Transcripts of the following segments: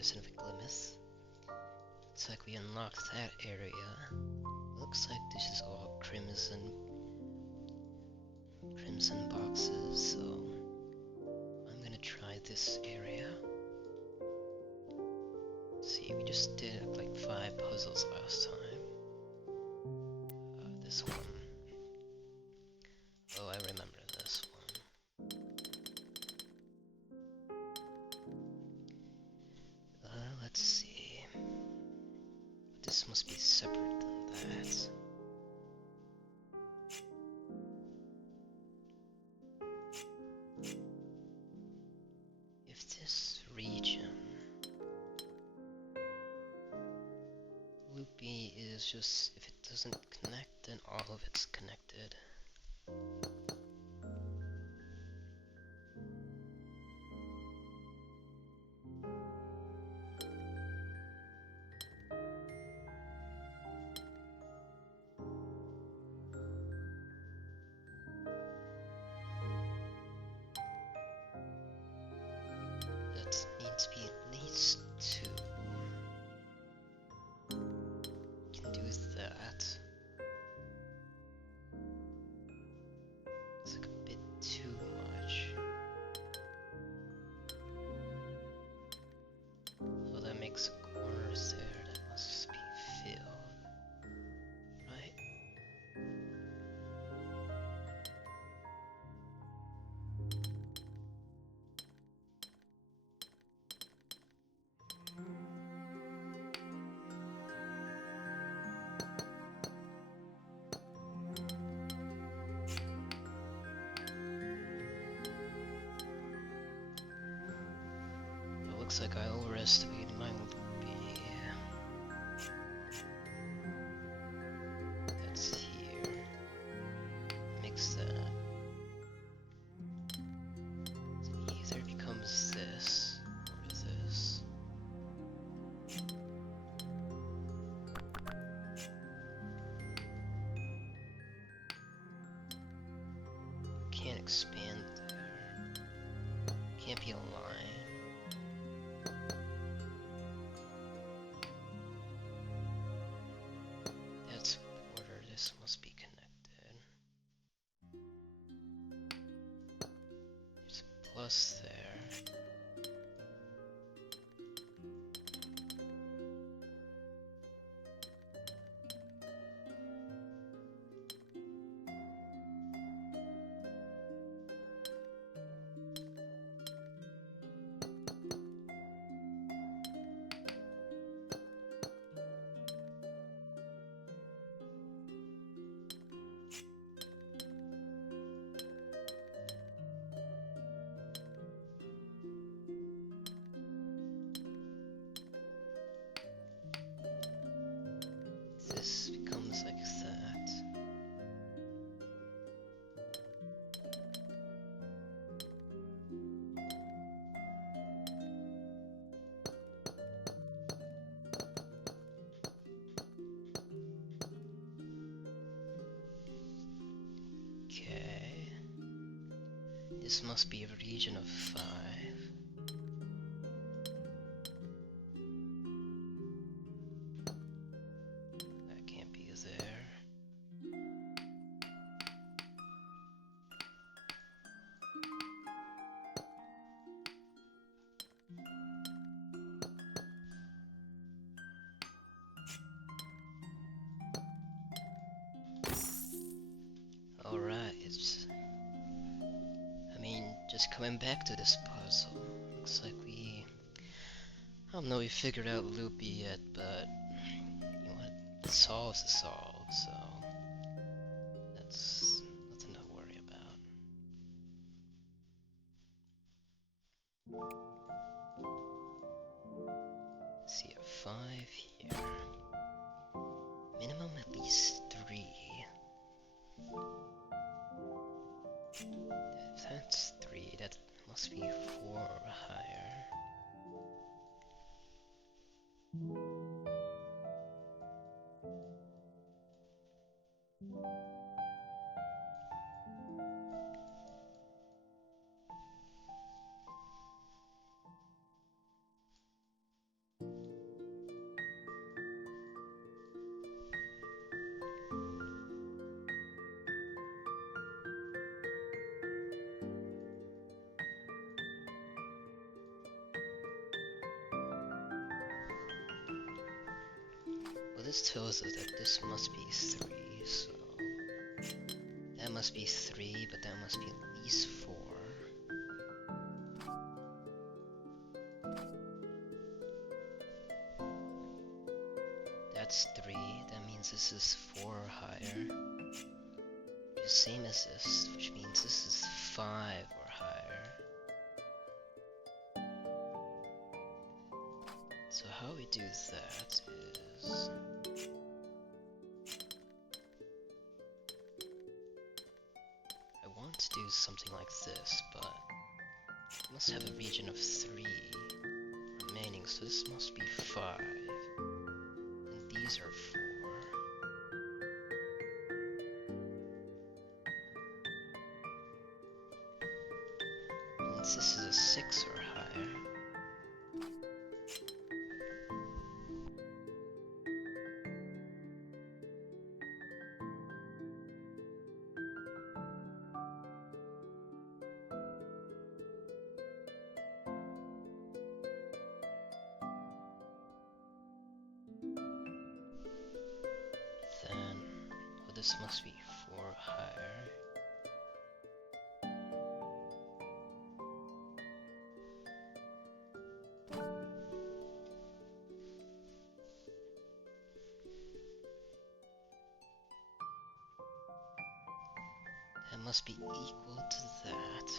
Artisan of Glimmith. Looks like we unlocked that area. Looks like this is all crimson boxes, so I'm gonna try this area. See, we just did like 5 puzzles last time. This one. Oh, I remember this one. Let's see. This must be separate than that. If this region loopy is just, if it doesn't connect, then all of it's connected. That needs to be at least 2. Can do that. It's like a bit too much. So that makes corners there that must be filled, right? Looks like I overestimated my loopy. That's here. Mix that. It either becomes this or this. Can't expand there. Can't be a line. That's border, this must be connected. There's a plus there. This becomes like that. Okay. This must be a region of 5. That can't be there. Alright, just coming back to this puzzle. Looks like I don't know we figured out loopy yet, but you know what? It solves the solve, so that's nothing to worry about. See, a 5 here. Minimum at least 3. If that's 3, that must be 4 or higher. this tells us that this must be 3, so that must be 3, but that must be at least 4. That's 3, that means this is 4 or higher. Which is same as this, which means this is 5 or higher. So how we do that is... I want to do something like this, but it must have a region of 3 remaining, so this must be 5. And these are 4. Means this is a 6 or higher. This must be 4 higher. That must be equal to that.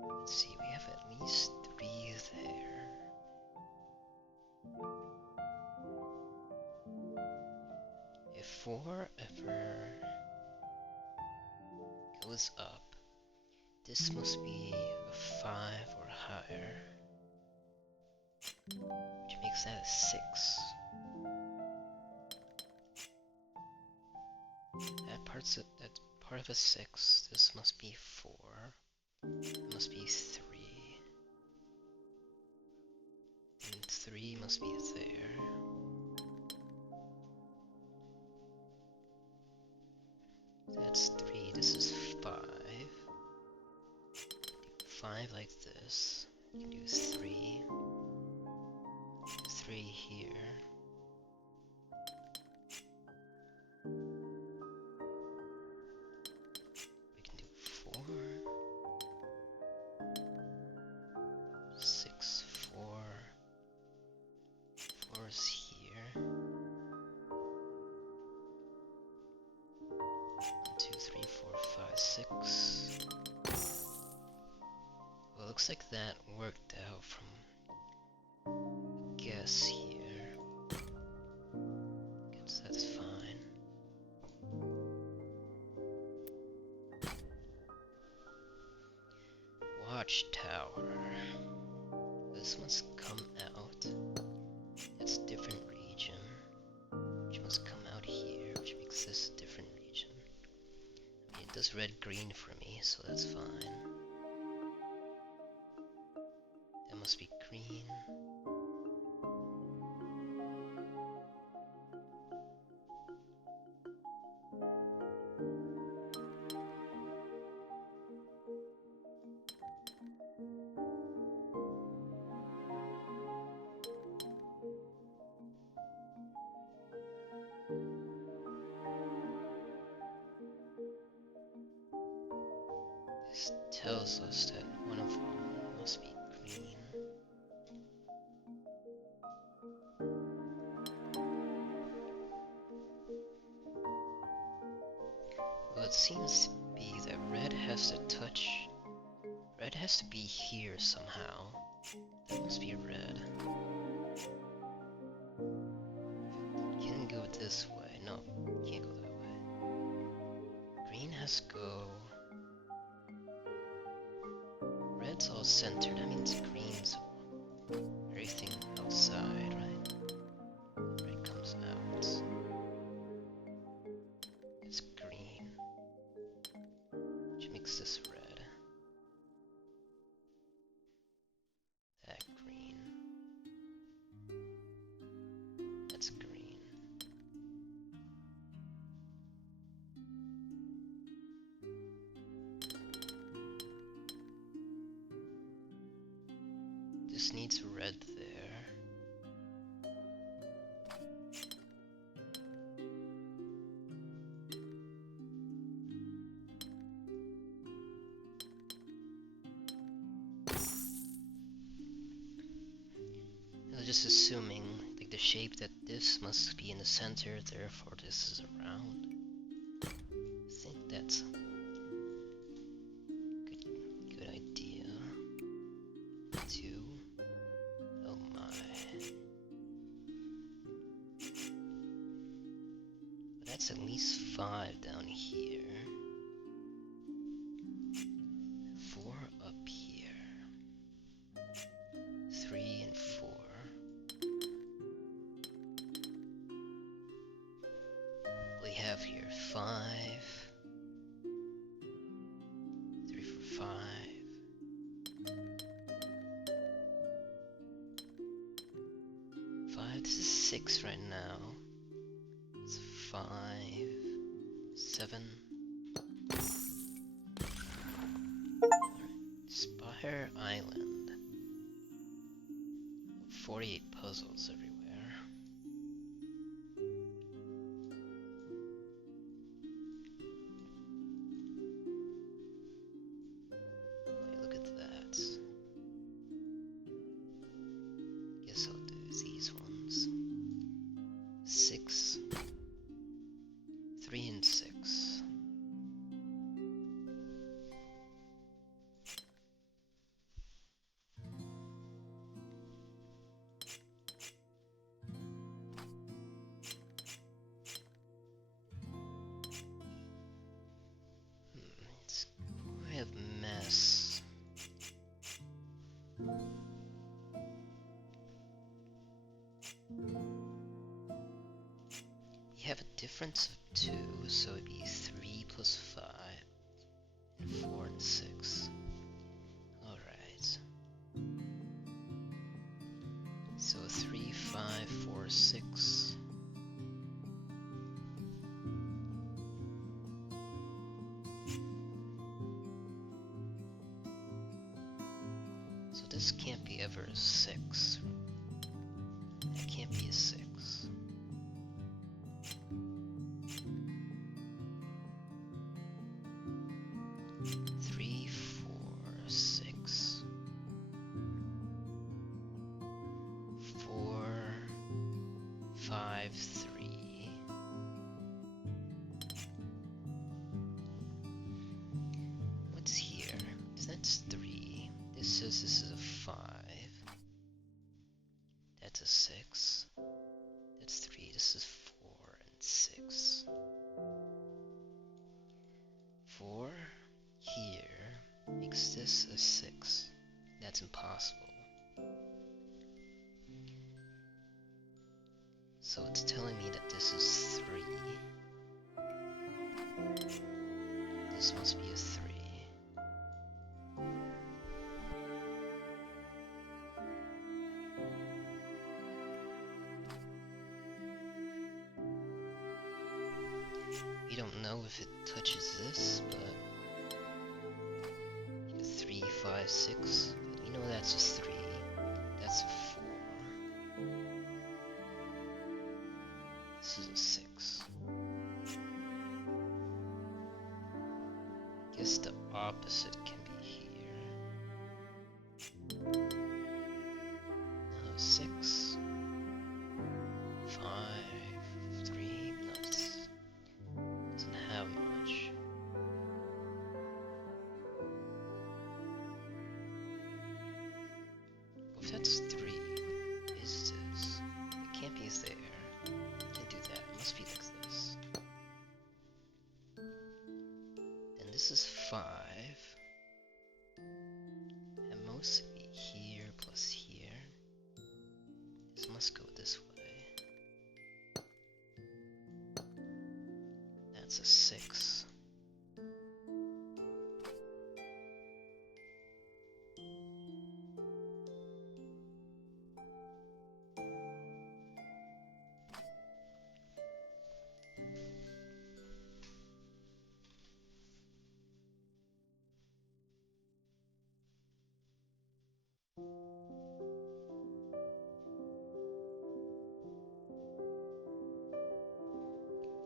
Let's see, we have at least 3 there. If 4 ever goes up, this must be a 5 or higher, which makes that a 6. That's part of a 6. This must be 4. It must be 3. And 3 must be there. That's 3, this is 5. Do 5 like this. You can do 3. 3 here. We can do 4. 6, 4. 4 is here. 2, 3, 4, 5, 6. Well, it looks like that worked out from guess here. Guess that's fine. Watchtower. This must come out. That's a different region. Which must come out here, which makes this a different region. I mean, it does red-green for me, so that's fine. That must be green. This tells us that one of them must be green. Well, it seems to be that red has to be here somehow. That must be red. You can go this way. No, you can't go that way. Green has to go... Red's all centered, that means green's everything outside, right? Red comes out. It's green, which makes this red. That green. That's green. This needs red there. just assuming, like, the shape that this must be in the center, therefore this is around. I think that's a good idea. 2. Oh my. But that's at least 5 down here. 4 up here. 3 and 4. We have here 5. 3 for 5. 5. This is 6 right now. It's 5. 7. Spire Island. 48 puzzles everywhere. Wait, look at that. Guess I'll do these ones. 6. 3 and 6. It's quite a mess. You have a difference of 2, so it'd be 3 plus 5, and 4 and 6. Alright. So 3, 5, 4, 6. So this can't be ever a 6. It can't be a 6. 3, 4, 6. 4, 5, 3. What's here? That's 3. This says this is a 5. That's a 6. That's 3. This is 4 and 6. 4 here makes this a 6. That's impossible. So it's telling me that this is 3. This must be a 3. We don't know if it touches this, but 3, 5, 6. We know that's just 3. That's a 4. This is a 6. Guess the opposite can be here. No, 6. 5, 3. No, this doesn't have much. If that's 3, what is this? It can't be there. Can't do that. It must be like this. And this is 5. And must be here plus here. This must go this way. That's a 6.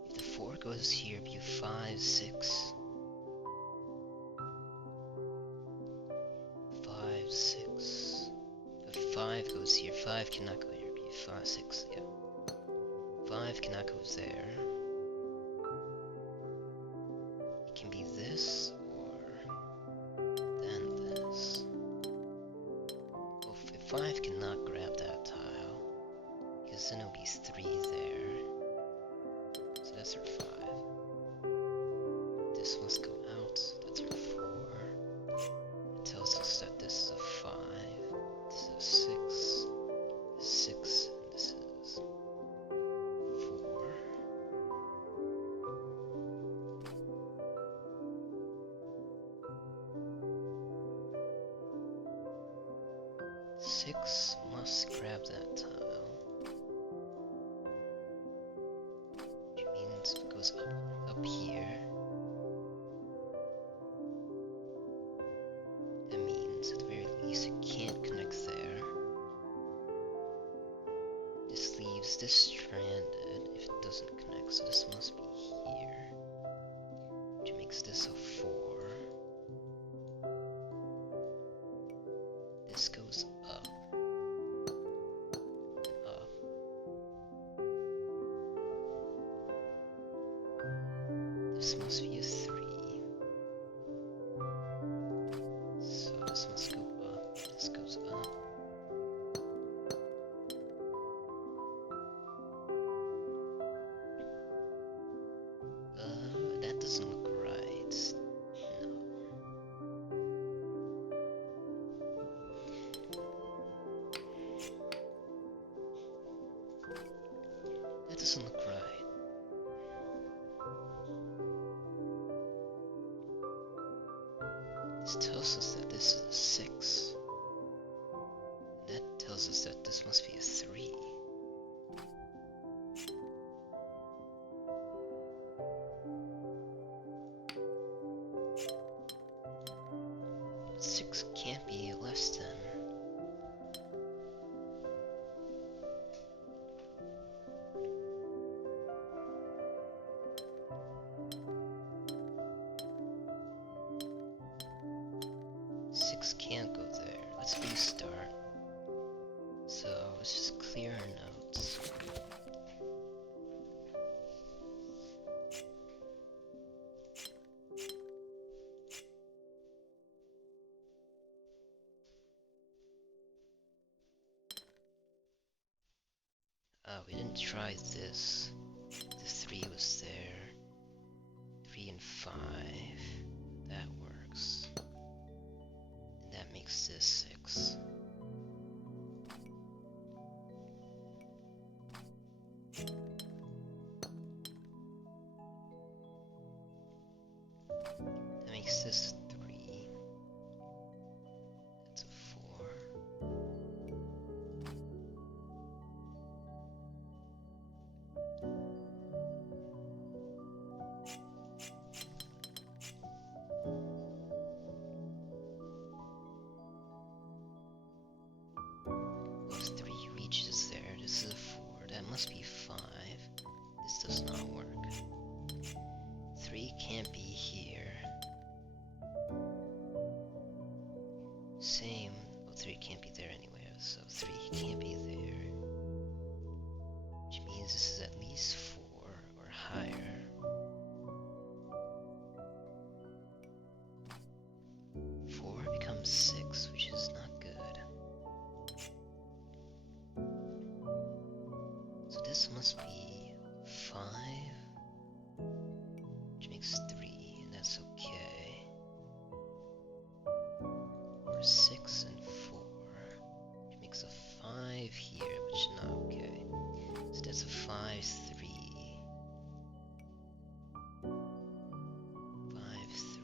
If the 4 goes here, it'd be 5, 6. 5, 6. If 5 goes here, 5 cannot go here. 5, 6, yeah. 5 cannot go there. It can be this, or then this. Well, if 5 cannot grab that tile, because then it'll be 3 there. So that's our 5. This must go out, that's our 4. It tells us that this is a 5, this is a 6, 6, and this is 4. 6 must grab that tile, which means it goes up here. That means at the very least it can't connect there. This leaves this stranded if it doesn't connect, so this must be here, which makes this a 4. This goes up. Up. This must be a 3. So this must go up. This goes up. That doesn't look right. No. That doesn't look right. This tells us that this is a 6. That tells us that this must be a 3. But 6 can't be less than. Six can't go there. Let's restart. So let's just clear our notes. We didn't try this. The 3 was there. 3 and 5. That works. And that makes this 6. That makes this 3. That's a 4. Those 3 reaches there. This is a 4. That must be 5. This does not work. 3 can't be here. Same. Well, 3 can't be there anywhere, so 3 can't be there. Which means this is at least 4 or higher. 4 becomes 6, which is not good. So this must be 5, which makes 3, and that's okay. Or 6 and 4, which makes a 5 here, which is not okay. So that's a 5, 3. 5,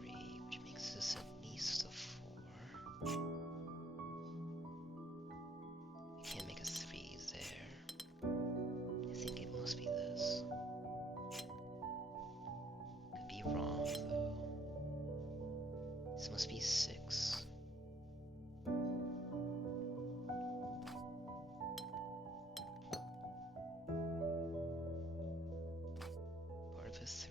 3, which makes this at least a 4. We can't make a 3 there. I think it must be this. Could be wrong though. This must be 6. Part of a 3.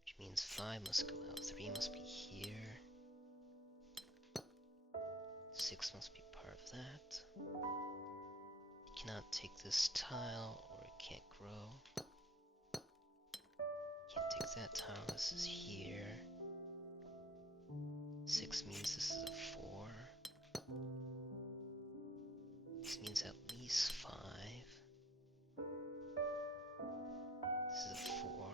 Which means 5 must go out. 3 must be here. 6 must be part of that. It cannot take this tile, or it can't grow. Can't take that tile, this is here. 6 means this is a 4. This means at least 5. This is a 4.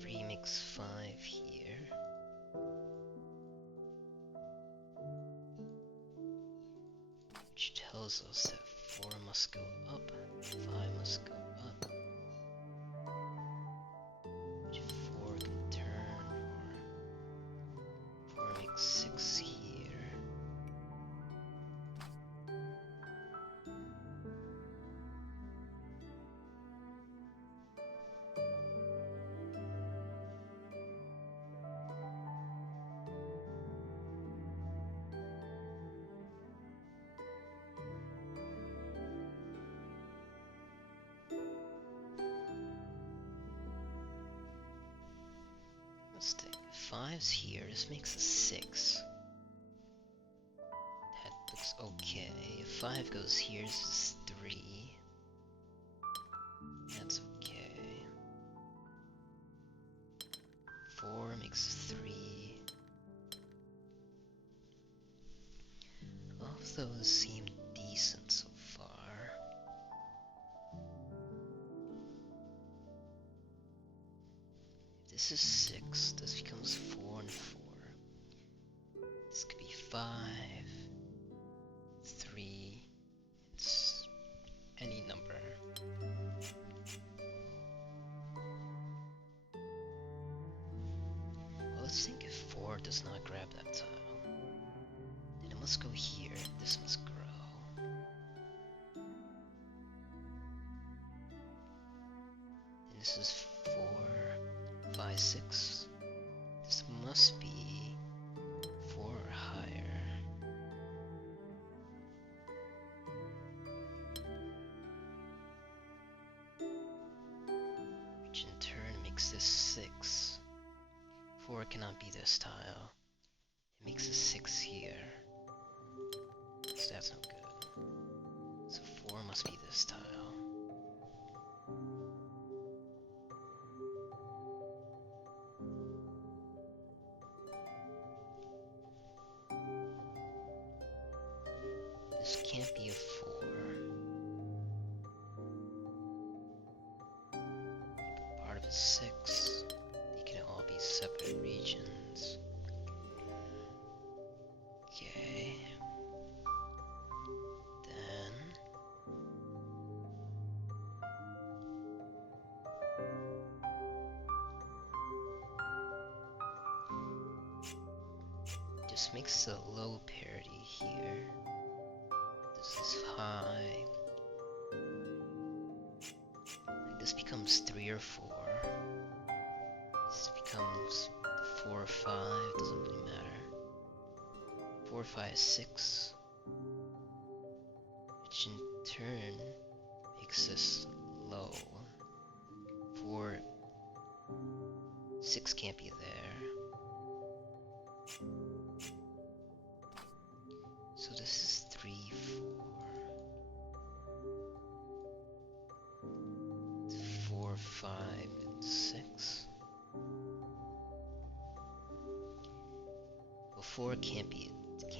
Three makes 5 here. Which tells us that 4 must go up, 5 must go up. Which 4 can turn, or 4 makes 6 here. Let's take 5's here, this makes a 6. That looks okay. If 5 goes here, this is 3. That's okay. 4 makes 3. All of those seem decent so far. This is 6, this becomes 4 and 4. This could be 5, 3, it's any number. Well, let's think if 4 does not grab that tile. Then it must go here, this must grow. And this is 4, 5, 6. This must be 4 or higher. Which in turn makes this 6. 4 cannot be this tile. It makes a 6 here. So that's no good. So 4 must be this tile. This can't be a 4. Part of a 6. They can all be separate regions. Okay. Then just makes a low parity here. This is high. And this becomes 3 or 4. This becomes 4 or 5, doesn't really matter. 4 or 5 is 6. Which in turn makes this low. 4, 6 can't be there. So this is 3, 4. 4, 5, and 6. Well, 4 can't be a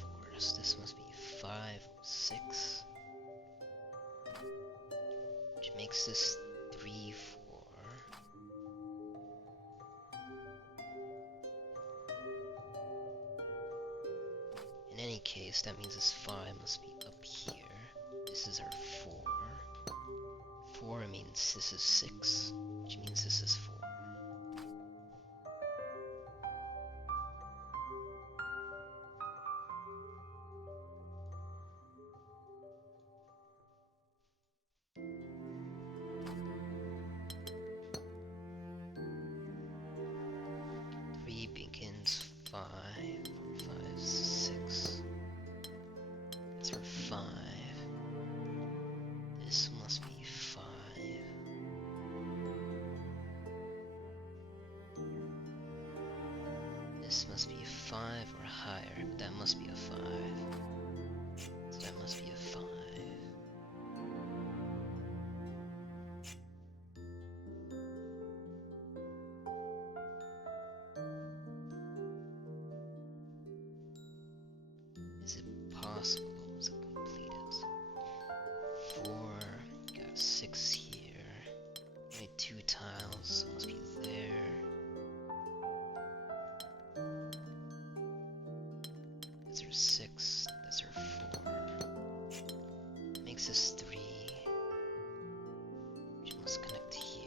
4, so this must be 5 or 6. Which makes this 3, 4. In any case, that means this 5 must be up here. This is our 4. 4 means this is 6, which means this is 4. Three begins 5, 5, 6. That's our 5. This must be 5. 5 or higher, but that must be a 5. So that must be a 5. Is it possible to complete it? 4, got 6 here. Only 2 tiles, so it must be there. That's our 6, that's our 4. Makes us 3, which must connect here.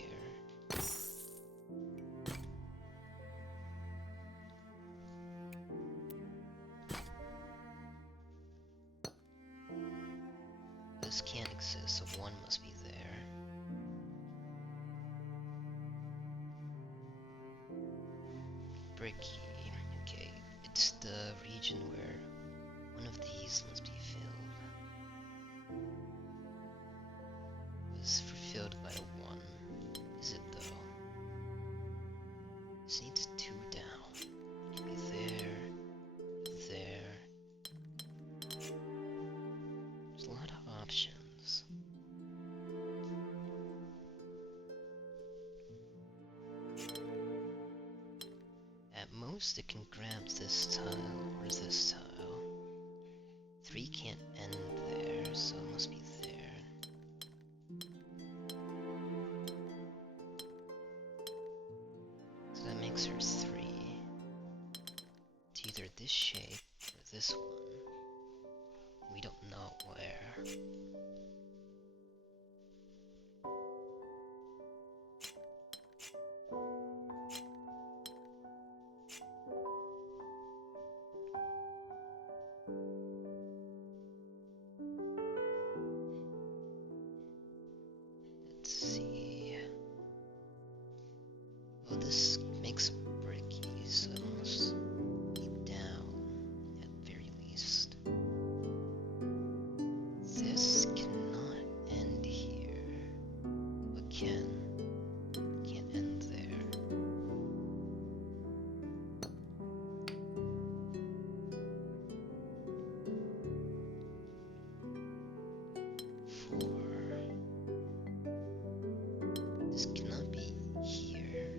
This can't exist, so 1 must be there. Bricky. Okay, it's the region where one of these must be filled. Was fulfilled by a 1. Is it though? This needs 2 down. It can be there, there. There's a lot of options. At most, it can grab this tile or this tile. 3 can't end there, so it must be there. So that makes her 3. It's either this shape or this one. We don't know where. Let's see. Well, this makes bricky, so it must be down at very least. This cannot end here. What can? Can't end there. 4. This cannot be here.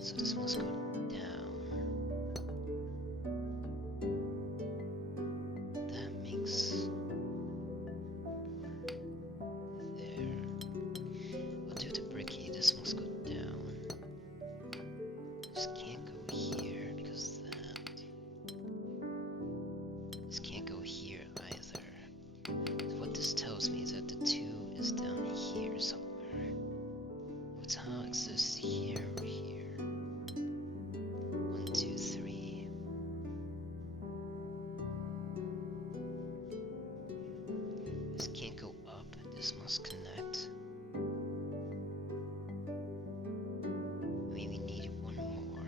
So this must go down. That makes there. Well, due to bricky, this must go down. This can't go here because that. This can't go here either. So what this tells me is that the 2 is down here somewhere. What tile exists here or here? 1, 2, 3. This can't go up, this must connect. I mean, we need 1 more.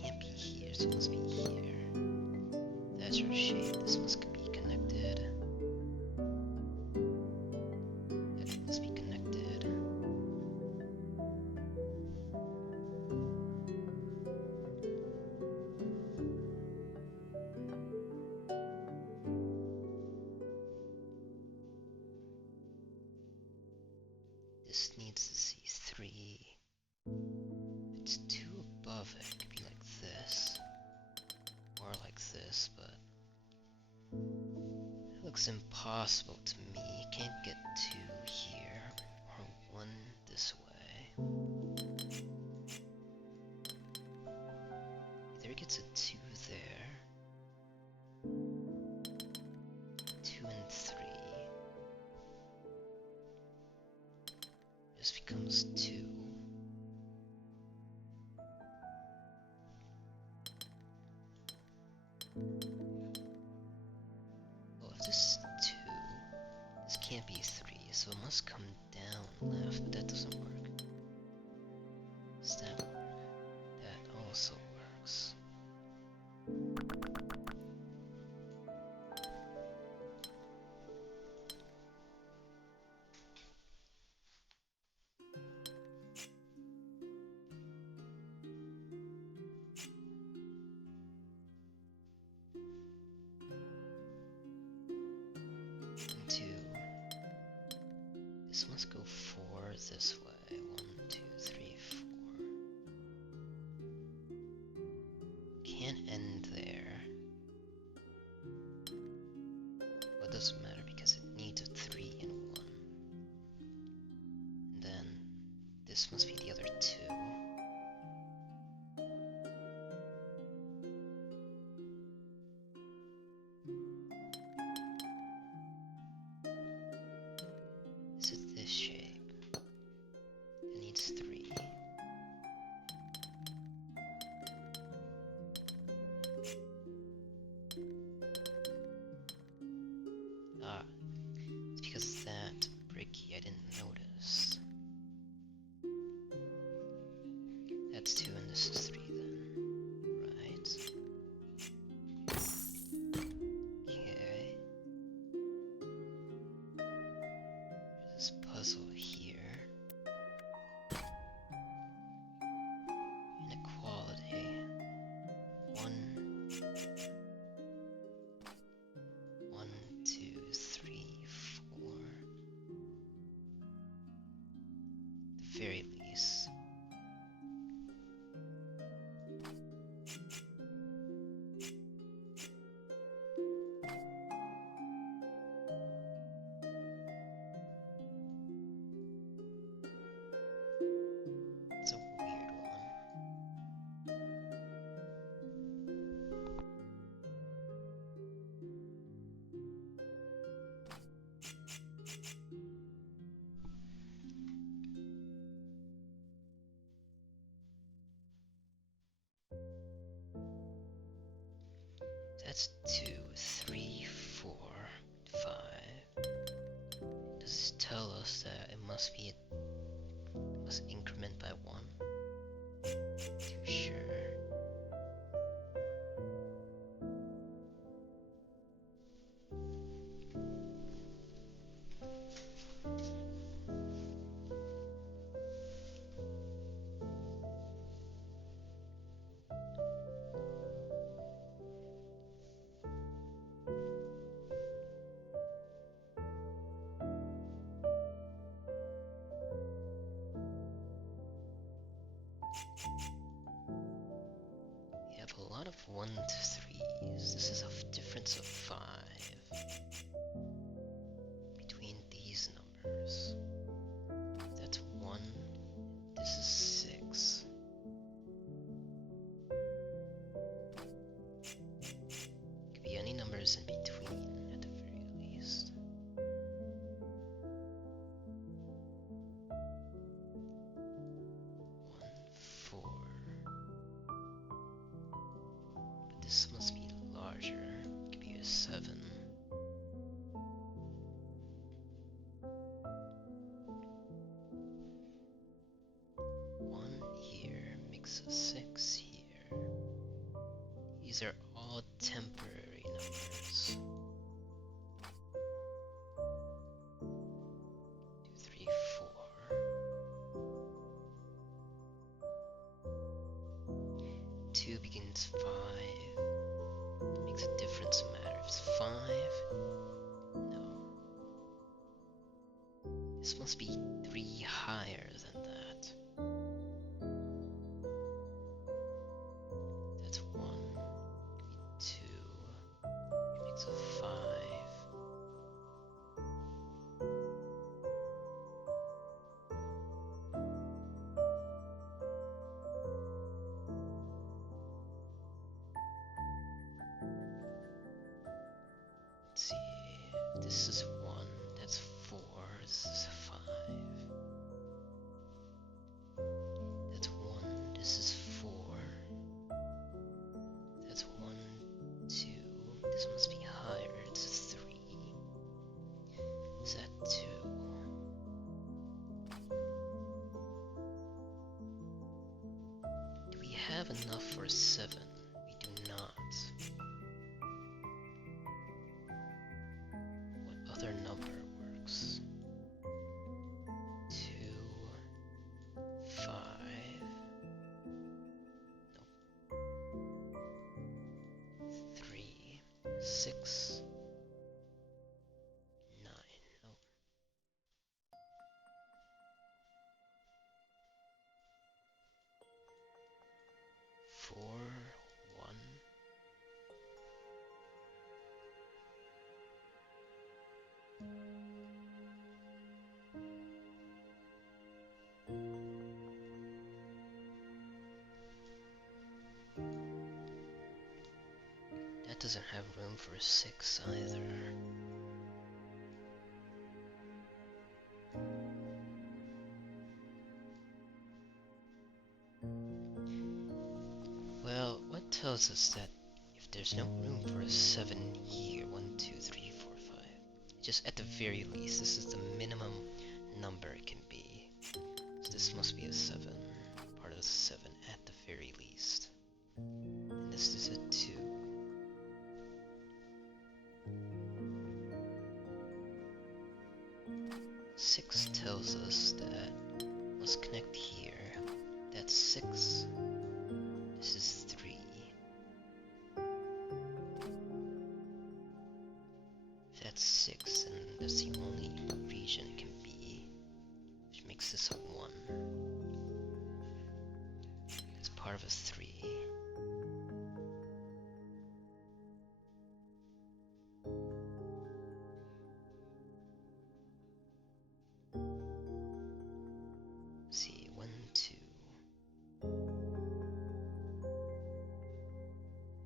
Can't be here, so it must be here. That's our shape, this must be connected. That must be connected. This needs to see 3. It's 2 above it. It could be like this. Or like this, but it looks impossible to me. Can't get 2 here. Or 1 this way. Either it gets a 2 there. 2 and 3. This becomes 2. Well, if this is 2, this can't be 3, so it must come down left, but that doesn't work. Does that work? That also works. must go 4 this way. 1, 2, 3, 4. Can't end there. Well, it doesn't matter because it needs a 3 and 1. And then this must be the other 2. Is it this shape? It needs 3. Ah, it's because that bricky I didn't notice. That's 2 and this is 3 then, right? Okay. There's this puzzle here. Inequality. 1, 1, 2, 3, 4. The very least. It's a weird one. That's 2, 3, 4, 5. Does this tell us that it must increment by 1? Too sure. We have a lot of 1 to 3s. This is a difference of 5 between these numbers. That's 1. This is 6. Could be any numbers in between at the very least. 1, 4. But this must be larger. It could be a 7. 1 here makes a 6 here. These are all temporary numbers. 2, 3, 4. 2 begins 5. It makes a difference matter. If it's 5, no. This must be 3 higher than that. That's 1. Could be 2. Which makes a 5. Let's see. This is 1. That's 4. This is 5. That's 1. This is 4. That's 1, 2. This must be higher. It's 3. Is that 2? Do we have enough for 7? We do not. What other number works? 2, 5. Nope. 3, 6, 9. Nope. doesn't have room for a 6 either. Well, what tells us that if there's no room for a 7 here, 1, 2, 3, 4, 5, just at the very least, this is the minimum number it can be. So this must be a 7, part of the 7 at the very least. And this is a 2. 6 tells us that, let's connect here, that's 6, this is 3. If that's 6, then that's the only region it can be, which makes this a 1. It's part of a 3. See, 1, 2.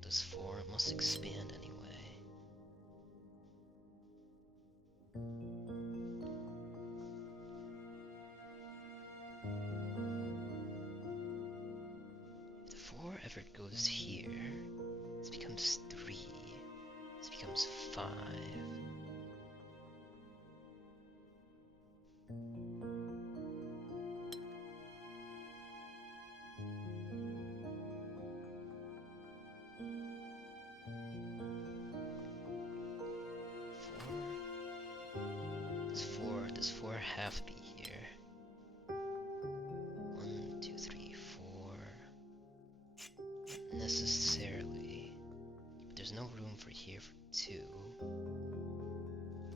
This 4 must expand anyway. If the 4 ever goes here, this becomes 3. This becomes 5. Does 4 have to be here? 1, 2, 3, 4. Not necessarily. But there's no room for here for 2.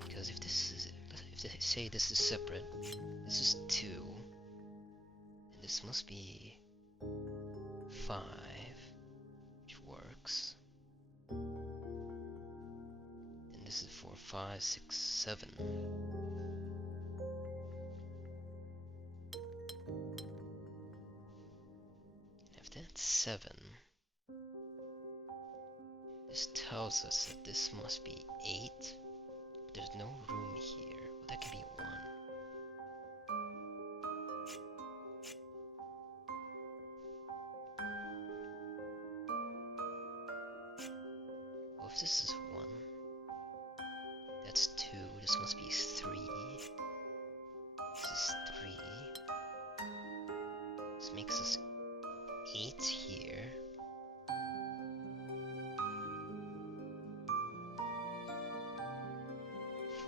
Because if this is, if they say this is separate, this is 2. And this must be 5, which works. And this is 4, 5, 6, 7. That's 7. This tells us that this must be 8. But there's no room here. Well, that can be 1. Well, if this is 1, that's 2. This must be 3. This is 3. This makes us 8 here. 4.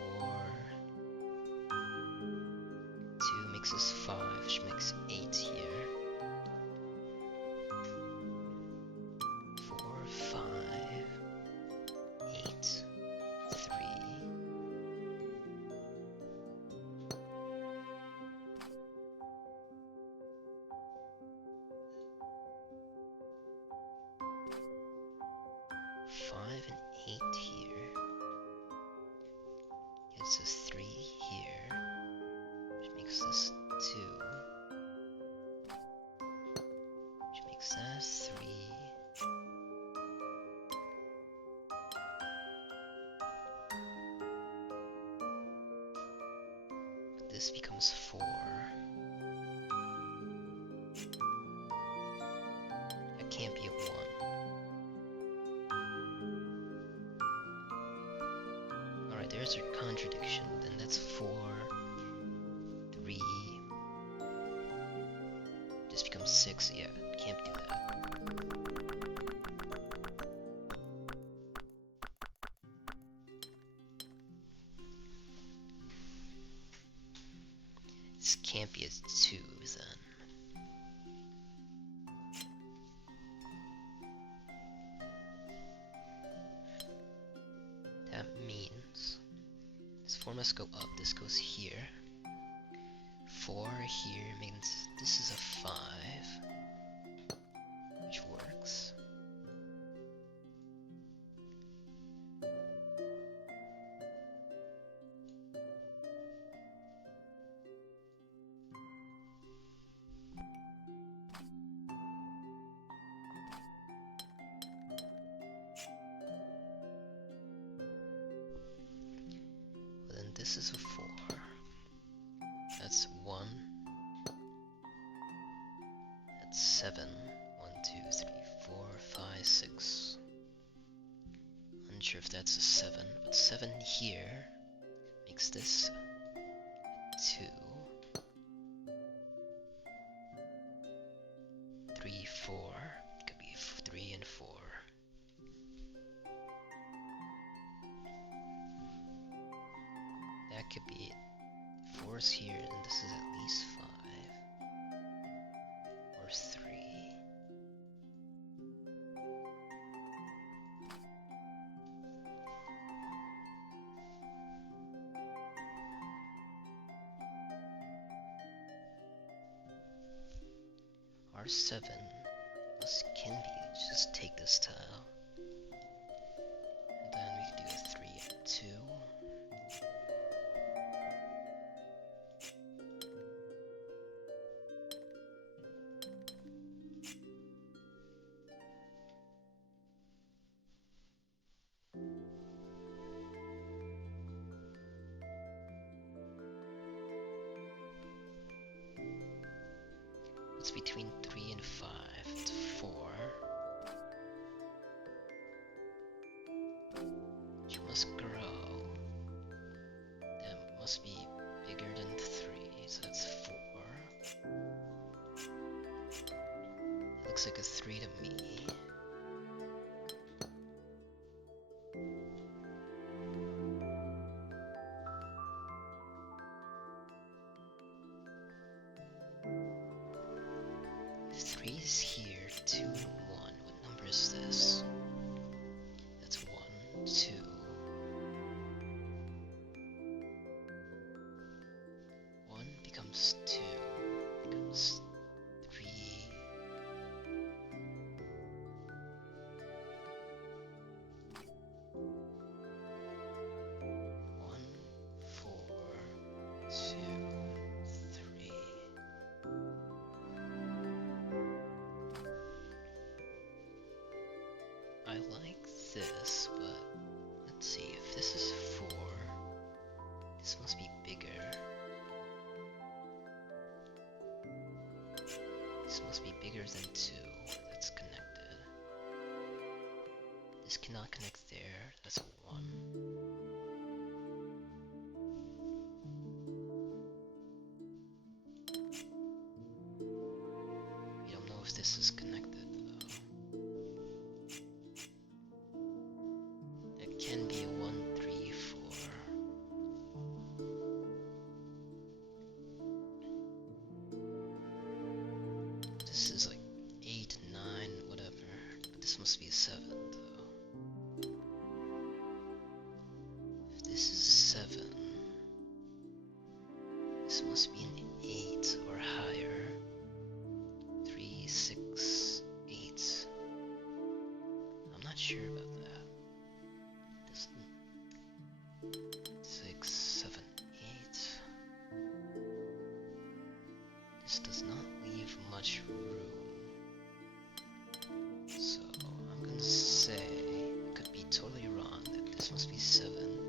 2 makes us 5, which makes 8 here. 4, 5, 8, 3. Five and 8 here. Gets us 3 here, which makes us 2, which makes us 3. But this becomes 4. That can't be a 1. There's a contradiction, then that's 4, 3, this becomes 6, yeah, can't do that. This can't be a 2 then. That means this 4 must go up, this goes here. 4 here means this is a 5, which works. this is a 4. That's 1. That's 7. 1, 2, 3, 4, 5, 6. Unsure if that's a 7, but 7 here makes this 2. 3, 4. It could be 3 and 4. That could be it. 4's here, and this is at least 5. Or 3. R7 can be, just take this tile. And then we can do a 3 and 2. It's between 3 and 5. It's 4. Which must grow. That must be bigger than 3, so that's 4. It looks like a 3 to me. If 3 is here, 2 and 1. What number is this? That's 1, 2. 1 becomes 2, becomes 3. 1, 4, 2, 3. I like this, but let's see, if this is 4, this must be bigger. This must be bigger than 2, that's connected. This cannot connect there, that's 1. We don't know if this is connected though. It can be a 1, 3, 4. This is like 8, 9, whatever. But this must be a 7 though. If this is 7, this must be an 8 or higher. 3, 6, 8. I'm not sure about that. Doesn't 6, 7, 8. This does not leave much room. So I'm gonna say, I could be totally wrong, that this must be 7.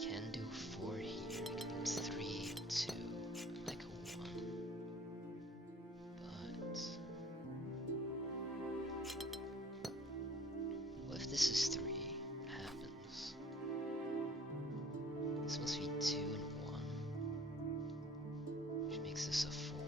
Can do 4 here, we can do 3, 2, like a 1. But what if this is 3? What happens? This must be 2 and 1, which makes this a 4.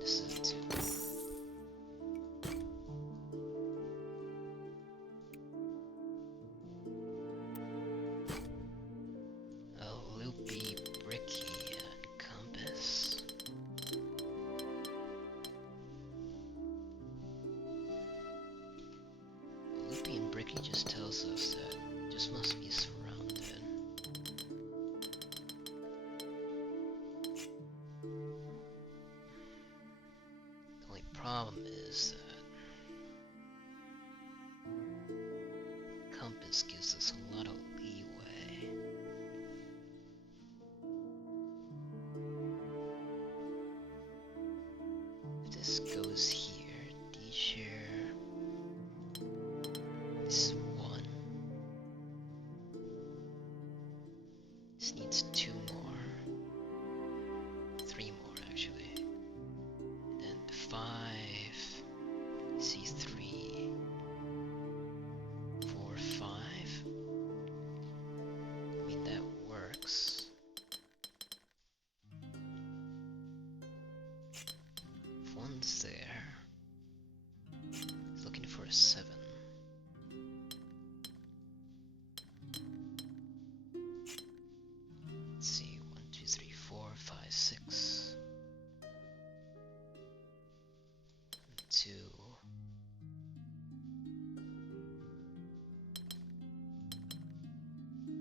This is a 2. A loopy, bricky compass. Loopy and bricky just tells us that it just must be surrounded. The only problem is that compass gives us a lot of leeway. This goes here. D chair. This is 1. This needs 2 more. 3 more actually. And then 5. C3. 4, 5. I mean, that works. If 1's there, he's looking for a 7. Let's see, 1, 2, 3, 4, 5, 6. 2.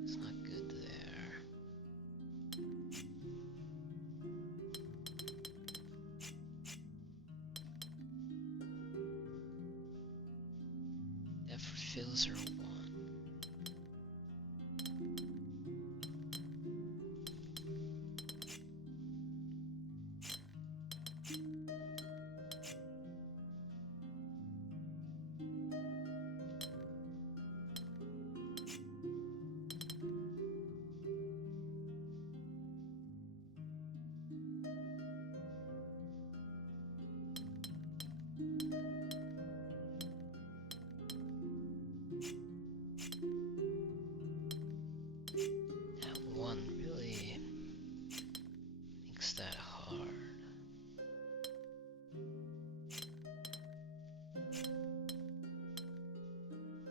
It's not good there. F fills her 1. That 1 really makes that hard.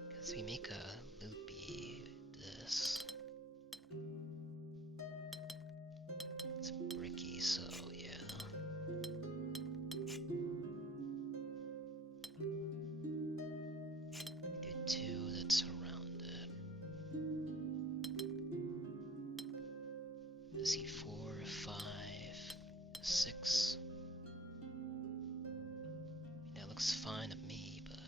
Because we make a loopy this. It's bricky, so yeah. Do 2 that's around it. Let's see, 4, 5, 6. That looks fine to me, but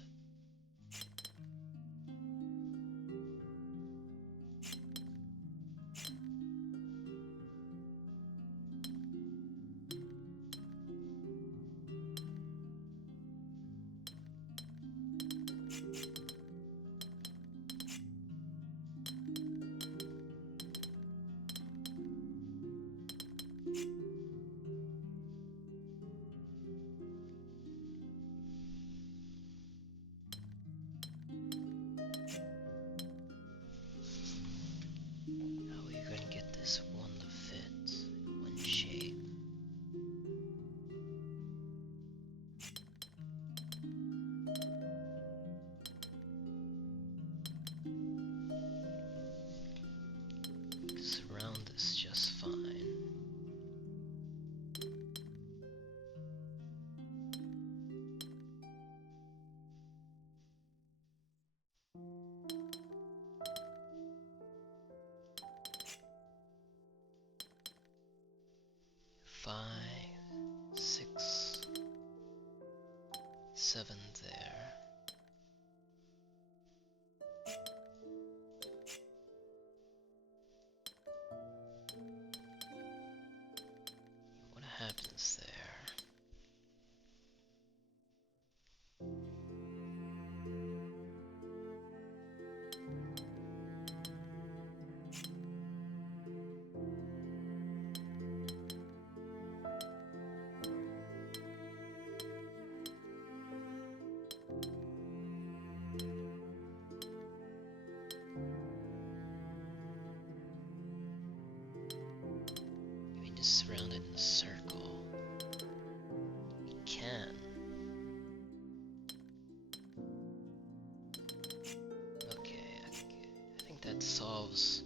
how are you going to get this 1 to fit in 1 shape? Surround this just fine. Five, 6, 7 there. What happens there? We just surround it in a circle. We can. Okay, I think that solves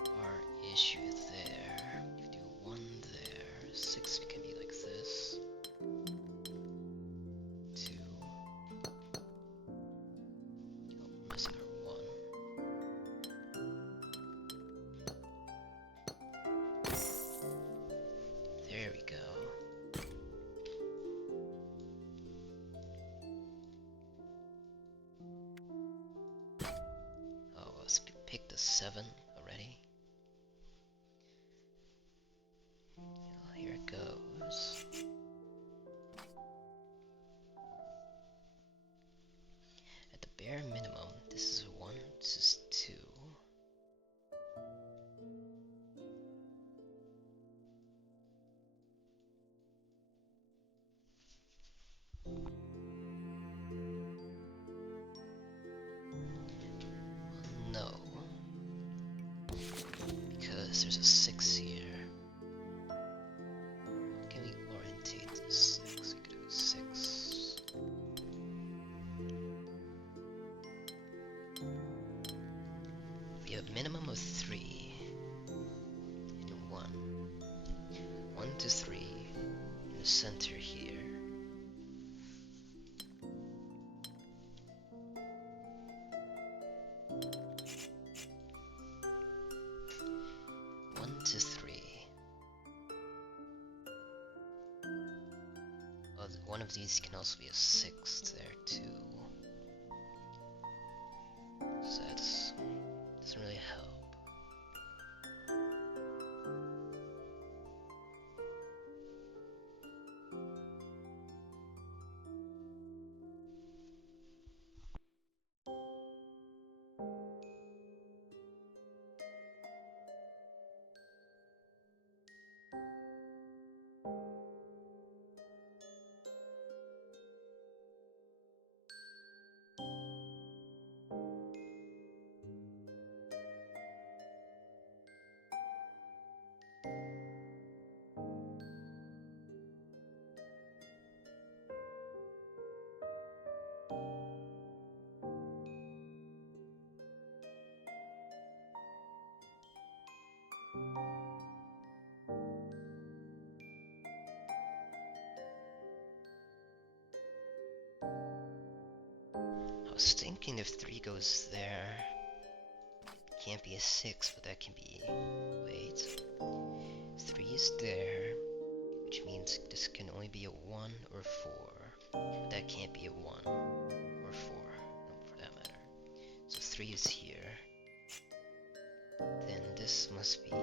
our issue there. If you do 1 there, 6 can be like this. 2. Oh, we're missing our 1. There we go. Oh, let's pick the 7 already. Here it goes. of 3 and 1. 1 to 3 in the center here. One of these can also be a 6th there too. So that doesn't really help. I was thinking if 3 goes there, can't be a 6, but that can be... wait. 3 is there, which means this can only be a 1 or 4. But that can't be a 1 or 4, for that matter. So 3 is here. Then this must be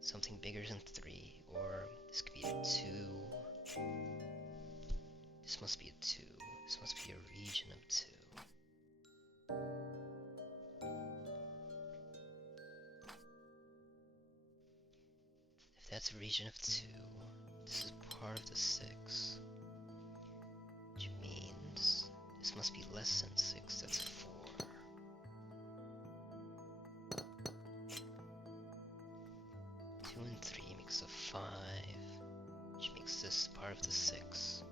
something bigger than 3, or this could be a 2. This must be a 2. This must be a region of 2. If that's a region of 2, this is part of the 6. Which means this must be less than 6, that's 4. 2 and 3 makes a 5, which makes this part of the 6.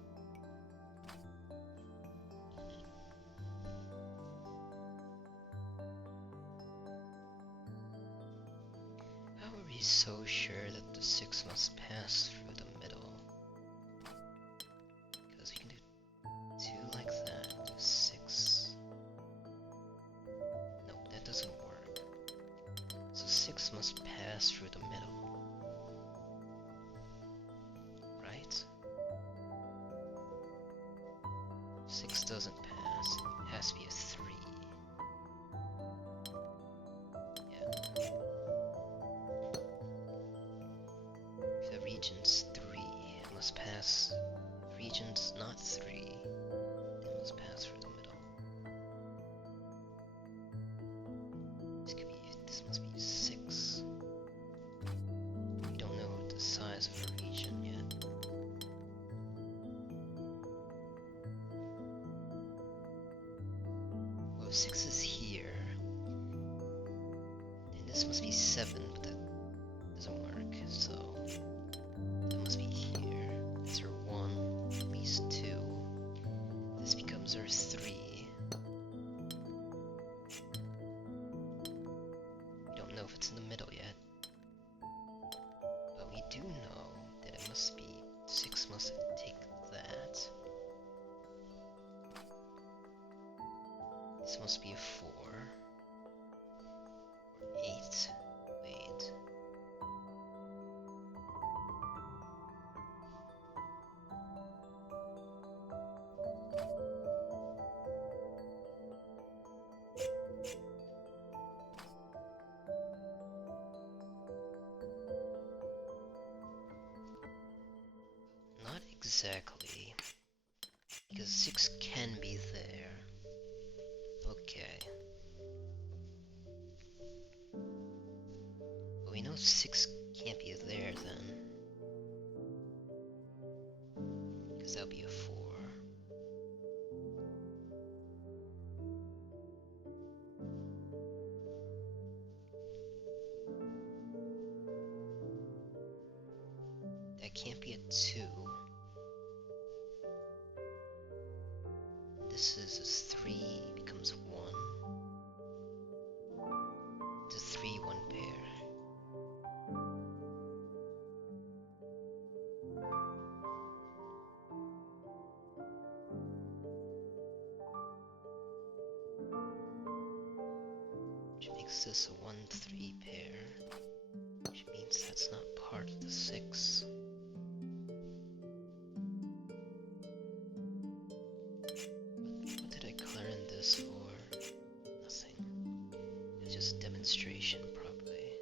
So sure that the 6 must pass through the middle, because we can do 2 like that, do 6. Nope, that doesn't work. So 6 must pass through the middle, right? 6 doesn't pass, it has to be a 3. Region's 3, it must pass. If region's not 3, it must pass through the middle. This must be 6. We don't know the size of a region yet. Well, if 6 is here, then this must be 7, but that doesn't work, so that must be here. That's our 1, at least 2. This becomes our 3. We don't know if it's in the middle yet. But we do know that it must be 6 must take that. This must be a 4. Or 8. Wait. Not exactly, because 6 can be there. Okay. But we know 6 can't be there then, because that would be a 4. That can't be a 2. This is a 3, becomes 1. makes this a 1-3 pair, which means that's not part of the 6. What did I color in this for? Nothing. It's just demonstration, probably.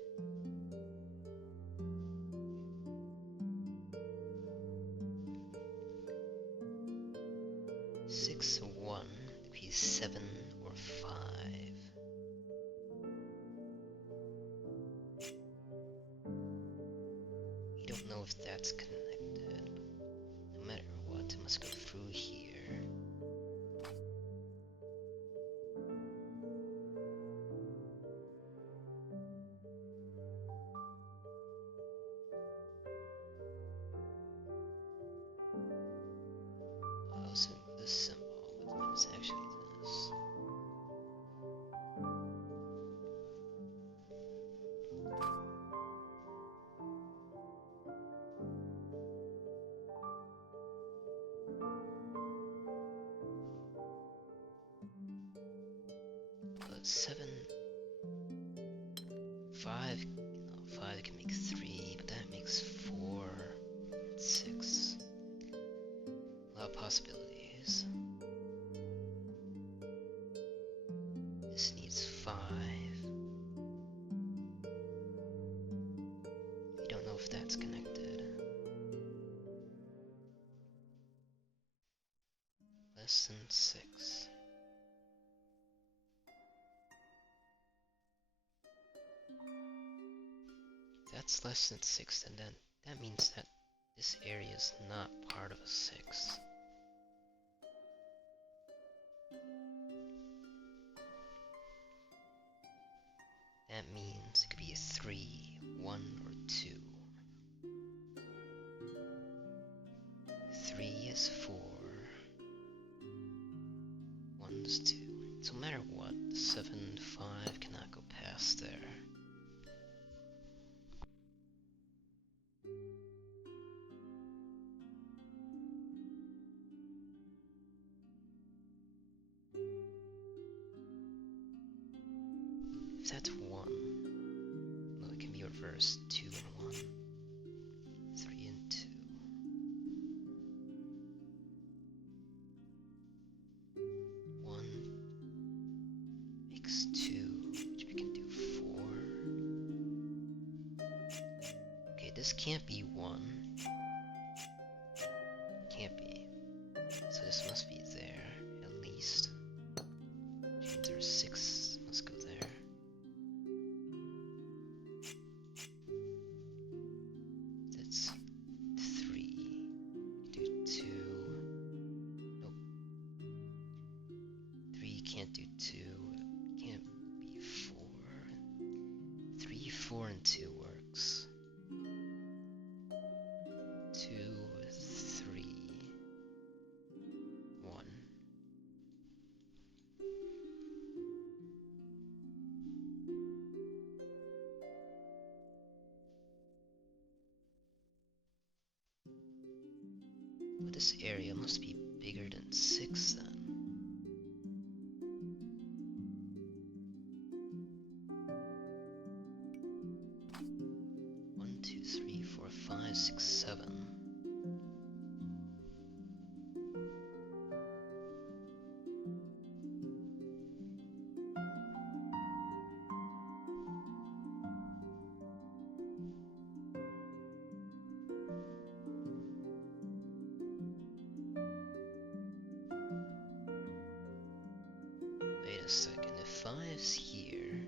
Six or 1 could be 7 or 5. We don't know if that's connected. No matter what, it must go through here. So this symbol, what is actually this? But 7, 5, 5 can make 3, but that makes 4, 6. A lot of possibilities. This needs 5. We don't know if that's connected. Less than 6. If that's less than 6, then that means that this area is not part of a 6. That means it could be a 3, 1, or 2. 3 is 4. 1 is 2. So no matter what, 7 and 5 cannot go past there. If that's 1, well, it can be reversed. 2 and 1, 3 and 2. 1 makes 2, which we can do 4. Okay, this can't be 1. Can't be. So this must be there, at least. Which means there's 6 must go there. That's 3. Do 2. Nope. 3 can't do 2. Can't be 4. 3, 4, and 2 works. 2, 3, 1. Well, this area must be bigger than 6 then. 1, 2, 3, 4, 5, 6, 7. Wait a second, if 5's here,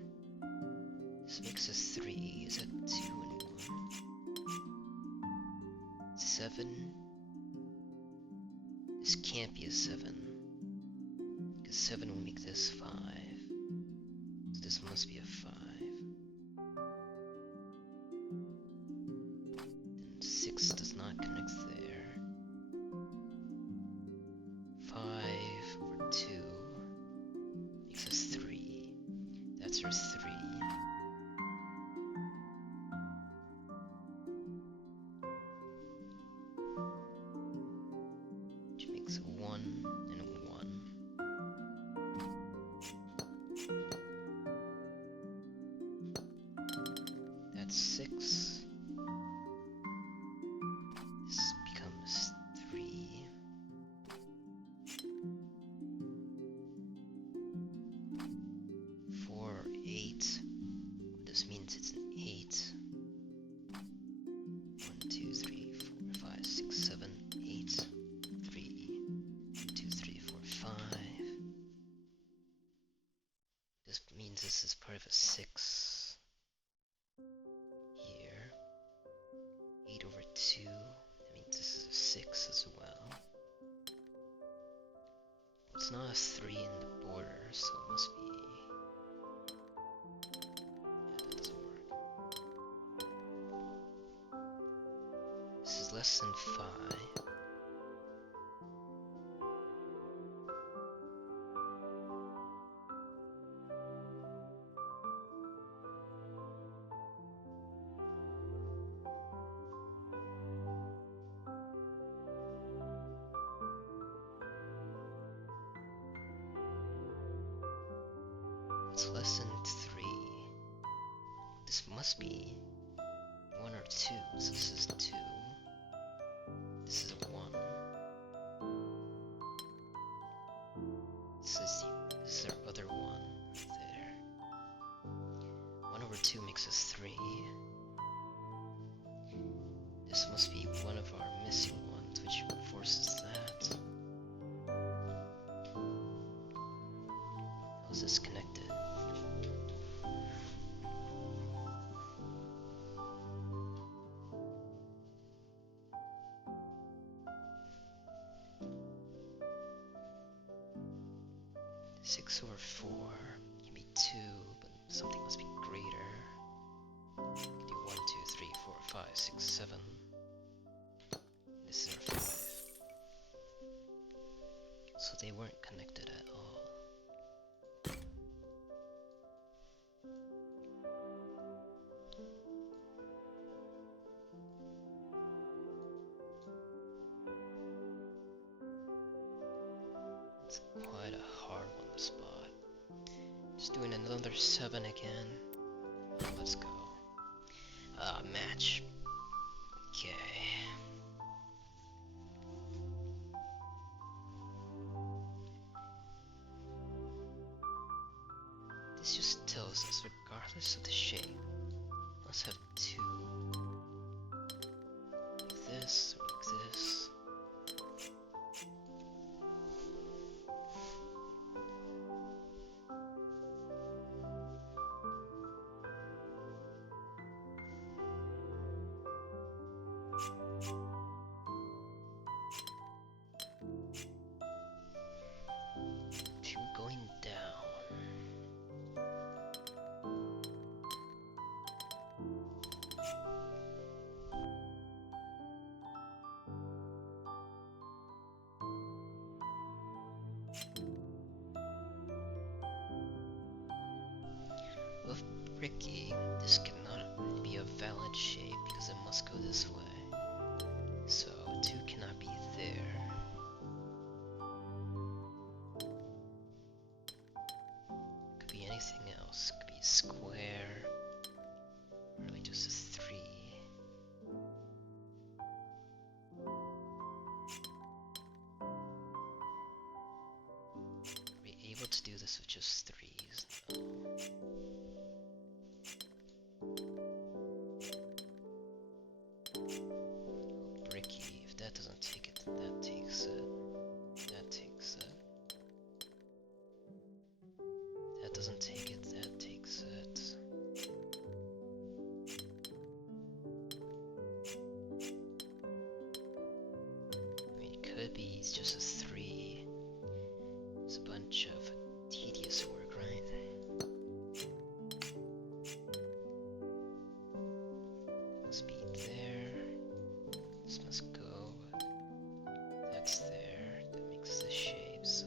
this makes a 3, is that 2 and 1? 7, this can't be a 7, because 7 will make this 5, so this must be a 5. Then 6 does not connect there. 5 over 2 makes us 3. That's our 3. Which makes 1 and 1. That's 6. This becomes 3. 4, 8. This means it's an 8. 1, 2, 3, 4, 5, 6, 7, 8. 3, 2, 3, 4, 5. This means this is part of a 6 here. 8 over 2. That means this is a 6 as well. It's not a 3 in the border, so it must be. Yeah, that doesn't work. This is less than 5. It's less than 3. This must be 1 or 2, so this is 2. This is a 1. This is our other 1 right there. 1 over 2 makes us 3. This must be one of our missing ones, which forces that. How is this connected? Six over 4 can be 2, but something must be greater. Do 1, 2, 3, 4, 5, 6, 7. This is our 5. So they weren't connected at all. It's quite a hard one to spot. Just doing another 7 again. Let's go. Match. Okay. This just tells us, regardless of the shape, let's have 2. Like this, or like this. Going down. With Ricky, this cannot be a valid shape because it must go this way. So 2 cannot be there. Could be anything else. Could be a square. Or like just a 3. Are we able to do this with just 3s? No. Bricky, if that doesn't take it, then that takes it. That takes it. That doesn't take it, that takes it. I mean, it could be it's just a 3. It's a bunch of tedious work, right? Must be there. This must go. That's there. That makes the shape, so.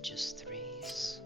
it just threes?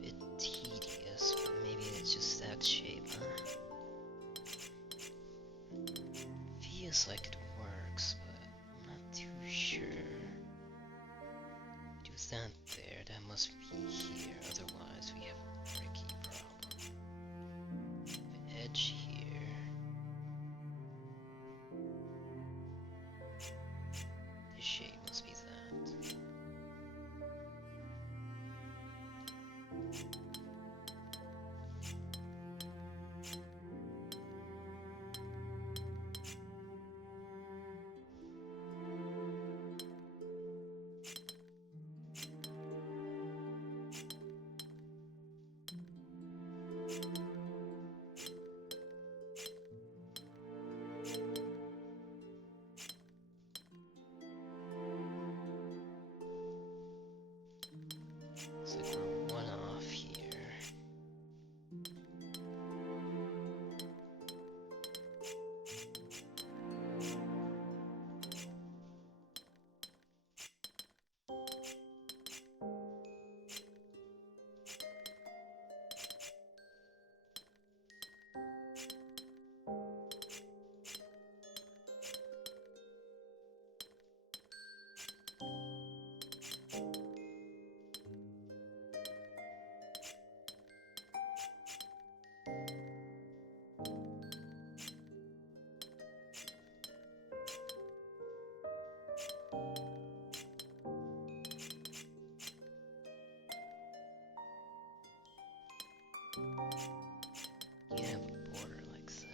Bit tedious, but maybe it's just that shape, huh? Feels like it works, but I'm not too sure. Do that there, that must be here, otherwise we have a tricky problem. The edge here. This shape must be that. Looks like we're one off here. You have a border like that.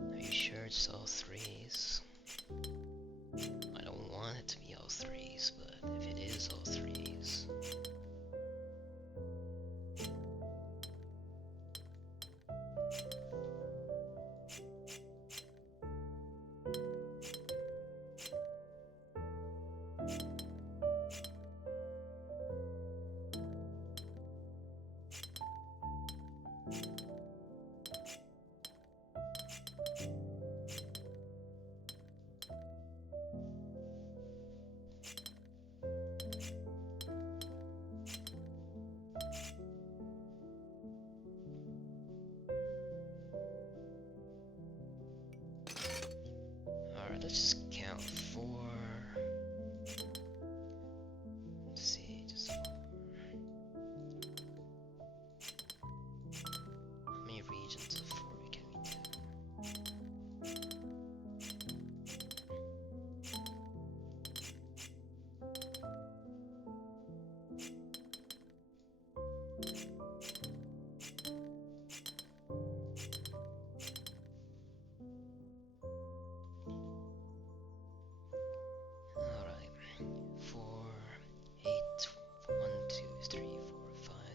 Are you sure it's all threes? I don't want it to be all threes, but if it is all threes.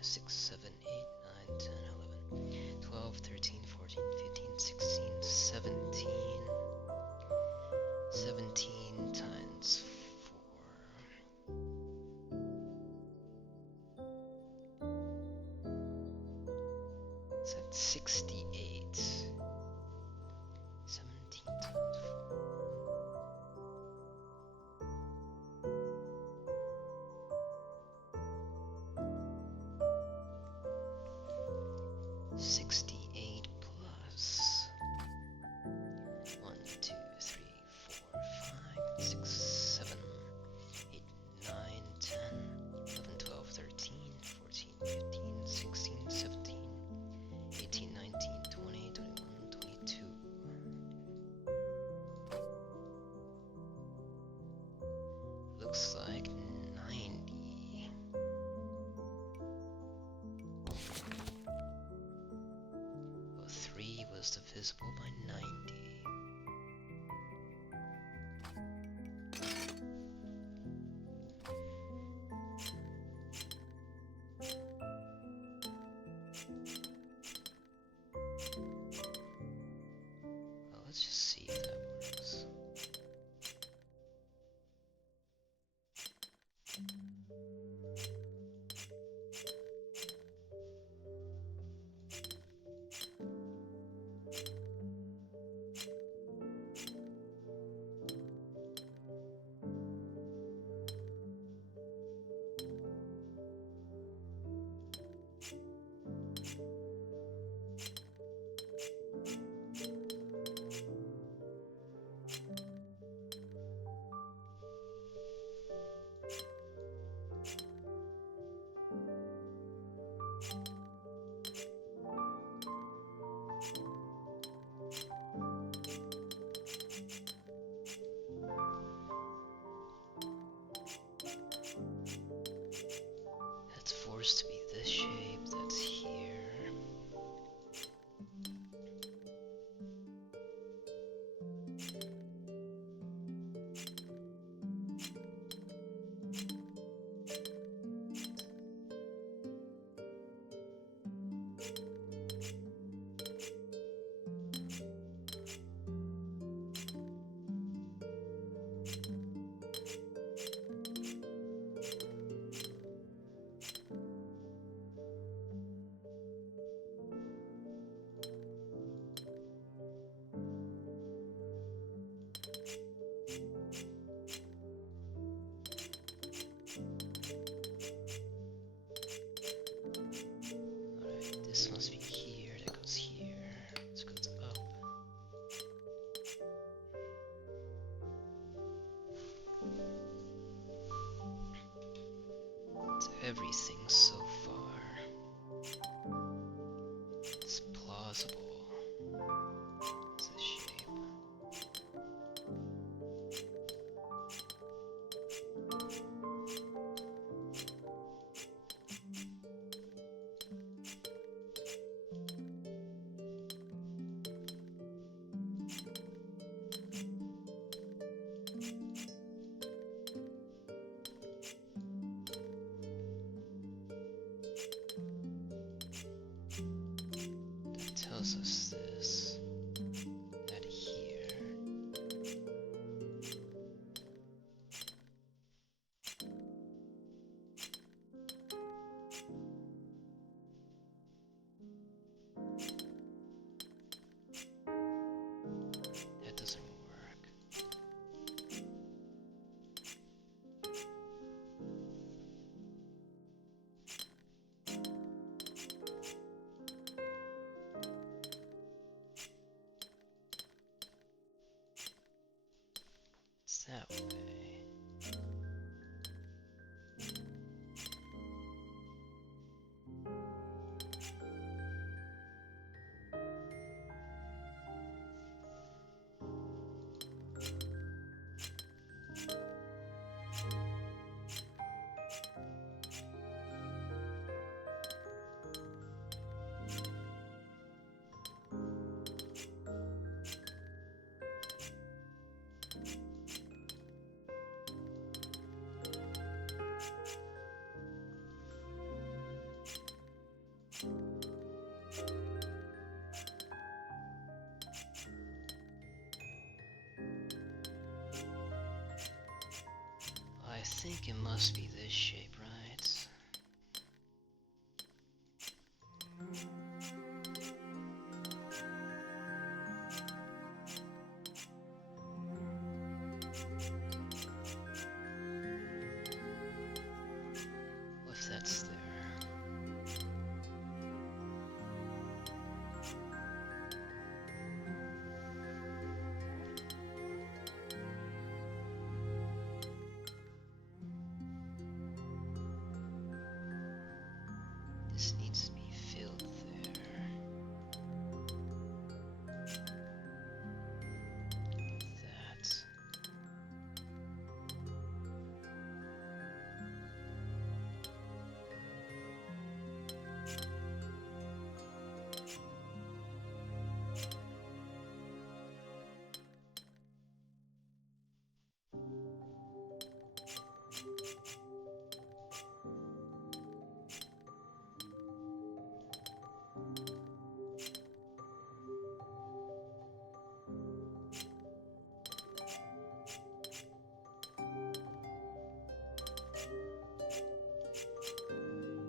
6, 7, 8, 9, 10, 11, 12, 13, 14, 15, 16, 17. 17 times 4. Is that 68? 17 times 4. 68 plus 1, 2, 3, 4, 5, 6, 7, 8, 9, 10, 11, 12, 13, 14, 15, 16, 17, 18, 19, 20, 21, 22. Looks like 90. Well, 3 was divisible by 90. Well, let's just see if that works. That's forced to be this shape that's here. Alright, this must be here, that goes here, this goes up. It's everything so far. It's plausible. It's this shape. That tells us this. That here. That doesn't work. It's that way. it must be this shape, right? If that's there. This needs to be filled there. That.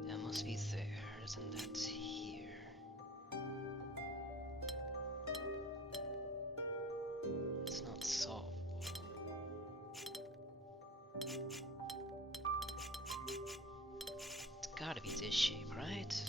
That must be theirs, and that's here. It's not solvable. It's gotta be this shape, right?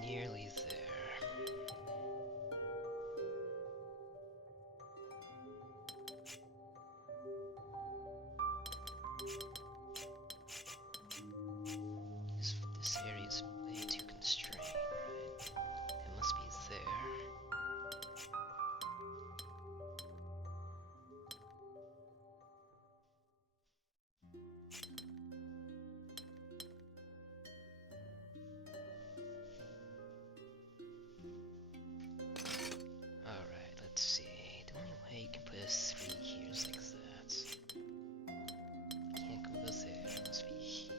Nearly there. This area is way too constrained, right? It must be there. Alright, let's see. The only way you can put a 3 here is like that. Can't go there, it must be here.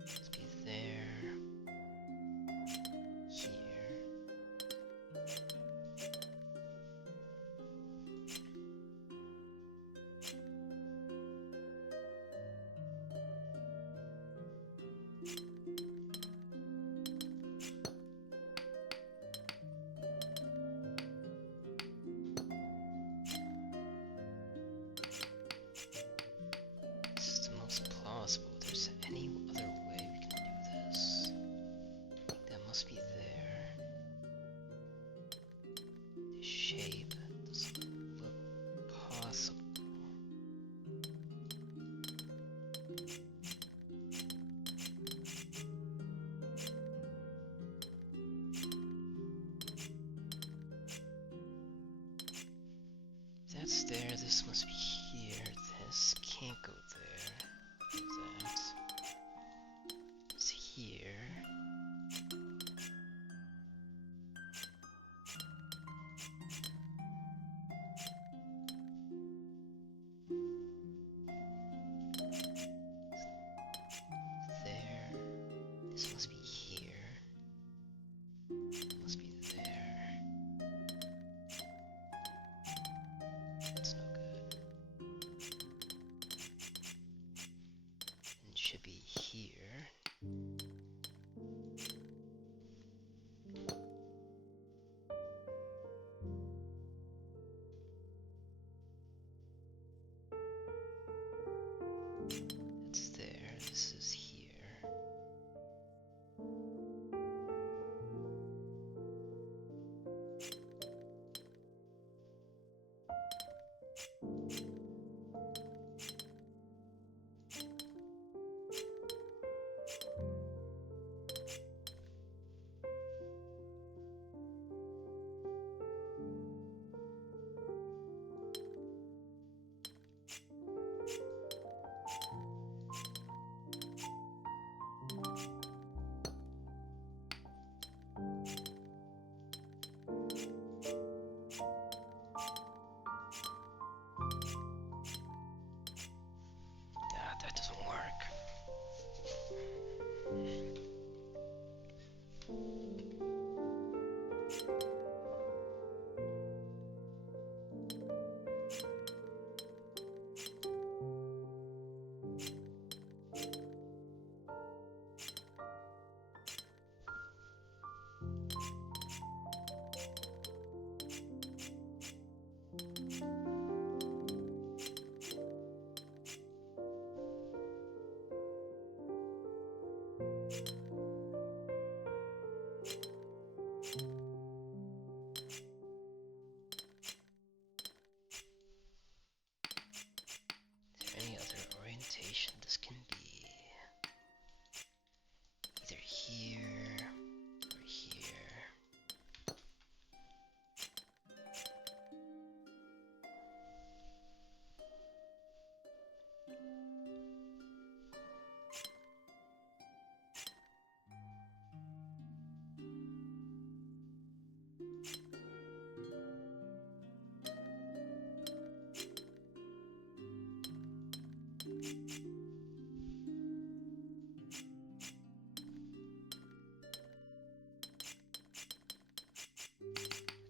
Must be there. Here. This is the most plausible. If there's any other way we can do this. That must be there. The shape doesn't look possible. If that's there, this must be here. This can't go there. That. It's here. There. This must be here. It must be there. That's no good.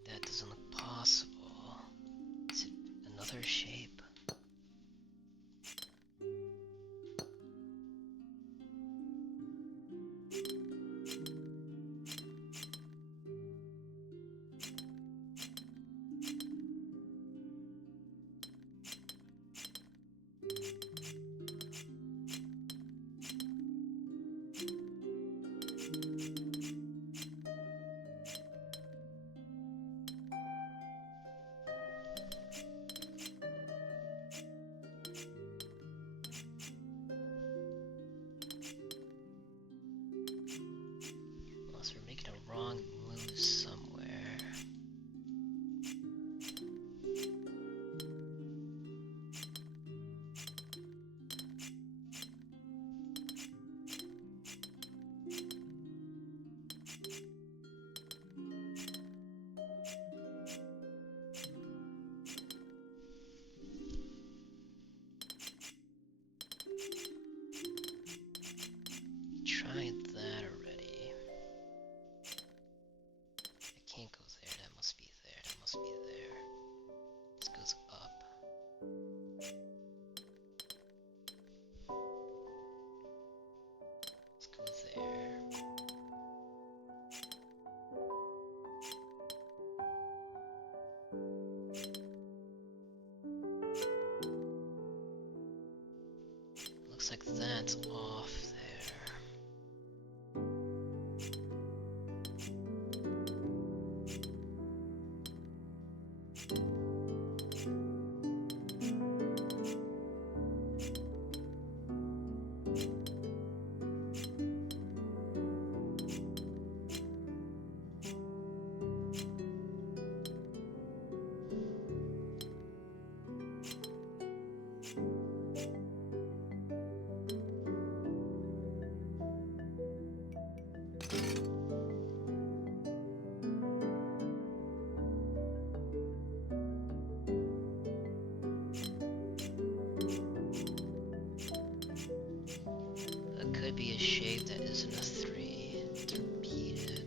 That doesn't look possible. Is it another shape? Unless we're making a wrong move somewhere. Tried that already. I can't go there, that must be there, that must be there. This goes up. Let's go there. Looks like that's off there. That could be a shape that isn't a 3. Let's repeat it.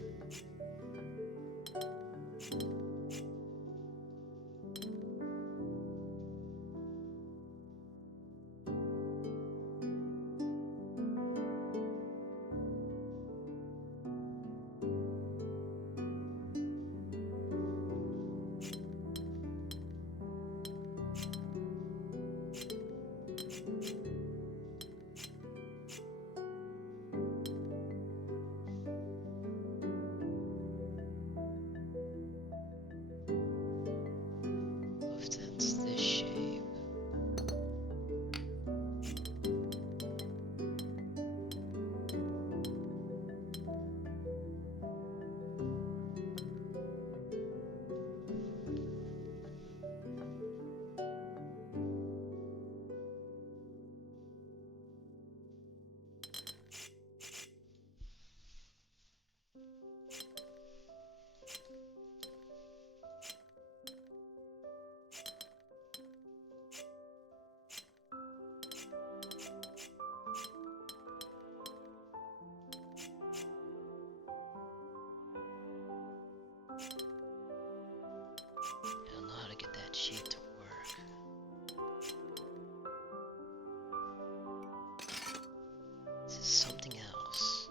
If that's this shape. I don't know how to get that shape to work. This is something else.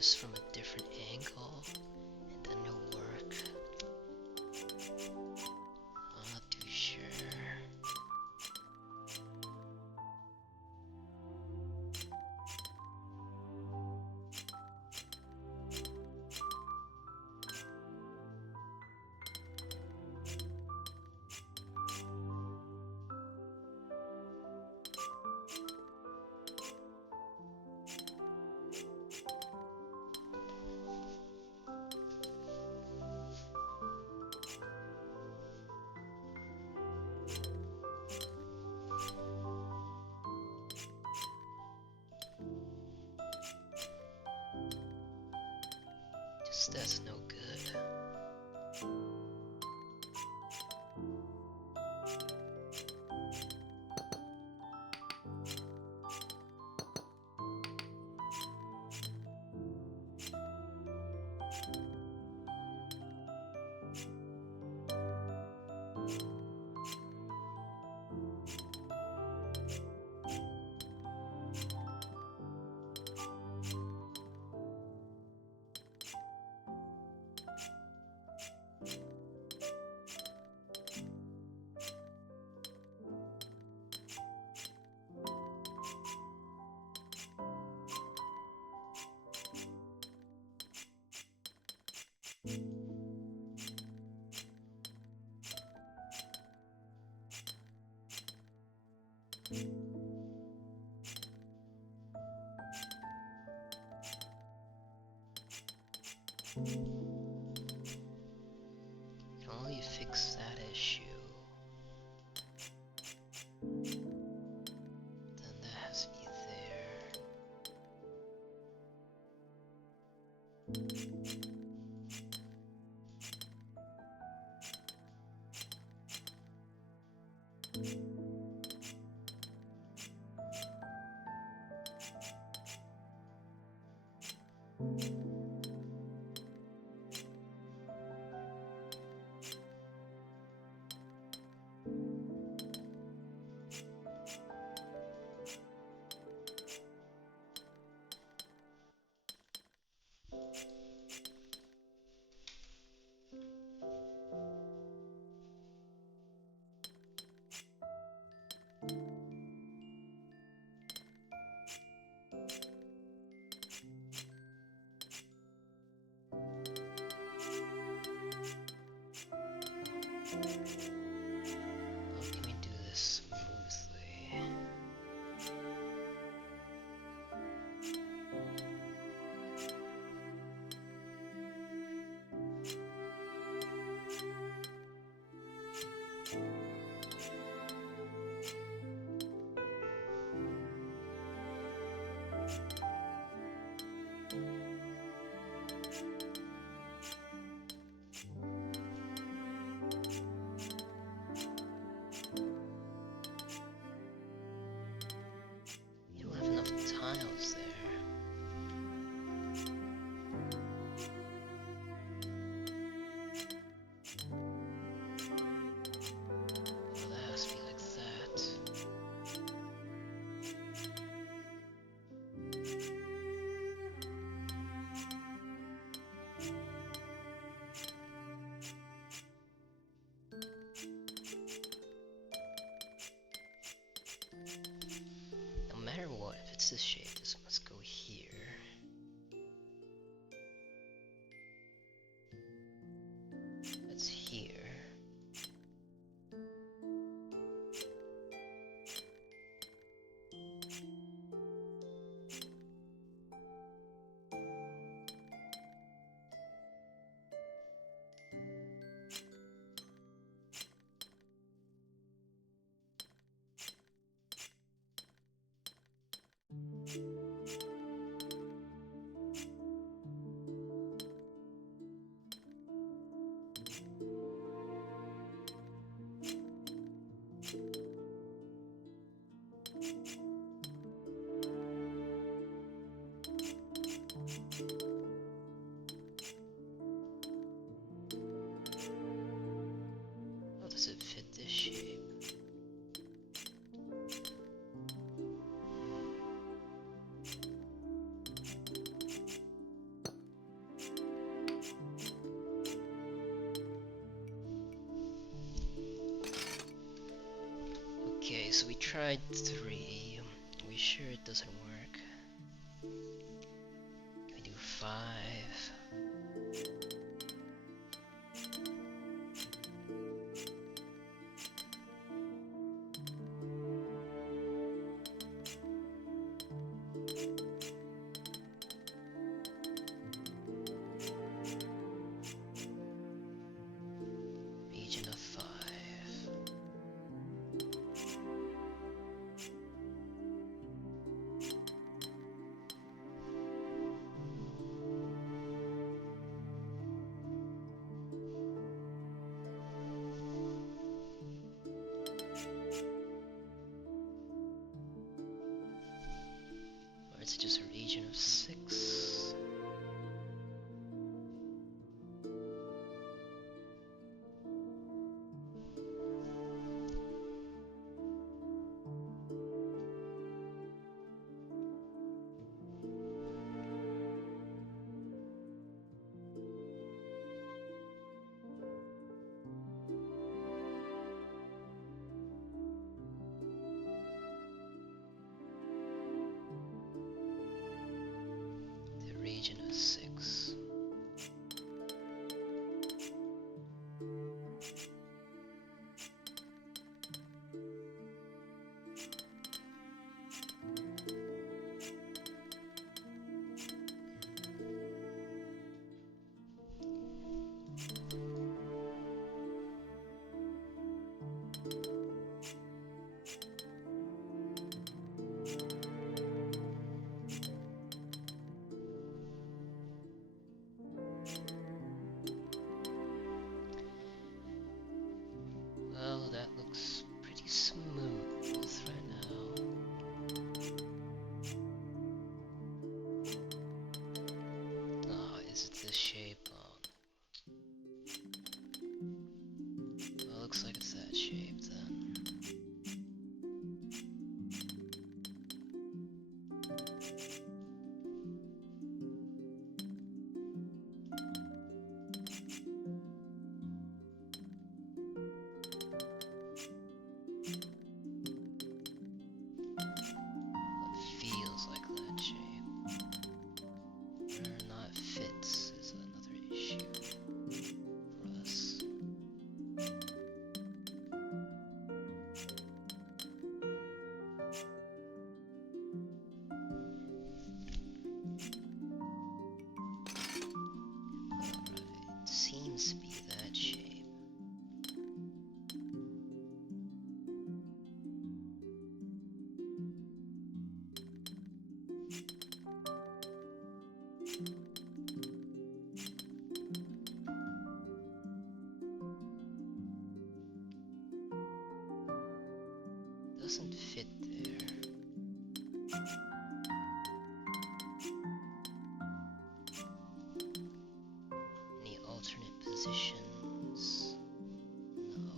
this from a different angle, and then it'll work. I'm not too sure. That's no good. Can only fix that issue. Then that has to be How can we do this smoothly? You don't have enough tiles there. Well, that has to be like that. No matter what, if it's this shape, this must go here. That's here. tried 3. We sure it doesn't work? Can we do 5? Region of 5. Or is it just a region of 6? The region of 6. Well, that looks pretty smooth right now. Oh, is it this shape? Oh. Well, looks like it's that shape then. What feels like that shape? Where not fits is another issue for us. Alright, seems to be that shape. Doesn't fit there. Any alternate positions? No.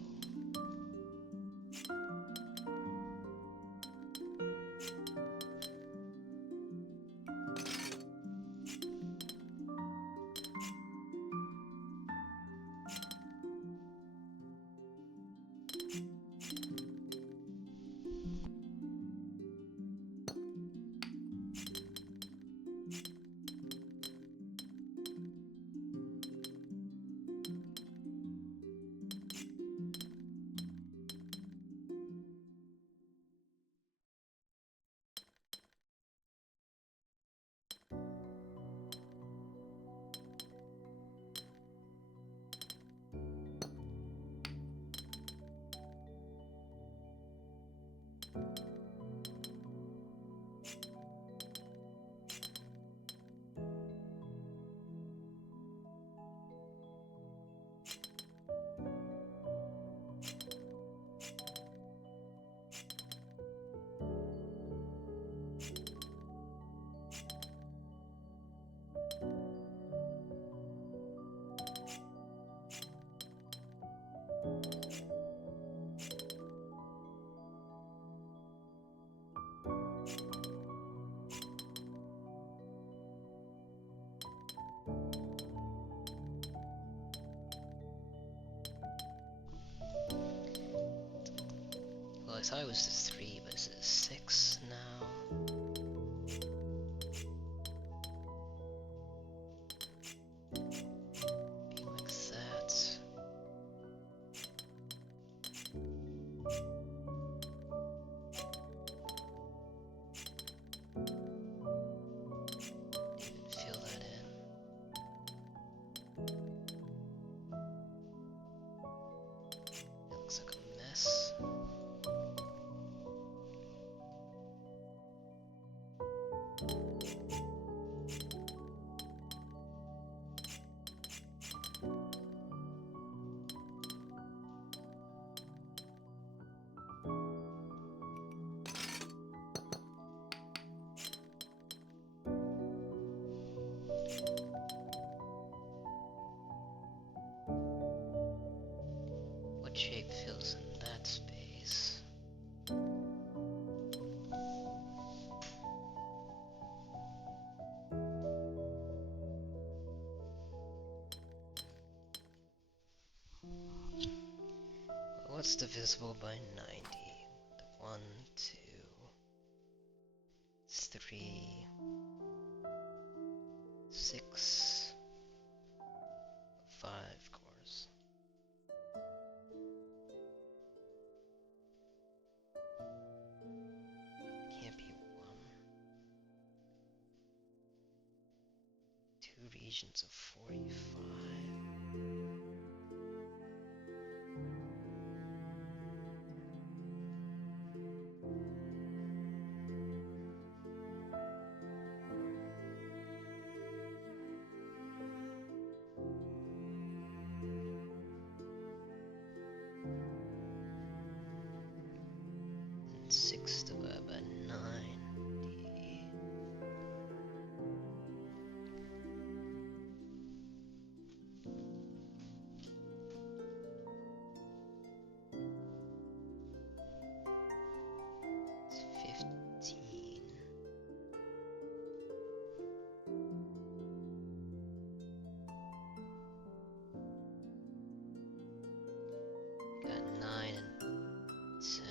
I thought it was the 3, but This is 6 now. Being like that. Even fill that in. It looks like a mess. What shape fills in that space? What's divisible by 90? The 1, 2, 3, 6, 5, of course. Can't be 1. 2 regions of 45. And 6 divided by 90. It's 15. Got 9 and 10.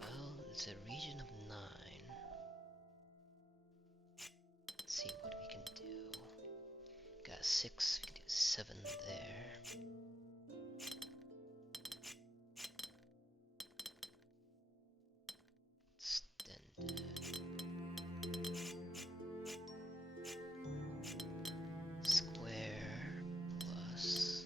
Well, it's a region of 9. Let's see what we can do. Got 6, we can do 7 there. Extended. Square plus.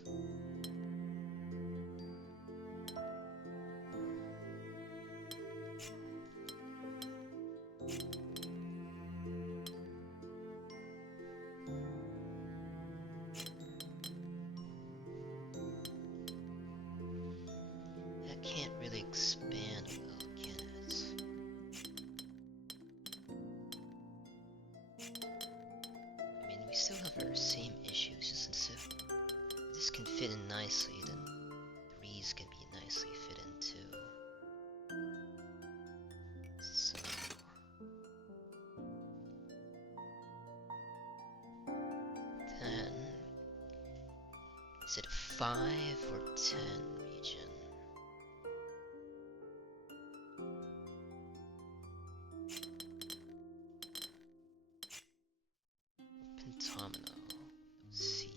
That can't really expand well, can it? I mean, we still have our same issues, just instead if this can fit in nicely, then 3s can be nicely fit in too. So then, is it a 5 or 10 region? Pentomino. Let's see.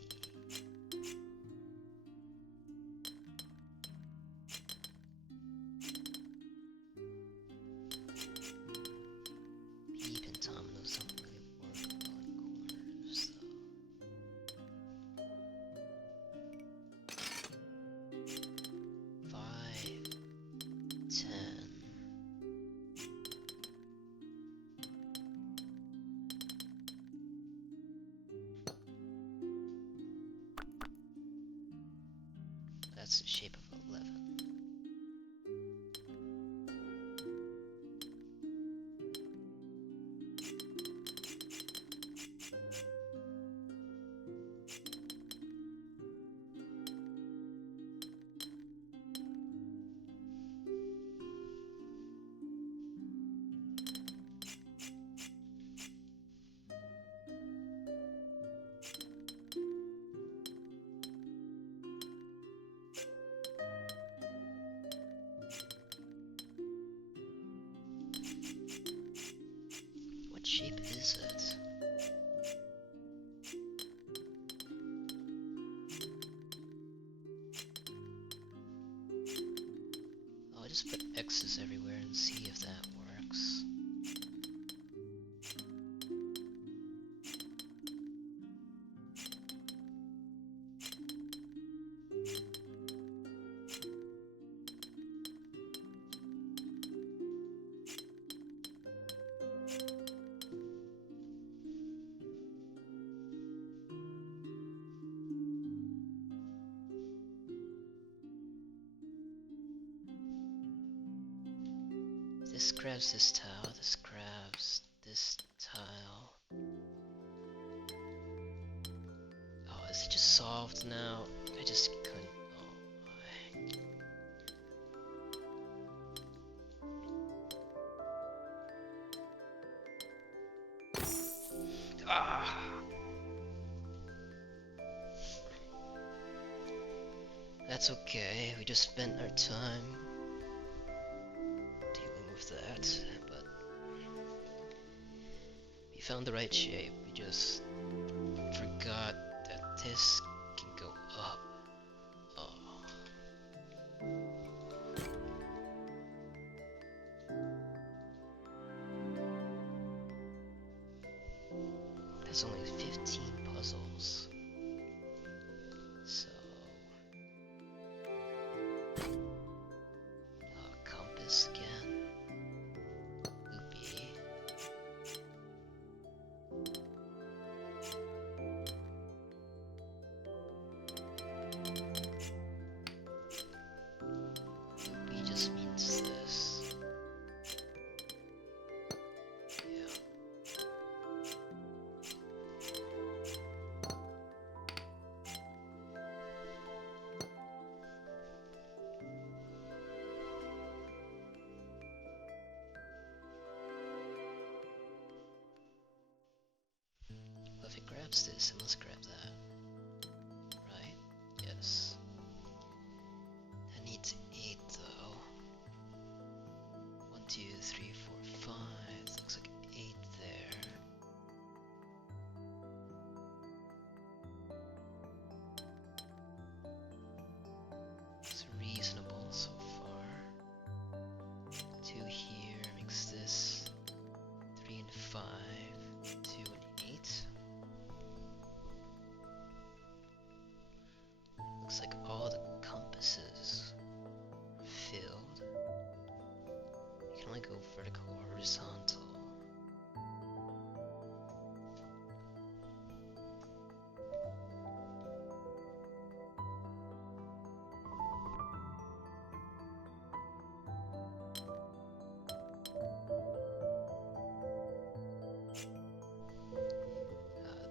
P pentominoes don't really work well in corners, though. is it? I'll just put X's everywhere and see if that works. This grabs this tile, this grabs this tile. Oh, is it just solved now? I just couldn't. Oh, ah! That's okay, we just spent our time dealing with that, but we found the right shape. We just forgot that this can go up. Oh. There's only 15 puzzles. So compass again. Loopy. Loopy just means this. Yeah. Well, if it grabs this, it must grab that. Right? Yes. That needs 8 though. 1, 2, 3, 4, 5. Looks like 8 there. It's reasonable so far. 2 here makes this 3 and 5. 2 and 8. Looks like all the compasses are filled. You can only go vertical or horizontal.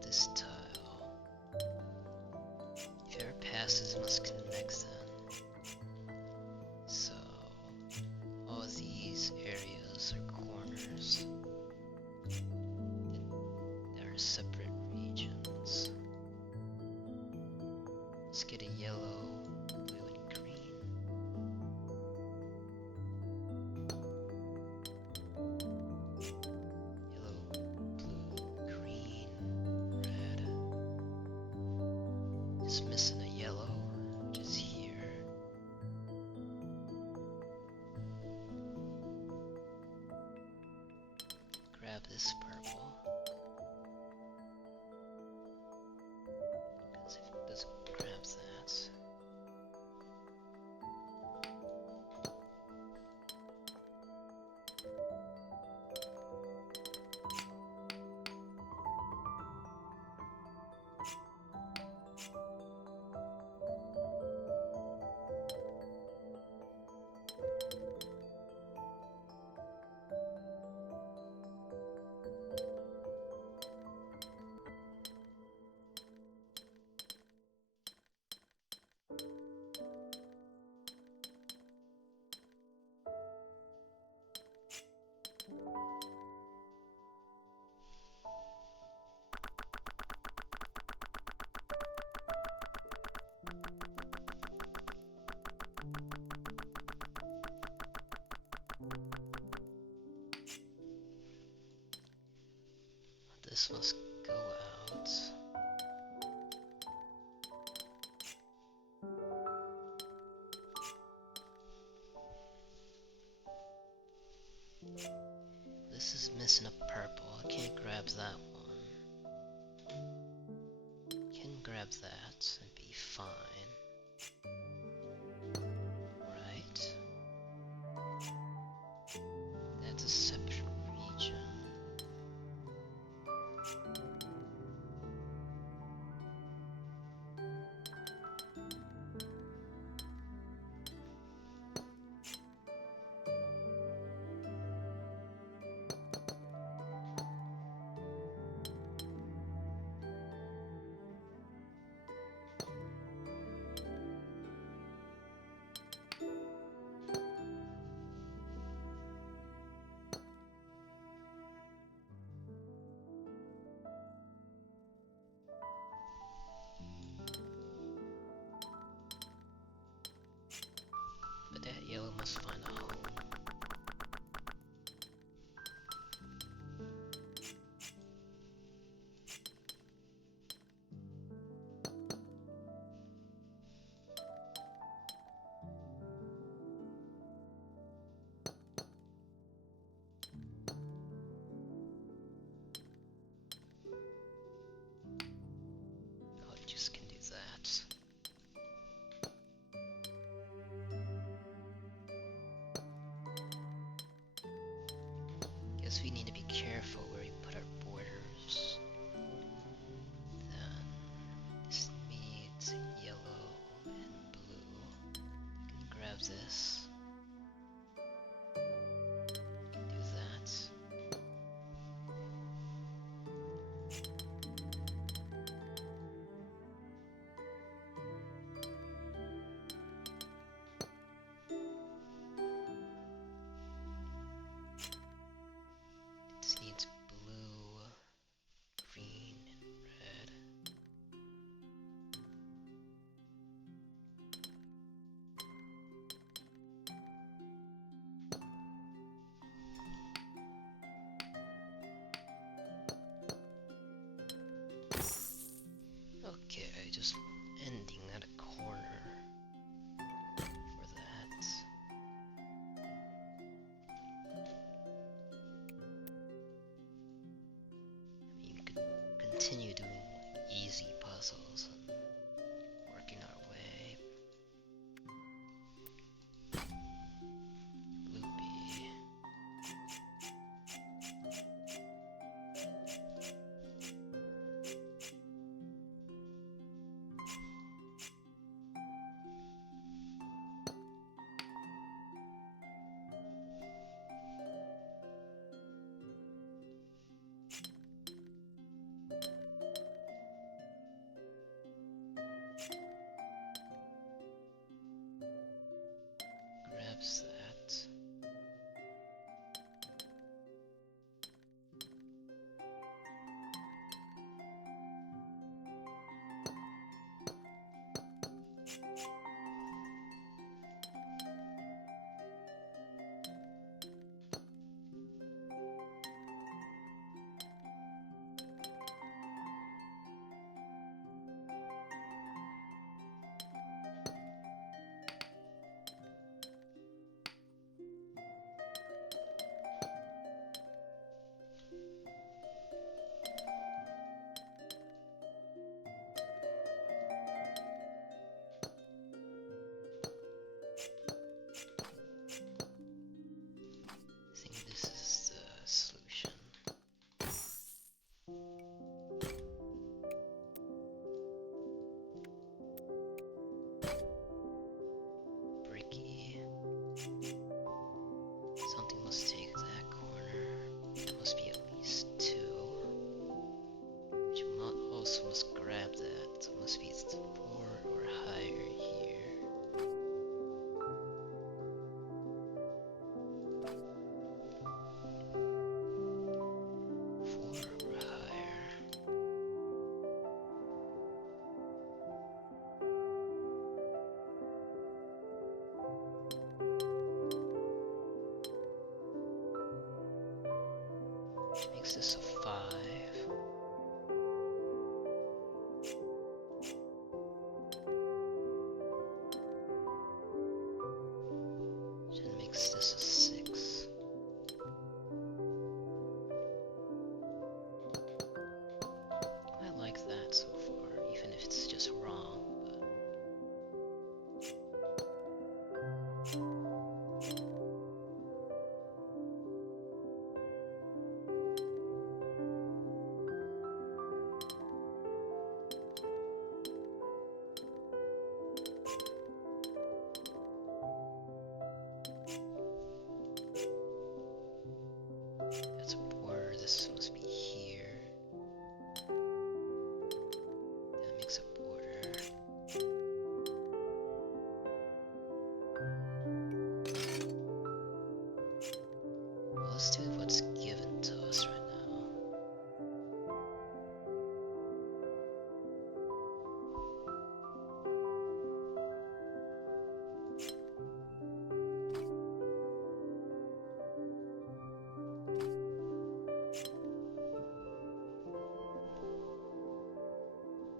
This tile. If it ever passes, it must connect then. So, all these areas are corners. There are separate regions. Let's get a yellow, blue, and green. Yellow, blue, green, red. Just missing a yellow, which is here. Grab this purple. Because if it doesn't grab that. this must go out. This is missing a purple. I can't grab that one. Can grab that and be fine. Right. That's a separate region. But that yellow must find a hole. Oh, it just can do that. Guess we need to be careful where we put our borders. Then this needs yellow and blue. Can grab this. Can do that. This needs blue, green, and red. Okay, just ending at a corner for that. I mean, we could continue doing easy puzzles and working our way. Loopy. makes this a 5. That makes this a 6. I like that so far, even if it's just wrong. That's a border, this must be here. That makes a border. Well, let's do what's given to us right now.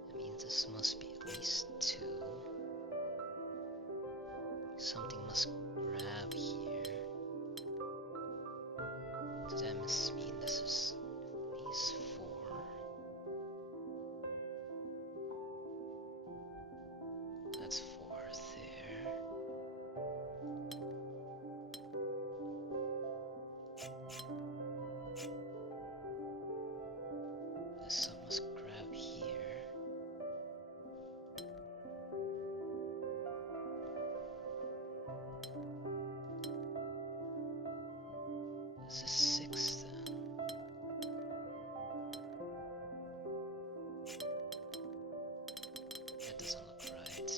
That means this must be at least 2. Something must grab here. So that must mean this is at least 4. That's 4 there. This must grab here. This is 6 then. That doesn't look right.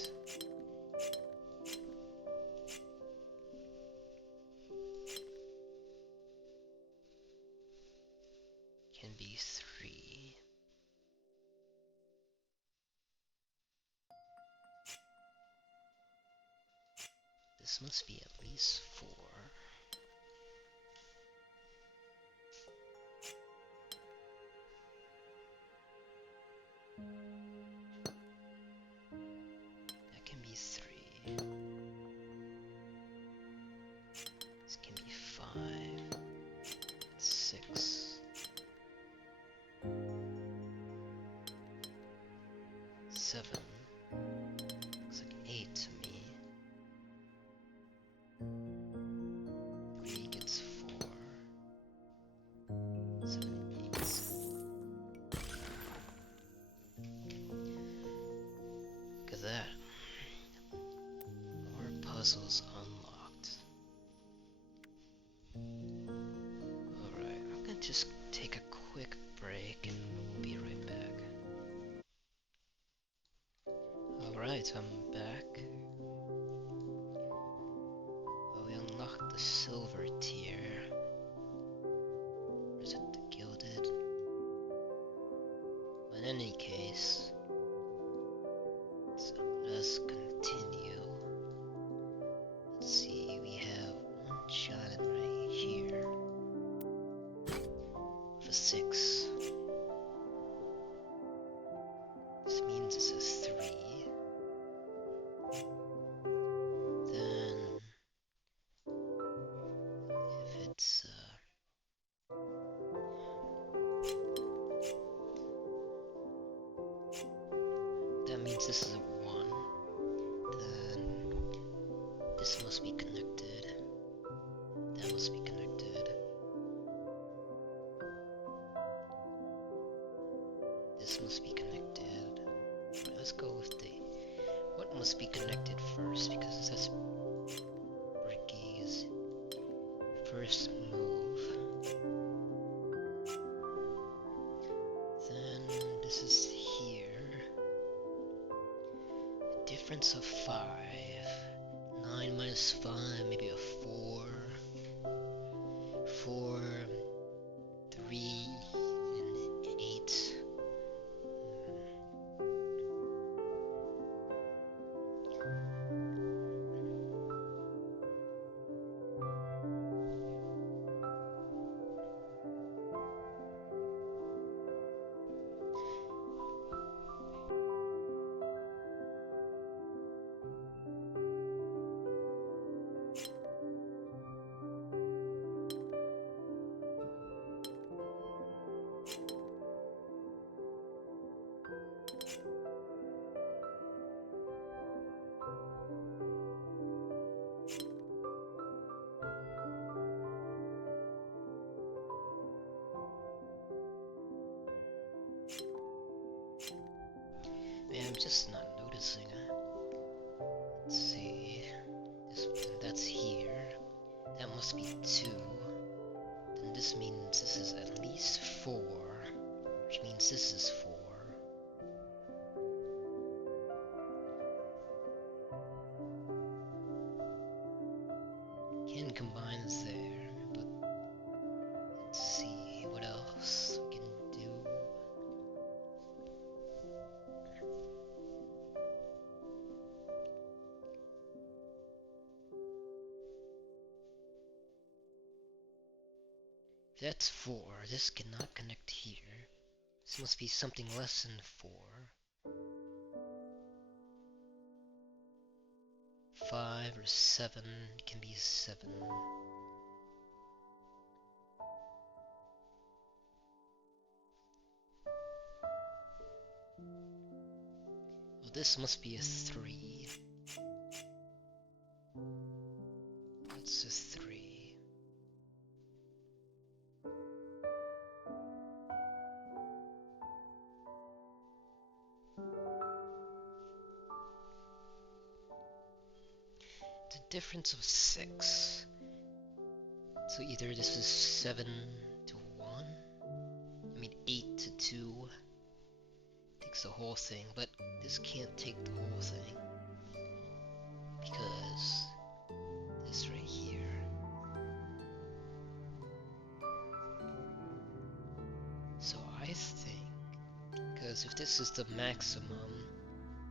Can be 3. This must be at least 4. That can be 3. This can be 5. 6. 7. Looks like 8 to me. 3 gets 4. 7 gets. Look at that. More puzzles unlocked. Alright, I'm gonna just take a quick break and we'll be right back. Alright, I'm back. Well, we unlocked the silver tier. Or is it the gilded? But in any case, so let us continue. Let's see, we have one challenge right here for 6. This means it's a 3. Then, if it's that means this is a 1. Then this must be connected. That must be connected. This must be connected. Right, let's go with the what must be connected first, because that's Ricky's first move. Then this is here. Difference of 5. 9 minus 5, maybe a 4. 4, 3, and 8. just not noticing. Let's see. That's here. That must be 2. Then this means this is at least 4. Which means this is 4. Can combine there, but let's see what else we can do. That's 4. This cannot connect here. This must be something less than 4. 5 or 7 can be 7. Well, this must be a 3. That's a 3. The difference of 6. So either this is 7 to 1. I mean 8 to 2. Takes the whole thing, but this can't take the whole thing. Because this right here. So I think, because if this is the maximum,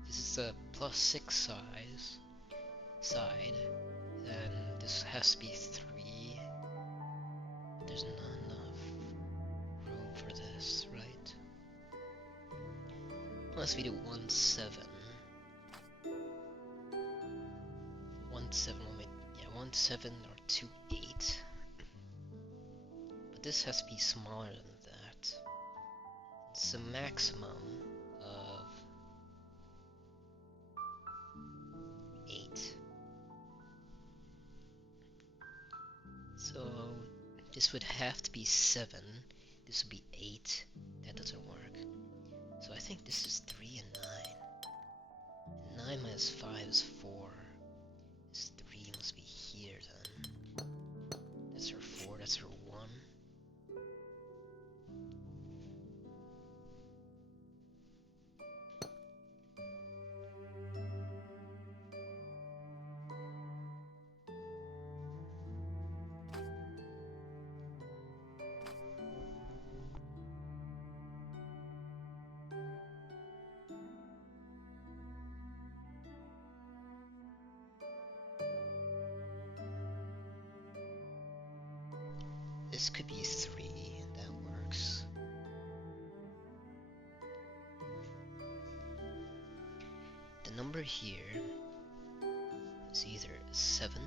this is the plus 6 side, then this has to be 3. There's not enough room for this, right? Unless we do 1 7. 1 7 will make, yeah, 1 7 or 2 8. But this has to be smaller than that. It's a maximum of 8. So this would have to be 7. This would be 8. That doesn't work. So I think this is 3 and 9. And 9 minus 5 is 4. This 3 must be here then. That's her 4, that's her 1. This could be 3, that works. The number here is either 7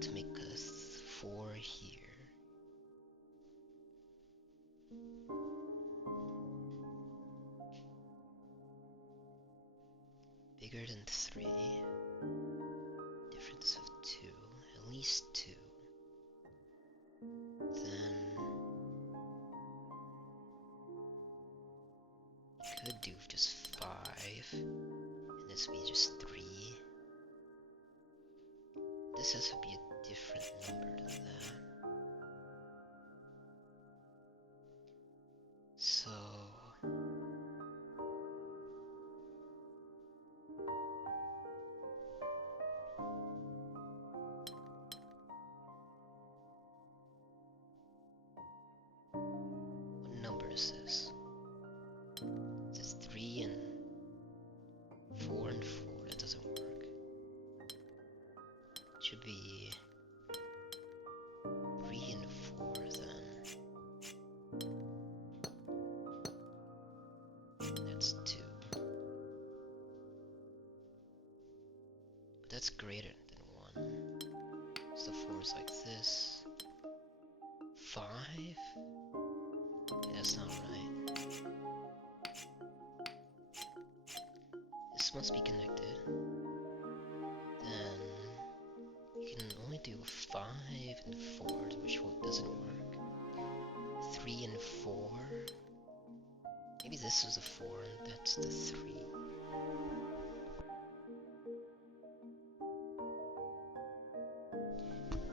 to make a 4 here. Bigger than 3. Difference of 2. At least 2. Then you could do just 5. And this would be just 3. This has to be a different number than that. So what number is this? Is this 3 and 4 and 4? That doesn't work. It should be 3 and 4 then. That's 2. But that's greater than 1. So 4 is like this. 5? That's not right. This must be connected. Then you can only do 5 and 4, which doesn't work. 3 and 4. Maybe this is a 4 and that's the 3.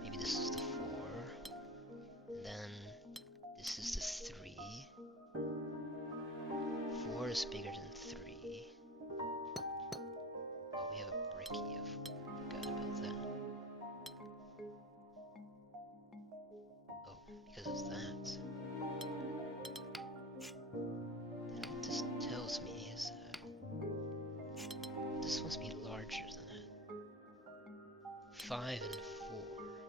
Maybe this is the 4. And then this is the 3. 4 is bigger than 3. Oh, we have a bricky. I forgot about that. Oh, because of that. Then what this tells me is that this must be larger than it. 5 and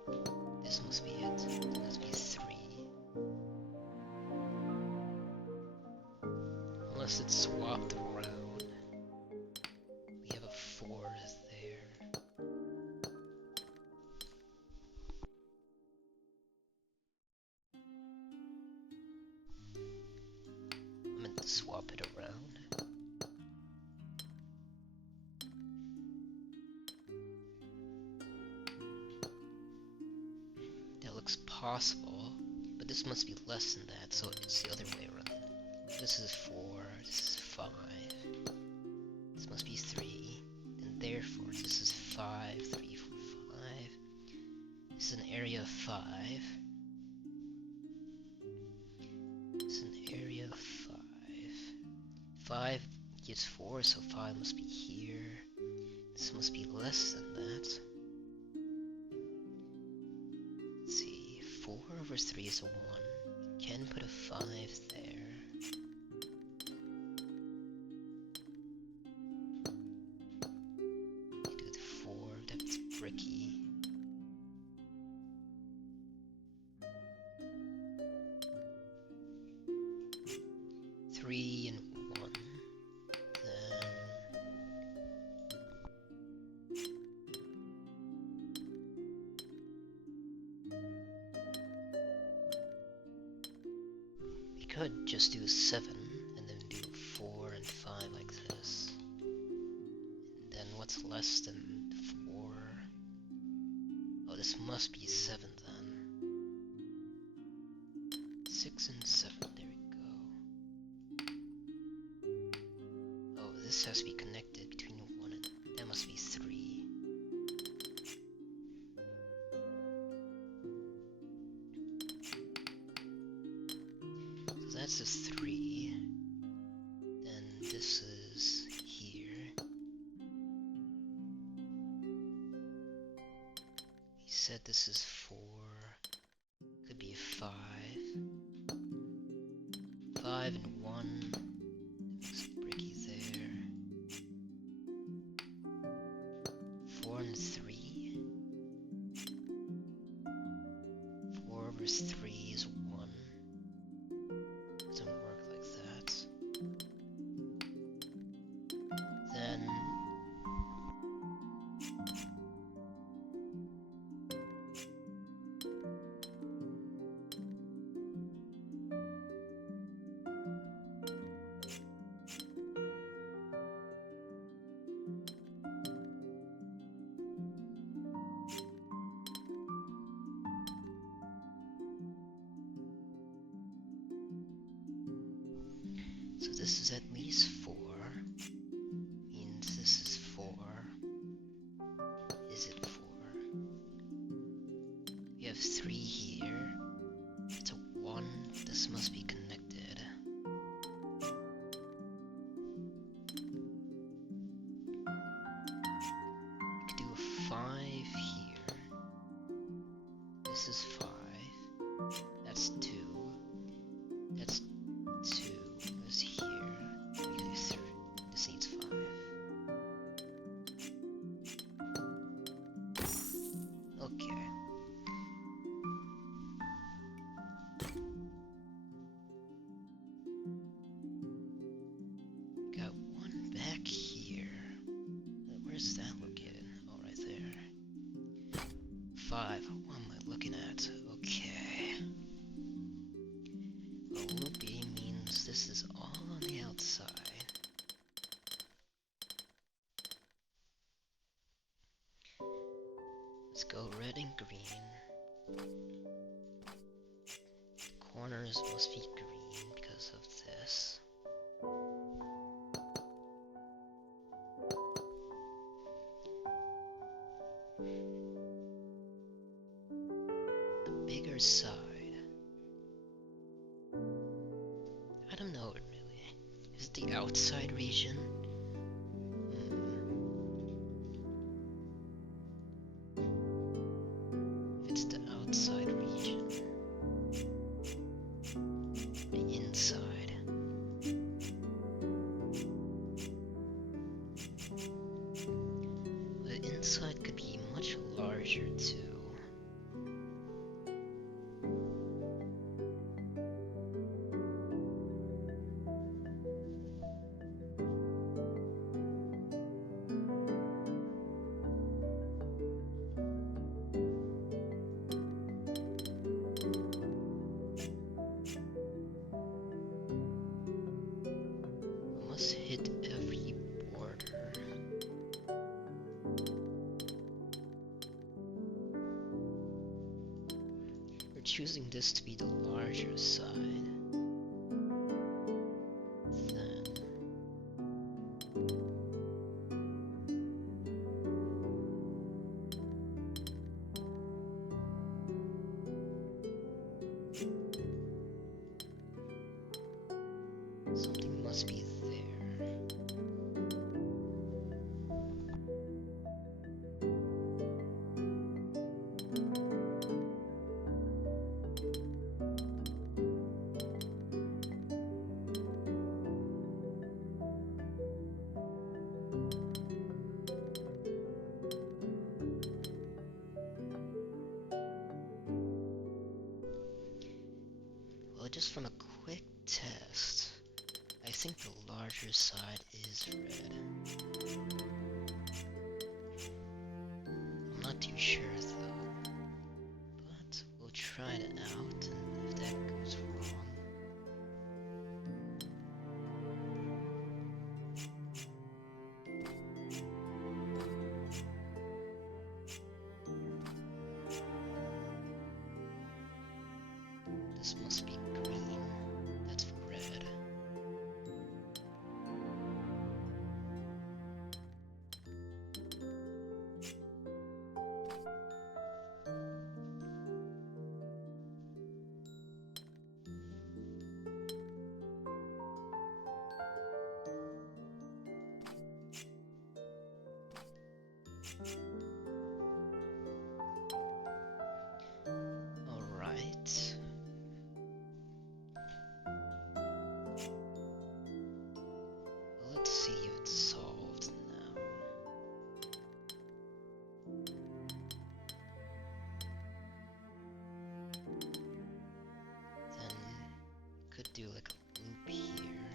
4. This must be it. This must be 3. Unless it's swapped around. We have a 4 there. I meant to swap it around. That looks possible, but this must be less than that, so it's the other way around. This is 4, this is 5. This must be 3, and therefore this is 5, 3, 4, 5. This is an area of 5. This is an area of 5. 5 gives 4, so 5 must be here. This must be less than that. Let's see, 4 over 3 is a 1. You can put a 5 there. Do the 4, that's bricky. Three and 1. Then we could just do 7 and then do 4 and 5 like this. And then what's less than 4? Oh, this must be 7 then. 6 and 7, there we go. Oh, this has to be connected between 1 and... that must be 3. So that's a 3. Then this is here. He said this is 4. Could be a 5. 5 and 1. Makes a bricky there. 4 and 3. 4 over 3 is 1. Doesn't work like that. Then so this is at least 4. Means this is 4. Is it 4? We have 3 here. It's a 1. This must be connected. We could do a 5 here. This is 5. That's 2. That's 2 is here. We do 3. This needs 5. Okay. Got 1 back here. Where's that located? Oh, right there. 5. What am I looking at? Okay. Well, loopy means this is all on the outside. Let's go red and green. The corners must be green because of this. The bigger side. I don't know it really. Is it the outside region? If it's the outside region. The inside. The inside could be much larger too. Must hit every border. We're choosing this to be the larger side. Then something must be there. Well, just from a quick test, I think the larger side is red. I'm not too sure though, but we'll try it out, and if that goes wrong, this must be green. That's red. Alright. Let's see if it's solved now. Then could do like a loop here.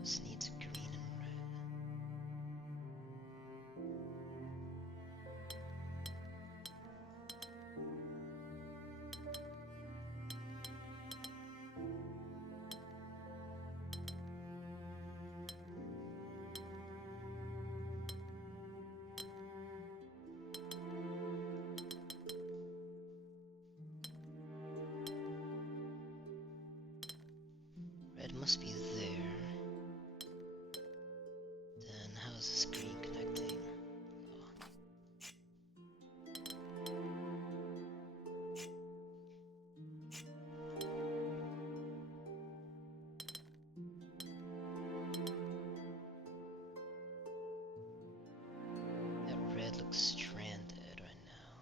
This needs green and red. Red must be there. Then how is this green connecting? Oh. That red looks stranded right now.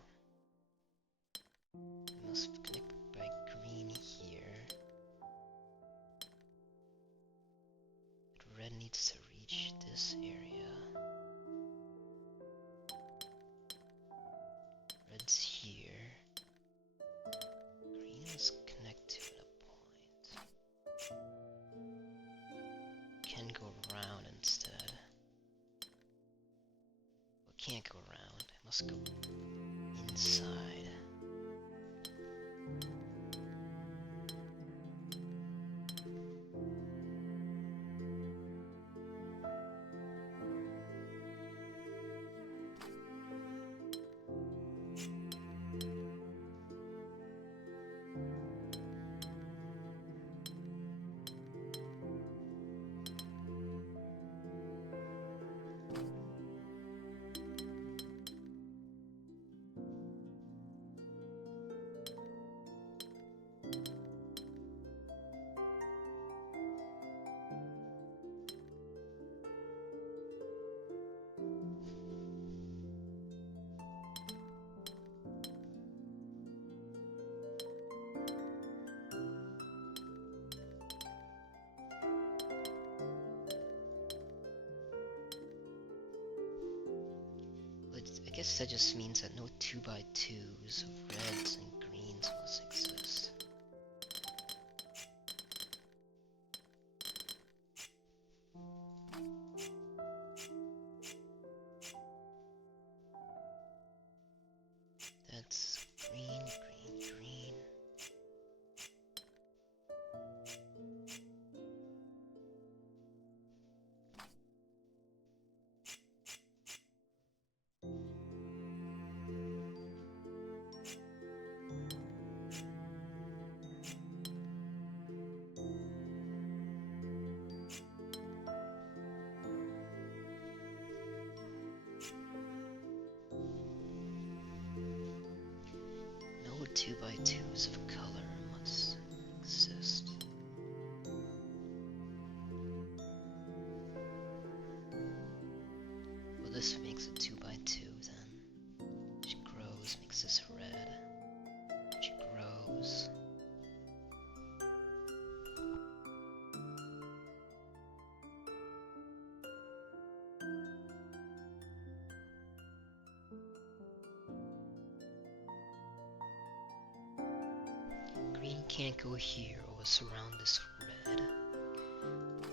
It must connect by green here. But red needs to reach this area. Red's here. Green must connect to it at a point. Can go around instead. Well, it can't go around. It must go inside. guess that just means that no 2x2s of reds and greens must exist. That's green, green, green. No 2x2s of color must exist. Well, this makes it 2x2 then. Which grows makes this red. Which grows. Green can't go here or surround this red.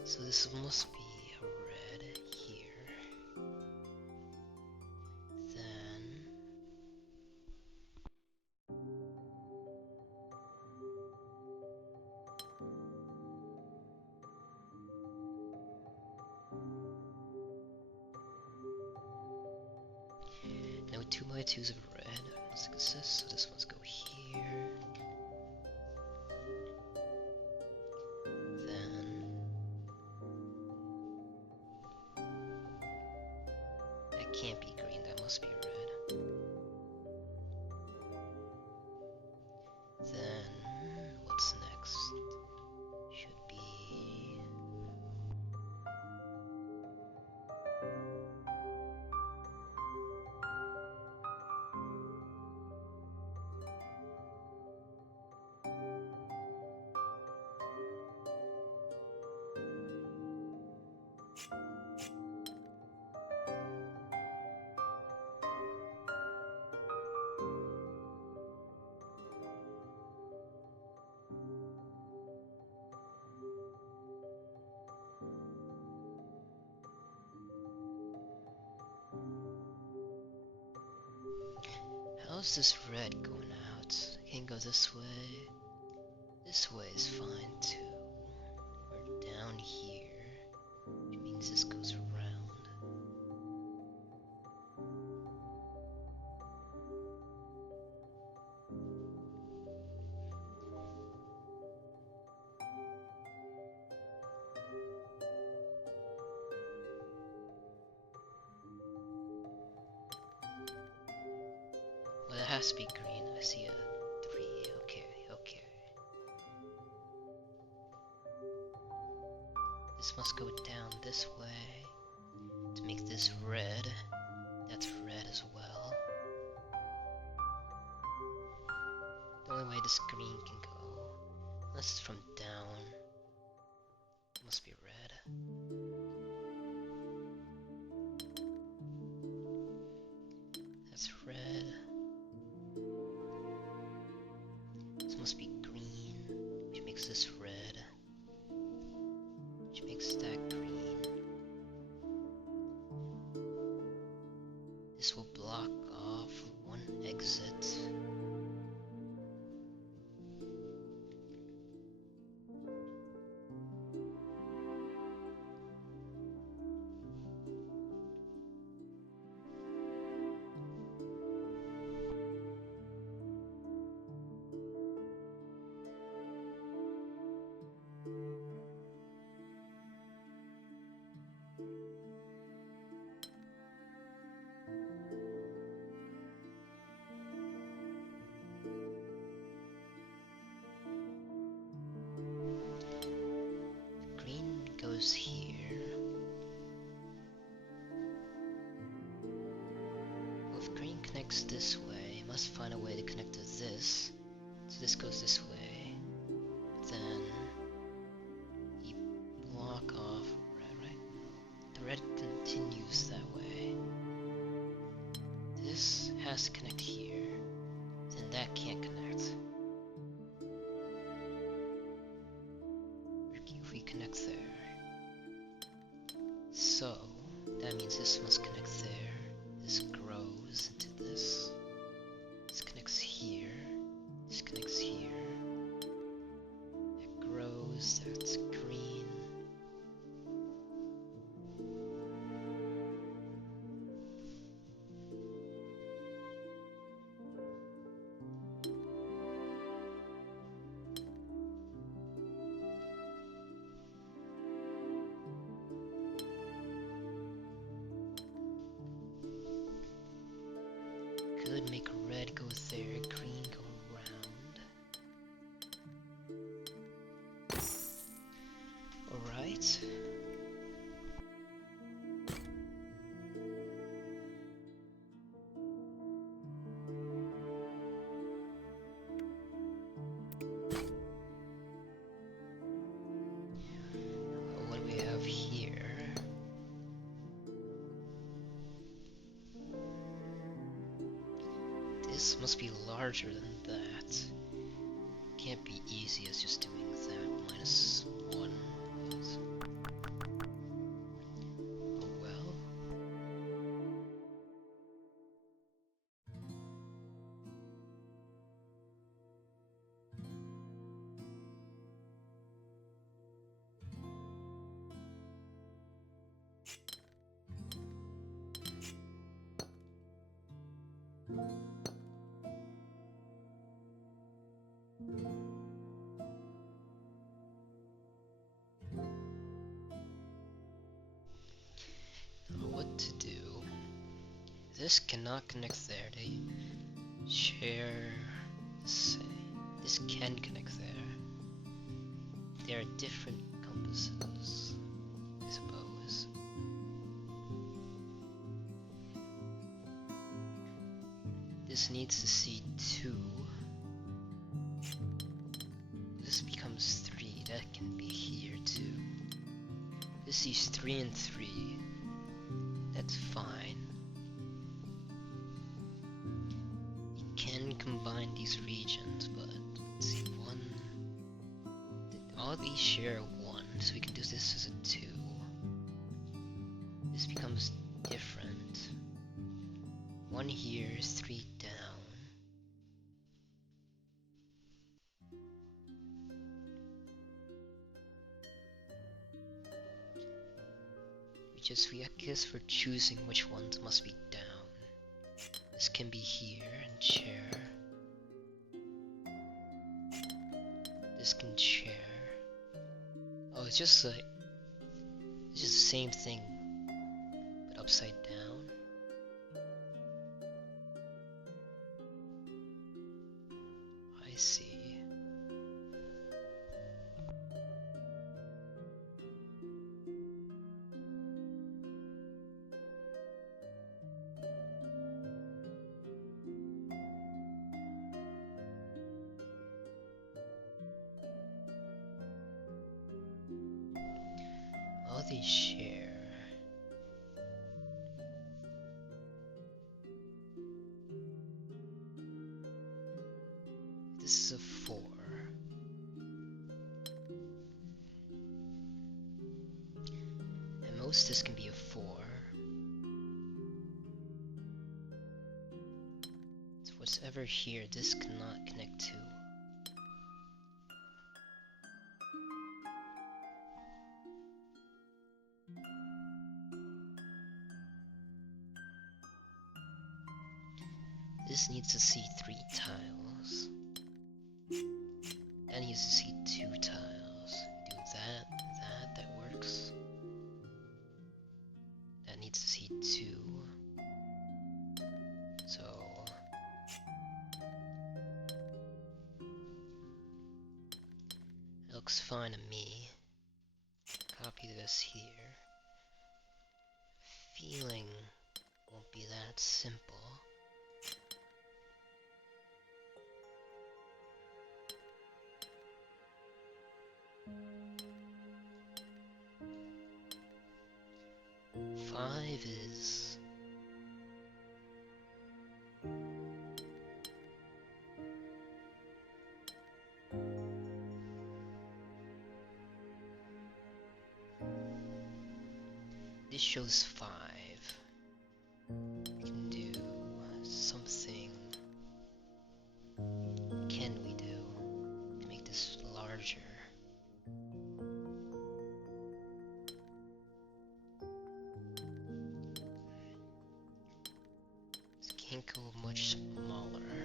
So this must be a red here. Then no 2x2s of red must exist, so this must go here. Then that can't be green, that must be red. Then what's next? Should be how's this red going out? Can't go this way. This way is fine too. We're down here, which means this goes around. Well, it has to be green. I see a 3. Okay, okay. This must go down this way to make this red. That's red as well. The only way this green can go, unless it's from down, it must be red. That's red. This must be green, which makes this red, which makes that green. This will block off one exit. Goes here. Well, if green connects this way, it must find a way to connect to this. So this goes this way. Then you block off red, right? The red continues that way. this has to connect here, then that can't connect. If we connect there, so that means this must connect there. This grows into this. This connects here. This connects here. It grows. That's green. Could make red go there, green go around. Alright. What do we have here? This must be larger than that. Can't be easy as just doing that. -1. Oh well. What to do? This cannot connect there. They share. This can connect there. They are different compasses, I suppose. This needs to see 2. This becomes 3. That can be here too. This sees 3 and 3. That's fine. You can combine these regions, but let's see, 1. All these share 1, so we can do this as a 2. This becomes different. 1 here is 3 down. I guess we're choosing which ones must be down. This can be here and share. This can share. Oh, it's just like it's just the same thing, but upside down. I see. All these share. This is a 4. At most this can be a 4. So whatever here, this cannot connect to. This needs to see 3 tiles. That needs to see 2 tiles. Do that works. That needs to see 2. So it looks fine to me. Copy this here. Feeling won't be that simple. Five is it shows 5. We can do something. What can we do to make this larger? This can't go much smaller.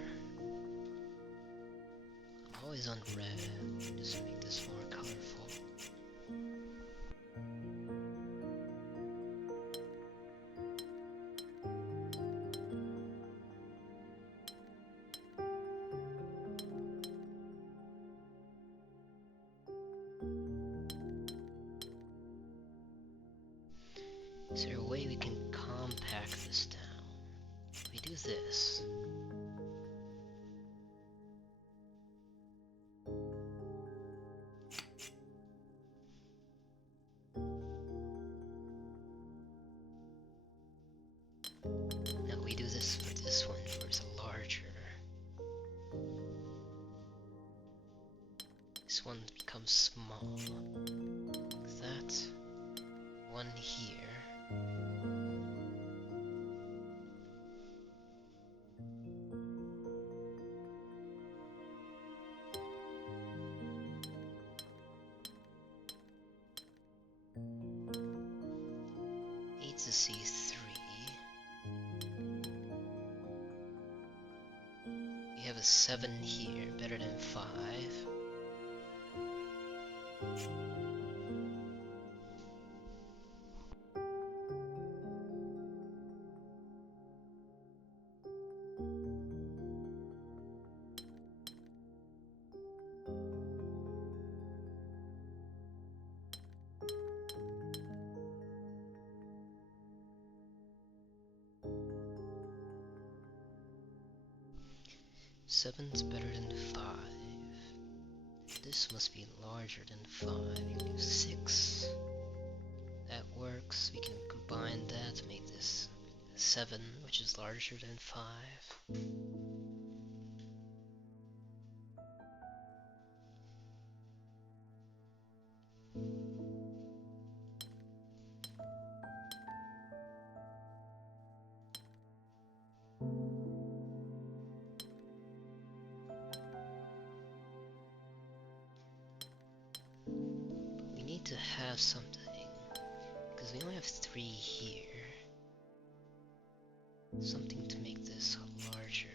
I'm always on red. Just make this more colorful. Is there a way we can compact this down? If we do this. No, we do this for this one, where it's larger. This one becomes small. Like that. One here. To see 3. We have a 7 here, better than 5. Seven's better than 5. This must be larger than 5. You can do 6. That works. We can combine that to make this 7, which is larger than 5. To have something, because we only have 3 here. Something to make this larger,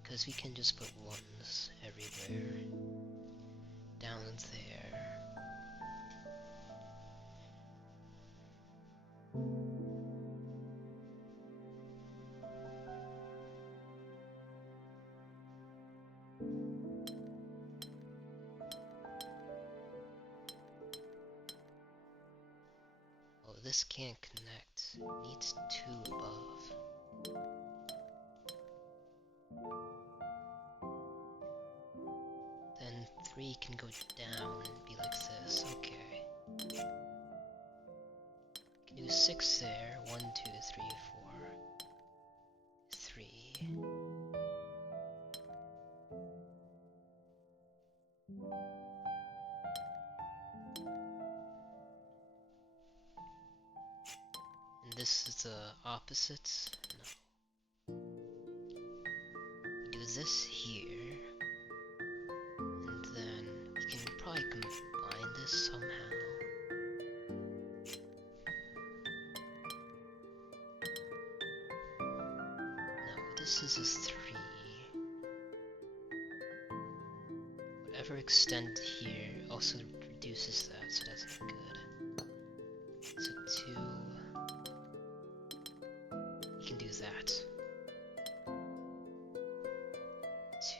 because we can just put 1s everywhere down there. This can't connect. It needs 2 above. Then 3 can go down and be like this. Okay. Can do 6 there. 1, 2, 3, 4. 3. This is the opposite. No. Do this here, and then we can probably combine this somehow. No, this is a 3. Whatever extend here also reduces that, so that's not good. So 2. Can do that.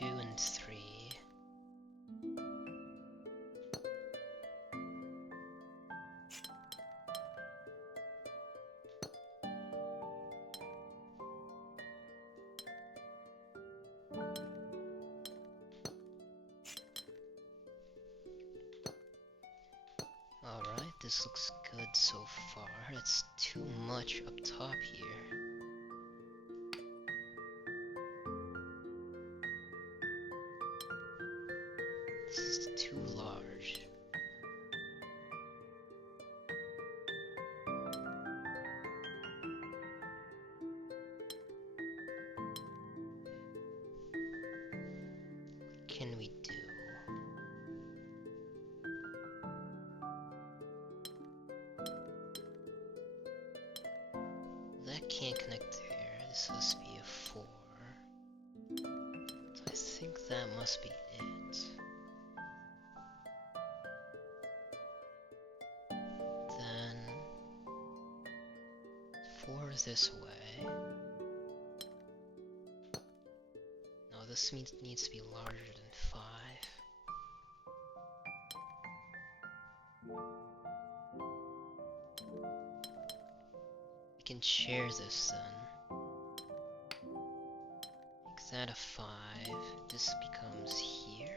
2 and 3. Alright, this looks good so far. It's too much up top here. This is too large. can we do? That can't connect there. This must be a 4. So I think that must be it. Then 4 this way. No, this needs to be larger than 5. We can share this then. Make that a 5. This becomes here.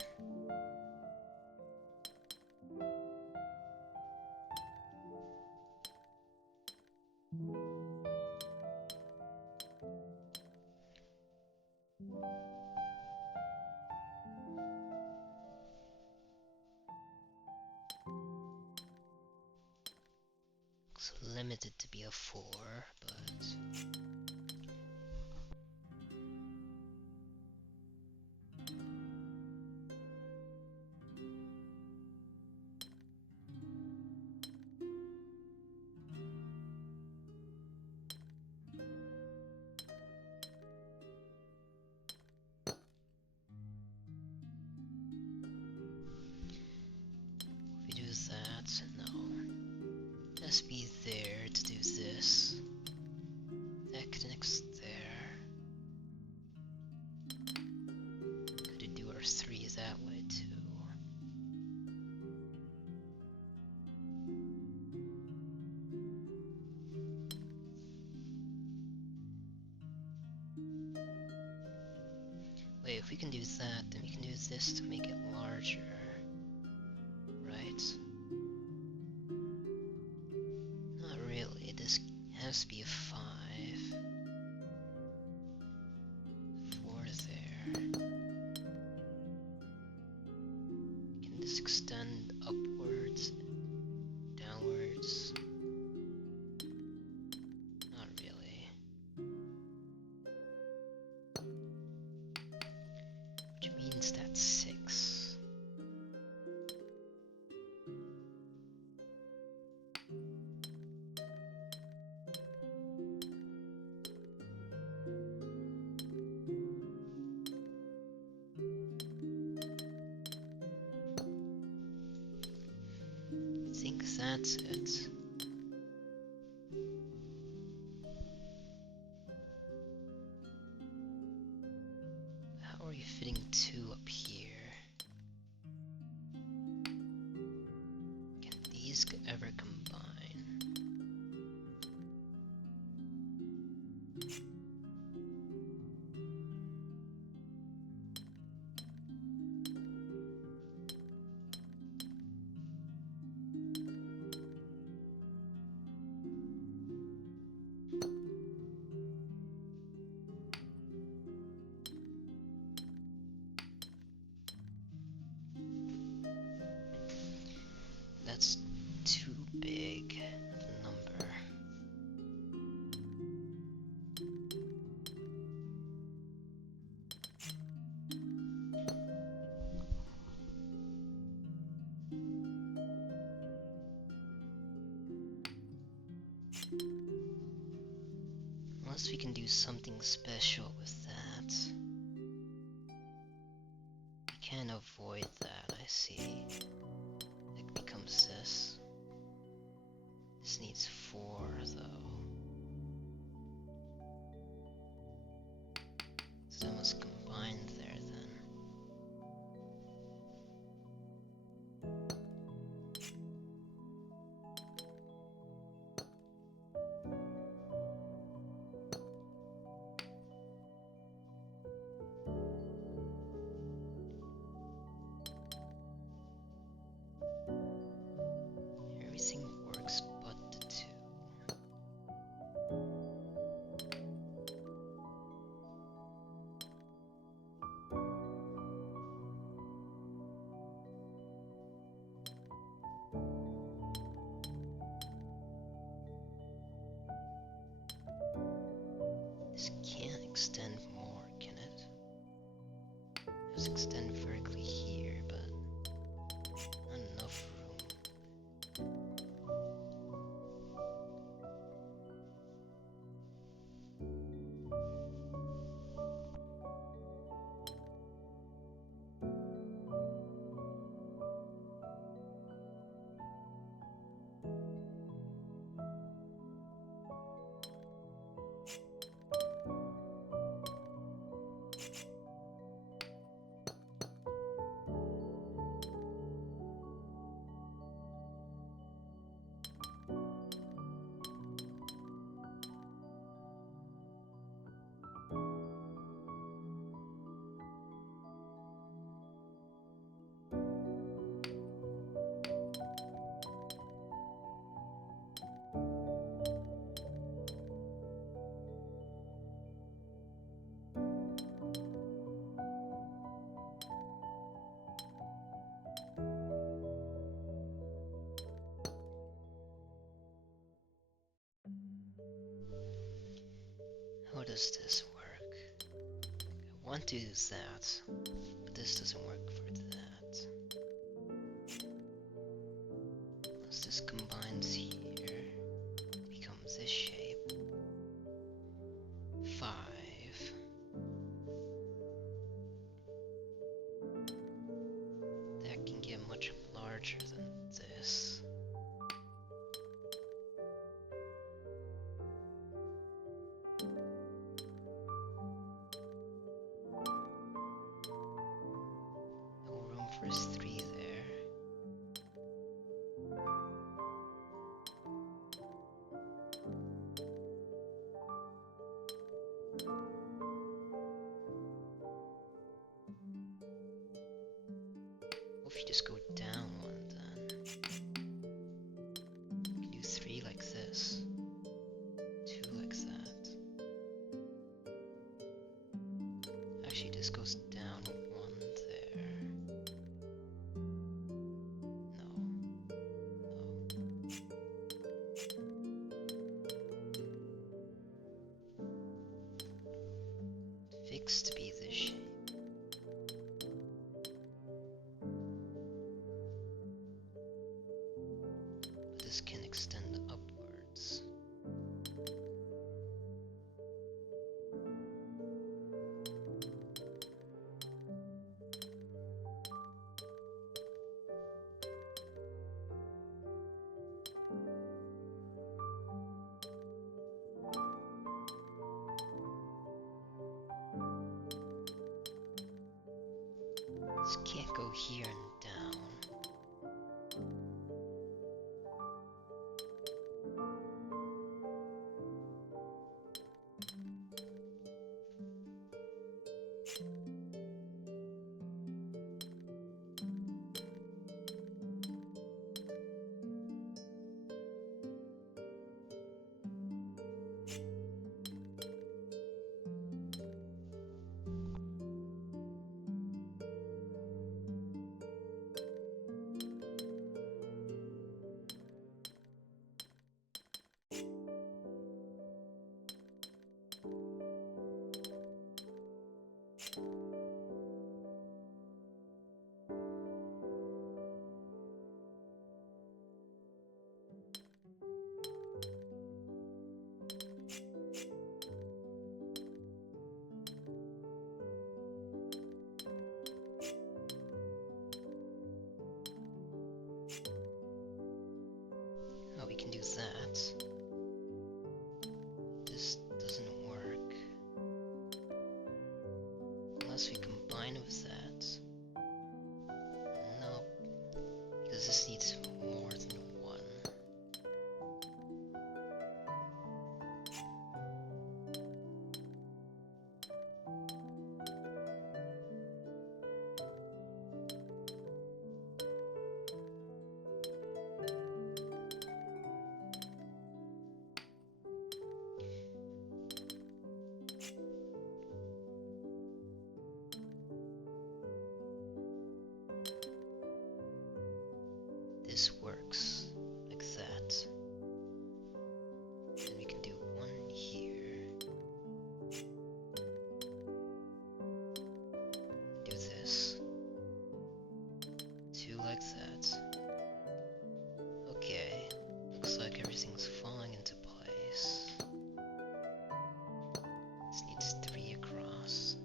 Looks limited to be a 4, but if we do that, no. Must be there to do this. That connects there. Could do our 3 that way too. Wait, if we can do that, then we can do this to make it larger. Right? Not really, this has to be a 5. 4 there. Can this extend upwards, downwards? Not really. Which means that's 6. I think that's it. How are you fitting 2 up here? Can these ever combine? That's too big of a number. Unless we can do something special with that. We can't avoid that, I see. It becomes this. This needs 4 though. So that must combine there then. Everything works but the 2. This can't extend more, can it? Just extend vertically. does this work? I want to use that, but this doesn't work for that. Once this combines here, it becomes this shape. 5. That can get much larger than this. No room for his 3 there. What if you just go down one then? You can do 3 like this, 2 like that. Actually, this goes down 1 there. No. Fixed to be this shape. But this can extend upwards. This can't go here and down. Oh, we can do that. This doesn't work. Unless we combine with that. No, because this needs more than 1. This works like that. And we can do 1 here. Do this. 2 like that. Okay, looks like everything's falling into place. This needs 3 across.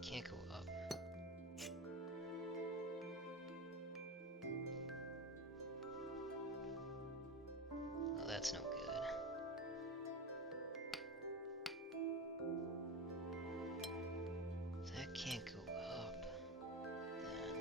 Can't go up. Oh, that's no good. That can't go up, then.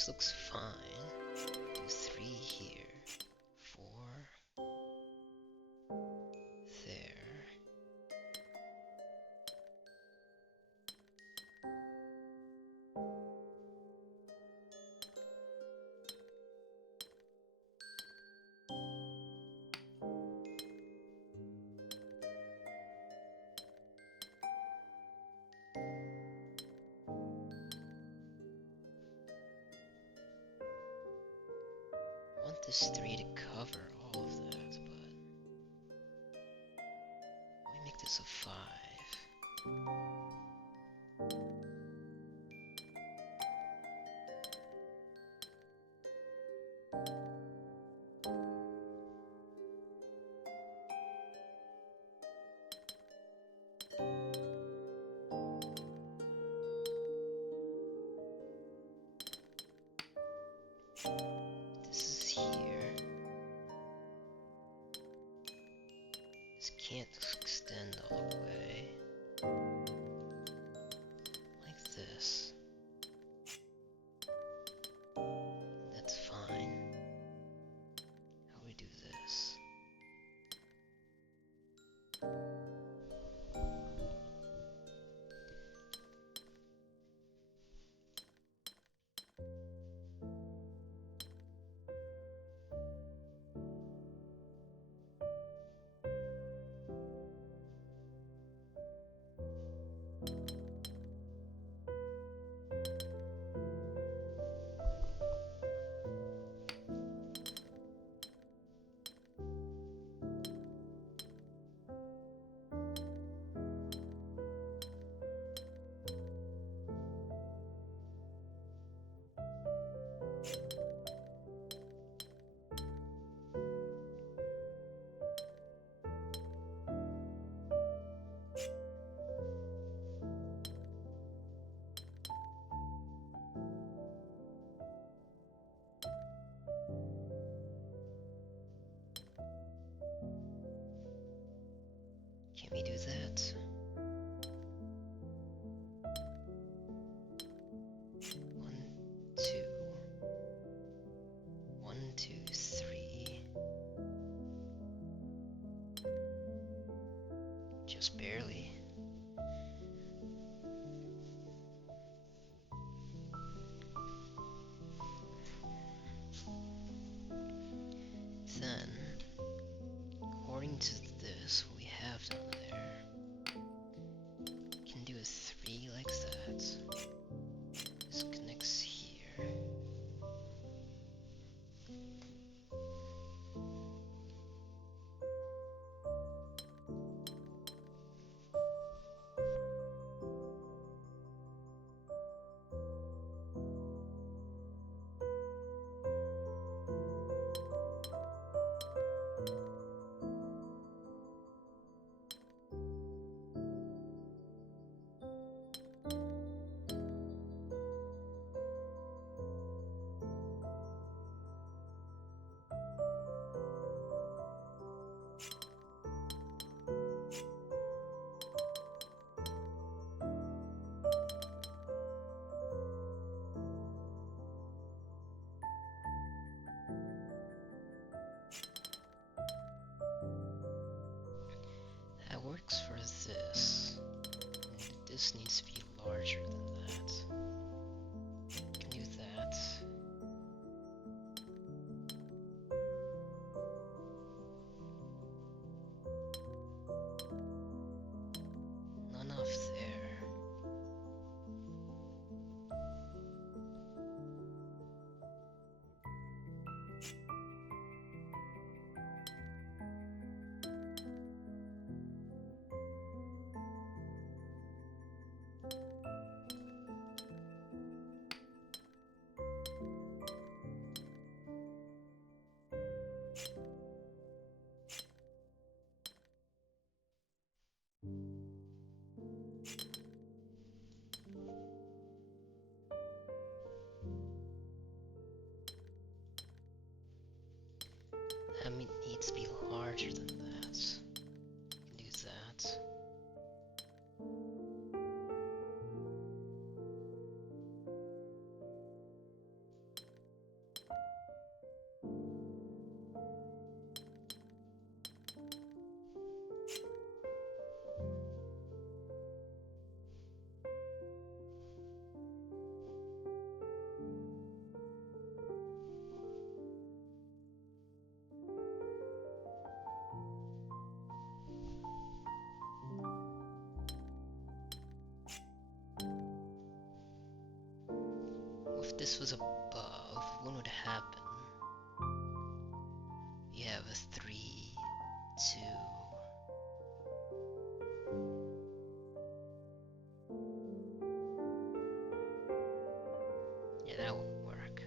This looks fine. Do 3 here. 4. There. I want this 3 to cover all of that, but let me make this a 5. This is here. This can't extend all the way. Like this. That's fine. How do we do this? Can we do that? 1, 2. 1, 2, 3. Just barely. Then, according to this, what we have down there, can do a 3 like that. This connects here. That works for this. This needs to be larger than that. Can do that. Not enough there. That needs to be larger than that. Can do that. this was above, what would happen? We have a 3, 2. Yeah, that won't work.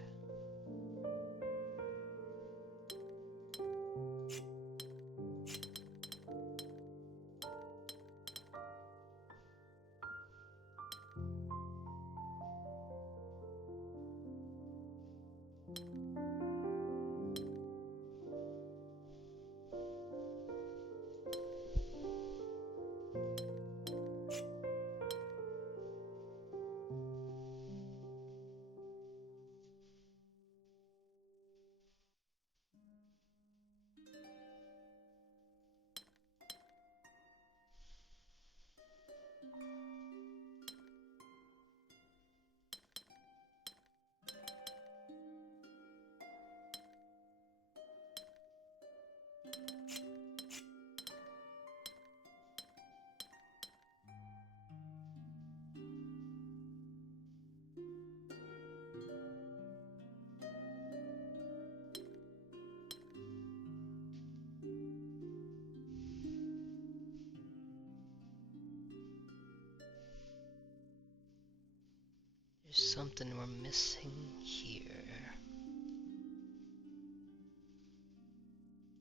There's something we're missing here.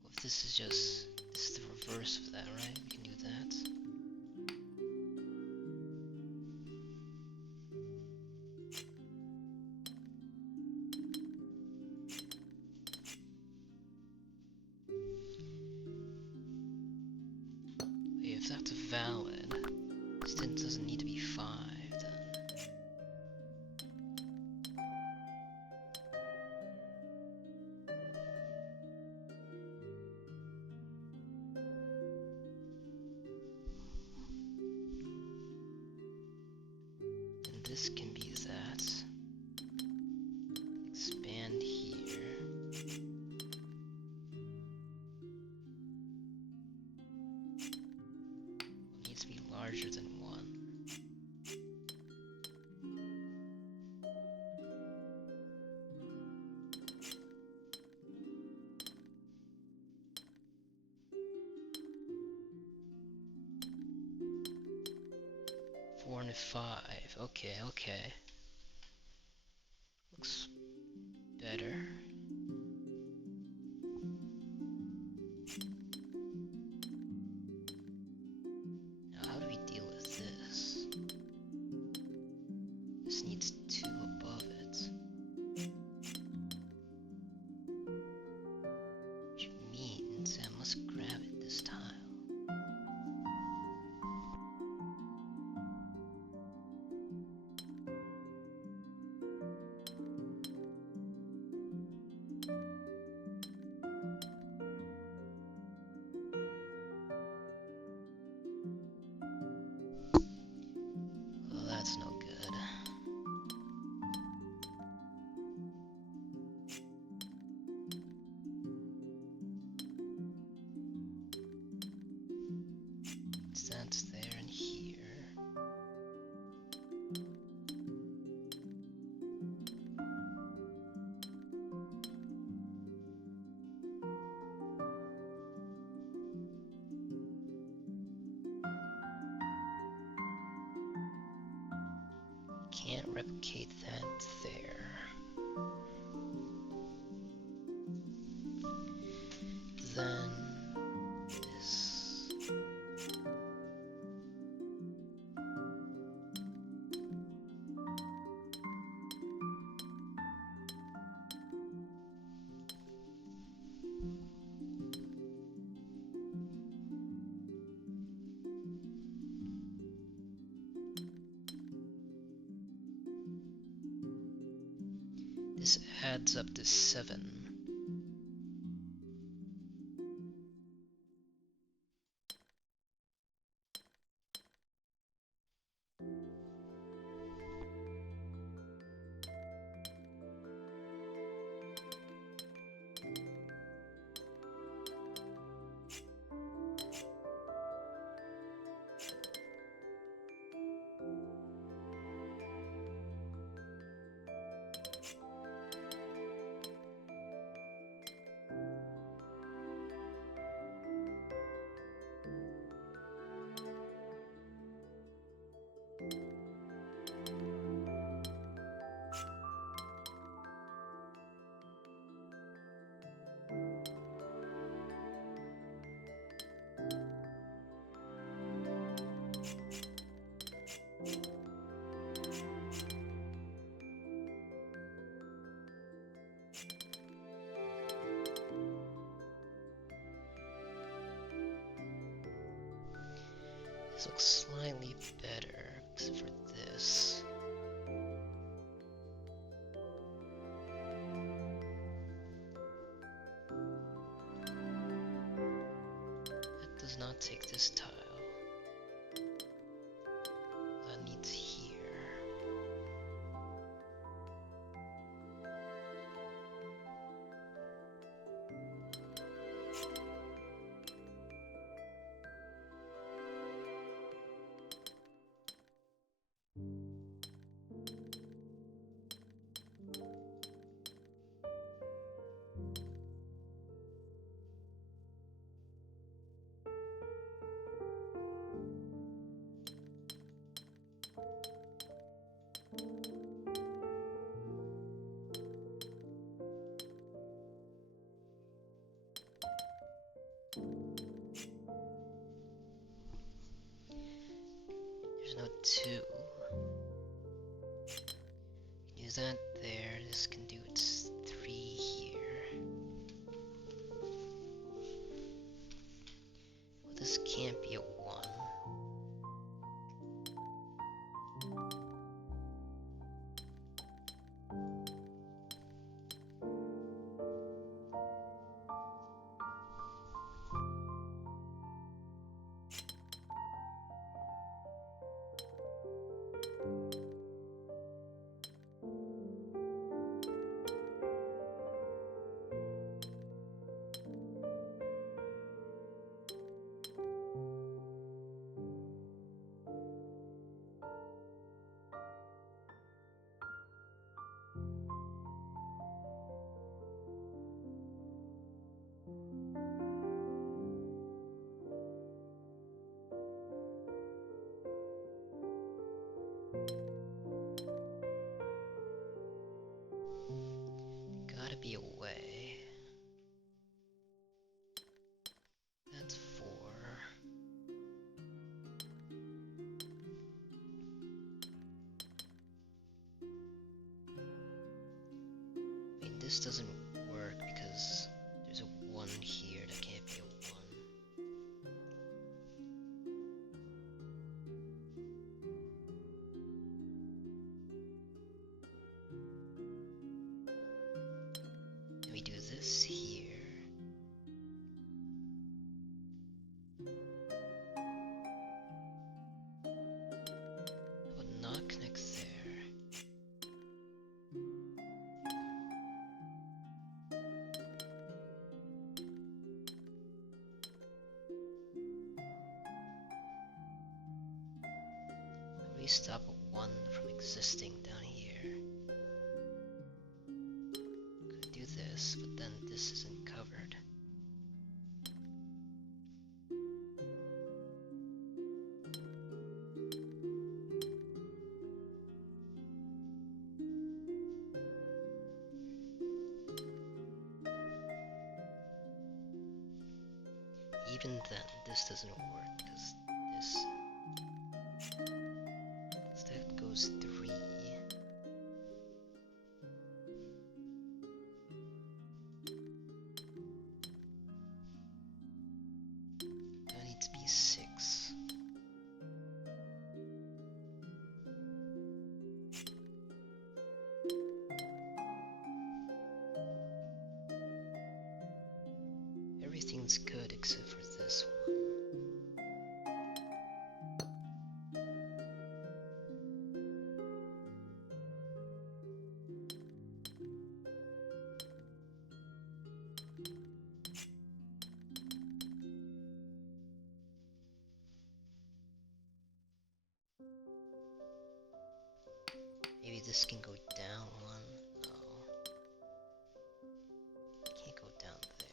Well, if this is the reverse of that, right? We can do that. Wait, if that's valid, this doesn't need to be 5 then. This can be that. Expand here. It needs to be larger than 1. Four and a 5. Okay, okay. Looks better. Now, how do we deal with this? This needs 2 above it. Which means I must grab it this time. Well, that's no good. So that's there and here. Can't replicate that there. Then this. This adds up to 7. This looks slightly better, except for this. That does not take this tile. That needs here. There's no 2. Use that there. This can do its 3 here. Well, this can't be a 1. Gotta be a way. That's 4. I mean, this doesn't work because there's a 1 here. That can't be a 1. We do this here. But not connect there. We stop a 1 from existing down here. Could do this, but then this isn't covered. Even then, this doesn't work because this instead goes 3. That needs to be 6. Everything's good except for this one. Maybe this can go down 1. No. Can't go down there.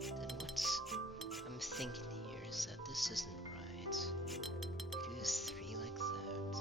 Then what's I'm thinking here is that this isn't right. Do 3 like that.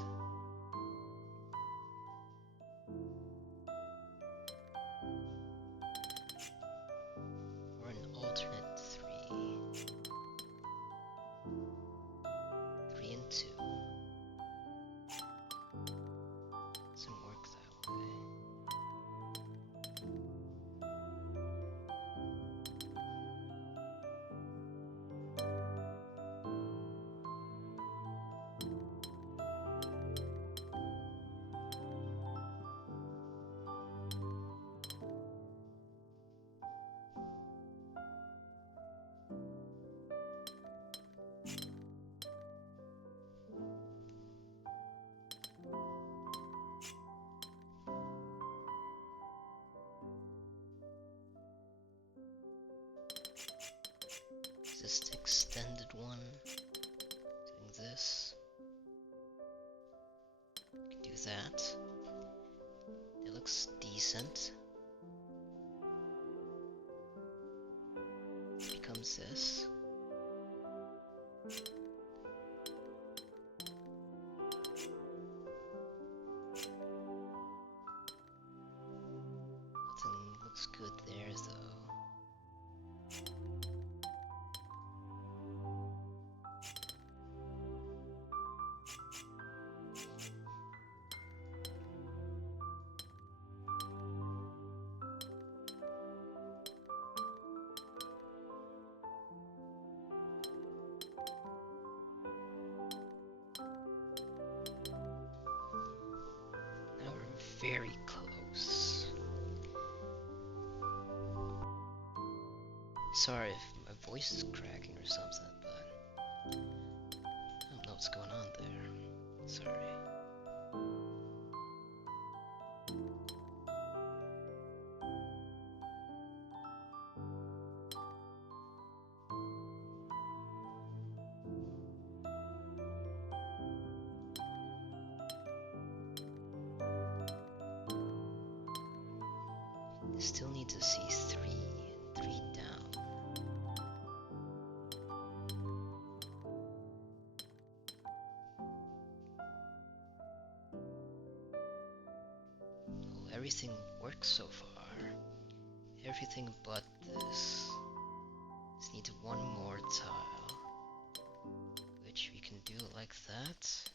left one, doing this. We can do that. It looks decent. It becomes this. Nothing looks good there though. Now we're very close. Sorry if my voice is cracking or something, but I don't know what's going on there. Sorry. Still need to see three down. Oh, everything works so far. Everything but this. Just need one more tile, which we can do like that.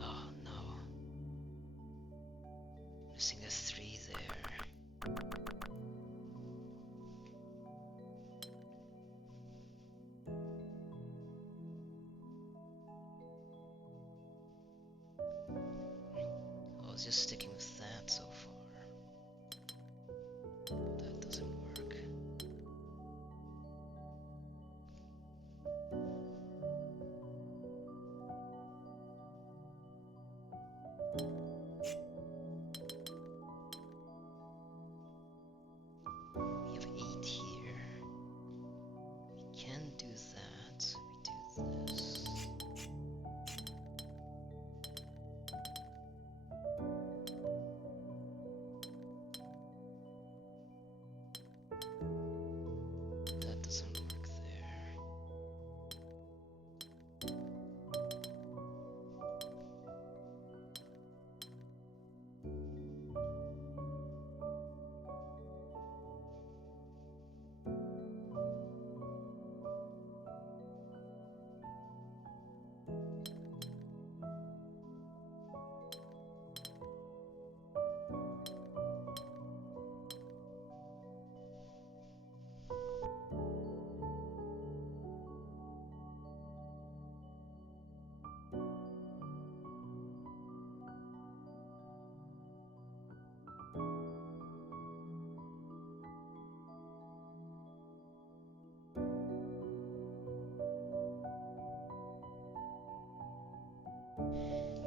Oh no. Missing a 3 there. I was just sticking with that so far. That doesn't work. We have 8 here. We can do that. We do this. That doesn't work there.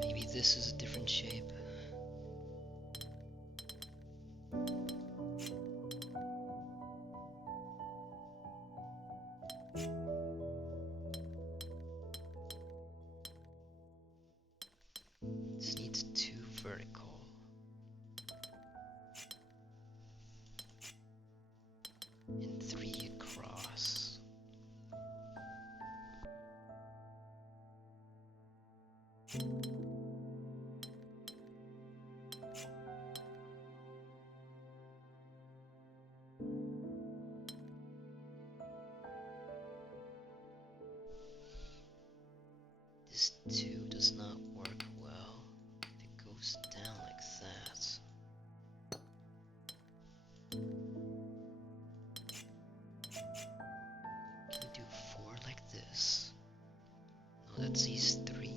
Maybe this is a different shape. This needs 2 vertical. And 3 across. This 2 does not work well if it goes down like that. Can do 4 like this. No, that's these 3.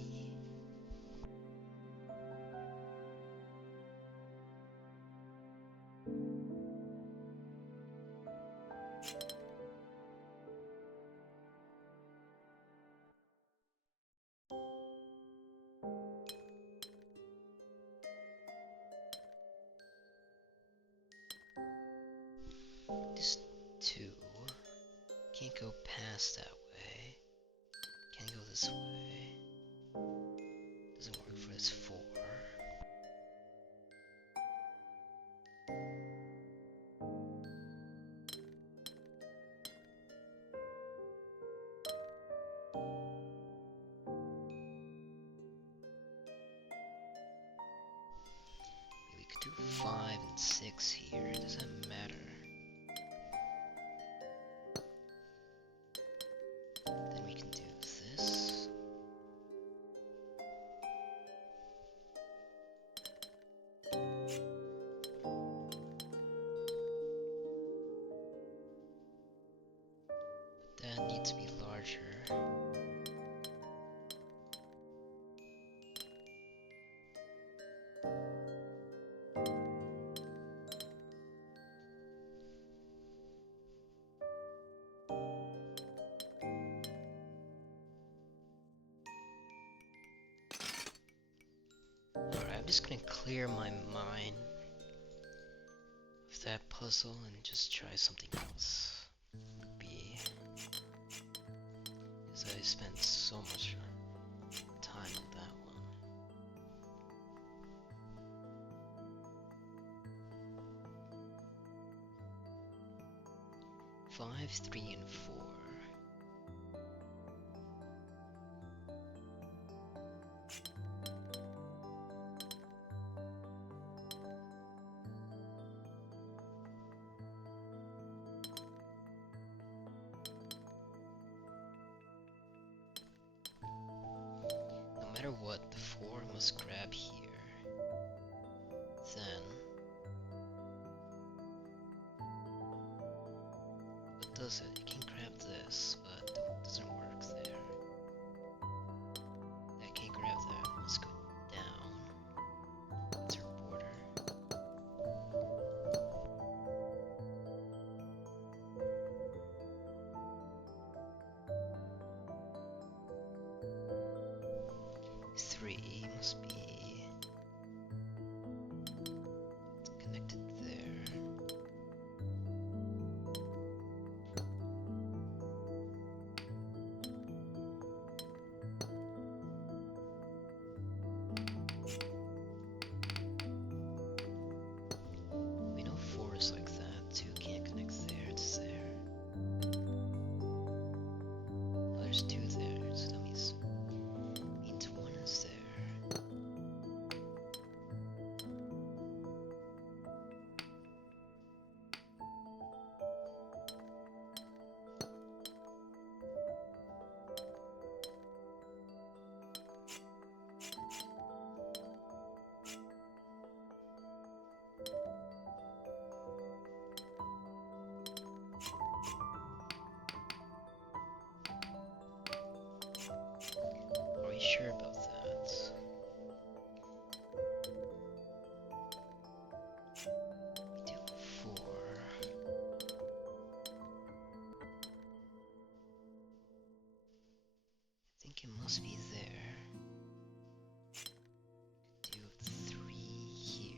can't go past that way. Can't go this way. Doesn't work for this 4. Maybe we could do 5 and 6 here. It doesn't matter. Then we can do this. But that needs to be larger. Alright, I'm just gonna clear my mind of that puzzle and just try something else. B. Because I spent so much time on that one. 5, 3, and 4. No matter what, the 4 must grab here. Then what does it? It can grab this, but it doesn't work there. That can't grab that. It must go down. That's our border. Three must be connected there. We know 4 is like that. 2 can't connect there, it's there. Oh, there's 2 there, so that means 1 is there. Are we sure about that? We do 4. I think it must be there. Do 3 here.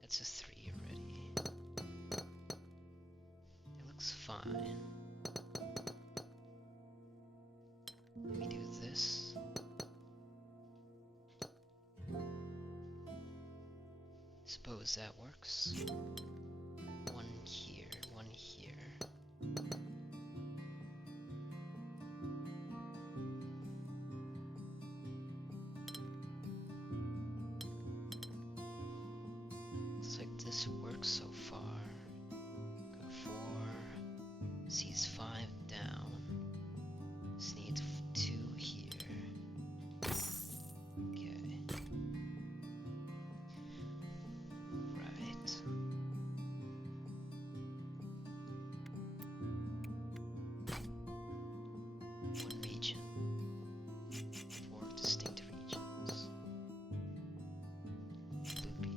That's a 3 already. It looks fine. Let me do this. Suppose that works. 1 here, 1 here. Looks like this works so far. Go 4. C's 5 down. This needs 2 here. Okay. Right. 1 region. 4 distinct regions. Loopy.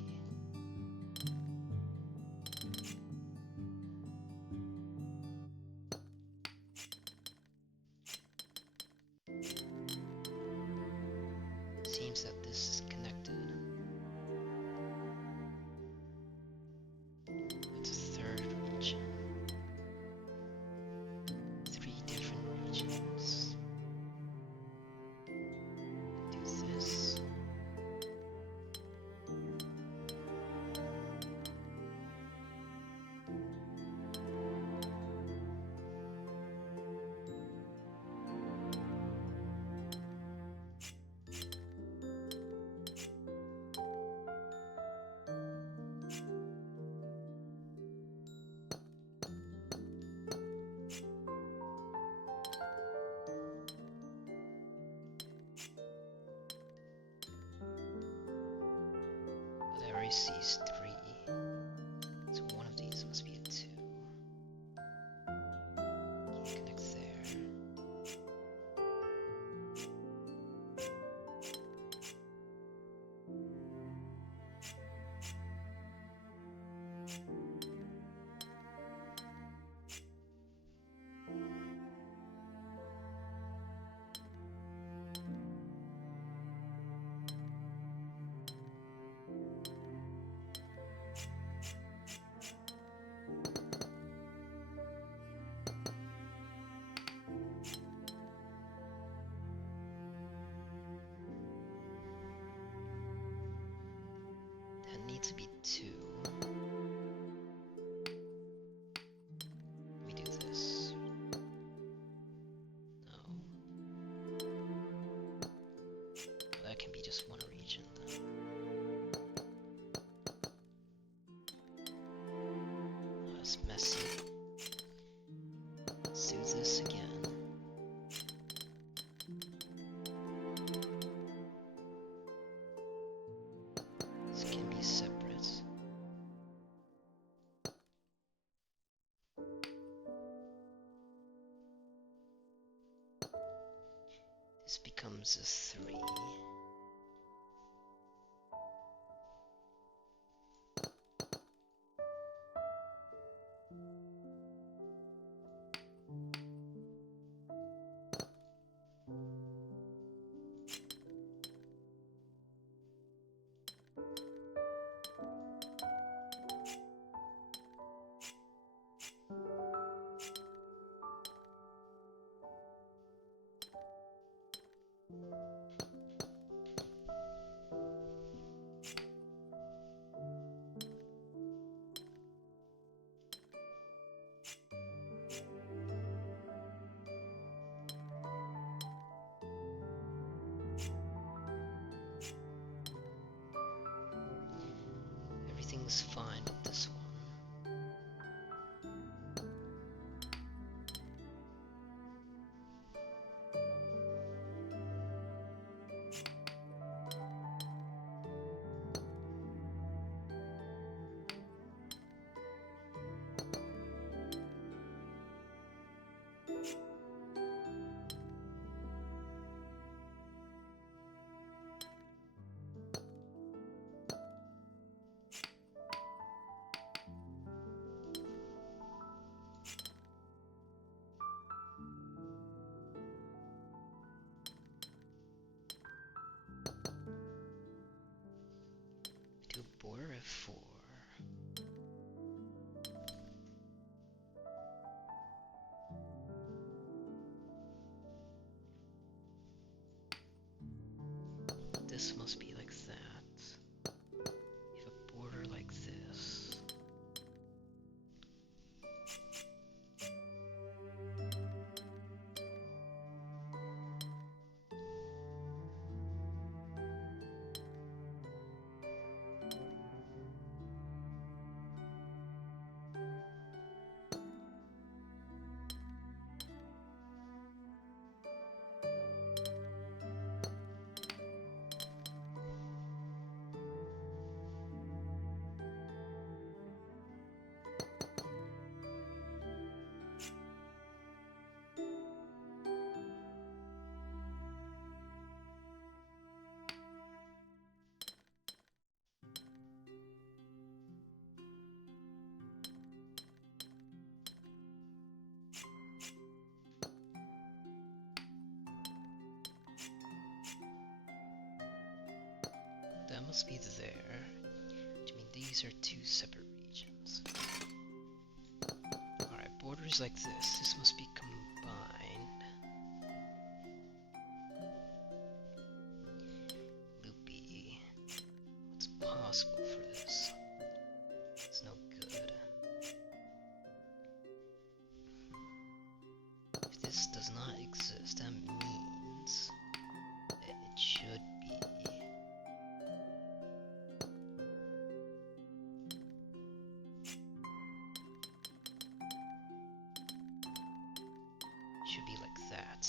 vertices 3. So one of these must be a 2. Can't connect there. To be 2. Let me do this. No. That can be just one region then. That's messy. Let's do this again. This can be separate. This becomes a 3. Everything's fine with this one. Do a border of 4. This must be like that. You have a border like this. That must be there. Which means these are 2 separate regions. Alright, borders like this. This must be combined. Loopy. What's possible for this? It's no good. If this does not exist, that means that it should be. Should be like that.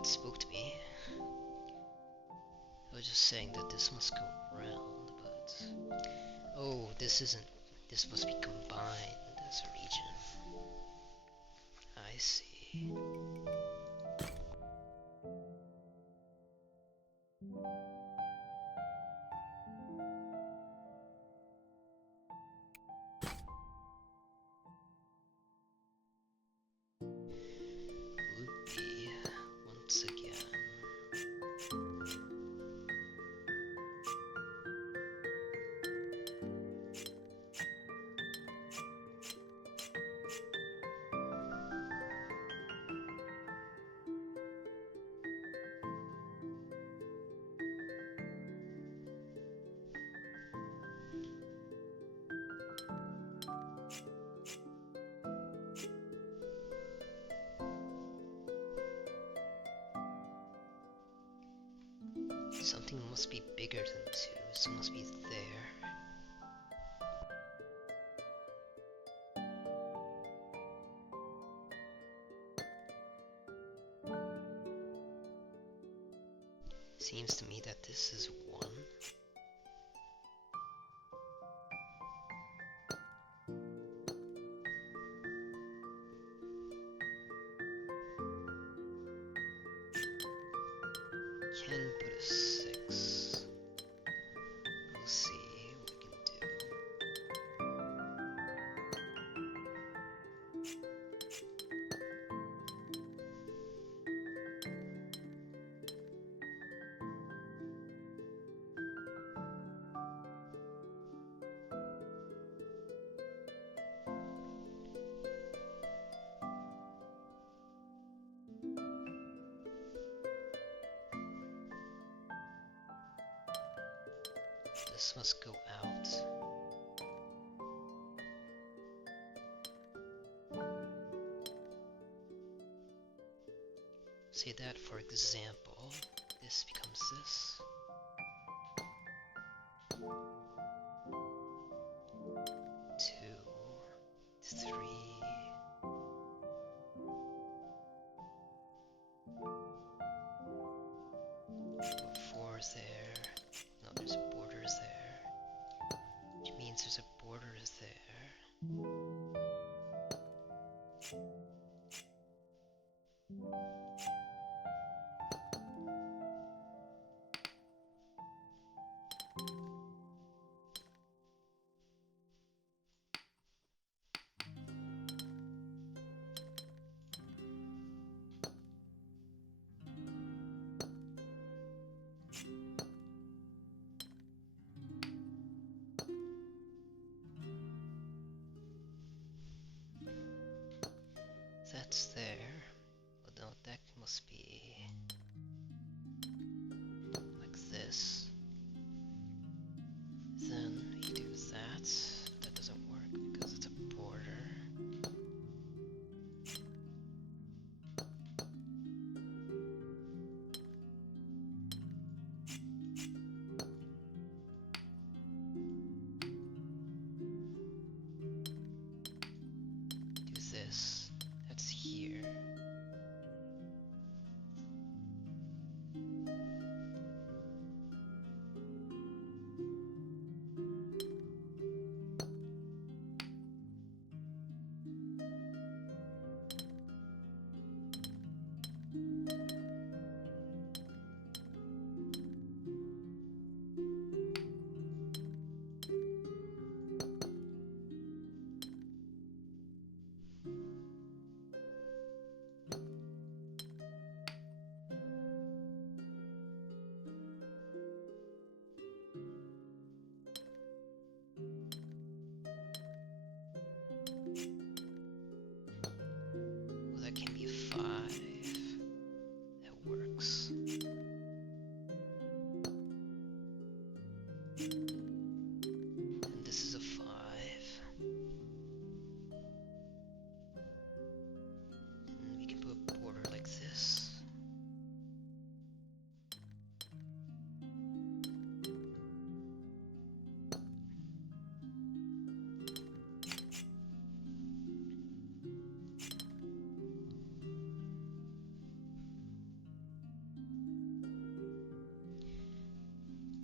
that spooked me. I was just saying that this must go around, but... Oh, this isn't... This must be combined as a region. I see. Loopy, once again. Something must be bigger than 2, so it must be there. Seems to me that this is 1. Can put a 6. We'll see what we can do. This must go out. Say that, for example, this becomes this. 2, 3. 4 is there. No, there's borders there. Which means there's a border there. That's there, but no, that must be like this. Then you do that. That doesn't work because it's a border. Do this. That's here.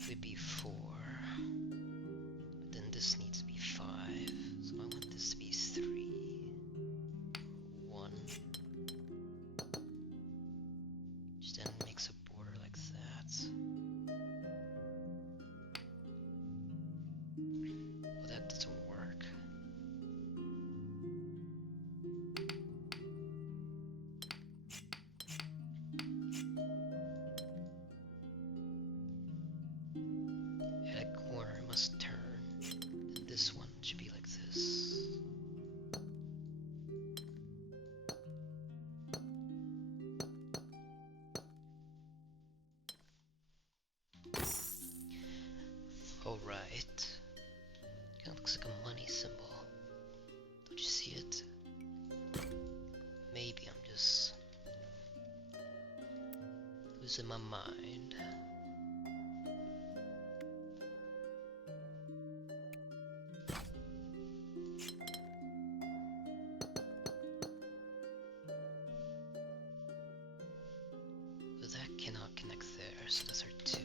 could be 4. But then this needs to be 5. So I want this to be 3. 1. Just then makes a border like that. Well, that doesn't work. At a corner, it must turn. Then this one should be like this. Alright. Kinda looks like a money symbol. Don't you see it? Maybe I'm just losing my mind. But that cannot connect there, so that's our 2.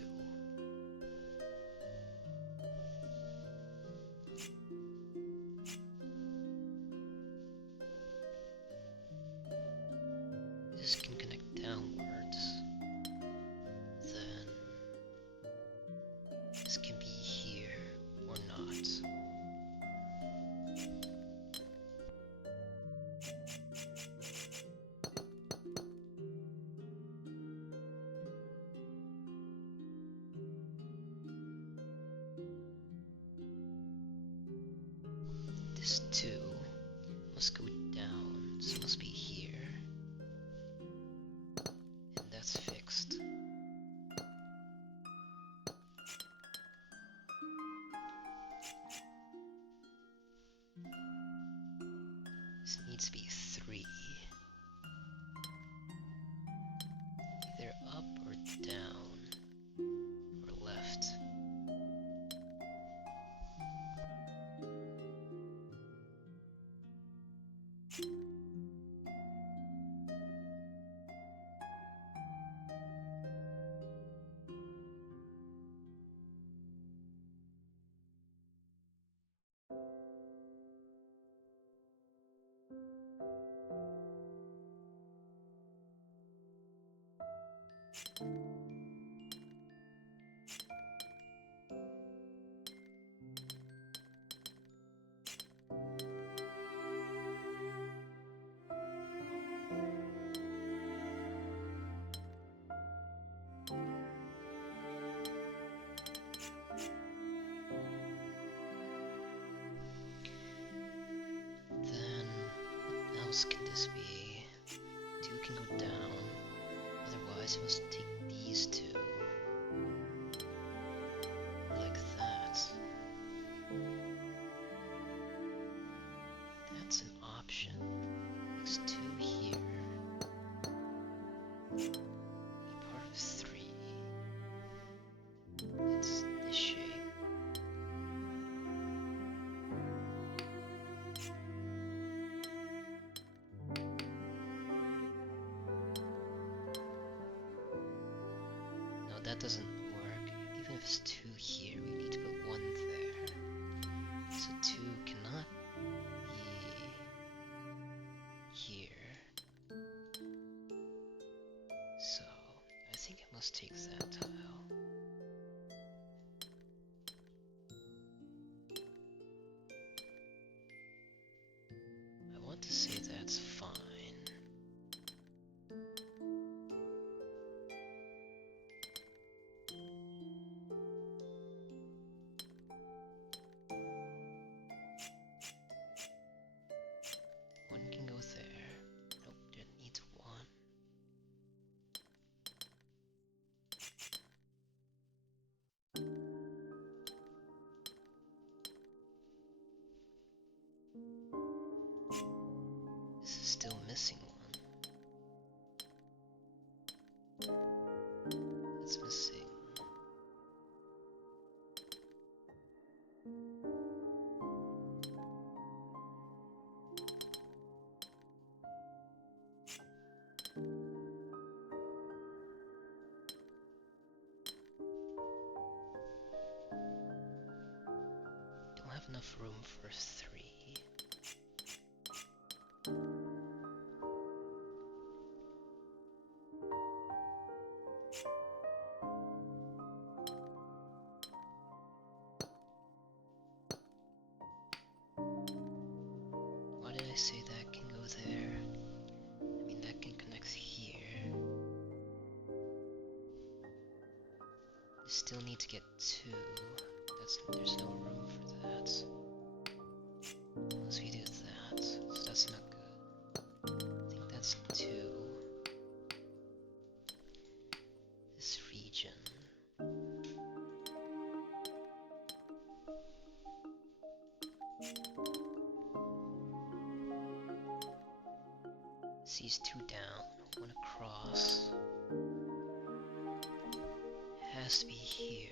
This can connect downwards. Then this can be here or not. This 2 must go down, so it must be here. And that's fixed. This needs to be 3. Either up or down or left. Then what else can this be? 2 can go down, otherwise you must take these 2. Like that. That's an option. Makes 2 here. Be part of 3. It's this shape. No, that doesn't work. Even if it's 2 here, we need to put 1 there. So 2 cannot be here. So I think I must take that tile. I want to say that's fine. One can go there. Nope, it needs 1. This is still missing 1. It's missing. enough room for 3. Why did I say that can go there? I mean, that can connect here. Still need to get 2. There's no room for that. Unless we do that. So that's not good. I think that's 2. This region. Sees 2 down, 1 across. Has to be here.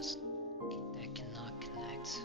So that cannot connect.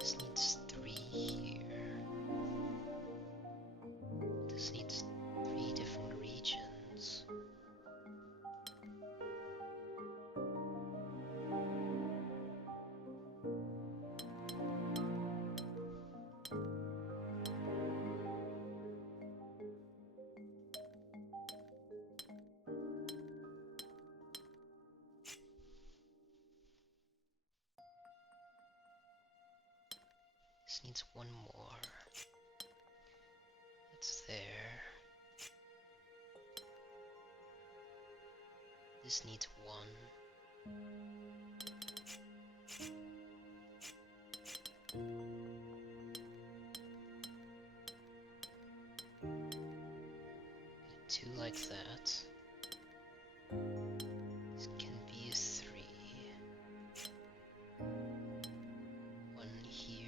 This needs 3 here. This needs 3 different regions. This needs 1 more. It's there. This needs 1. Two like that. This can be a 3. 1 here.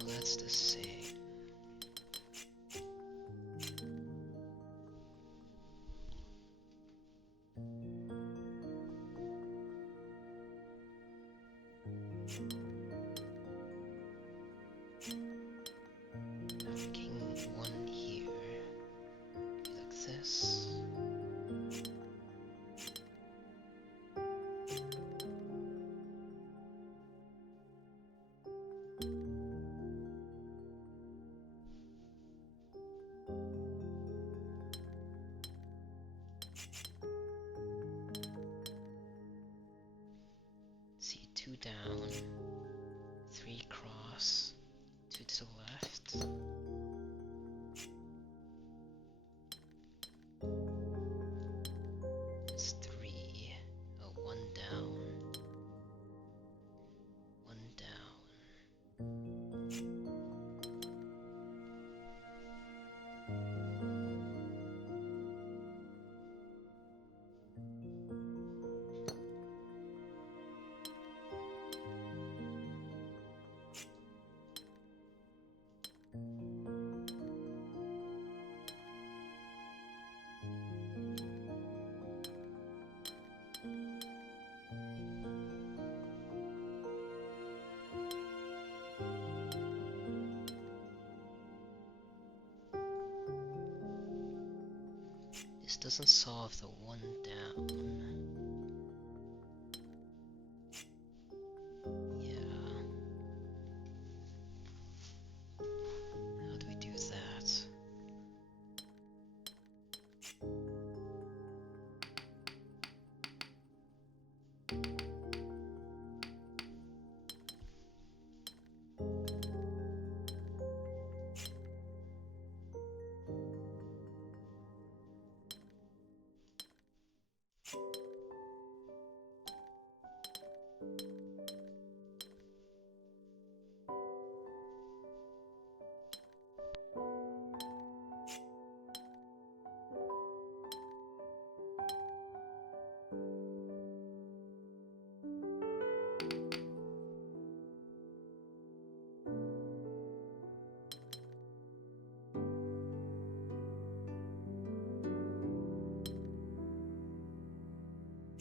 Oh, that's the same. King 1 here, like this. See, 2 down, 3 cross, 2 to the left. It's 3. Oh, 1 down. 1 down. This doesn't solve the 1 down. Yeah. How do we do that?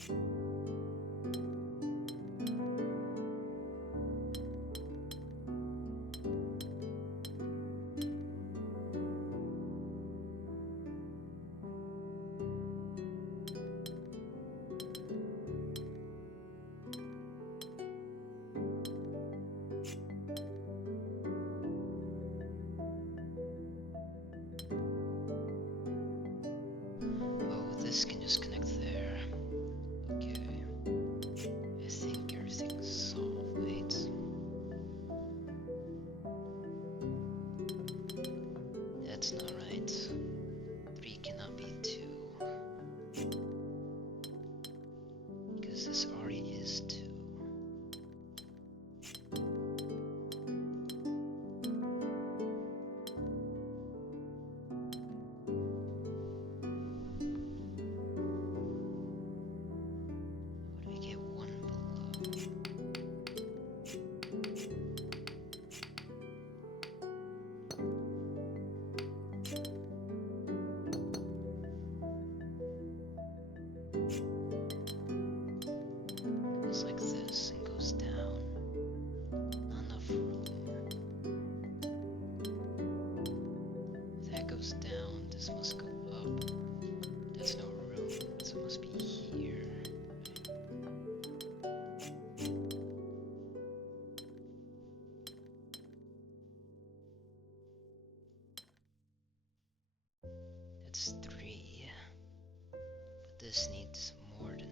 Oh, this can just connect there. Okay. I think everything's solved. Wait. 'That's not right. 3 cannot be 2. Because this already is 2. How do we get 1 below? Goes like this and goes down. Not enough room. If that goes down, this must go up. There's no room, so it must be here. That's 3. But this needs more than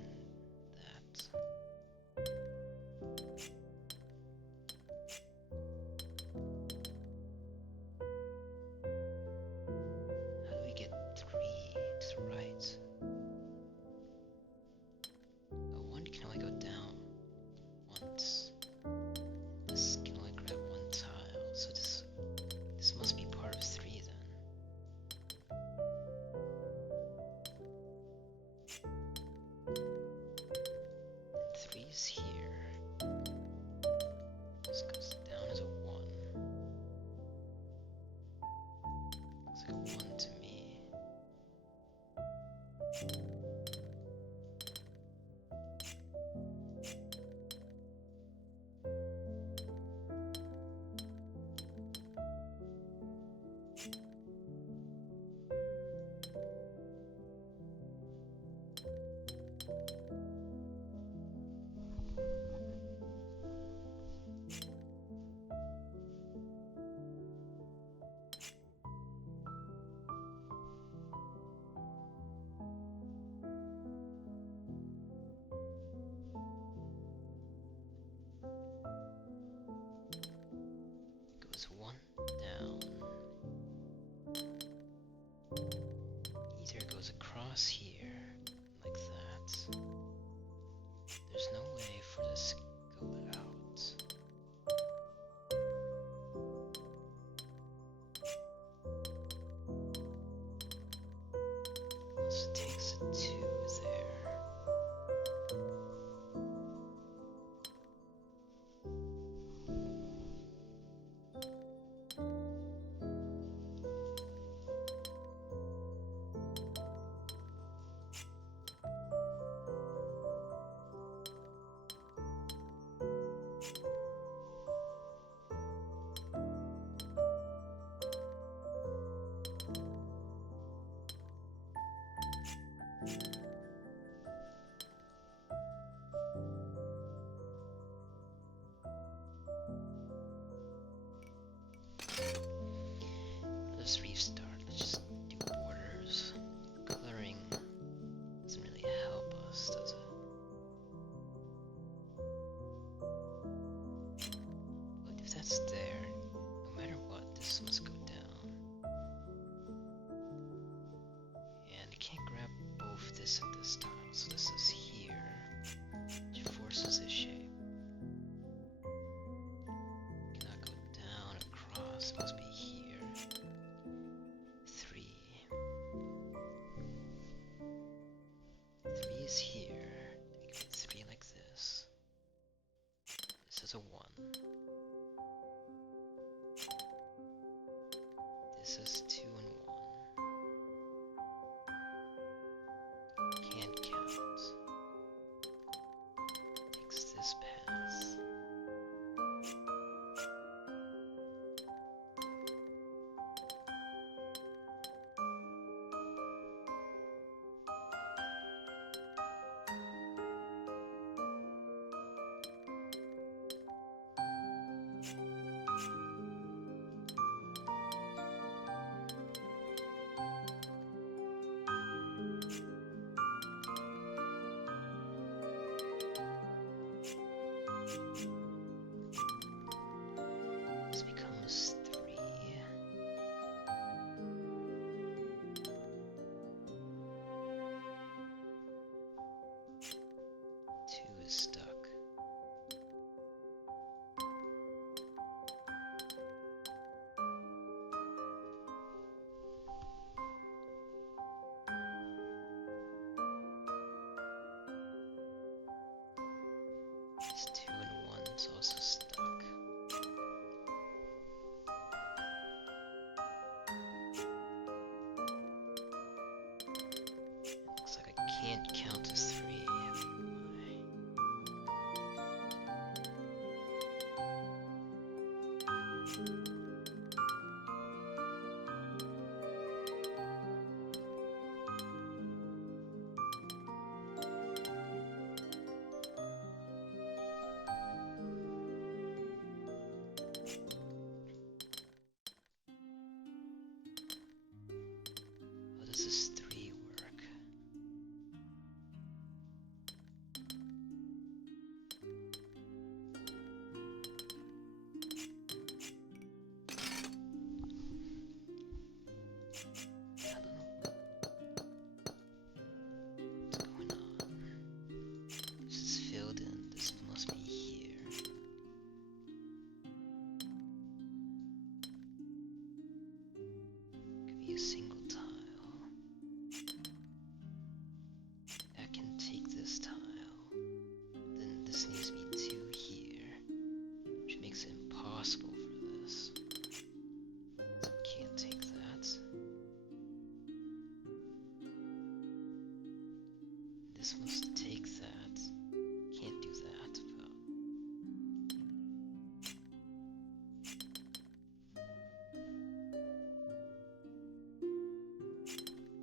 that. How do we get 3 to the right? Oh, 1 can only go down once. This can only grab 1 tile, so this must be part of 3 then. And 3 is here. This goes down as a 1. Looks like a 1 to me. Goes 1 down. Either it goes across here, like that. There's no way for this to go out. Unless it takes a 2 there. Let's restart. Let's just do borders. Coloring doesn't really help us, does it? But if that's there, no matter what, this must go down. And you can't grab both this and this time, so this is here, which forces this shape. Cannot go down across, it must be here. 3. 3 is here. You can put 3 like this. This is a 1. This is 2 and 1. Can't count. is stuck. This 2 and 1 is also stuck. Looks like I can't count to 3. How does this 3 work? I don't know what's going on. This is filled in. This must be here. Could be a single tile. I can take this tile. Then this needs to be 2 here, which makes it impossible for this. So can't take that. This must take that. Can't do that.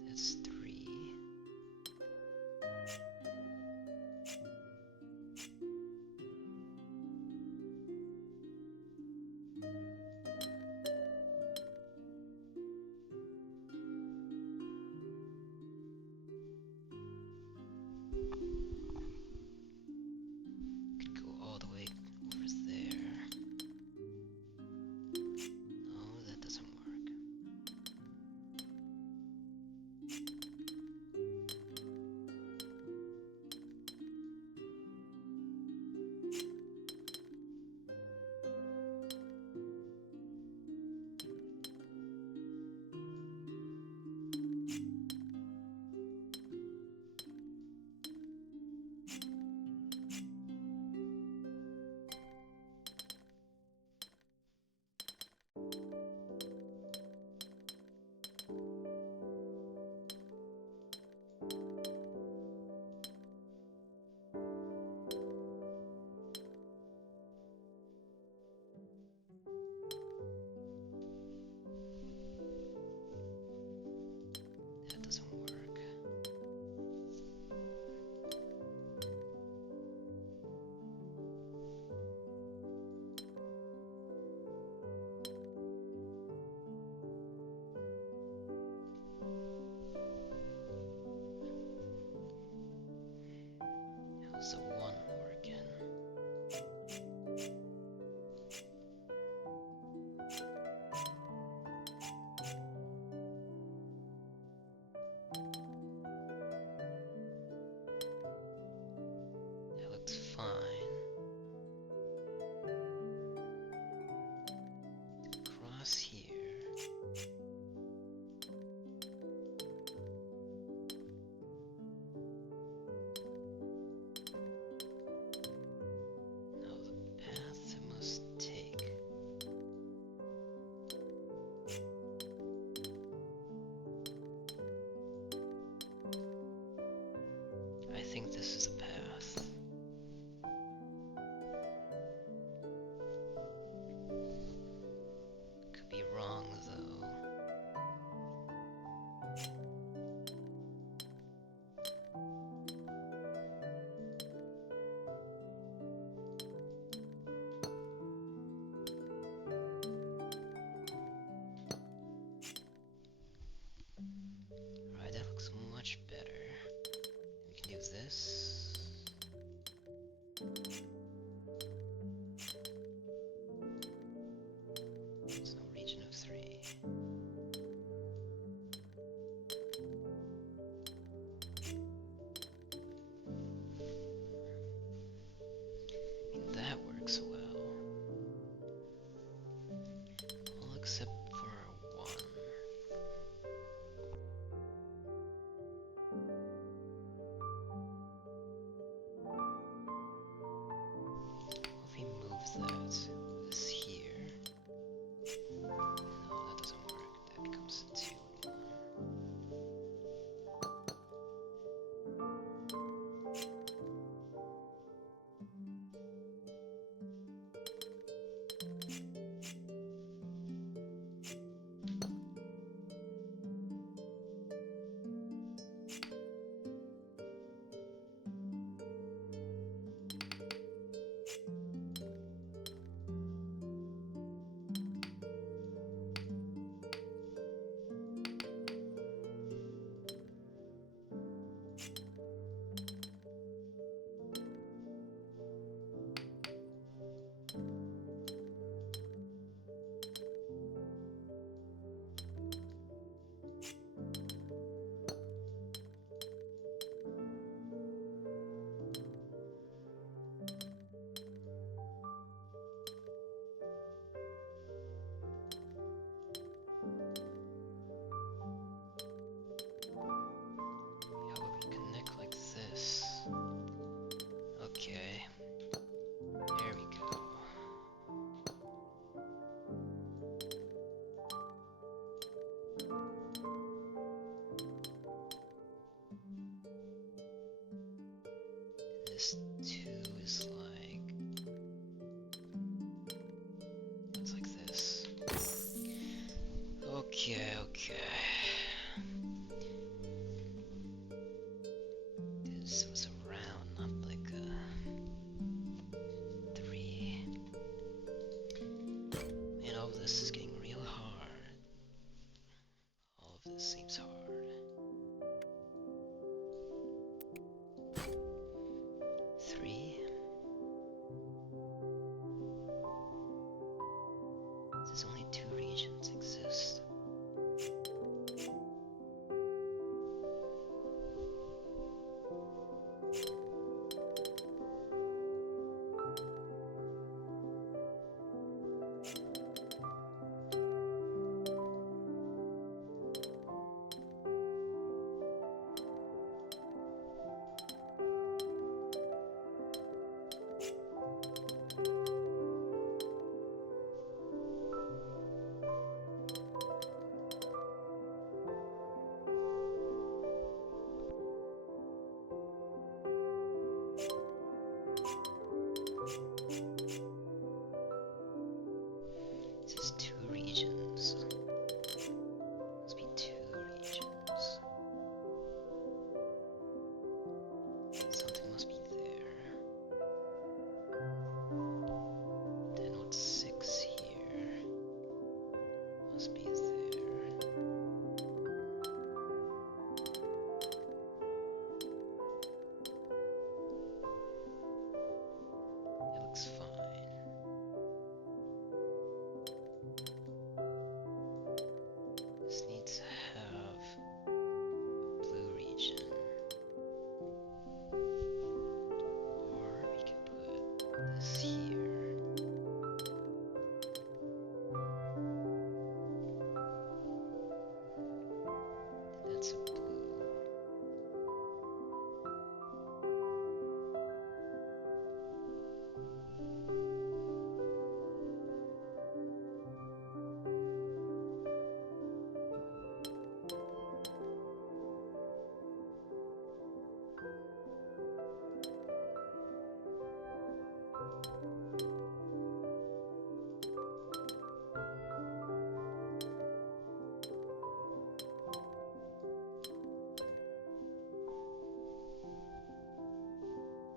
That's 3. Could go all the way over there. No, that doesn't work. That doesn't work. How's the 1 working? That looks fine. Cross here. Now the path it must take. I think this is a path. Could be wrong though. Right, that looks much better. We can do this. this 2 is like... It's like this. Okay, okay. This was a round, not like a 3. Man, all of this is getting real hard. All of this seems hard. 3. There's only 2 regions exist. This is 2 regions. Must be 2 regions. Something must be there. Then what's 6 here? Must be there. It looks fine. This needs to have a blue region. Or we can put this here. Then that's a blue.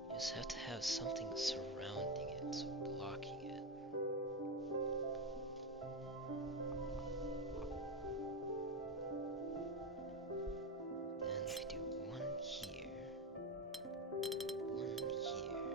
You just have to have something surrounding it, so blocking it. Then we do 1 here, 1 here.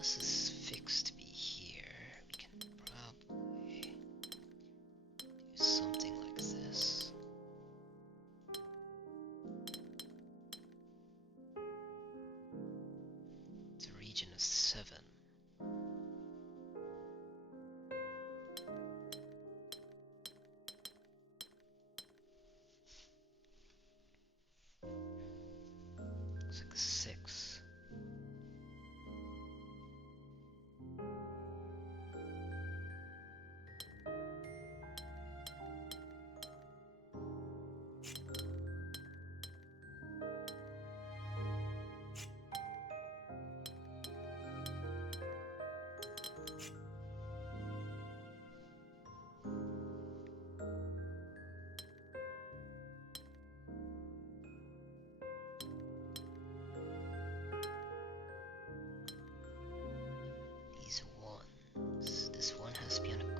this is fixed to be here, we can probably do something like this. It's a region of 7. Looks like 6. These ones. This one has to be on a corner.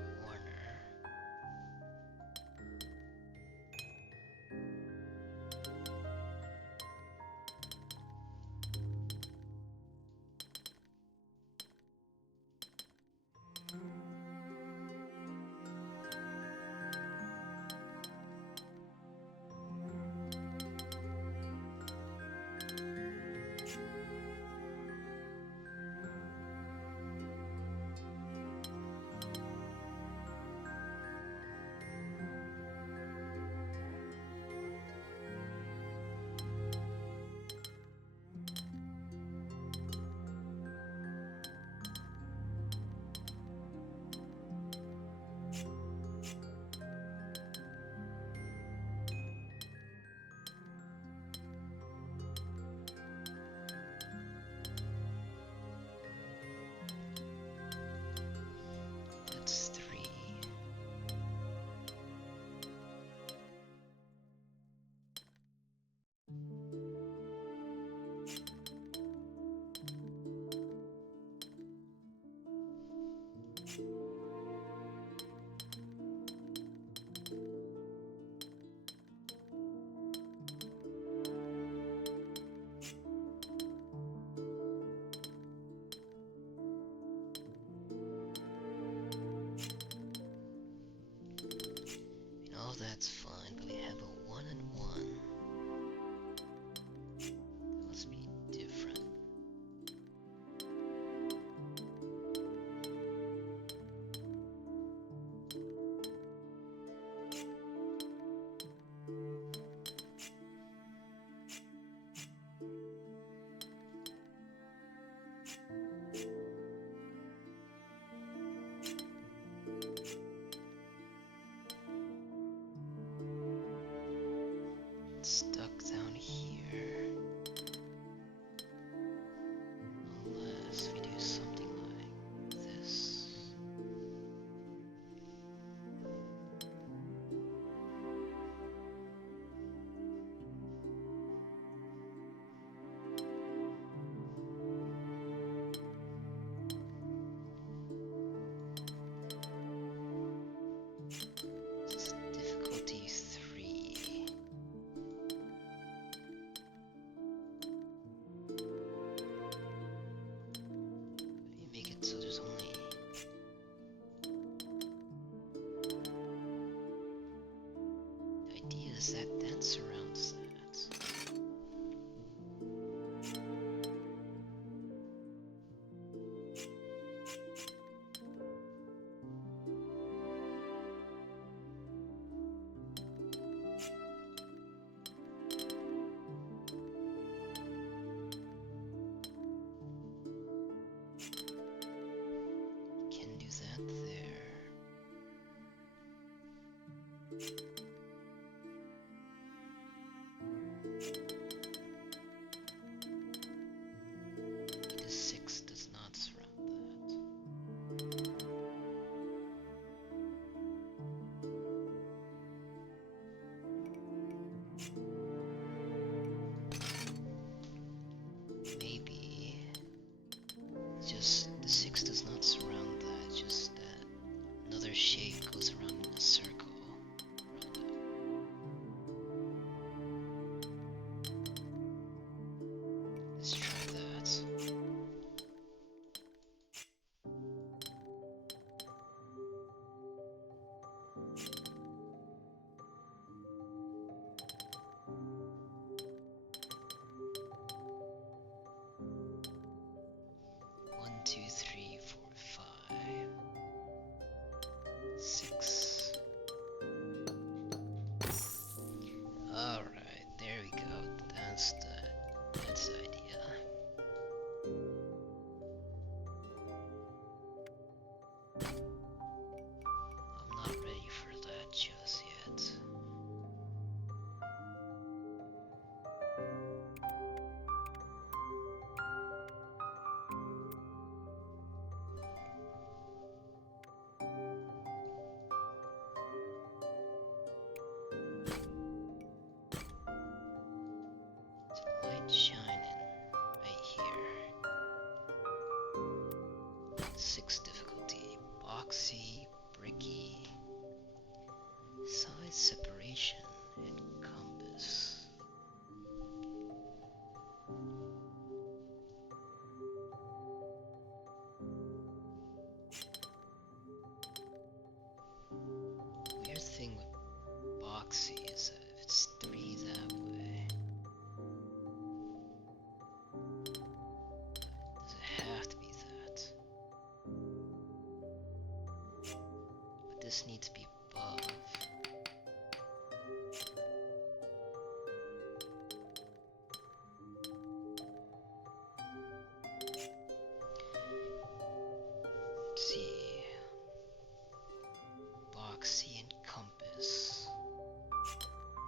That's 3. All that's fine, but we have a 1 and 1. That must be different. Stuck down here. Unless we do something like this. This is difficulty 3. You make it so there's only the idea is that that surrounds that. Can do that there. The 6 does not surround that. Maybe just the 6 does not surround that, just that another shape goes around in a circle around 2, 3, 4, 5, 6. Alright, there we go. That's the idea. I'm not ready for that just yet. Light shining right here. 6 difficulty. Boxy, bricky, size separation, and compass. Weird thing with boxy is that if it's 3 that way, does it have to be that? But this needs to be above. Let's see. Boxy and compass.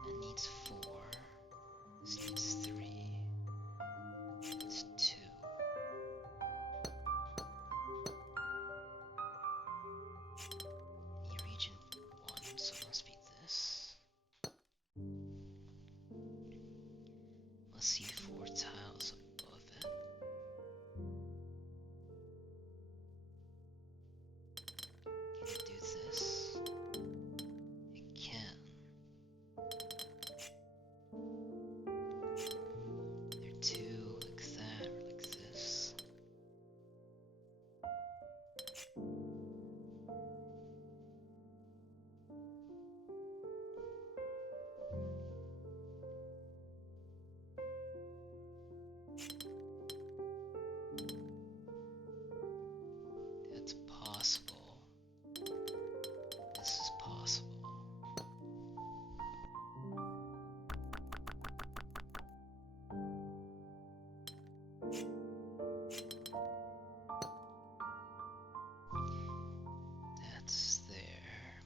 That needs 4. This needs 3. It's 2. New region 1, so it must be this. Must see 4 tiles above it. Can it do this? It can. There are 2 like that or like this. That's possible. This is possible. That's there.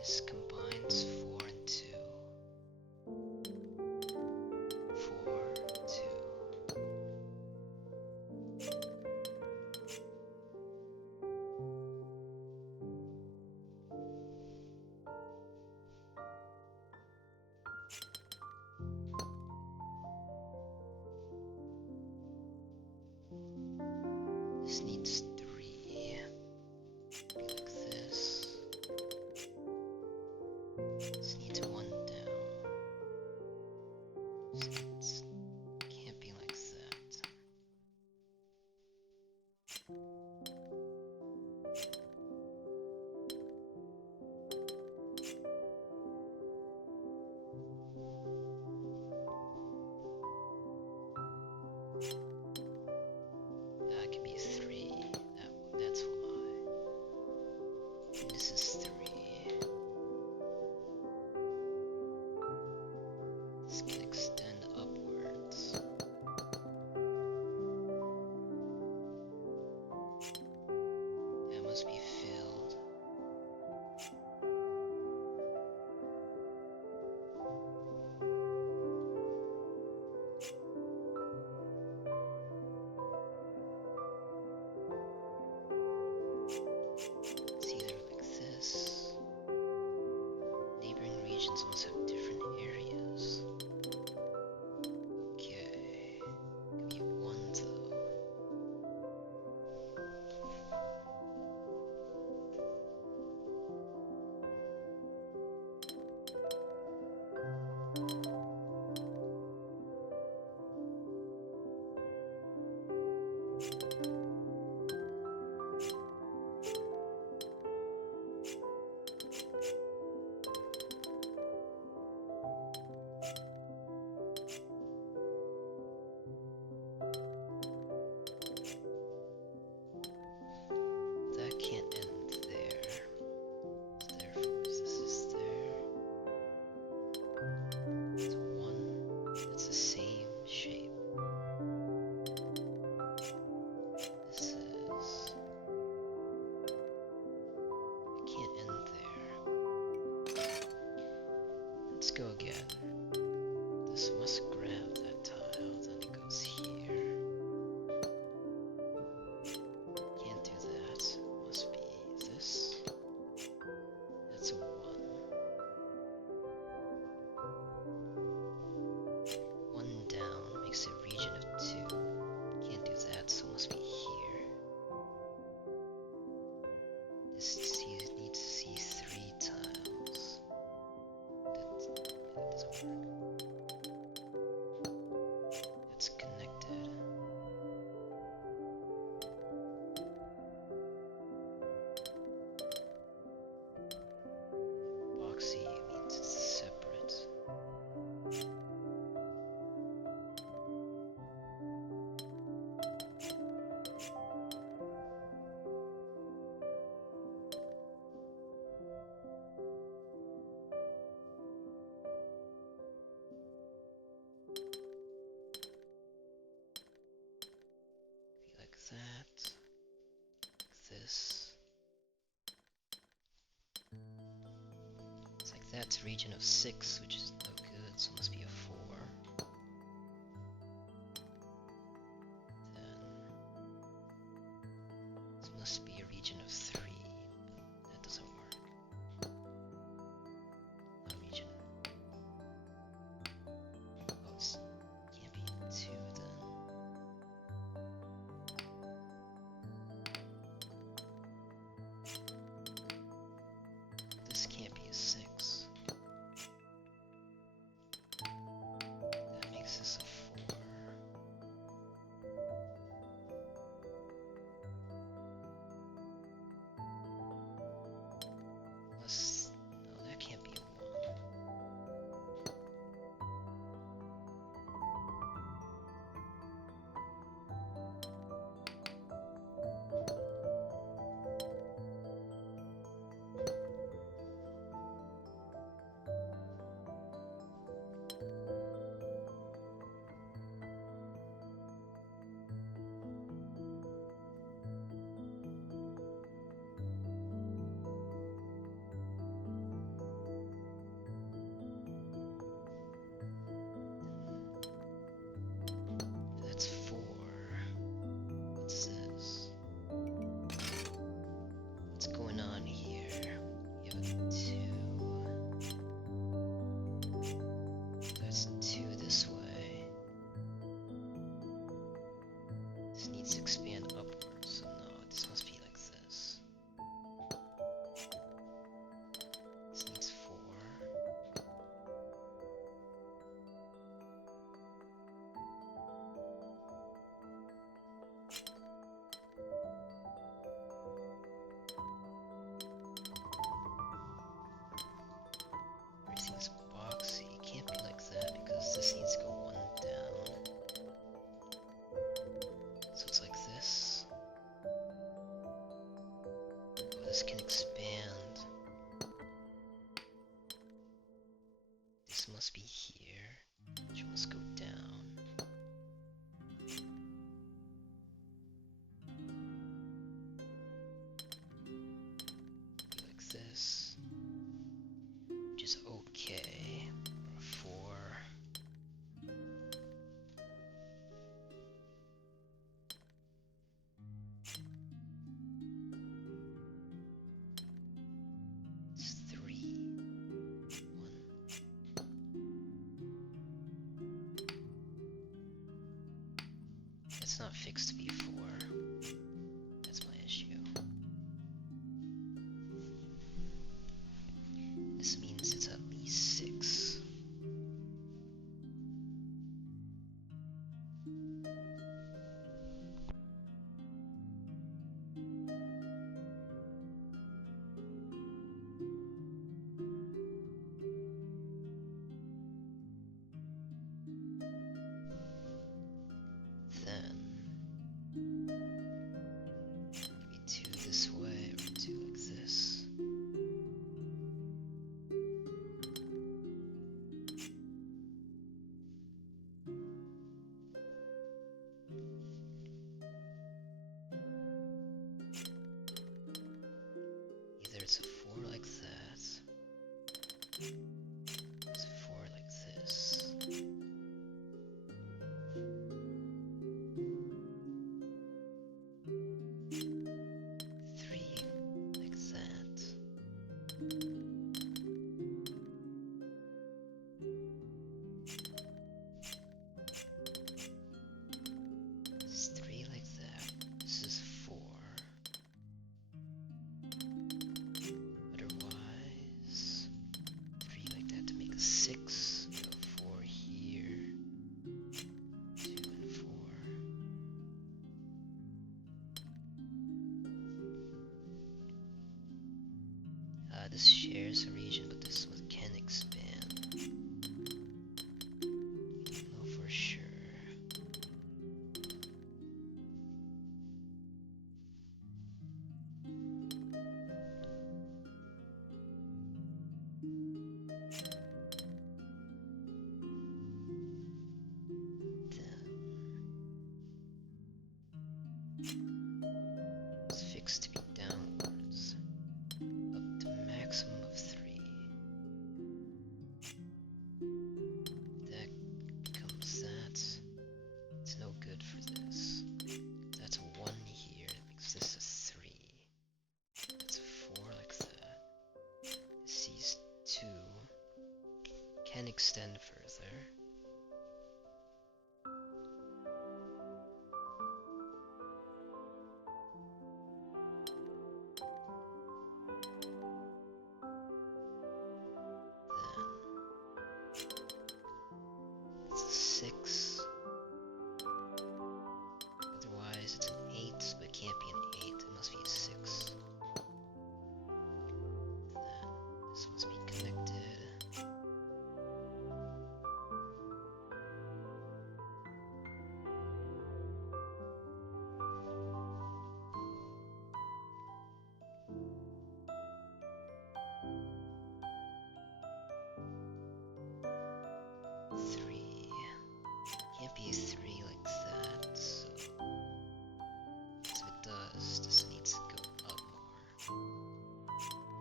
This combines 4 and 2. 4, 2. This needs 3. Be like this. This needs 1 down. This needs, can't be like that. That could be 3. That's why. And this is 3. This can extend upwards. That must be filled. It's either like this. Neighboring regions must have different areas. Okay. Could be 1 though. region of 2. Can't do that, so it must be here. This needs to see 3 tiles. That doesn't work. It's connected. Boxy means it's separate. Be like that. Like this. It's like that's region of 6, which is no good, so it must be a 4. Then this must be a region of 3, but that doesn't work. Not a region. Oh, it can't be 2 then. This can't be a 6. That makes this a 4. Unless, no, that can't be a 1. That's 4. What's this? What's going on here? You have a 2. That's 2 this way. This needs to expand upwards, so no, this must be like this. This needs 4. Everything's boxy. It can't be like that because this needs to go 1 down. So it's like this. Oh, this can expand. This must be here, which must go down. Be like this, which is okay. Or a 4. It's 3. 1. It's not fixed to be 4. That's my issue. This means it's at least 6. Then maybe 2 this way or 2 like this. there's a region, but this one can expand. We don't know for sure. It's fixed to be downwards, up to maximum of 3. That becomes that. It's no good for this. That's a 1 here, that makes this a 3. That's a 4 like that. These 2 can extend further. It's a 6. Otherwise, it's an 8, but it can't be an 8. It must be a 6. Then this must be connected. Can't be a 3 like that, so if it does, this needs to go up more.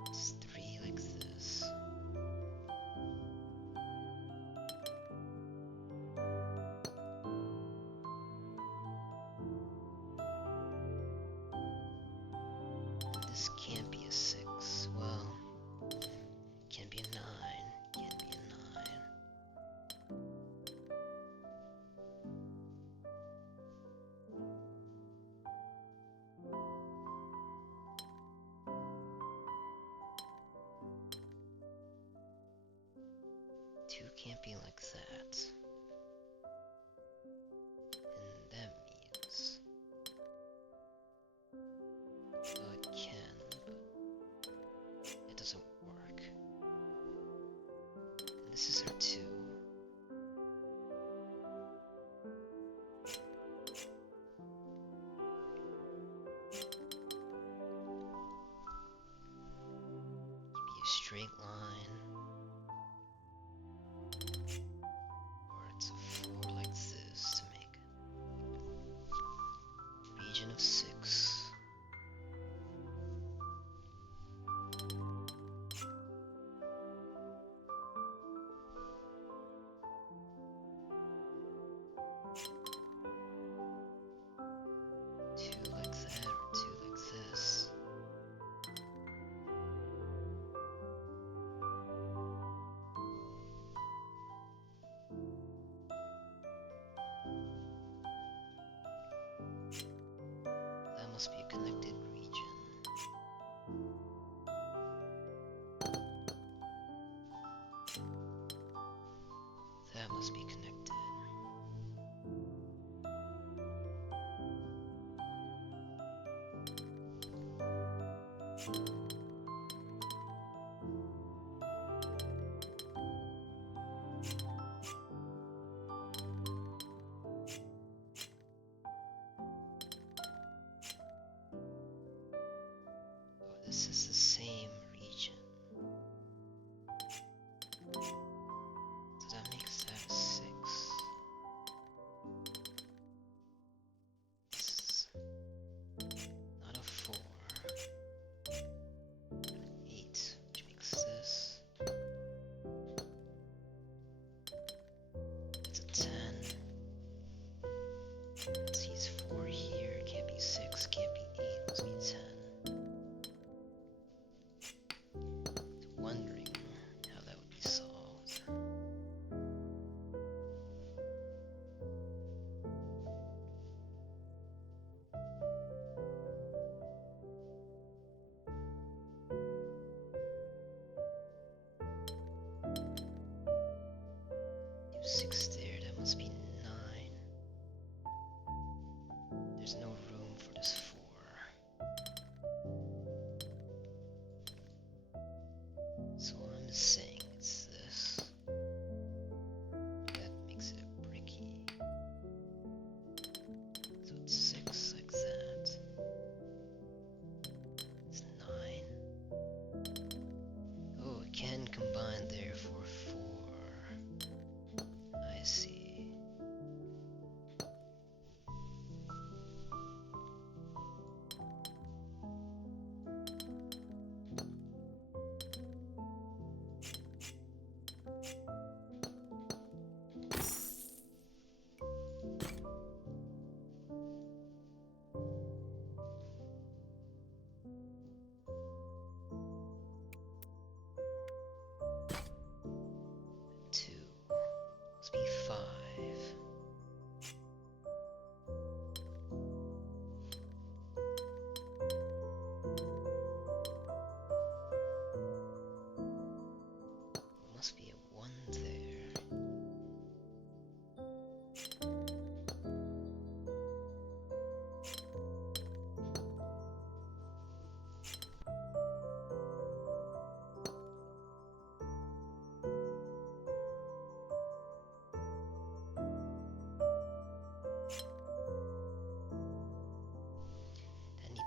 It's 3 like this. And this can't be a 6. Well, it can be a 9. Can't be a 9. Two can't be like that. And that means... well, it can, but it doesn't work. And this is our 2. It can be a straight line. Or it's a 4 like this to make it. Region of 6. Two like that, or 2 like this. That must be a connected region. That must be connected. Oh, this is the same region. So that makes that a 6. This is not a 4. An 8, which makes this. It's a 10. Let's see, it's 4 here. Can't be 6. Can't be 8. Must be 10. Wondering how that would be solved. Do 6 there, that must be 9. There's no room for this 4. So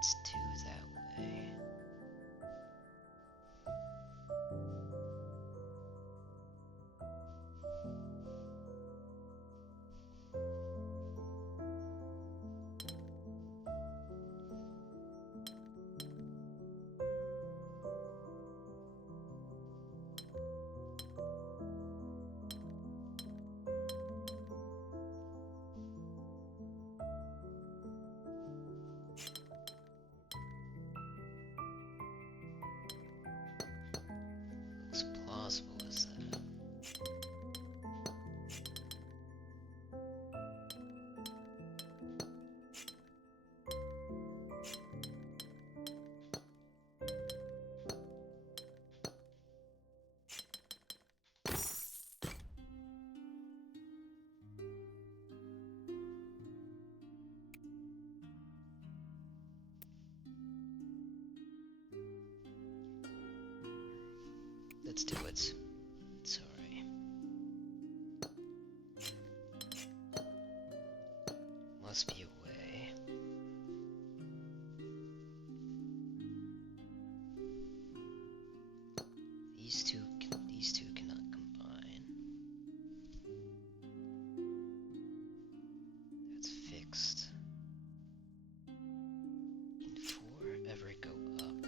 Let's do that way. Looks plausible as that. Let's do it. Sorry. Must be a way. These two cannot combine. That's fixed. Can 4 ever go up?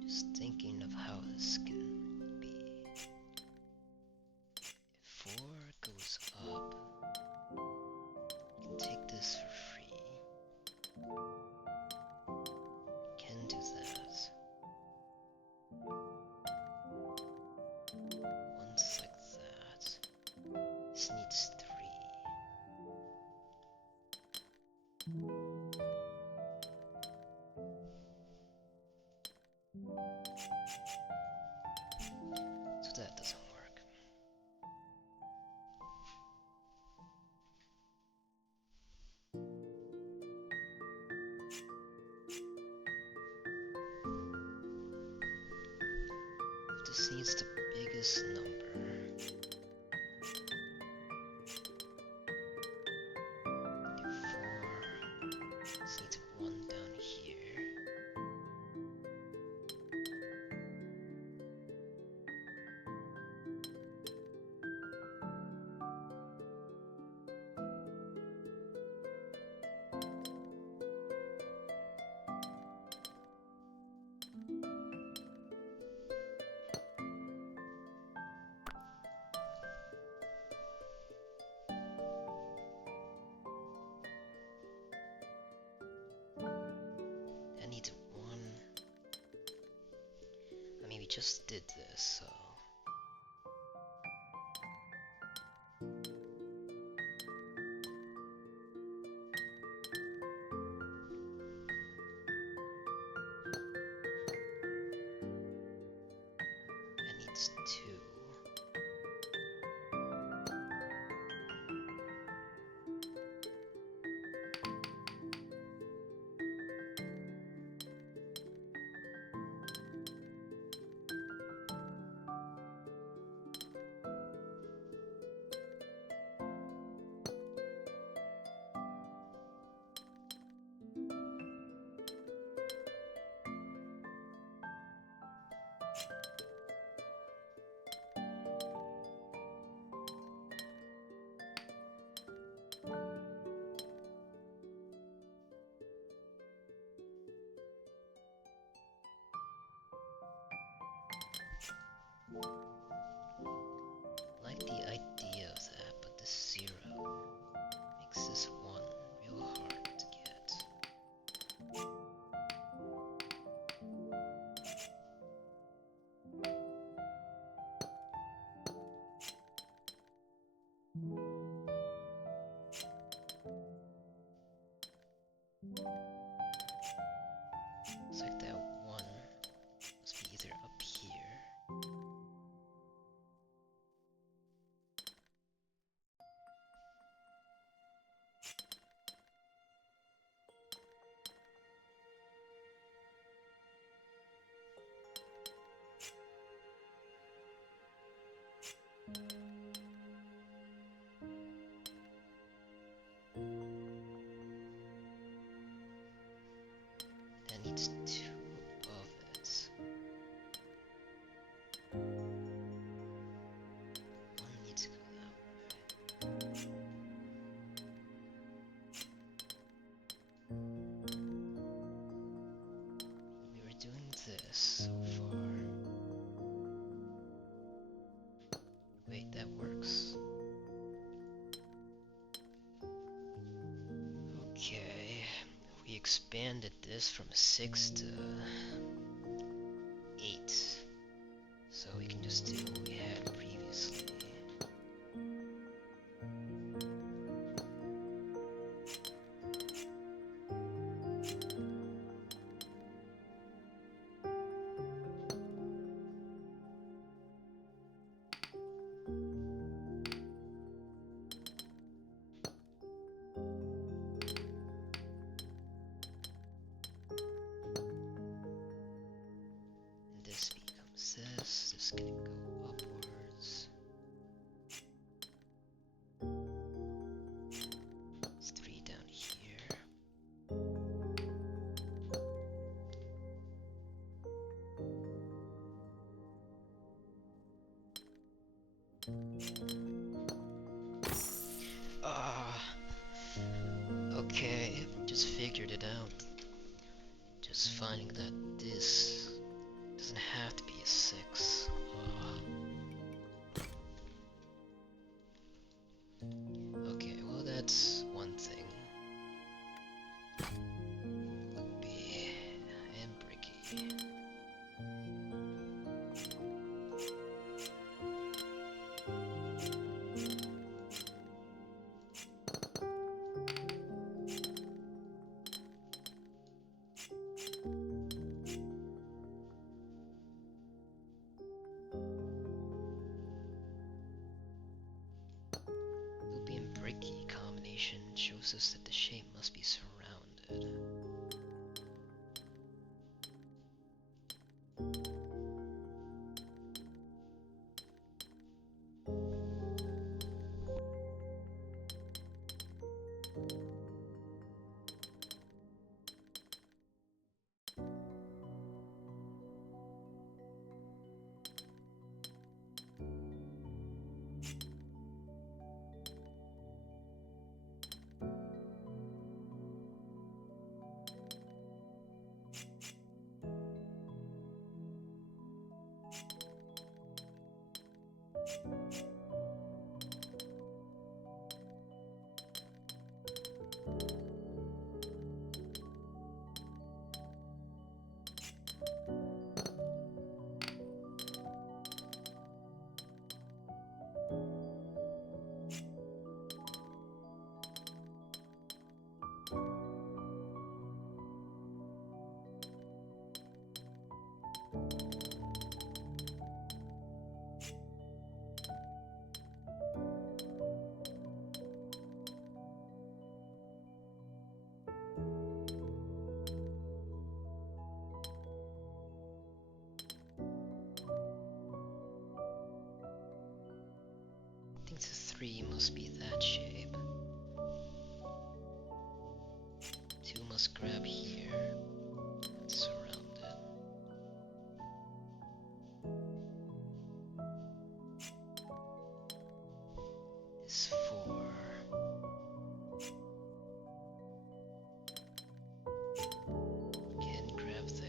Just thinking of how this can be. If 4 goes up, you can take this for free. Can do that. Once like that. This needs 3. So that doesn't work. This needs the biggest number. This needs 1 down here. I need 1. I mean, we just did this, so. That needs 2. this so far. Wait, that works. Okay, we expanded this from 6 to 8. So we can just do what we had previously. This becomes this is gonna go upwards. It's 3 down here. Okay, just figured it out. Just finding that this doesn't have to be a 6. Okay, well that's one thing. Loopy and bricky. Loopy and bricky combination shows us that the shape must be surrounded. I think the 3 must be that shape. 2 must grab here and surround it. This 4 can grab there.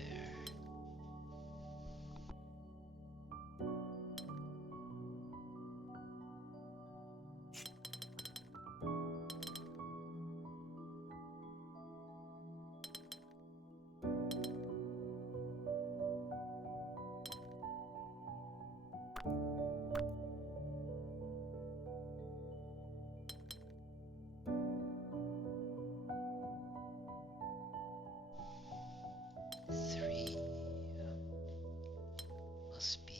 Three must be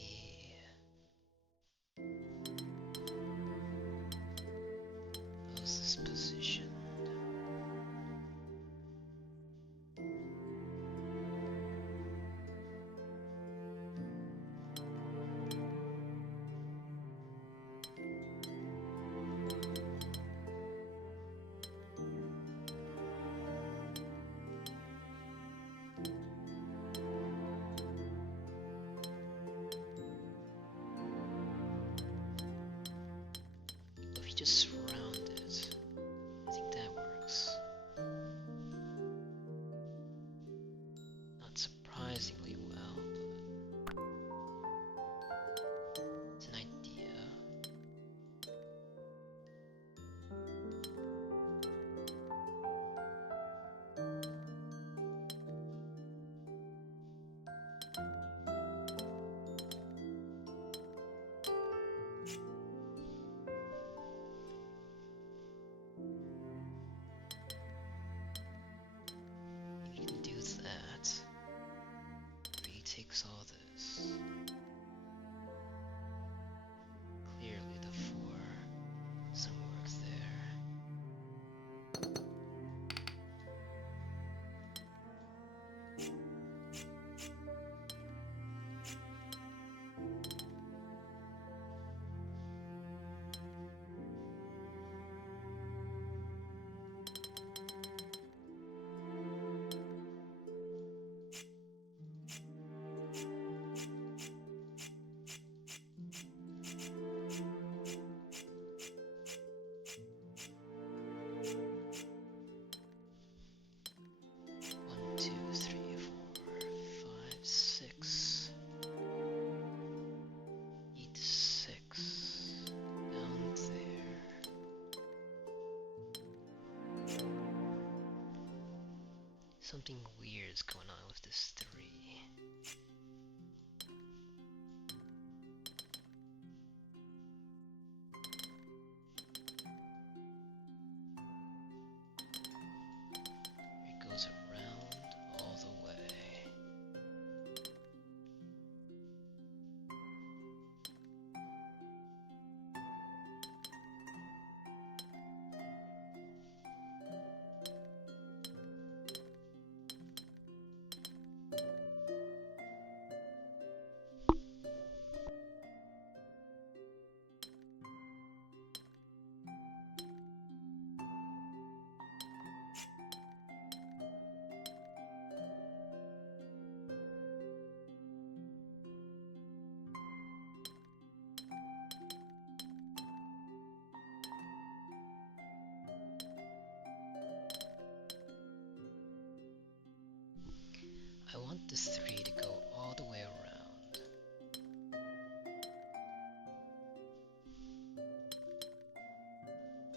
how's this positioned? If you just surround it, I think that works. Not surprisingly well. You can do that. 3 takes all this. Clearly the 4 doesn't work there. One, two, three, 4, 5, 6. 8, 6. Down there. Something weird is going on with this 3. It goes around all the way. I want this 3 to go all the way around.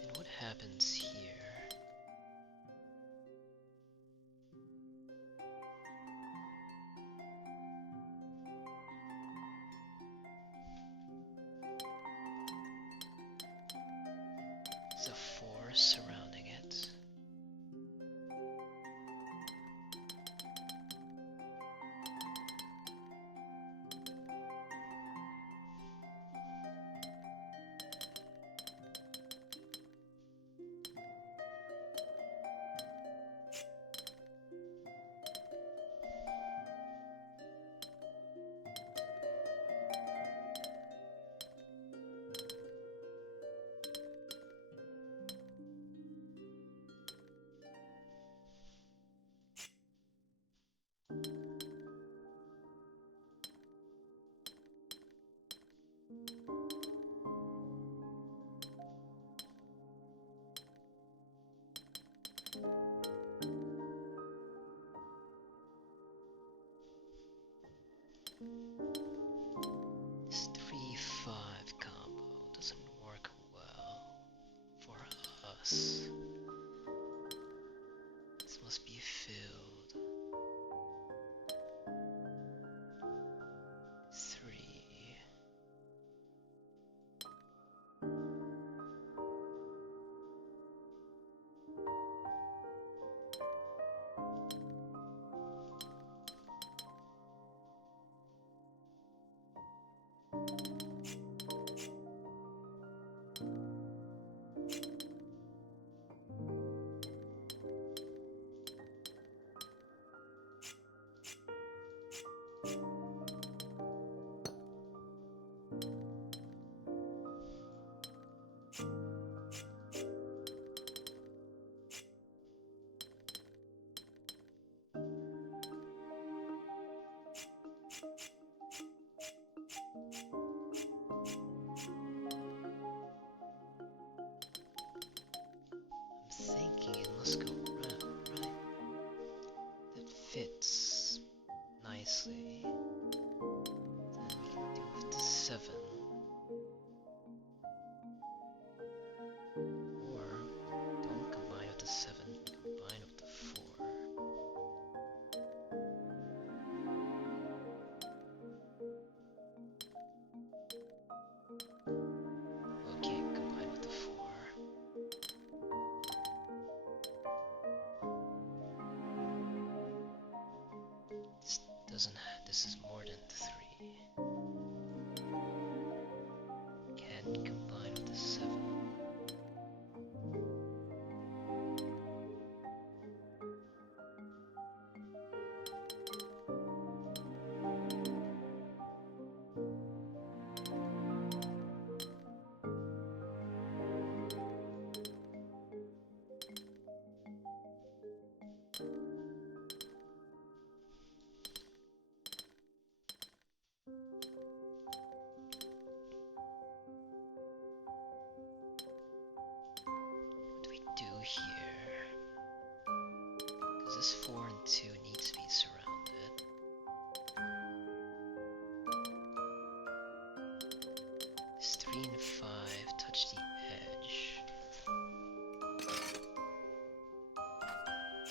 And what happens here? It's a 4 surrounding it. This 3-5 combo doesn't work well for us. This must be filled. 3. Let's go around, right? That fits nicely. Then we can do with the 7. Or don't combine with the 7, combine with the 4. doesn't. This is more than 3. Can't combine with the 7. What do we do here? Because this 4 and 2 needs to be surrounded. This 3 and 5 touch the edge.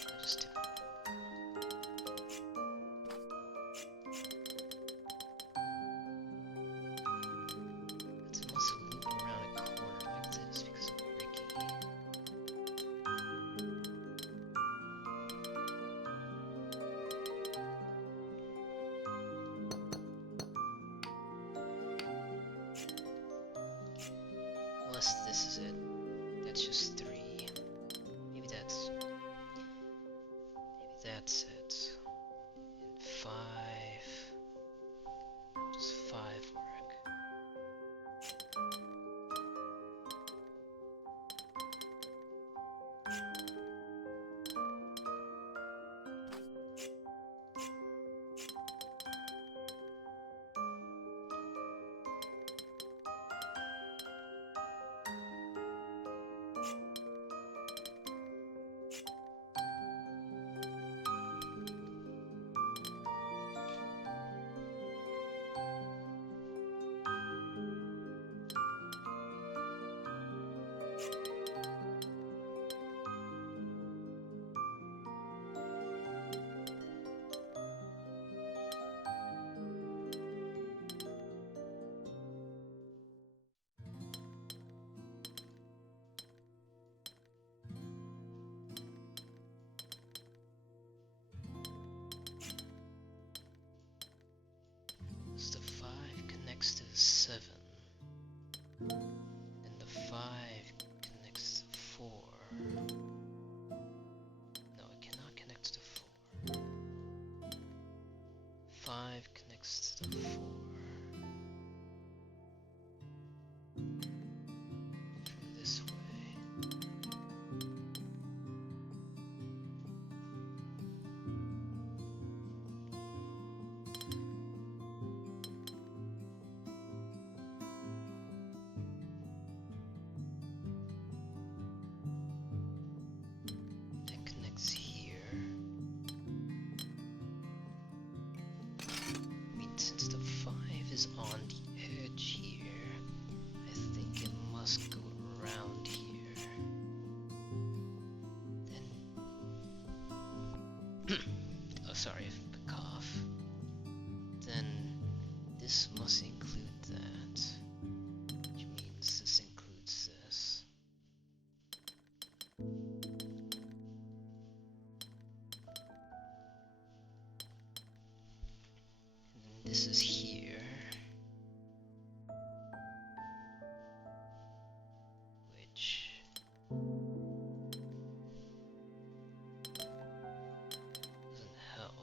I'll just do it must loop around a corner like this because of Ricky. Unless this is it. That's just 3. Maybe that's it. And 5. How does 5 work? So the 5 connects to the 7. And the 5 connects to 4. No, it cannot connect to 4. 5 connects to the 4. Through this way. That connects here. I mean, since the 5 is on the edge here, I think it must go around here. Then, oh sorry, a cough. Then this must include that, which means this includes this. And then this is here, which doesn't help.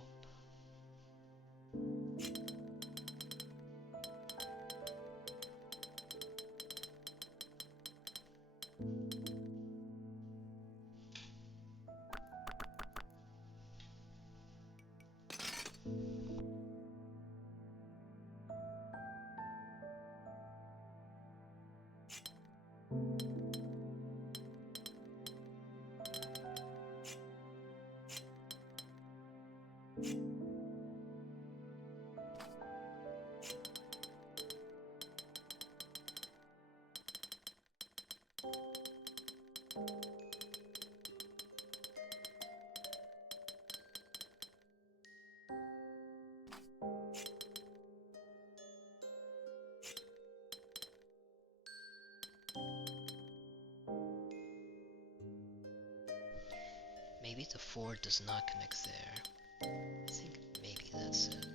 Maybe the 4 does not connect there. I think maybe that's it.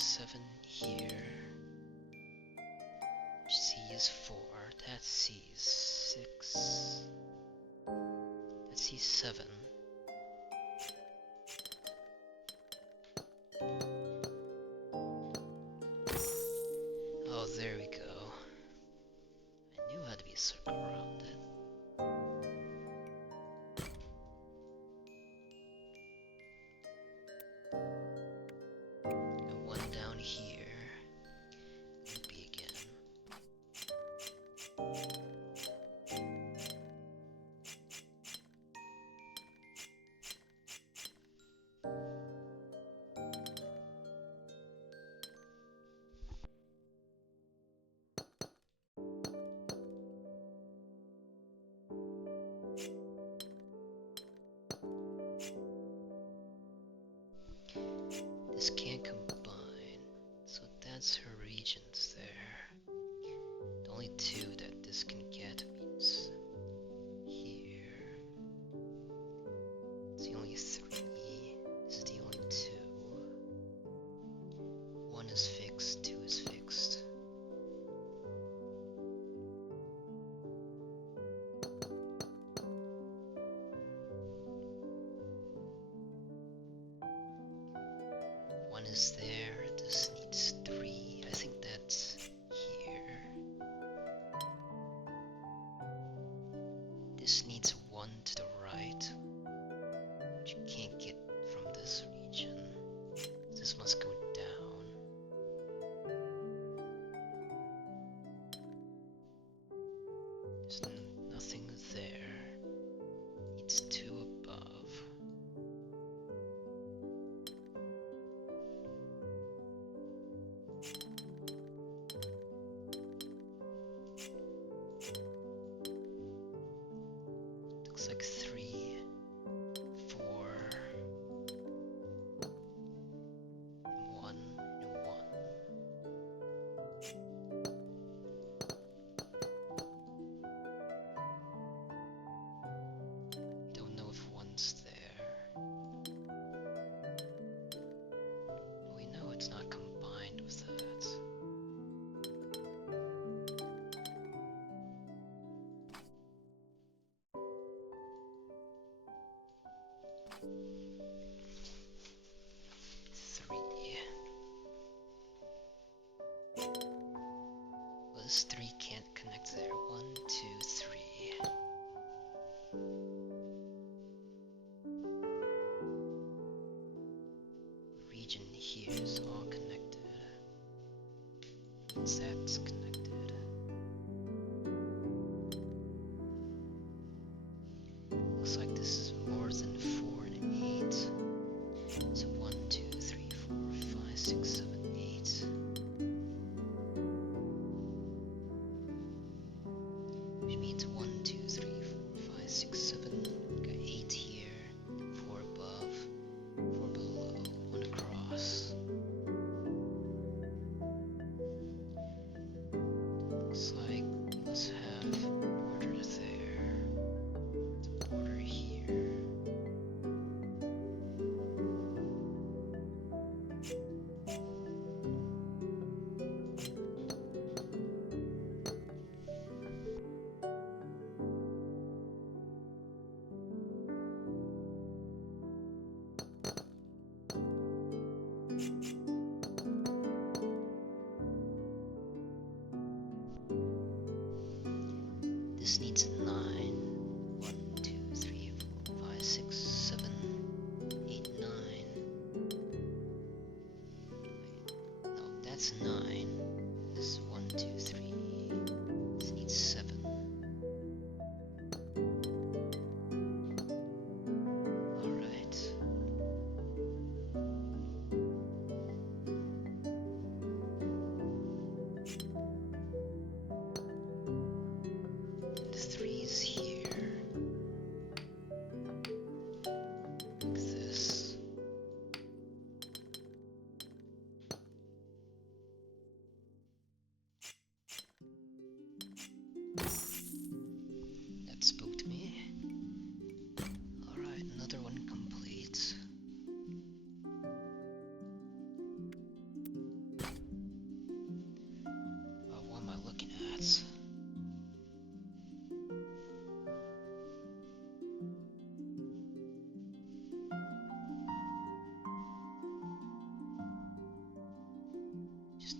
7 here. C is 4. That's C is 6. That's C 7. Oh, there we go. I knew how to be a circle around it. And one down here. Loopy again. This can't combine, so that's her regions there. The only two that this can get means here. It's the only 3. This is the only 2. 1 is fixed, 2 is fixed. One is there, this needs 3, I think that's here. This needs 1 to the right, which you can't get from this region. This must go down. There's nothing there. Needs 2 above. Looks like 3, 4, and 1, and 1. Don't know if 1's there. We know it's not combined with that. Well, this 3 can't connect there. 1, 2, 3. Region here is all connected. Means that's connected. Looks like this is more than 4 and 8. So 1, 2, 3, 4, 5, 6, 7, 8. Which means 1, 2, 3, 4, 5, 6, 7. Got 8 here, 4 above, 4 below, 1 across. Looks like we must have a border there, the border here. This needs 9. 1, 2, 3, 4, 5, 6, 7, 8, 9. Wait, no, that's 9. This is 1, 2, 3. This needs 7. Alright. The 3 is here. Like this.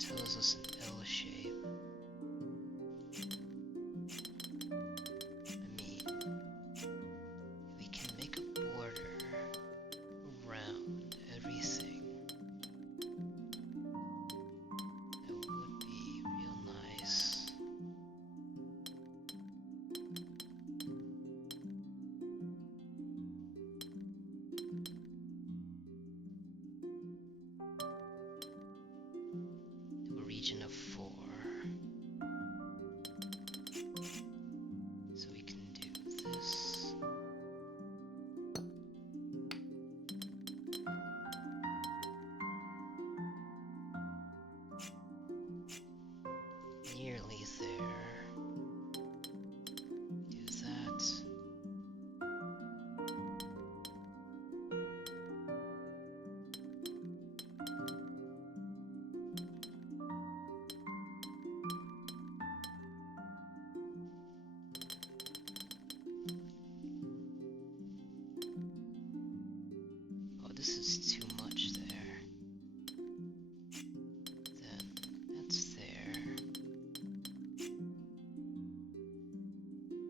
tells us an L shape. I mean, we can make a border around everything. That would be real nice. To a region of 4. So we can do this. Nearly there. Do that. Oh, this is too much there. Then that's there.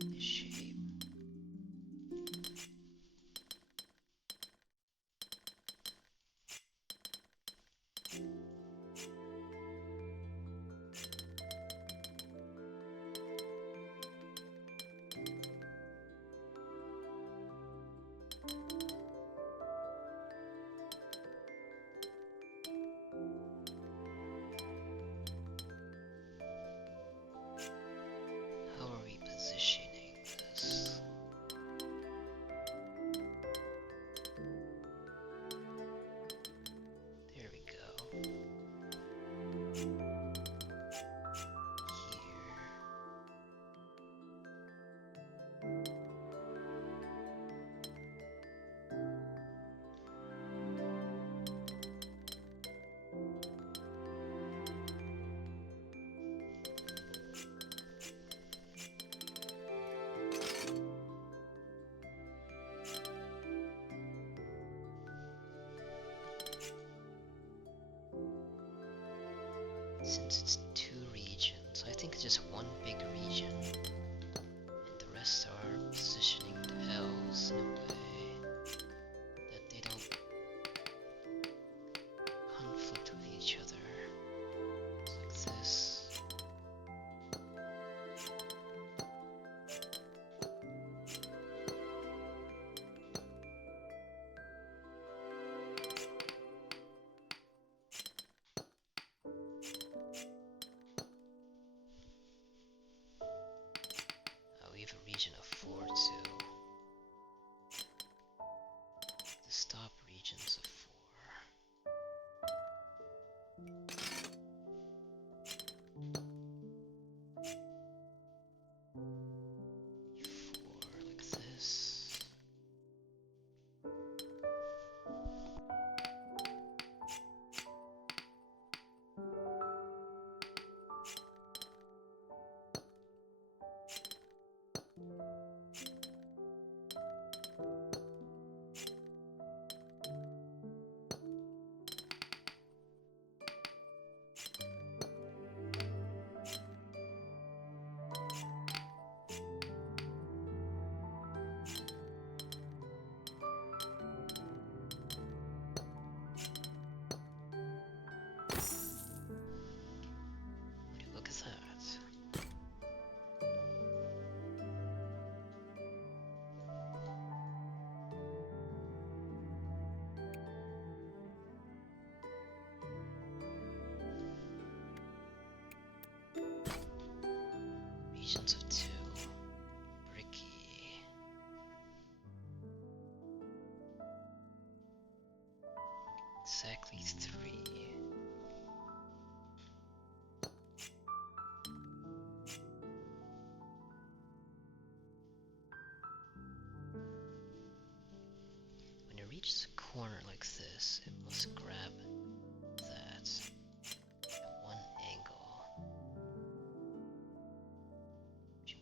This shape. How are we positioning this? There we go. Here. Since it's 2 regions, I think it's just one big region, and the rest are positioning the L's in a way that they don't conflict with each other. It's like this. We have a region of 4 too. The stop regions of 4 like this. Look at that. Regions of 2. Bricky. Exactly 3. When it reaches a corner like this, it must grab that at one angle, which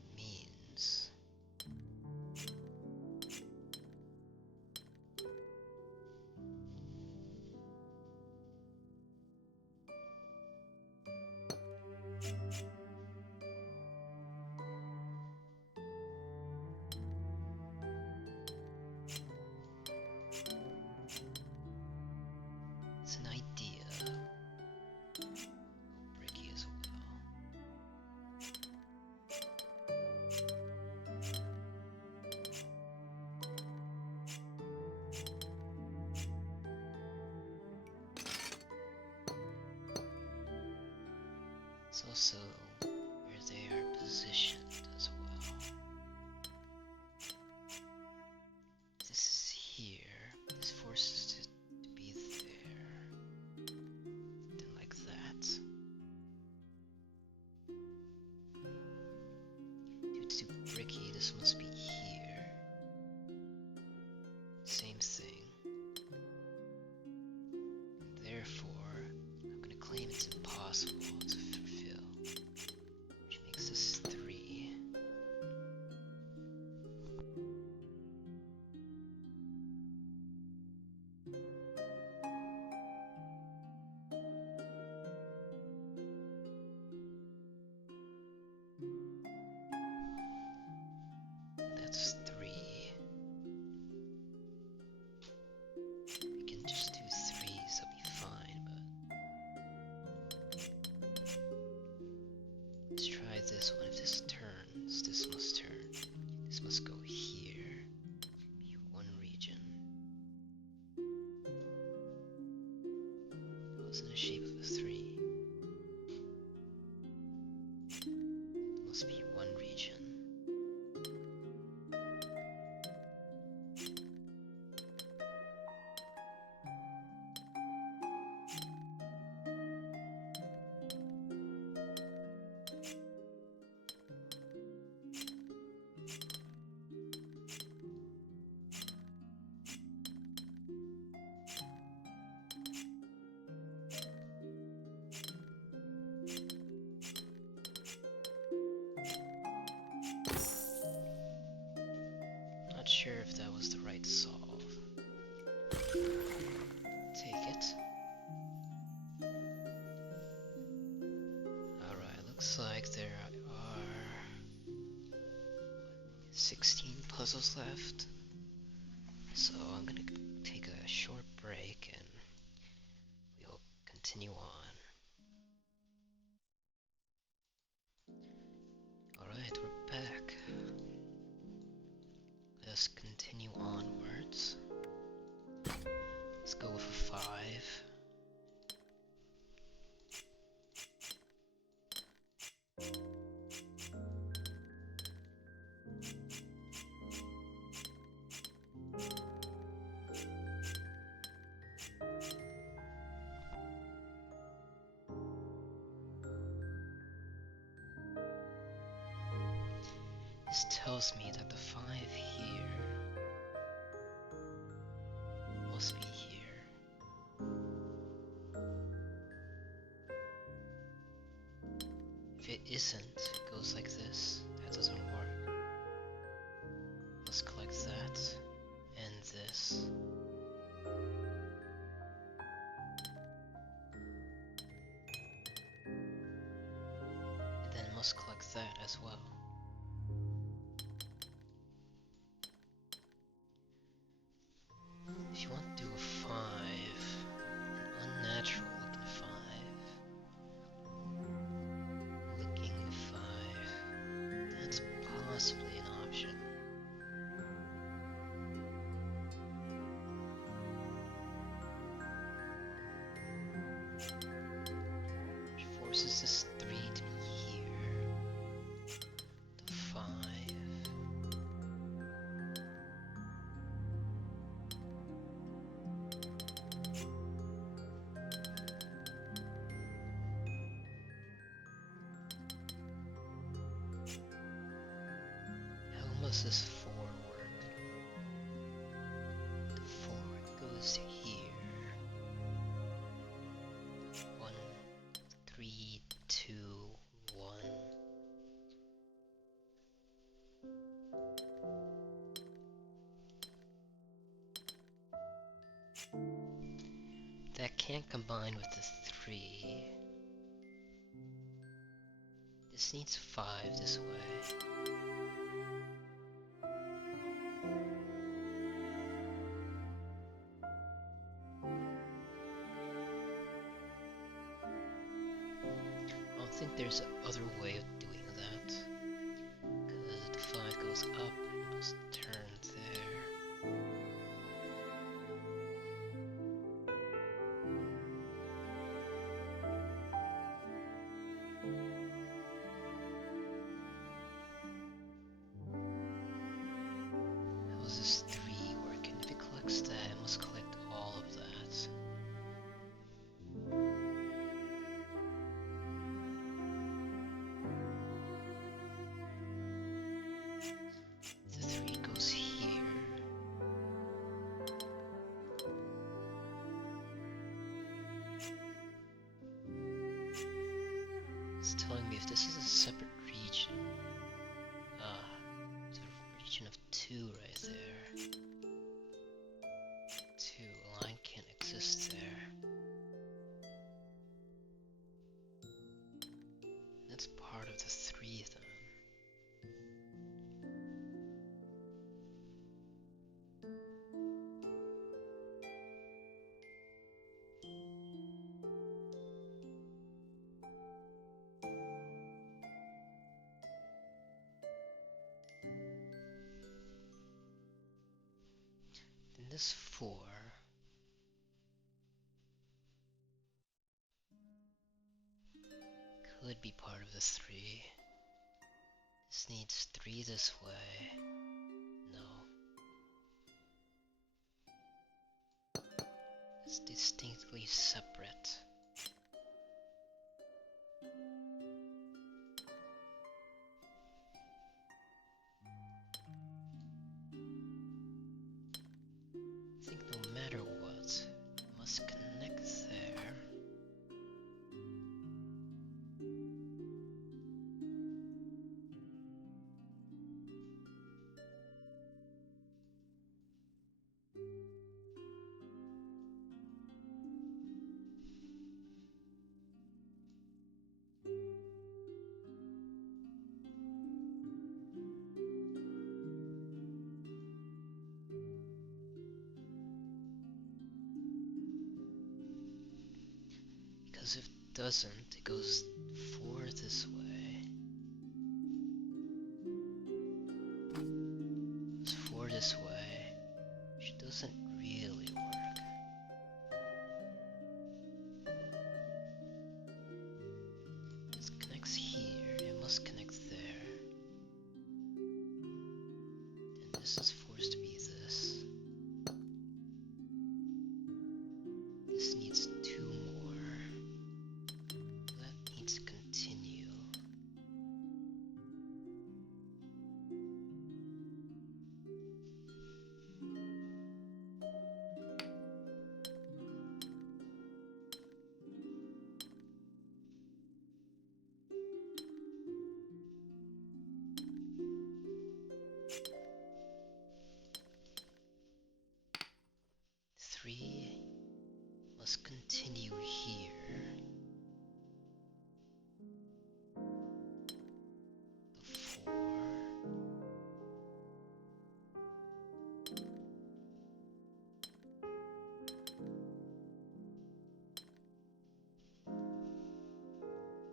It's also where they are positioned as well. This is here. This forces it to be there. Then like that. Due to bricky, this must be here. Same thing. And therefore, I'm going to claim it's impossible to fulfill, which makes this 3. That's 3. We can just do 3s, that'll be fine, but let's try this one. If this turns, this must turn. This must go here. Be one region. Oh, it's in the shape of a 3. It must be one region. Not sure if that was the right solve. Take it. Alright, looks like there are 16 puzzles left. So I'm gonna take a short break and we'll continue on. Alright, we're back. Let's continue onwards. Let's go with a 5. This tells me that the 5 here must be here. If it isn't, it goes like this. That doesn't work. Let's collect that and this. And then must collect that as well. If you want to do a 5, an unnatural looking 5, that's possibly an option. Which forces this 3 to be here. The 5. How must this 4 work? The 4 goes here. 1, 3, 2, 1. That can't combine with the 3. This needs 5 this way. I don't think there's another way of doing that. Because the 5 goes up and it must turn there. It's telling me if this is a separate region. It's a region of 2 right there. 2, a line can't exist there. That's part of the 3 then. Then this 4 could be part of the 3. This needs 3 this way. No. It's distinctly separate. I think no matter what, it must connect there. Because if it doesn't, it goes 4 this way. It goes 4 this way, which doesn't really work. This connects here, it must connect there. And this is forced to be this. This needs 2 more. That needs to continue. Three must continue here. The 4.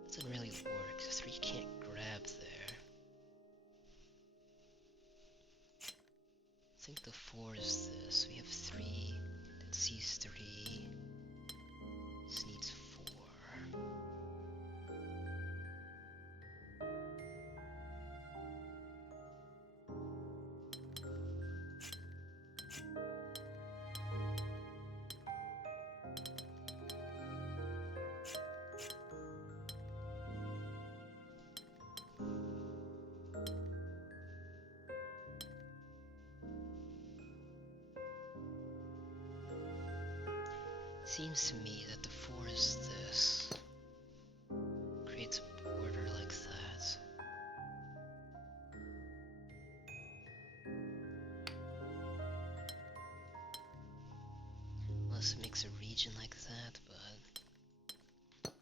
Doesn't really work. The 3 can't grab there. I think the 4 is this. We have 3. That sees 3. This needs 4. Seems to me that the 4 is this. Creates a border like that. Unless it makes a region like that, but I'm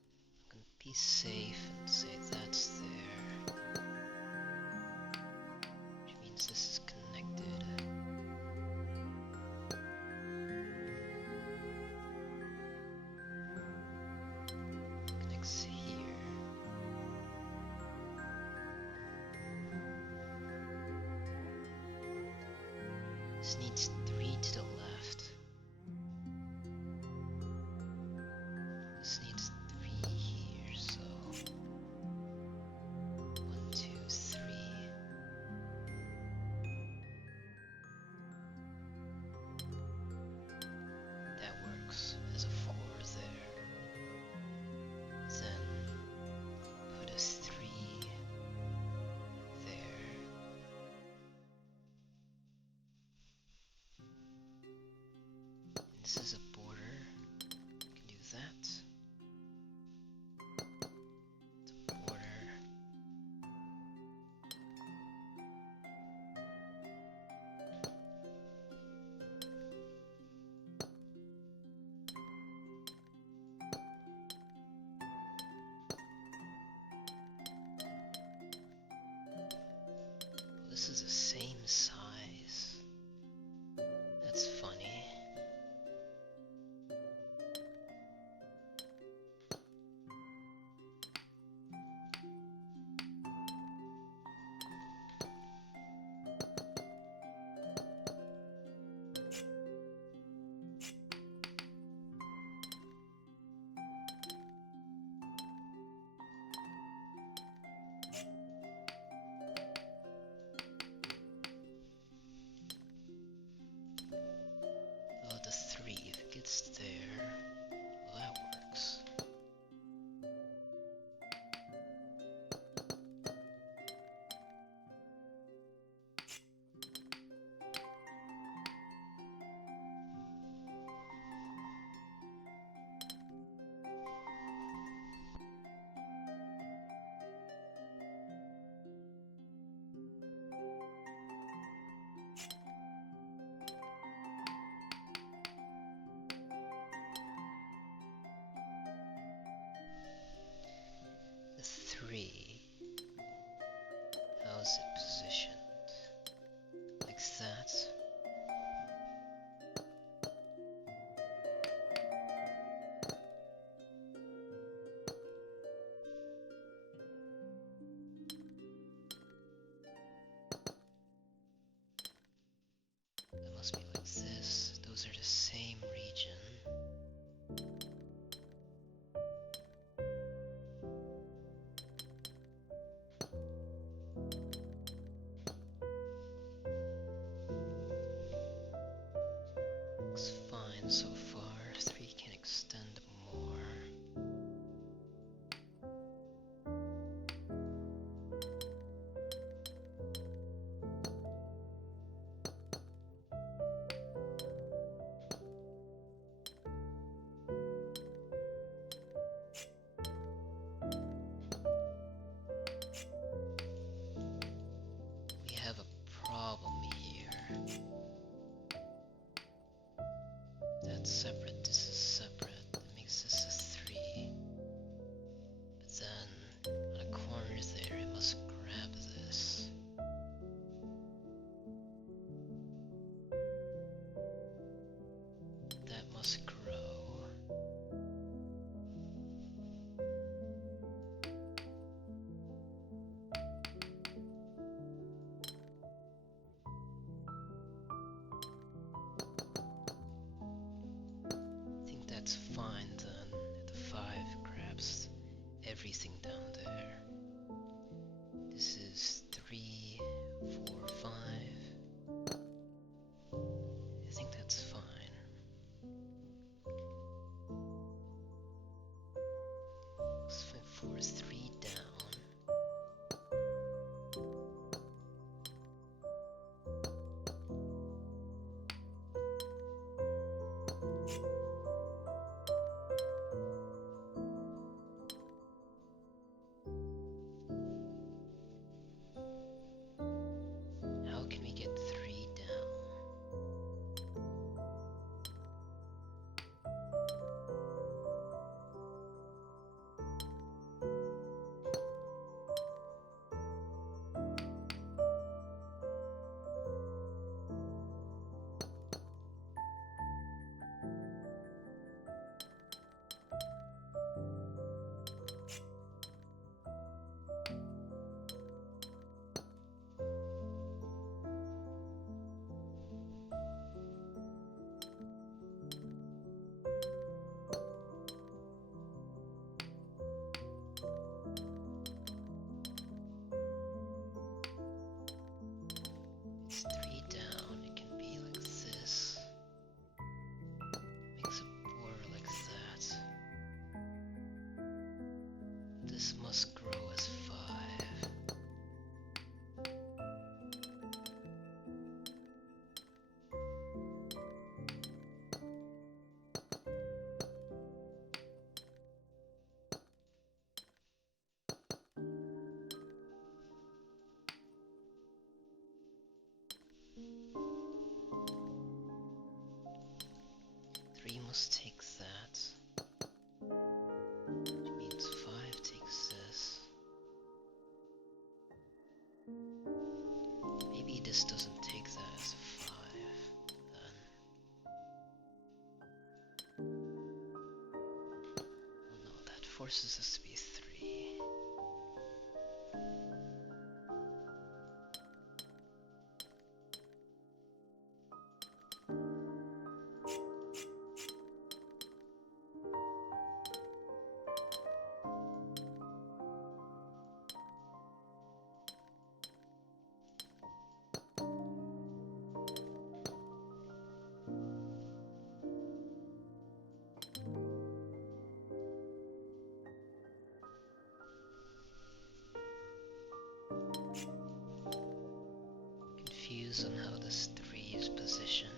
gonna be safe and say that's there. Which means this is connected. Connects here. This needs 3 to the left. This needs 3 here, so 1, 2, 3. That works as a 4 there. Then put a 3 there. this is the same size. That's funny. Oh, the 3, if it gets there, well, that works. The 3, how's it positioned? Like that? That must be like this. Those are the same region. Looks fine so far. 3 can extend more. We have a problem here. That's separate, this is separate. That makes this a 3. But then, on a corner there, it must grab this. That must grow. I think that's fine then. The 5 grabs everything down there. This is 3, 4, 5. I think that's fine. Looks fine for 3 down. How can we get 3 down? It's 3 down, it can be like this. Makes a border like that. This must grow as 5. this doesn't take that as a 5, then... Oh no, that forces us to be 3. Confused on how this 3 is positioned.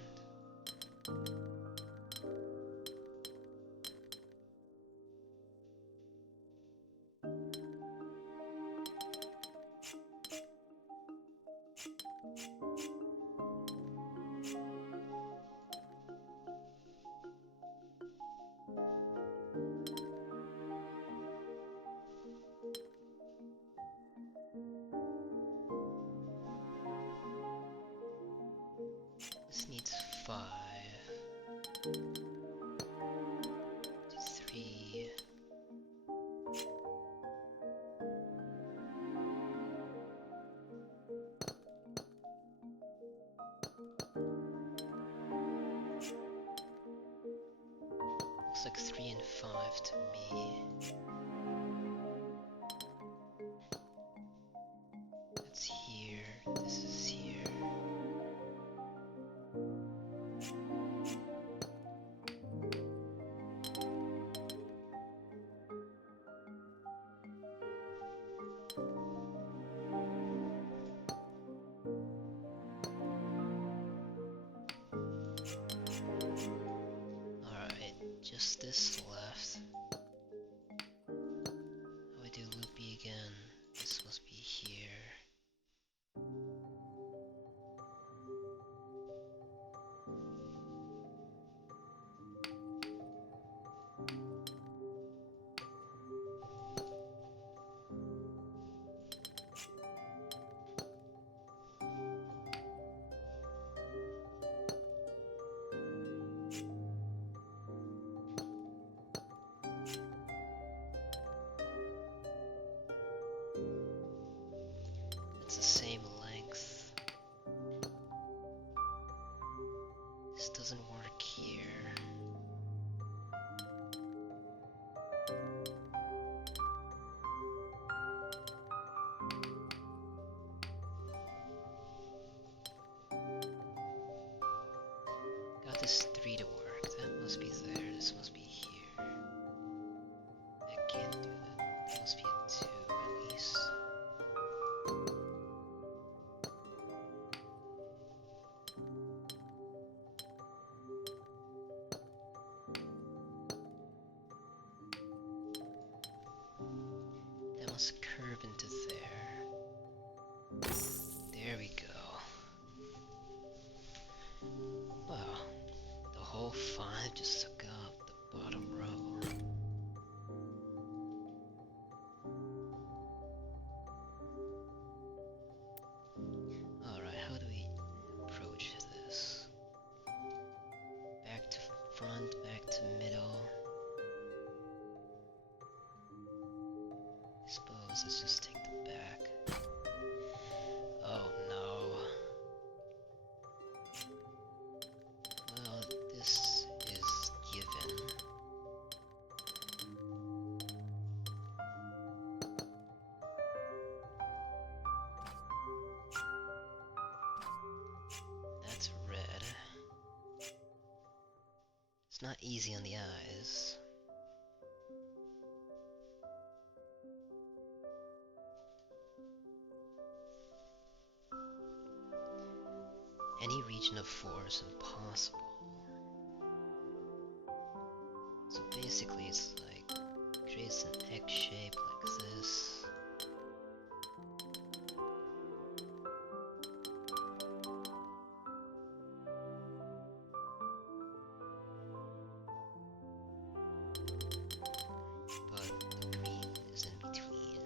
This needs 5. 3. Looks like 3 and 5 to me. That's here. This is here. Just this left. How do I do loopy again? This must be here. It's the same length. This doesn't work here. Got this 3 to work. That must be there. This must be here. I can't do that. That must be a 2 at least. That must curve into there. There we go. Wow, the whole 5 just took up the bottom row. Alright, how do we approach this? Back to front, back to middle. I suppose let's just take the back. Oh no. Well, this is given. That's red. It's not easy on the eyes. Any region of 4 is impossible. So basically it's like, creates an egg shape like this. But the green is in between.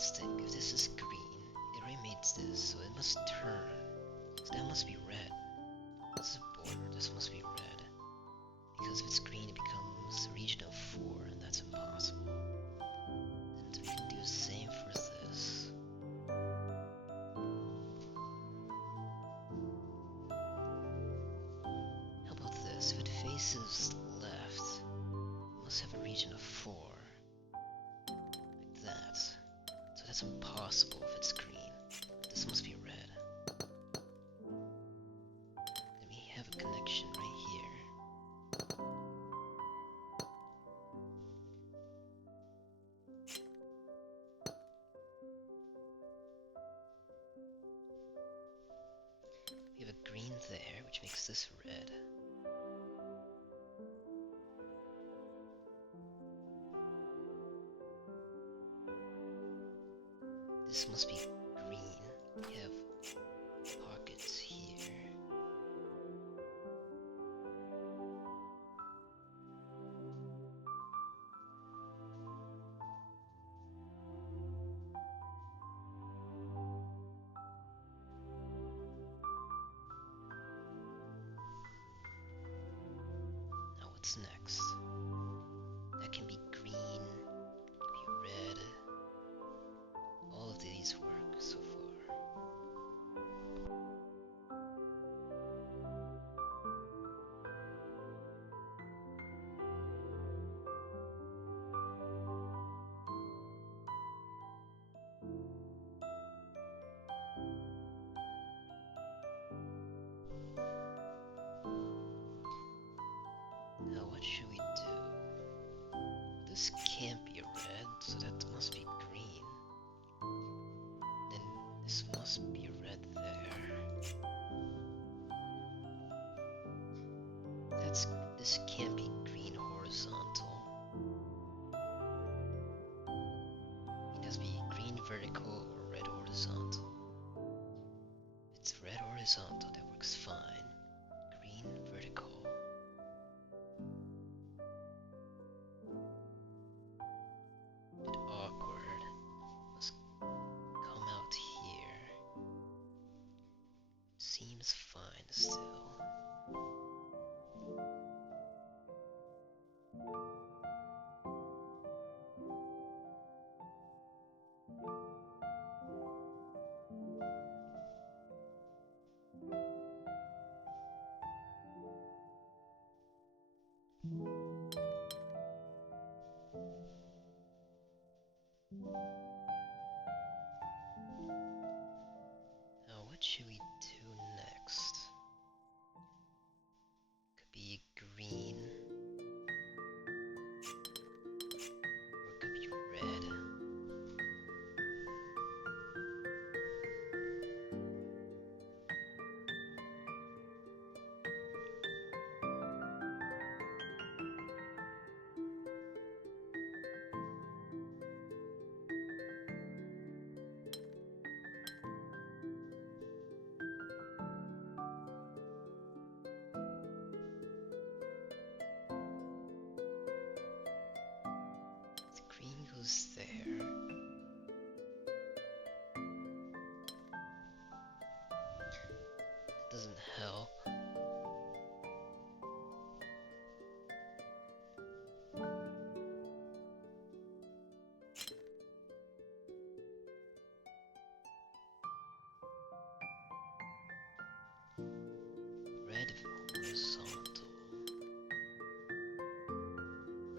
let's think. If this is green, it already made this, so it must turn. So that must be red. This is a border, this must be red. Because if it's green, it becomes a region of 4, and that's impossible. And we can do the same for this. How about this? If it faces left, it must have a region of 4. Like that. So that's impossible if it's green. This must be red. Then we have a connection right here. We have a green there, which makes this red. This must be green. We have pockets here. Now what's next? That can be green, it can be red. All of these work so far. Now what should we do? This can't be a red, so that must be green. Then this must be a red there. This can't be green horizontal. It has to be green vertical or red horizontal. If it's red horizontal, that works fine. Green vertical. Bit awkward. Must come out here. Seems fine still. Now what should we do next? Could be green. Or it could be red. The green goes there. That doesn't help. Red horizontal.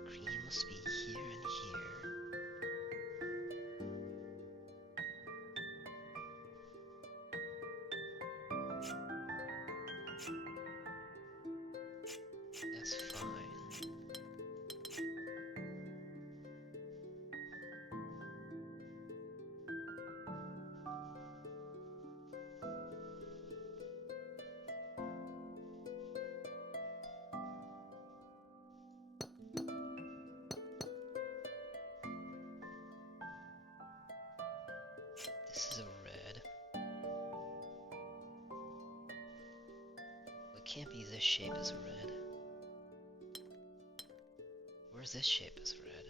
Green must be here and here. That's fine. This is a red. Well, it can't be this shape as a red. Where's this shape as red?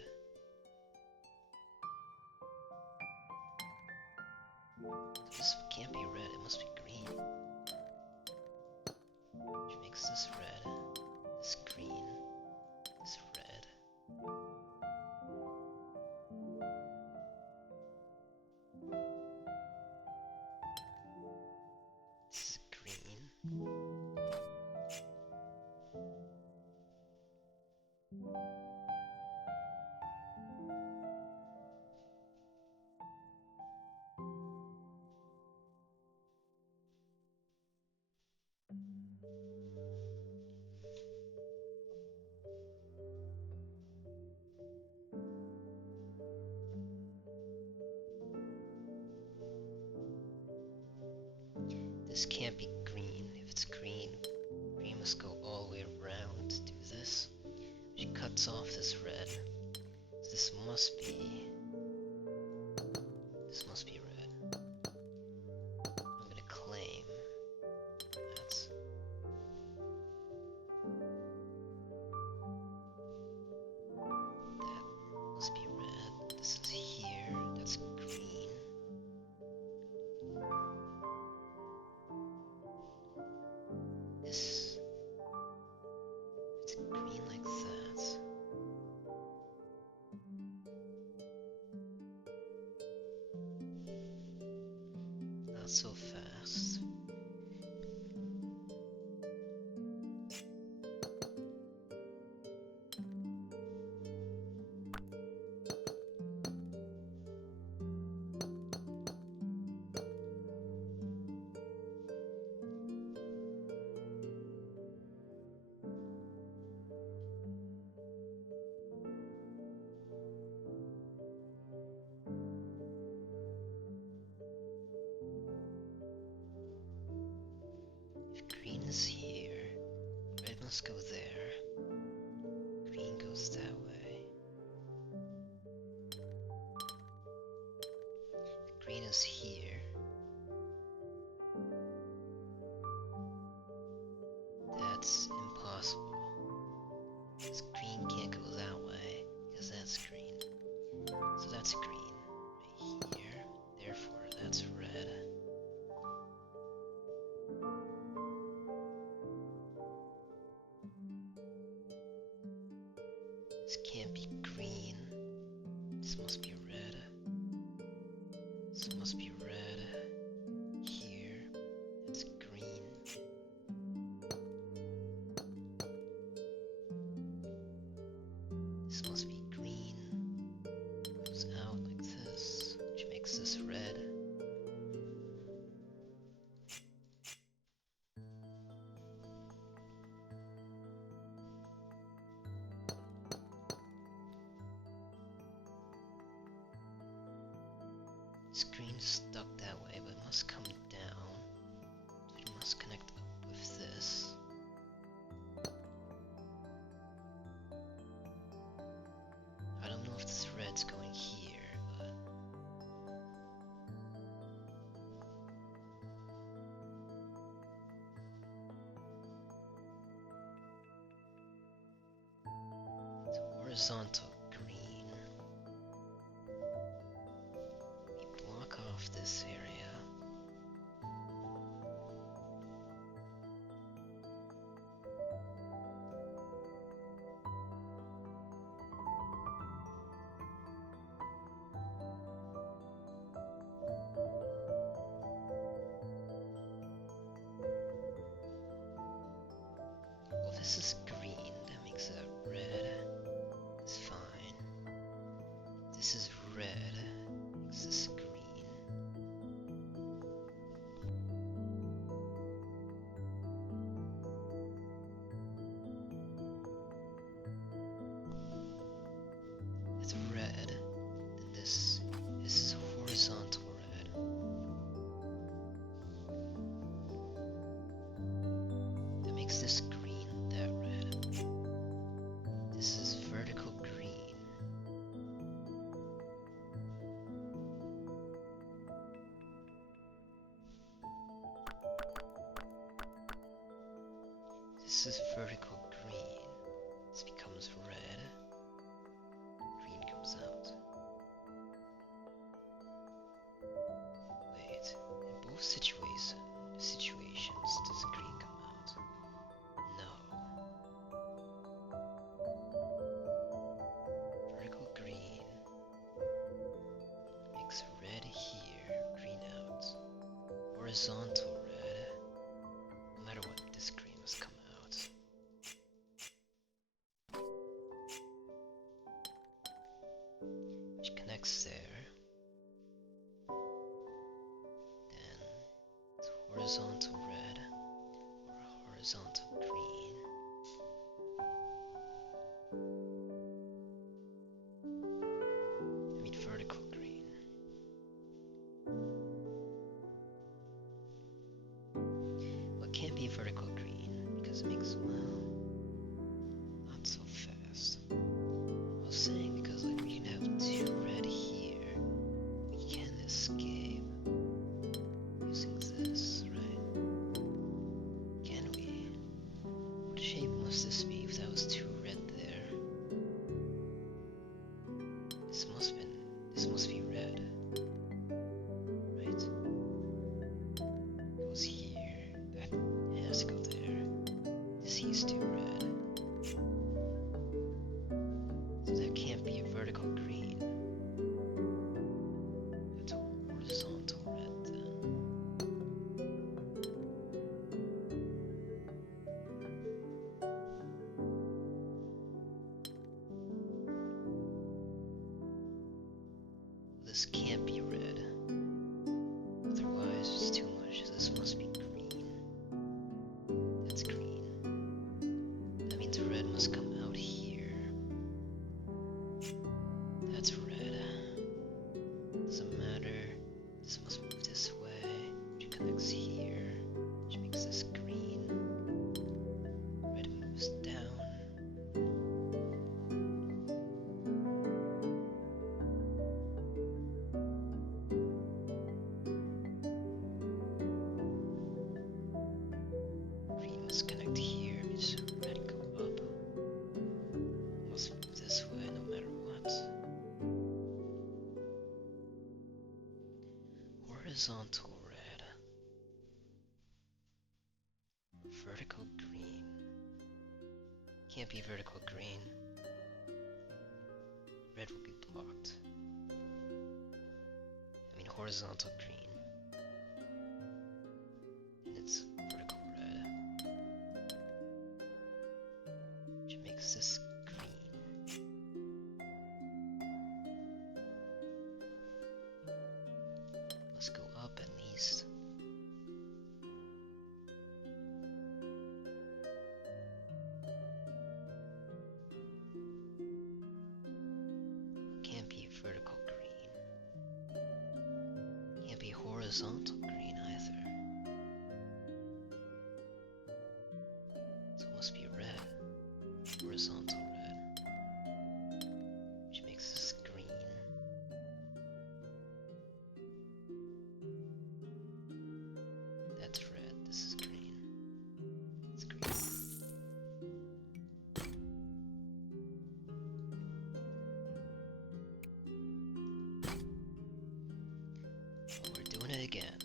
So this can't be red, it must be green. Which makes this red, this green, this red. This is green. This can't be green. If it's green, green must go all the way around to do this. She cuts off this red. So this must be red. I'm gonna claim that's that must be red. This is here. That's green. This it's green like that. Not so fast. If green is here, red must go there. Green goes that way. If green is here, that's impossible. Because green can't go that way, because that's green. So that's green right here. Therefore, that's red. This can't be green. This must be red. This must be red. Here, it's green. This must be green. Goes out like this, which makes this red. This green's stuck that way, but it must come down. It must connect up with this. I don't know if this red's going here, but it's horizontal green. We block off this area. Well, this is green, that makes it red. It's fine. This is red, makes this green. It's red, then this is horizontal red. That makes this green, that red. This is vertical green. This is vertical green. This becomes red. Green comes out. Wait. situations does green come out? No. Vertical green makes red here, green out. Horizontal red, no matter what, this green must come out. Which connects there. Then it's horizontal red or horizontal green. I mean vertical green. Well, it can't be vertical green because it makes, well, not so fast. I was saying because like we can have two red here, we can escape using this, right? Can we? What shape must this be if that was two red there? This must be red, right? Goes here, that has to go there. This is too red. So that can't be a vertical green. That's a horizontal red then. This can't be red. Otherwise, it's too much. This must be green. That's green. That means red must come out here. That's red. Doesn't matter. This must move this way, which connects here, which makes this green. Red moves down. Green must connect here, means red go up. Must move this way no matter what. Horizontal red. Vertical green. Can't be vertical green. Red will be blocked. I mean horizontal green. And it's vertical red. Which makes this green. Must go up at least. Can't be vertical green. Can't be horizontal green either. So it must be red. Horizontal red. Which makes this green. That's red. This is green. It's green. Oh, we're doing it again.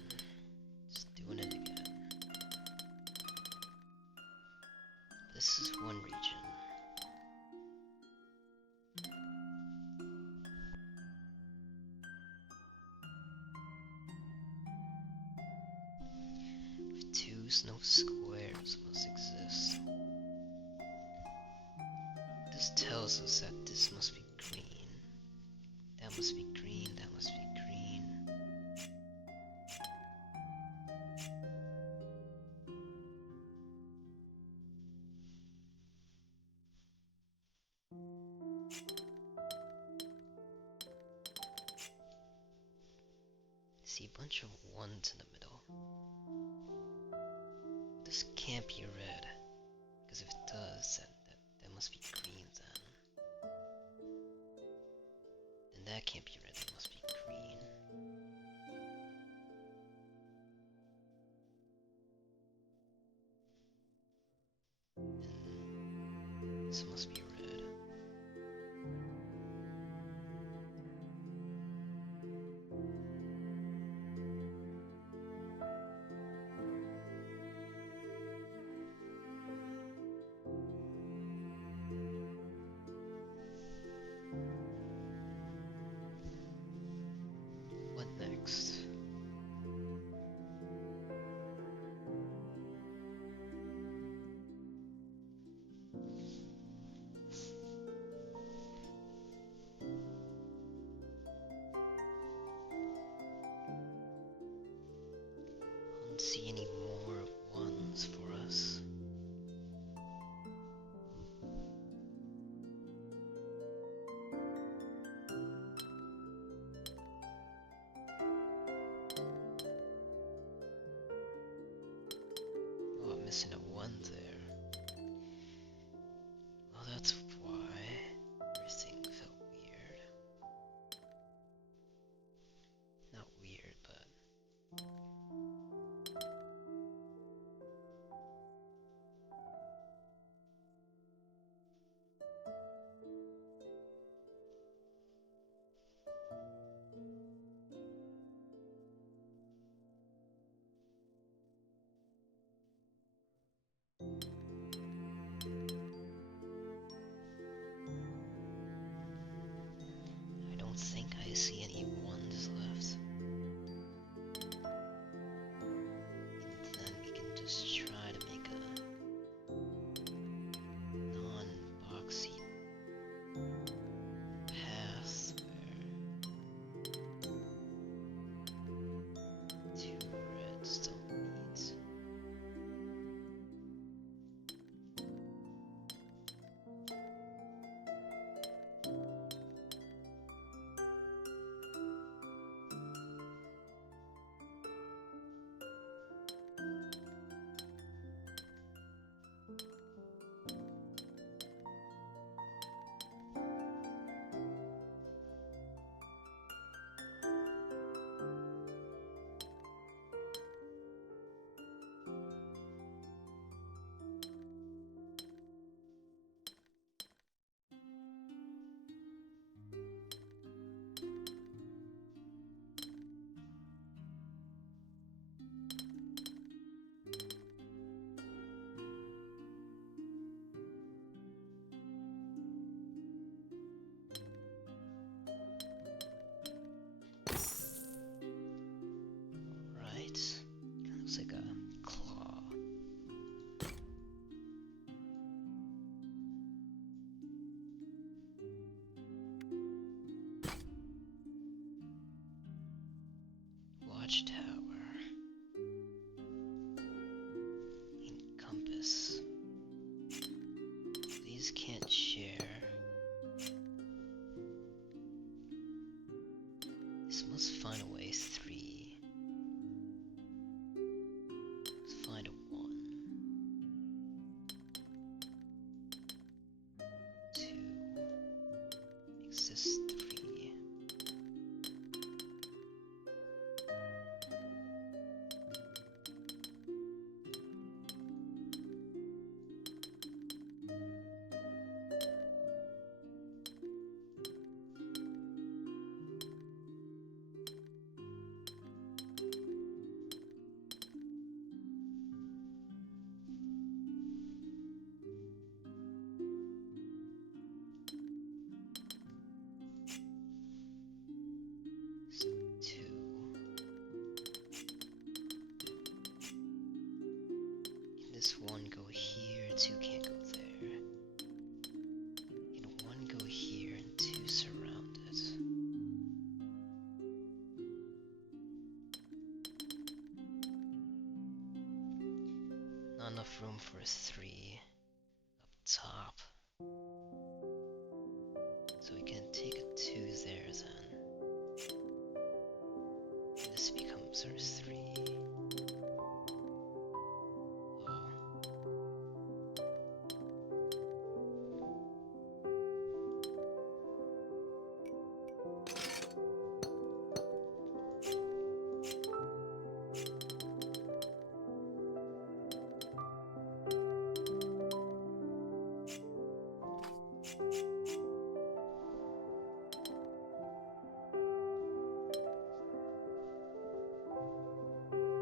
Just doing it again. This is one region. With twos, no squares must exist. This tells us that this must be green. That must be green, that must be green. See a bunch of ones in the middle. This can't be red, because if it does, that must be green then. Then that can't be red, that must be green. Then this must be red. don't see any more ones for us. Oh, I'm missing a 1 there. Well, that's why everything felt weird. Not weird, but... I don't think I see any 1s left. And then we can just try to make a non-boxy path where 2 reds don't meet. Right? Kind of looks like a claw. Watchtower. And compass. These can't share. This must find a way 3. Let's find a 1. 2. Makes this 3. It's 2. Can this 1 go here? 2 can't go there. Can 1 go here and 2 surround it? Not enough room for a 3 up top. So we can take a 2 there then. And this becomes our 3. Oh.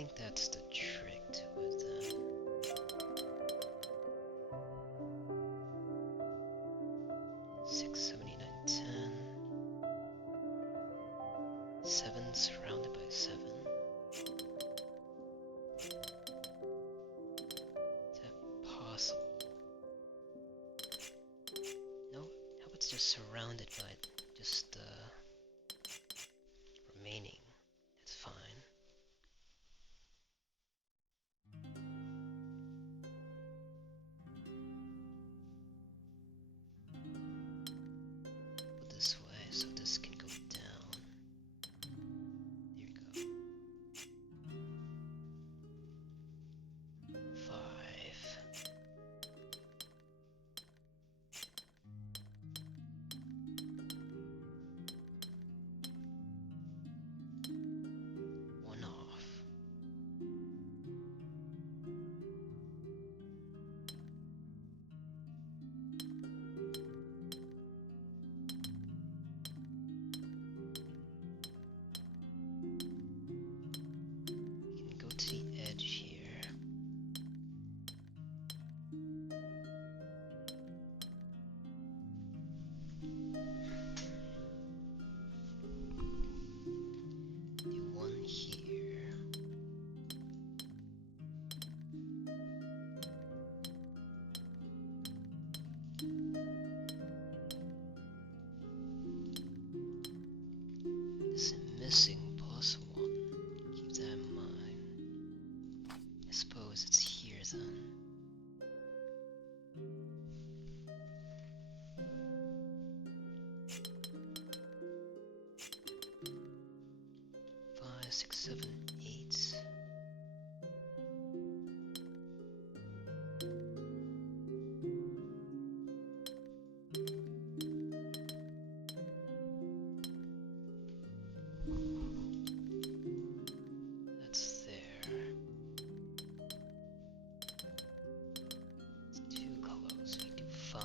think that's the trick to it then. Six, 79, 10. 7 surrounded by 7. Is that possible? No? How about it's just surrounded by just the remaining? That's fine. Put this way so this can go down. There you go. 5. One off. You can go to the edge here. Do one here. This missing +1. Keep that in mind. I suppose it's here then. Five, 6, 7, 8. That's there. It's 2 colors. We do 5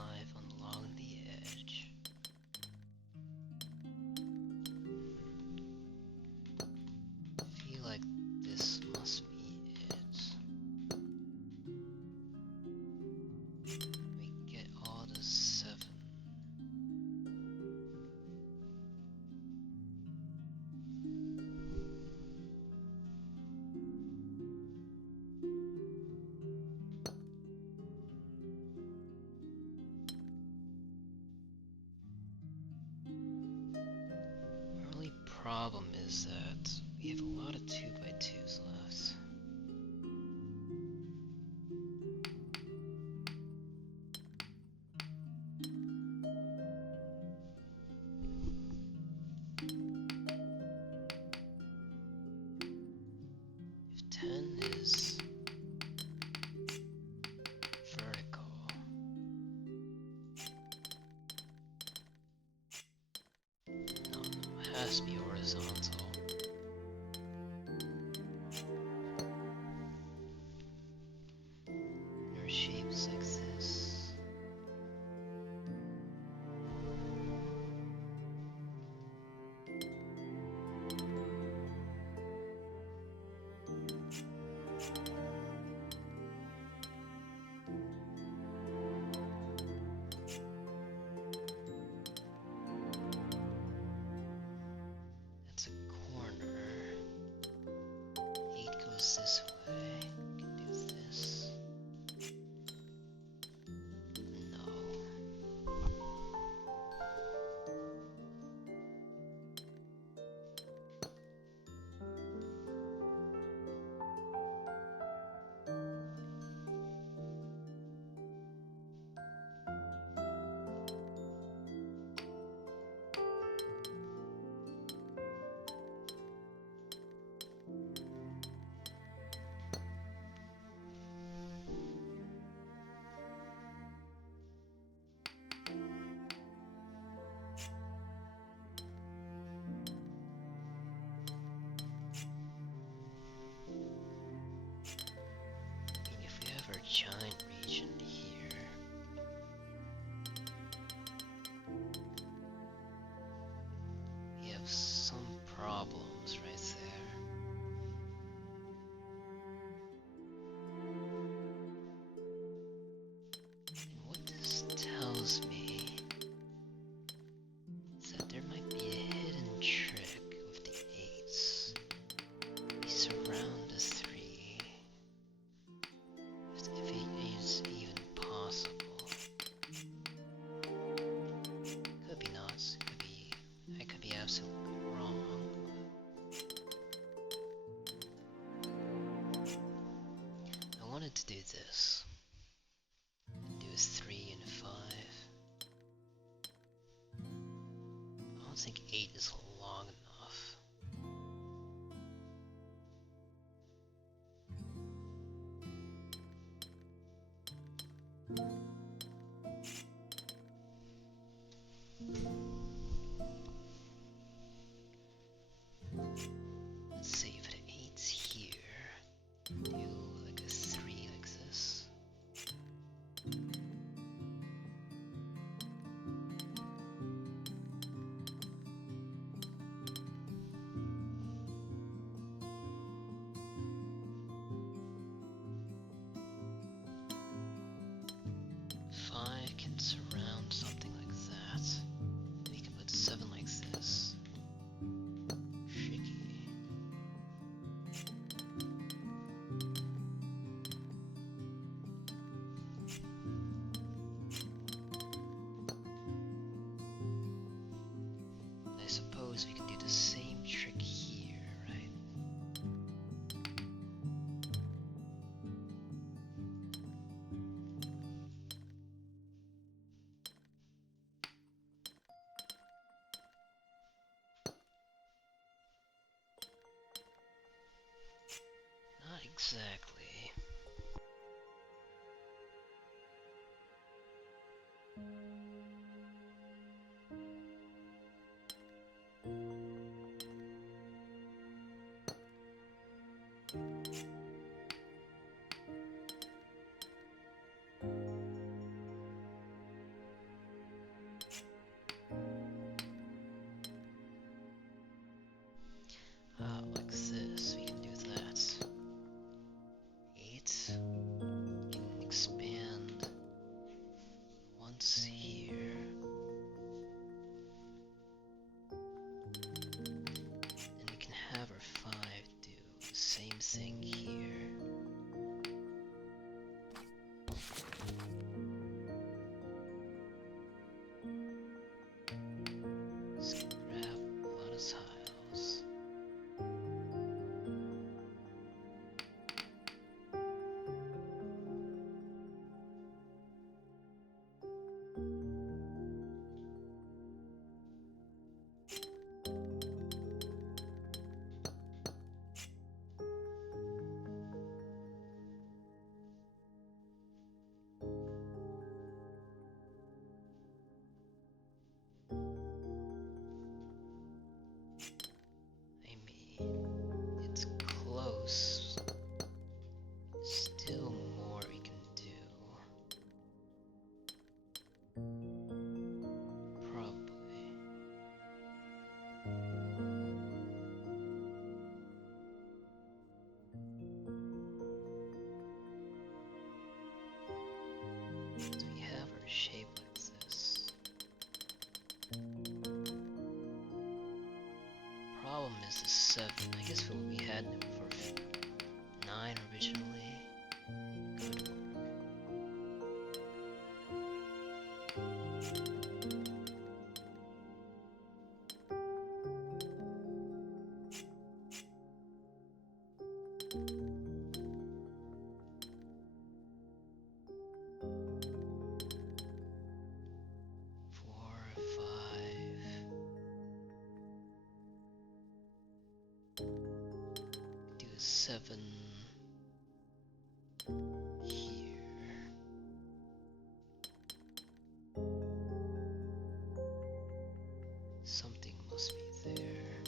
along the edge. I feel like this must be it. We get all the 7. Our only problem is that we have a lot of 2x2s left. If 10 is vertical, no, it has to be horizontal. There are shapes like this. That's a corner. 8 goes this way. We can do this. No. a 3 and a 5. I don't think 8 is long enough. Let's see if the 8's here. Do like a 3 like this. Five can surround something like that. We can put 7 like this. Tricky. I suppose we can do the same trick here, right? Not exactly. Like this, we can do that. 8 can expand once here. And we can have our 5 do the same thing here. Let's grab a lot of tiles. It's close. Still more we can do. Probably. So we have our shape like this. Problem is the 7. I guess we had them for 9 originally. Good work. Do a 7 here. Something must be there.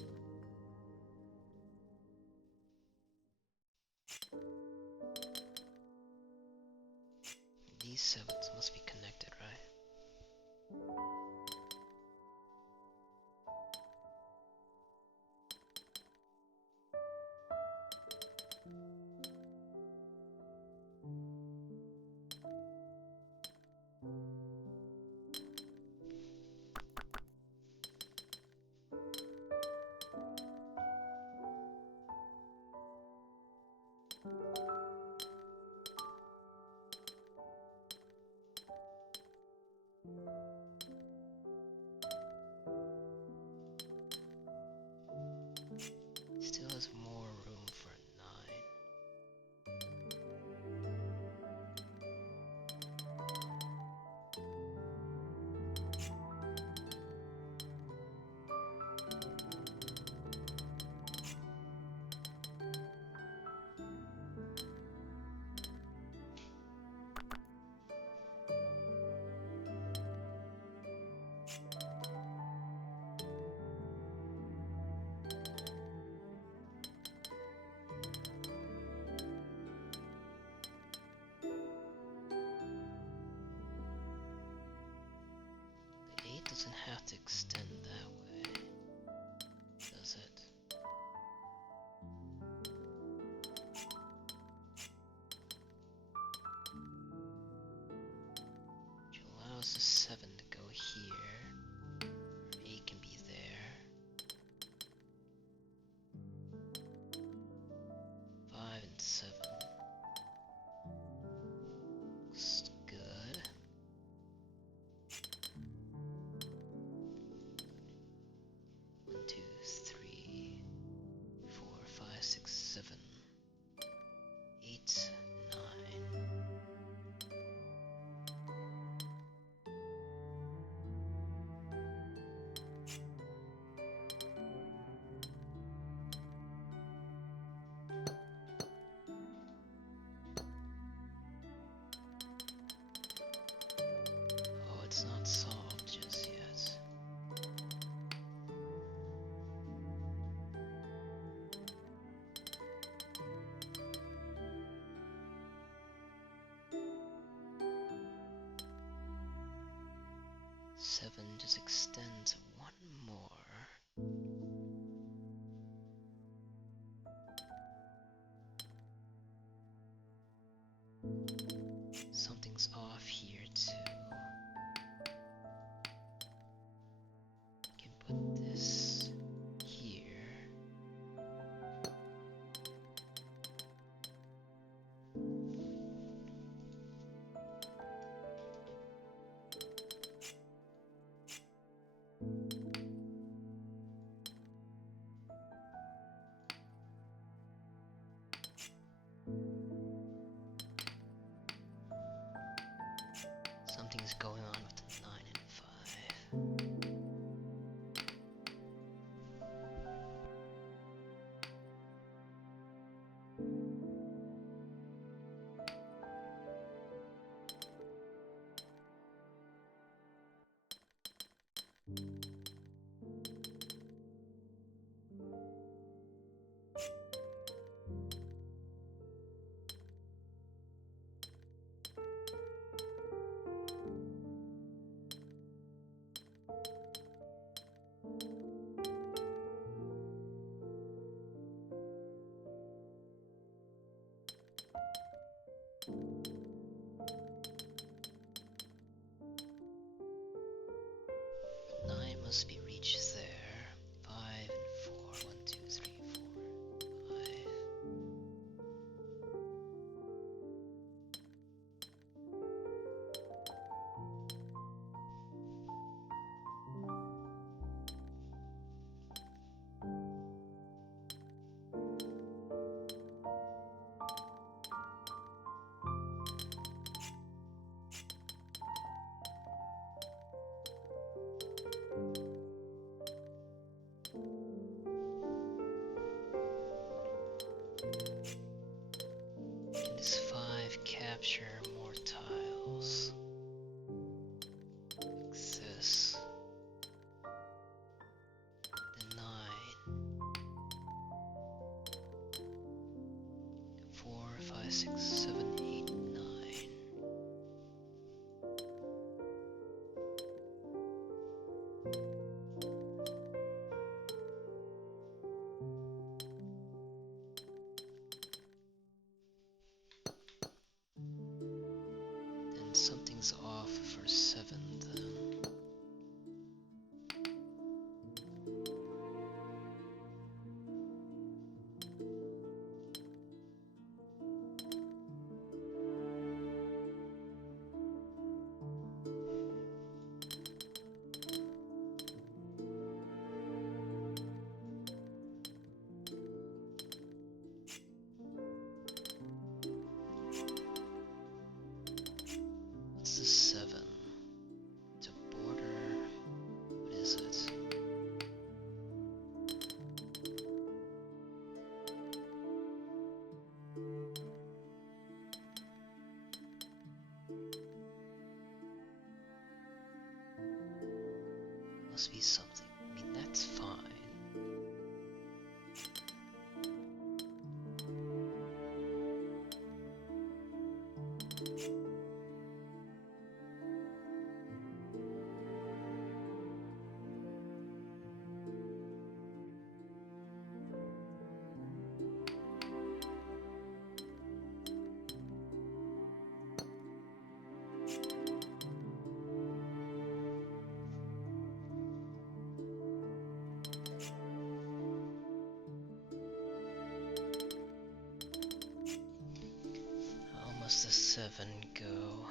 These 7s must be connected, right? have to extend that way, does it? Which allows the 7 to go here. 8 can be there. 5 and 7. Looks good. One, two, three, 4, 5, 6, 7, 8, 9. Oh, it's not solved just yet. Seven just extends one more. Something's off here too. Can put this here. Something's going on with the 9 and 5. Nine must be reached there. 5 and 4. 1, 2, 3, 4, 5. Can this 5 capture more tiles? Like this. The 9. 4, 5, 6, 7, 8, 9. Then something's off for 7 then. What's the 7? It's a border. What is it? Must be something. I mean, that's fine. 7 go?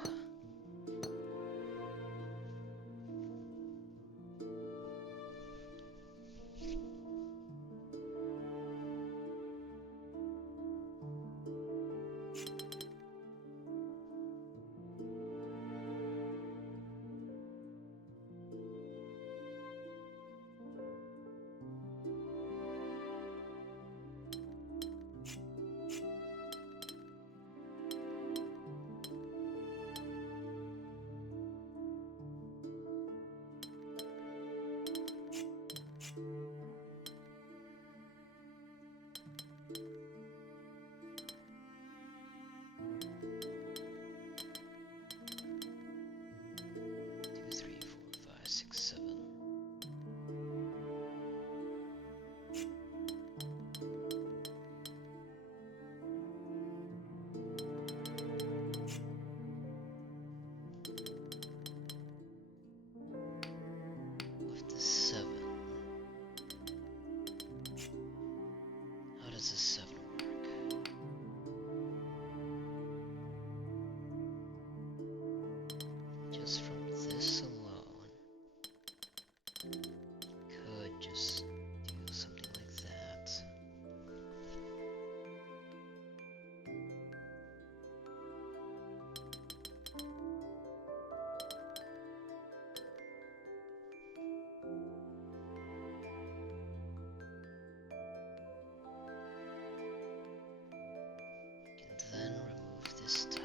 Then remove this tile.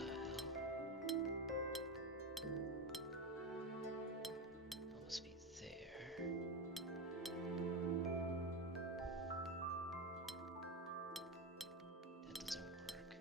That must be there. That doesn't work.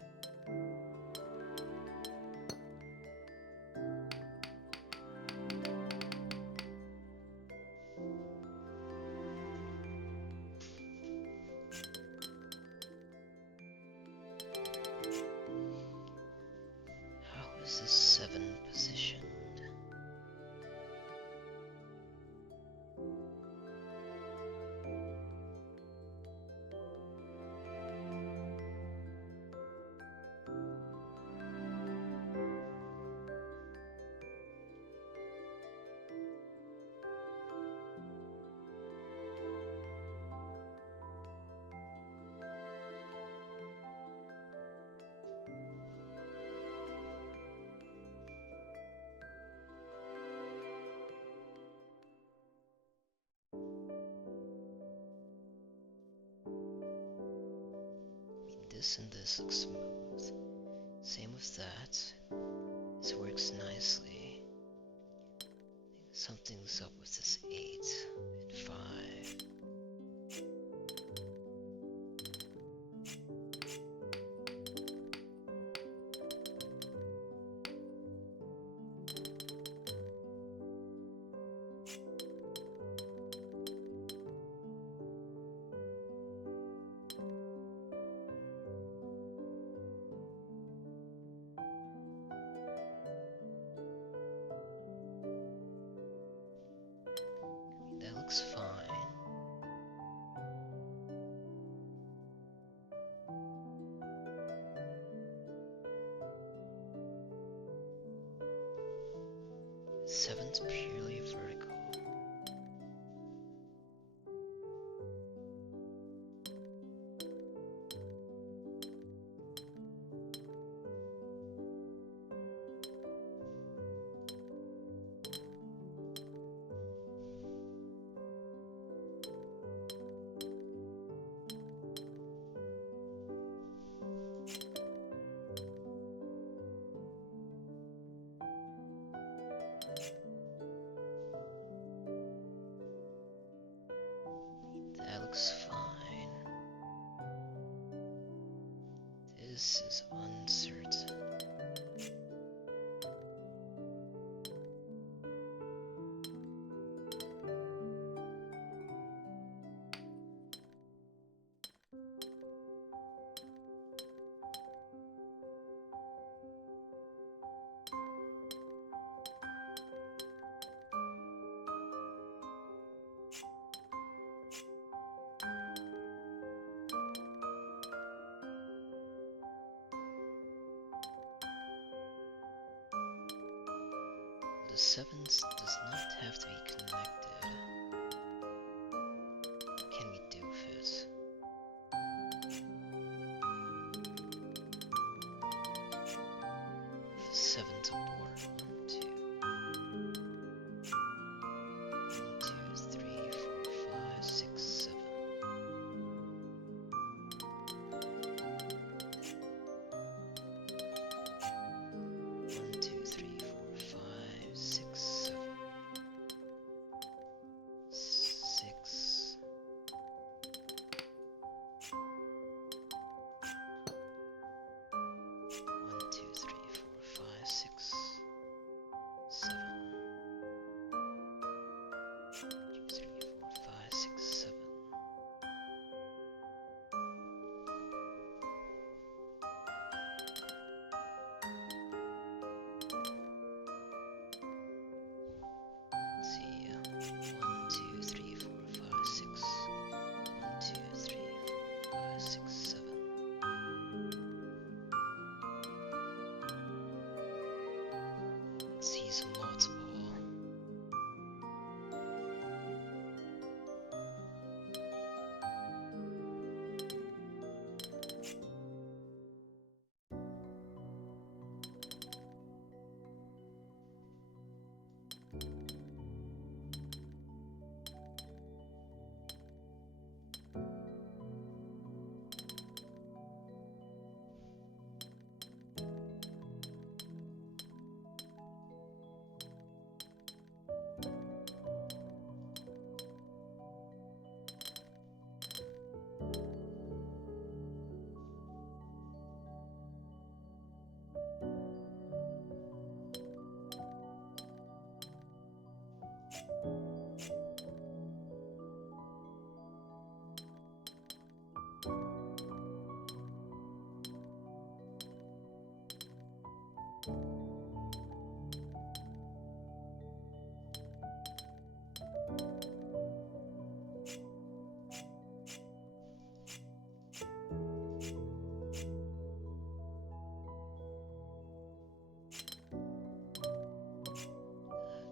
How is this 7 positioned? This and this looks smooth. Same with that. This works nicely. Something's up with this 8 and 5. That looks fine. Seven's purely vertical. That looks fine. This is uncertain. the sevens does not have to be connected. Can we do it? Seven to board. 1, 2, 3, 4, 5, 6, 7. 1, 2, 3, 4, 5, 6, 7. 6. 1, 2, 3, 4, 5, 6, 7. 2, 3, 4, 5, 6, 7. Let's see. 1, 2, 3, 4, 5, 6. 1, 2, 3, 4, 5, 6, 7. Let's see some multiple.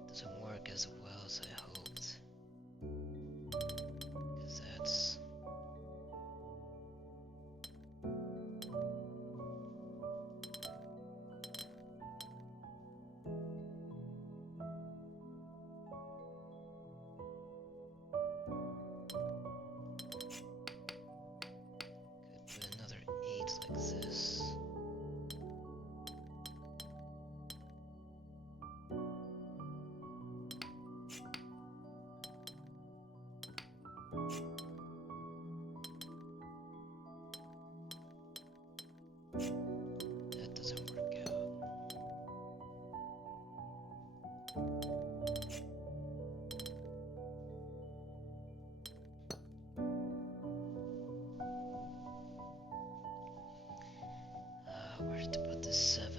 Doesn't work as well as I hoped. Because that's... Could put another 8 like this. That doesn't work out. Where to put this 7?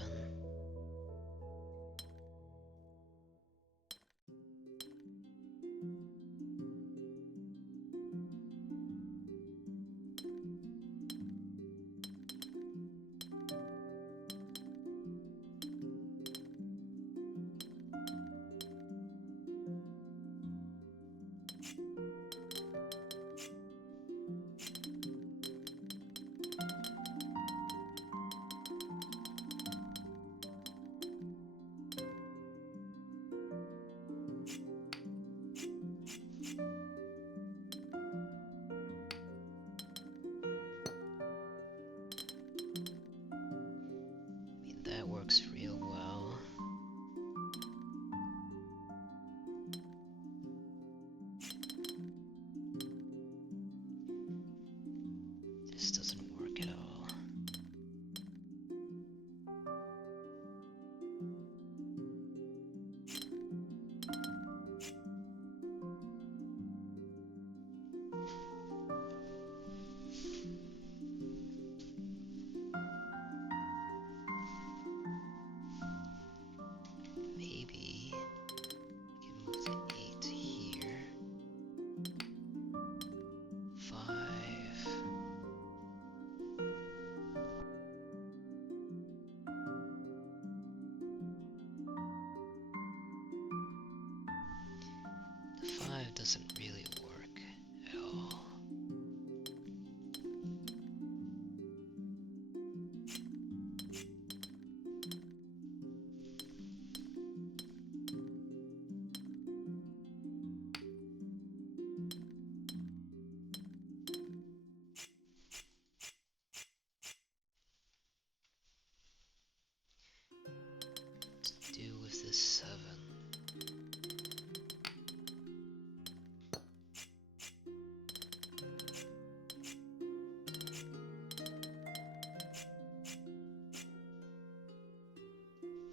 doesn't really work at all. To do with this 7.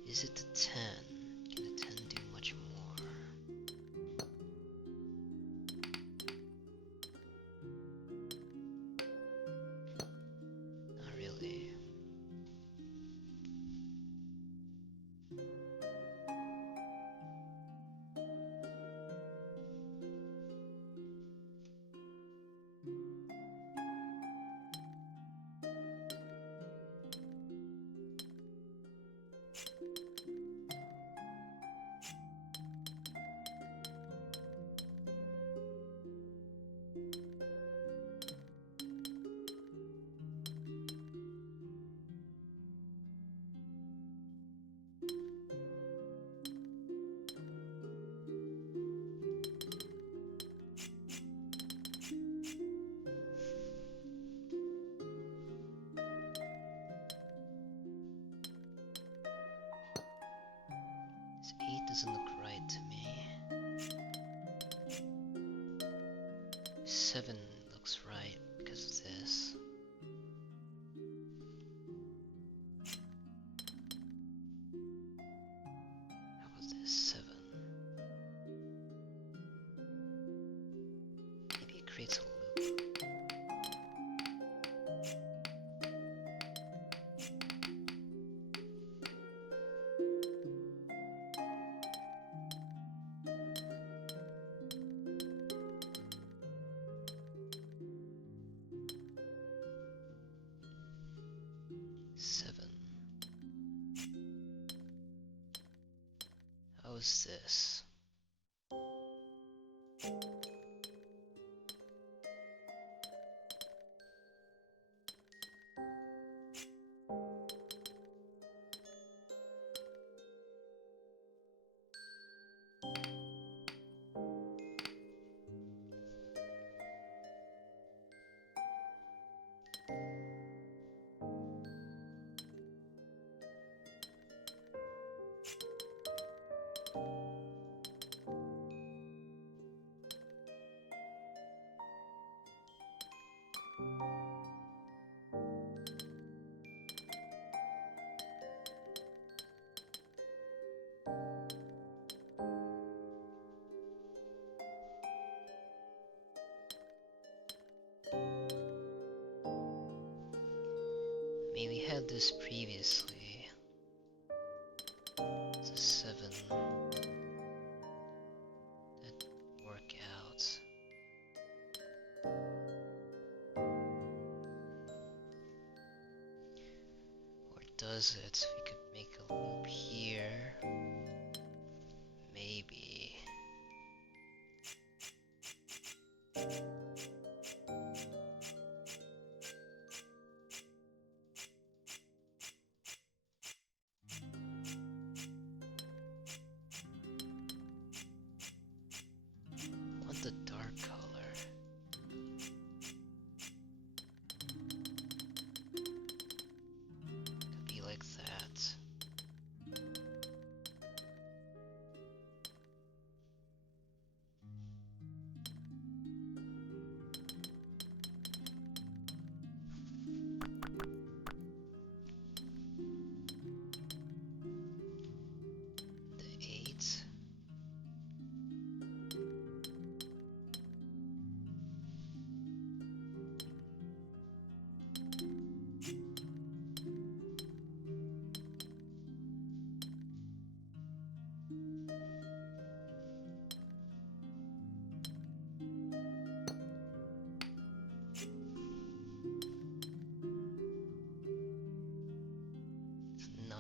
Is it the 10? Can the 10 do much more? Not really. This 8 doesn't look right to me. 7 looks right because of this. How about this 7? Maybe it creates a loop. How's this? I mean, we had this previously. It's a 7. That work out. Or does it? We could make a loop here. Maybe. Want the dark color. Could be like that. The 8. It's 9.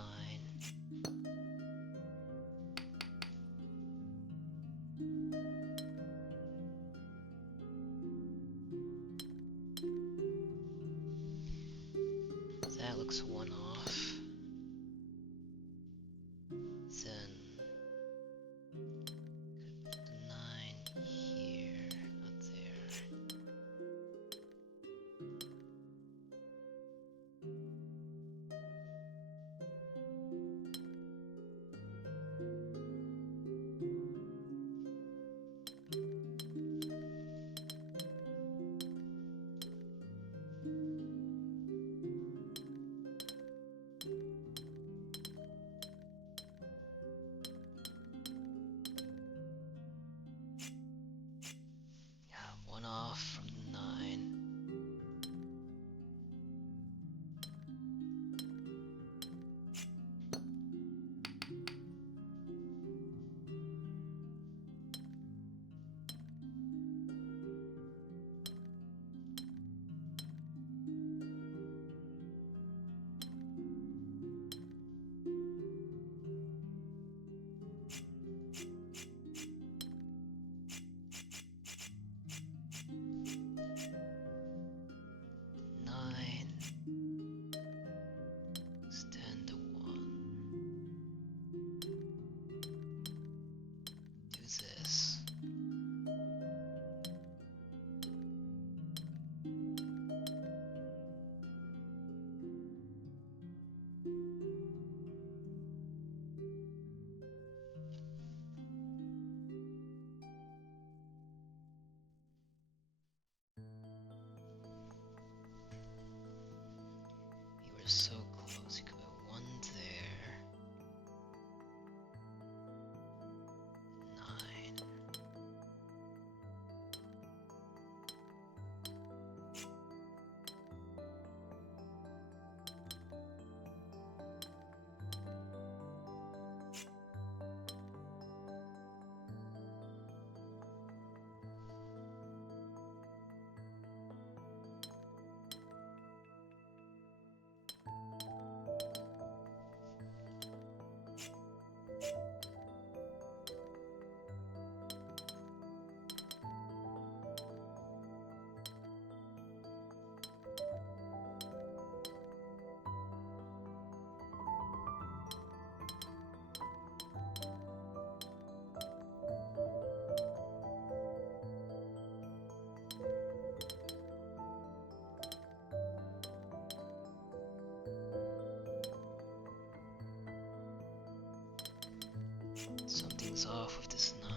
things off with this 9.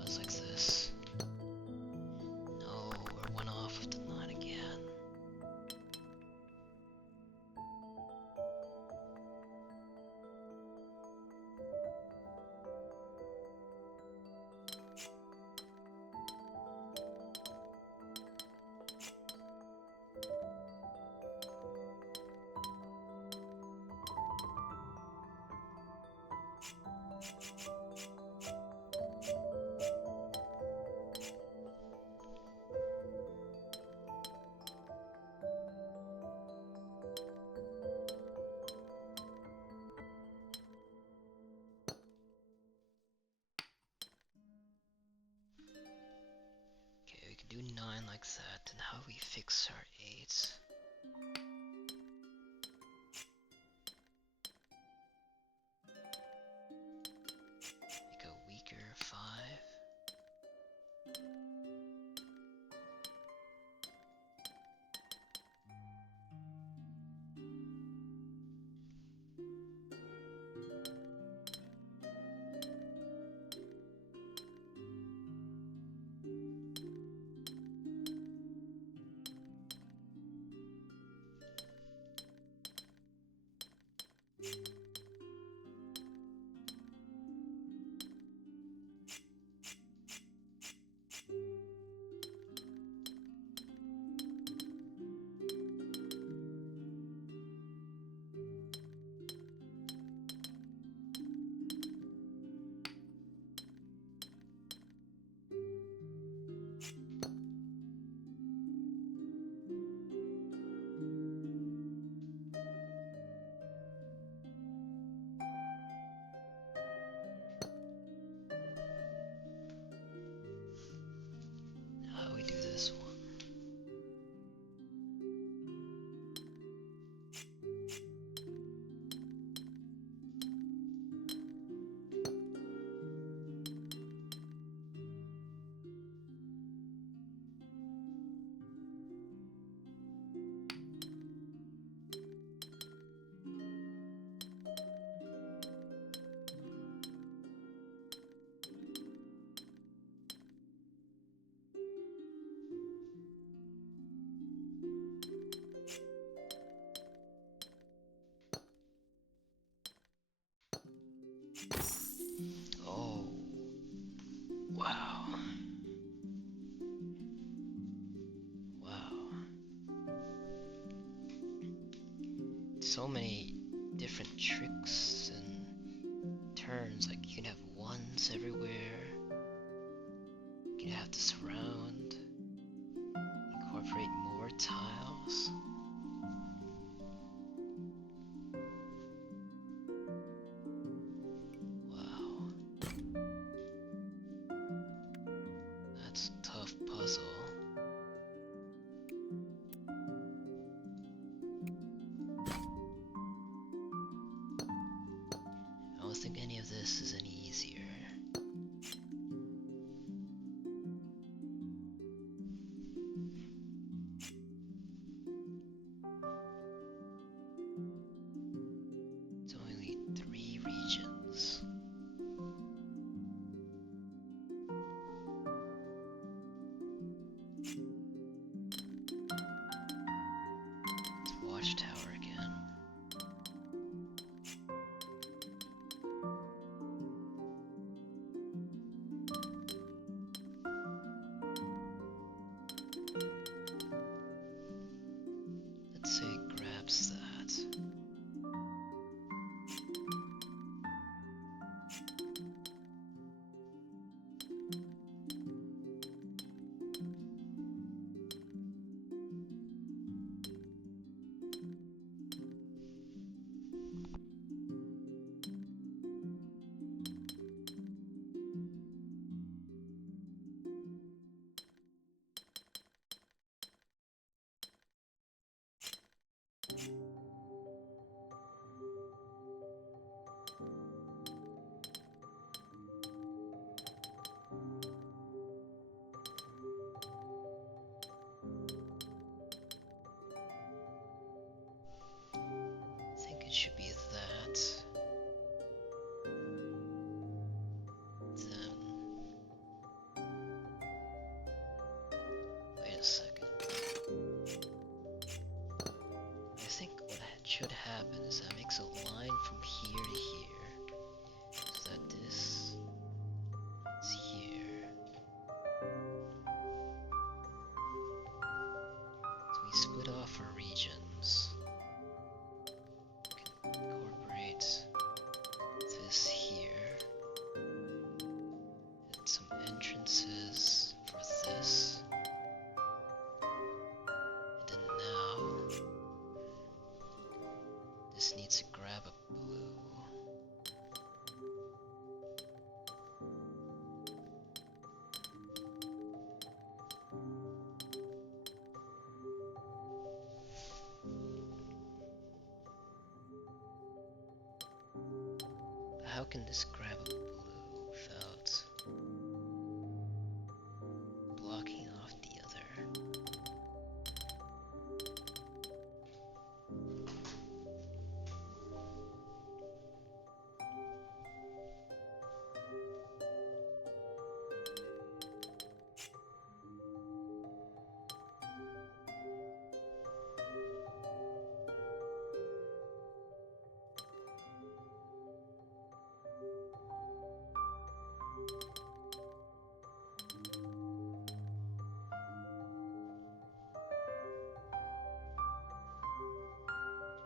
Goes like this. No, we're 1 off with the 9 again. Okay, we can do 9 like that, and how we fix our 8? Make a weaker 5. How we do this one? Oh, wow. Wow. So many different tricks and turns. Like you can have 1s everywhere. You can have the surround. Incorporate more tiles. Wow. That's a tough puzzle. I don't think any of this is any easier. It's only 3 regions. It's Watchtower again. Let's say it grabs that. I think it should be that. Then wait a second. I think what should happen is that makes a line from here to here, so that this is here. So we split off our regions. We can incorporate this here, and some entrances for this. And then now, this needs to grab a blue. How can this grab a blue without blocking off the other?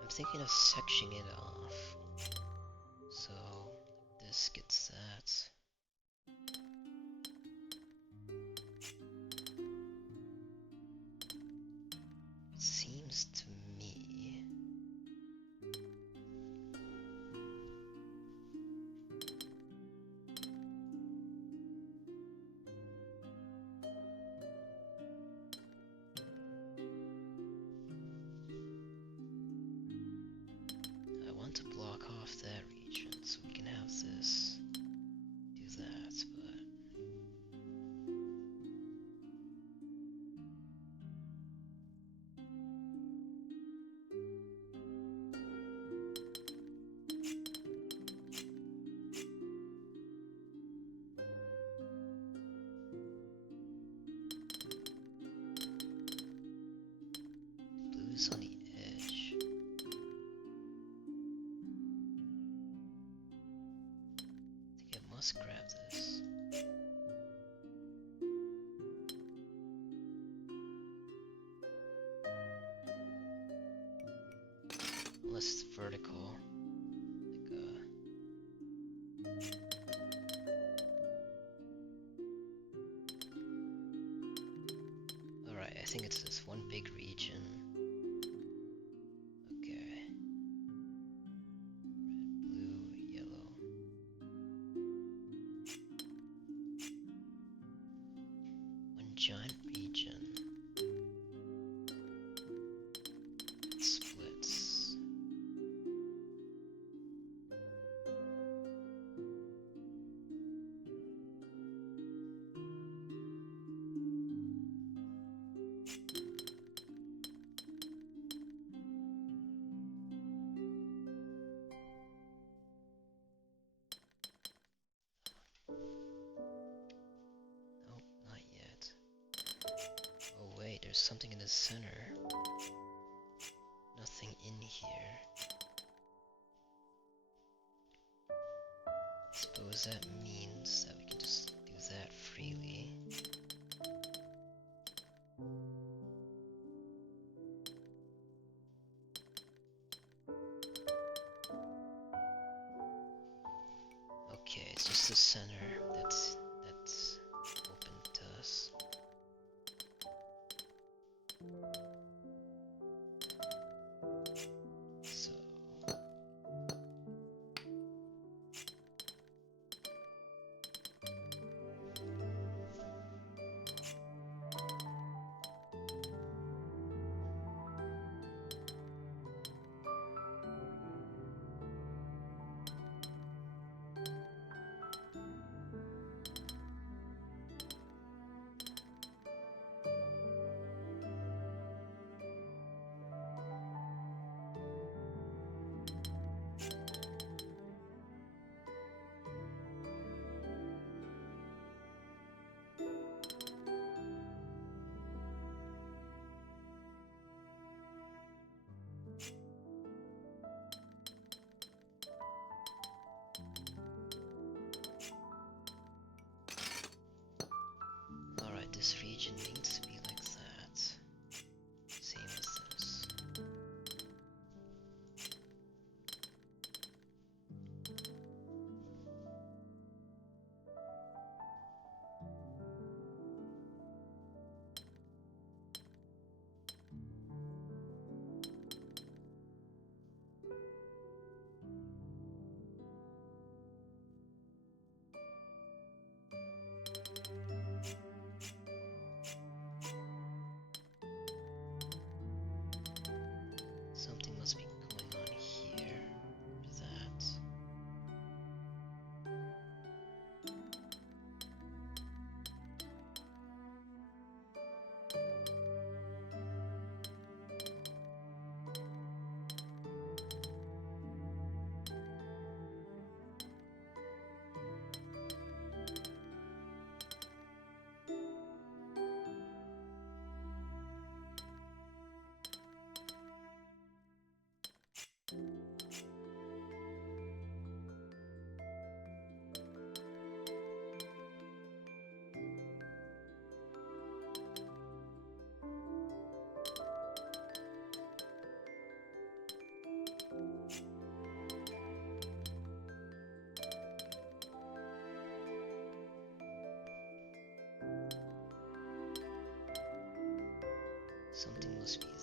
I'm thinking of sectioning it off. So this gets that. It seems to me I want to block off that region so we can have this do that, but blue's on the edge. I think I must grab this. Unless it's vertical. Alright, I think it's this one big region. Okay. Red, blue, yellow. One giant region. It splits. Nope, not yet. Oh wait, there's something in the center. Nothing in here. Suppose that means that we can just do that freely. Okay, it's just the center that's open to us. So something must be there.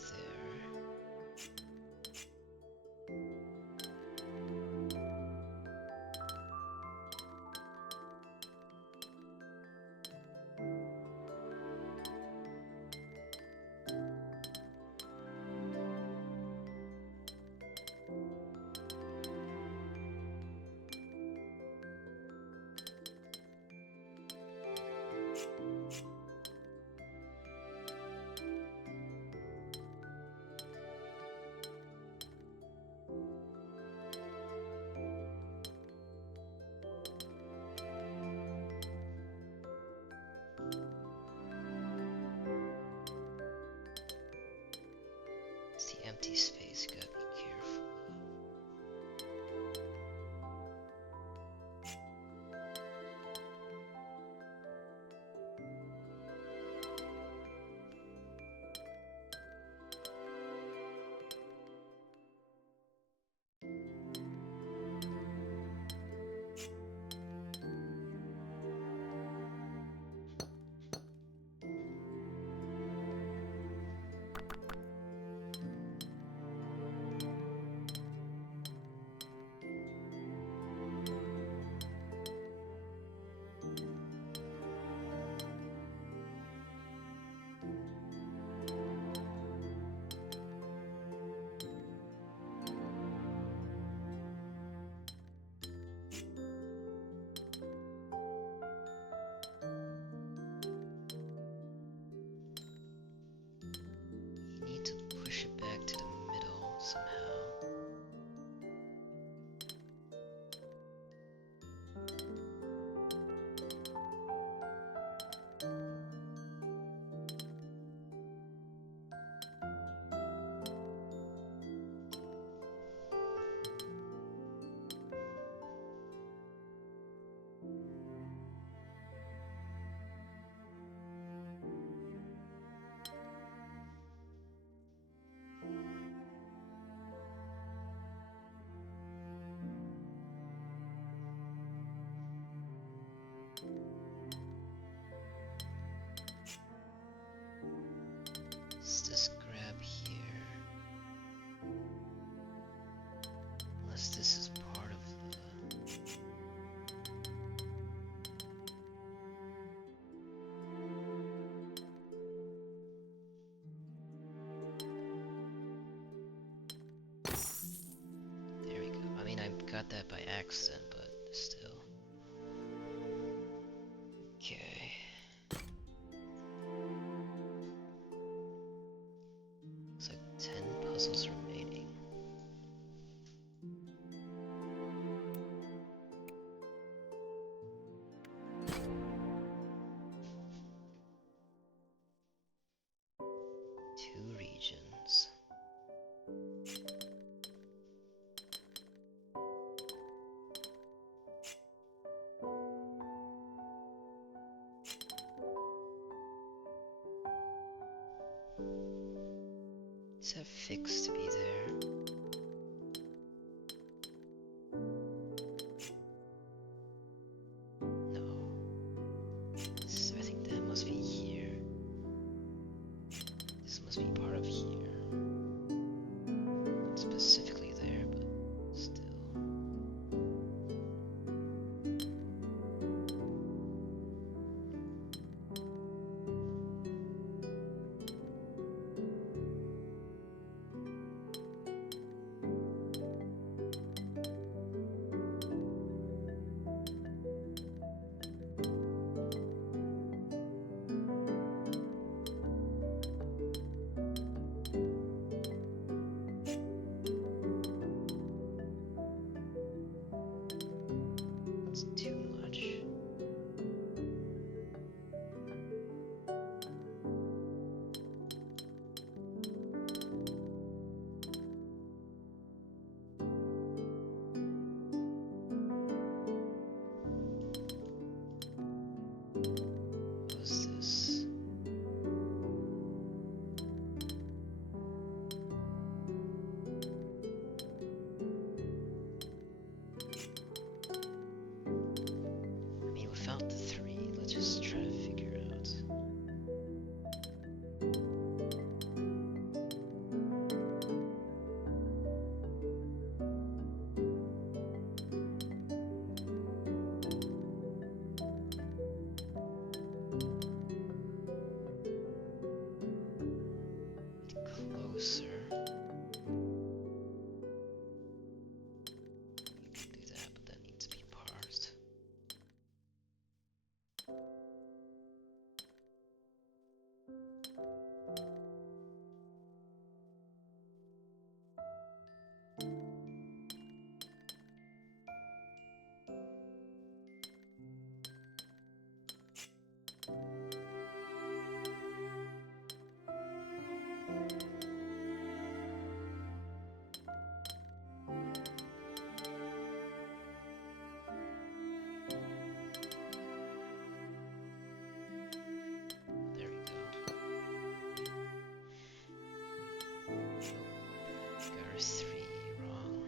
It's the empty space, you gotta be careful. You need to push it back to the middle somehow. Let's just grab here. Unless this is part of the... There we go. I mean, I got that by accident, but still. Okay. Looks like 10 puzzles remaining. Two regions. Is that fixed to be there? No. I think that must be here. This must be part of here. Not specifically there, but still. looser. You can do that, but that needs to be parsed. There we go. Got our 3 wrong.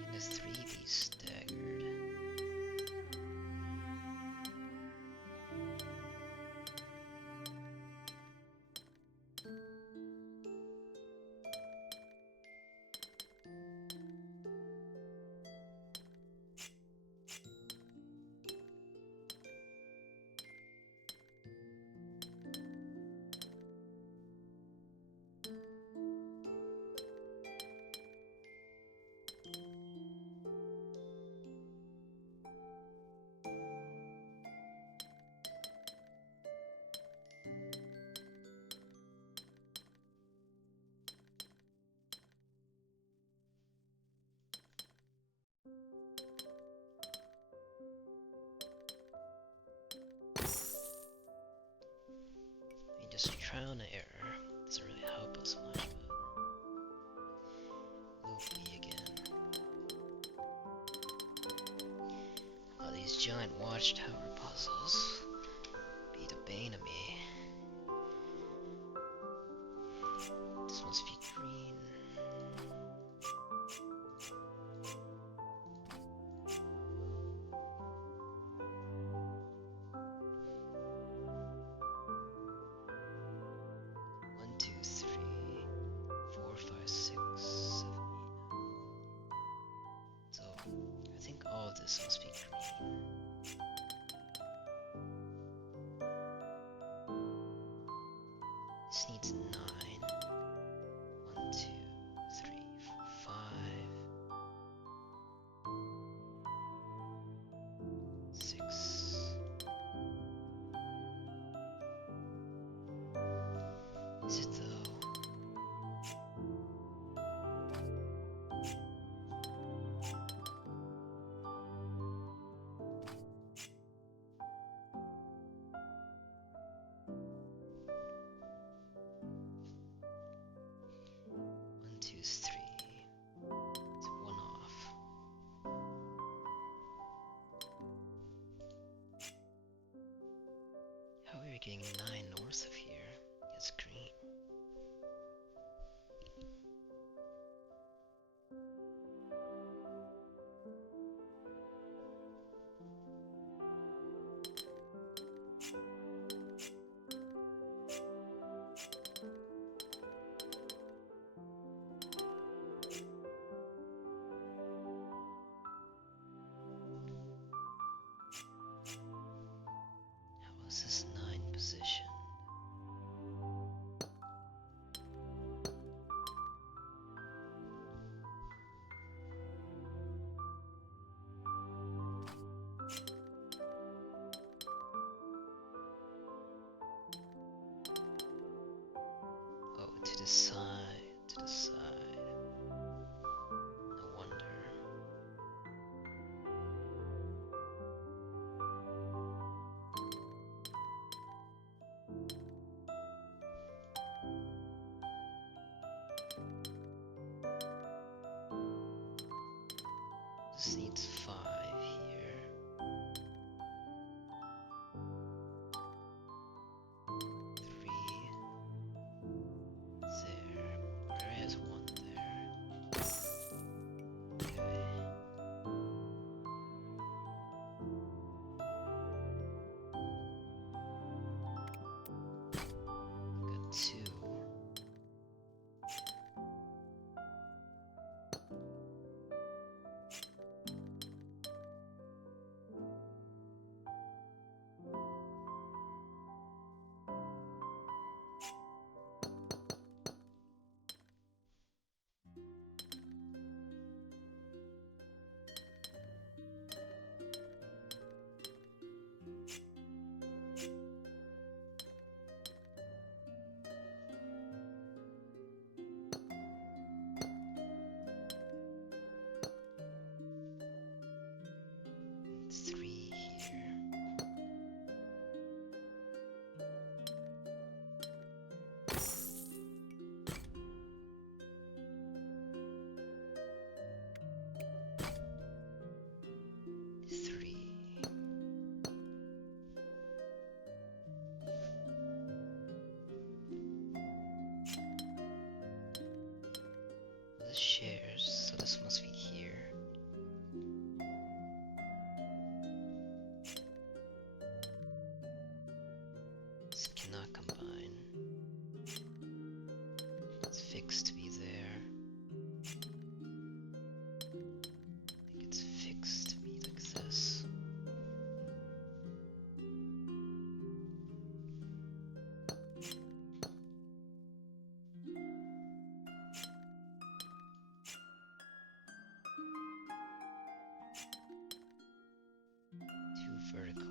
Can the 3 be staggered? I mean, just trial and error doesn't really help us much, but loopy again. Oh, these giant watchtower puzzles be the bane of me. This must be green. One, two, three, 4, 5, 6, 7, 8. So I think all of this must be green. This needs 9. 1, 2, 3, 4, 5, 6. Is it though? One, two, three. It's 1 off. How are we getting 9 north of here? It's green. How was this 9 position? Oh, to the side, to the side. No wonder. This needs 5 here. 3, 6, shares, so this must be here. This cannot combine. It's fixed to be there. I think it's fixed to be like this. Too vertical.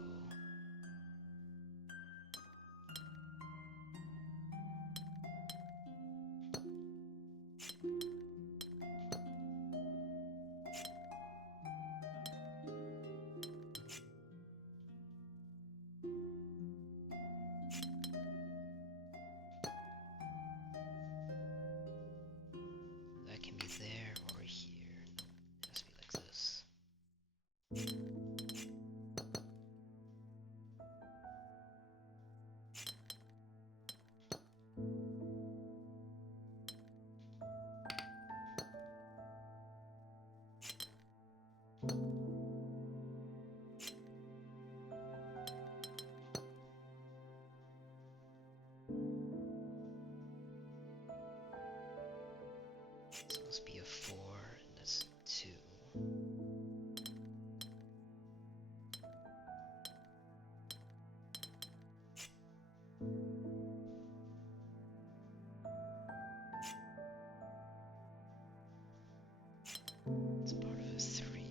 That can be there or here. It has to be like this. This must be a 4, and that's 2. It's part of a 3.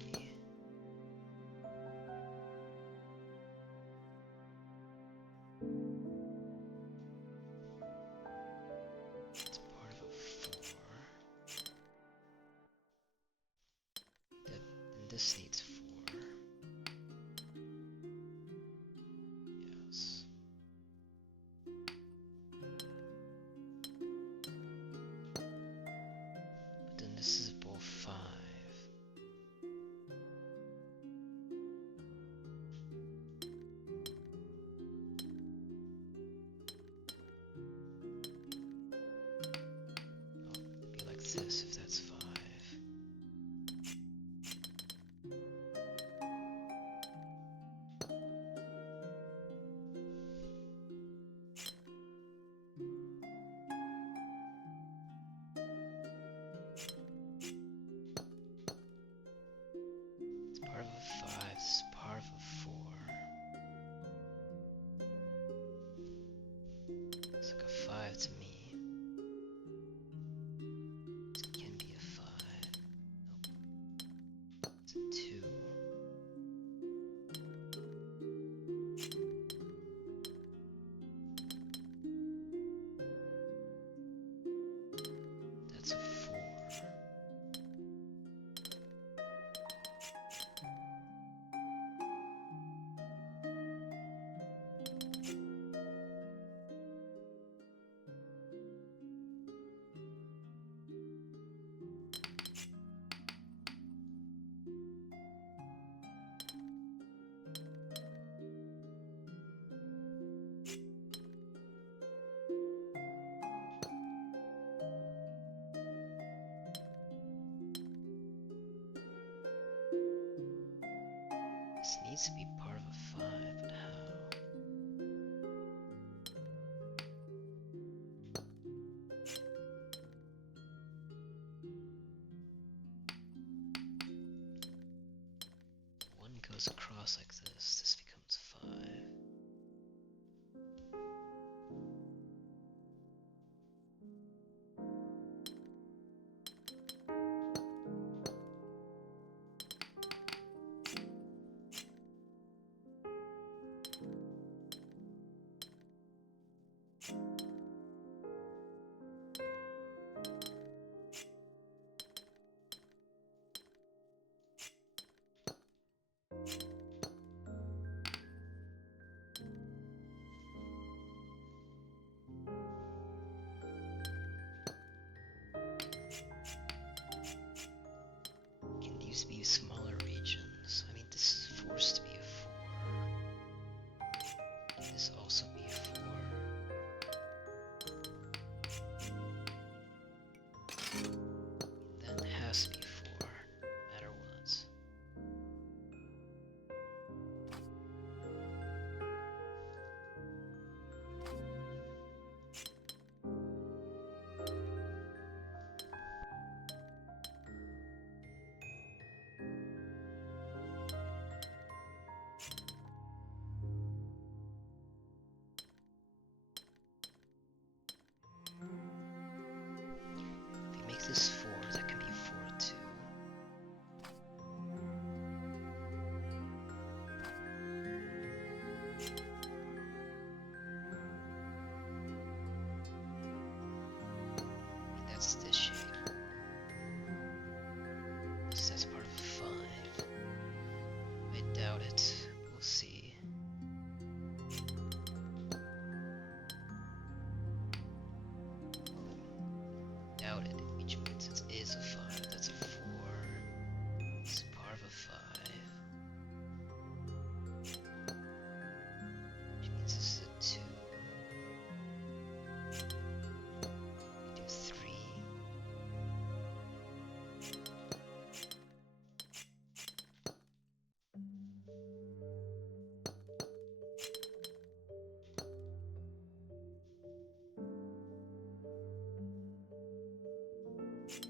It's part of a 4. And this needs 4. Yes. But then this is both 5. Oh, it'd be like this if that's 5. It's part of a 5, this is part of a 4. Looks like a 5 to me. This can be a 5. Nope. It's a 2. That's a 4. This needs to be part of a 5, but how? One goes across like this becomes 5. this 4, that can be 4 too. That's this shape. So that's part of 5. I doubt it. We'll see. Doubt it, which means it is a 5. That's a 4. It's part of a 5. Which means this is a 2. We do 3.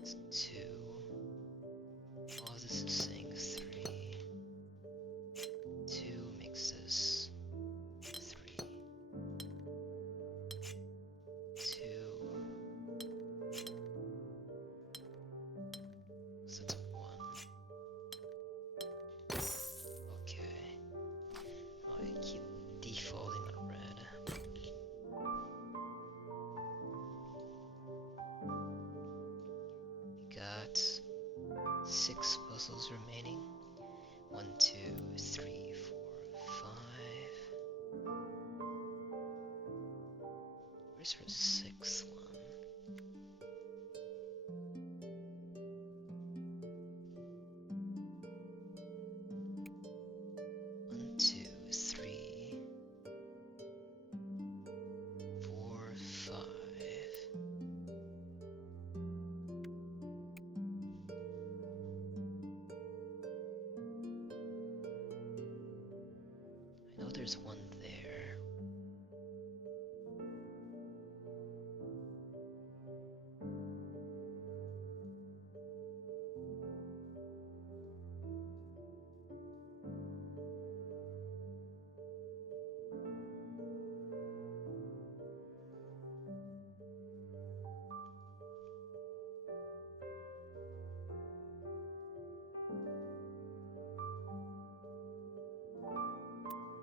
It's 2. All this is saying 3. 2 makes this 3. 2. So that's 1. Okay. I keep defaulting on red. We got 6 puzzles remaining. 1, 2, 3, 4, 5. Where's her 6th one? 1, 2, 3, 4, 5. I know there's one there.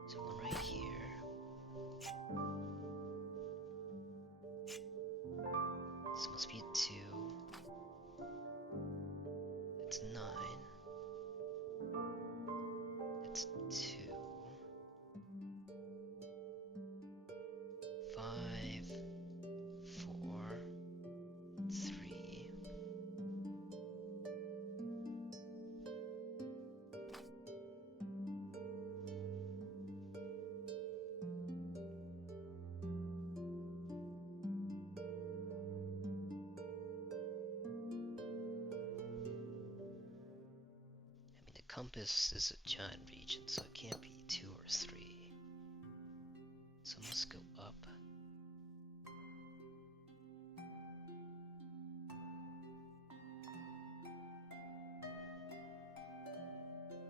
There's one right here. This must be a 2. It's 9. It's 2. 5, 4, 3. The compass is a giant region, so it can't be 2 or 3. So it must go up.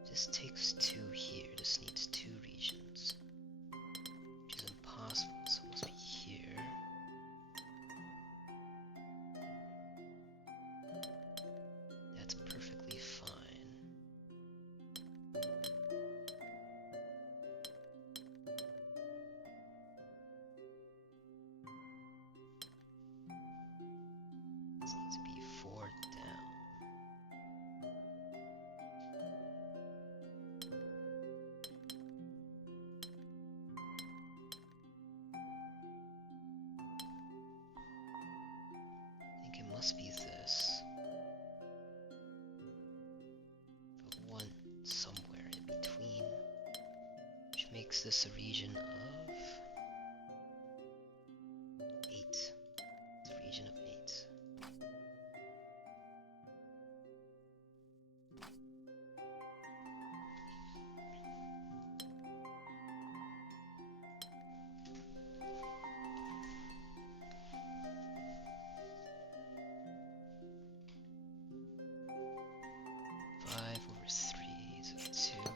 This takes 2 here. This needs 2 regions, which is impossible, so it must be here. That's perfectly fine. This needs to be 4 down. I think it must be this. But 1 somewhere in between, which makes this a region of 8. It's a region of 8. Over 3 is a 2.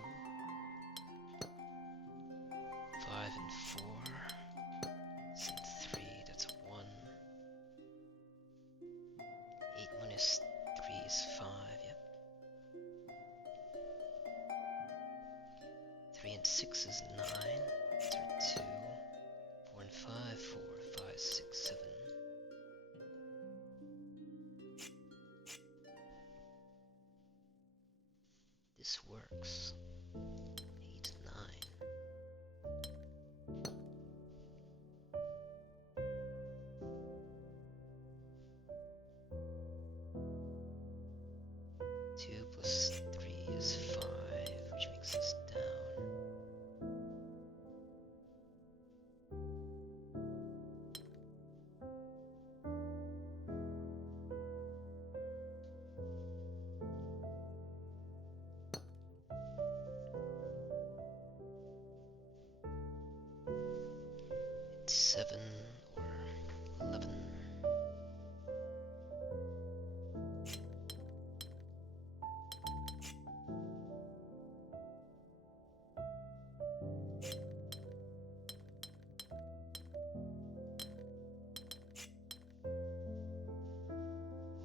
5 and 4 is a 3, that's a 1. minus 3 is 5, yep. 3 and 6 is 9. These are 2. 4 and 5, 4, 5, 6, 7. This works. 8, 9. 2 plus 3 is 5, which makes us down. It's 7 or 11.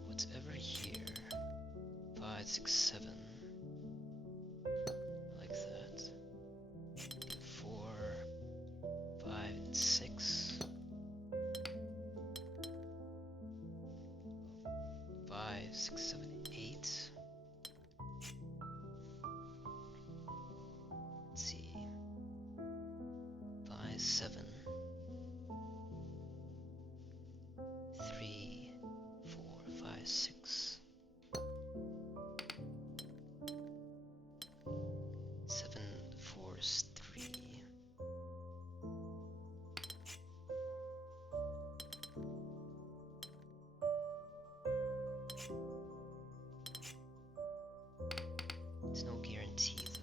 What's ever here? 5, 6, 7. Like that. 4, 5, and 6. 5, 6, 7, 8. Let's see. 5, 7. 3, 4, 5, 6. 7, 4 is 3. There's no guarantee though.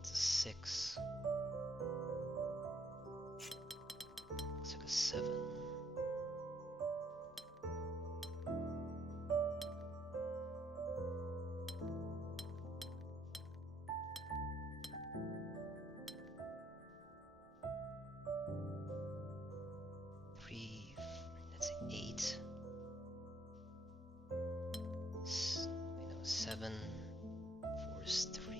It's a 6. Looks like a 7. Three, that's 8. No, 7. 4 is 3.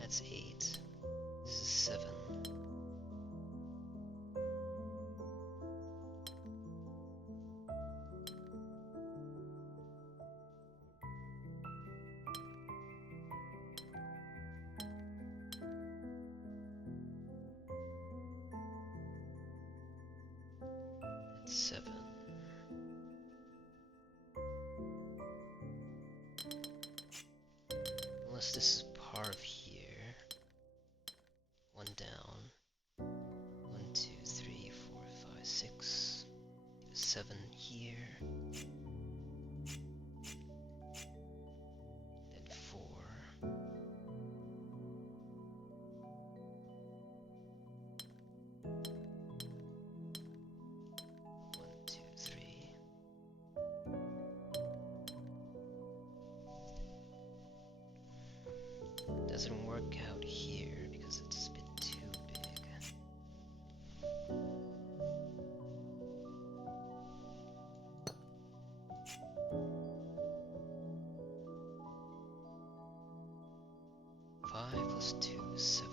That's 8. This is 7. That's 7. Unless this is part of here. 1 down. 1, 2, 3, 4, 5, 6. 7 here. Then 4. 1, 2, 3. Doesn't work out here because it's a bit too big. 5 plus 2 is 7.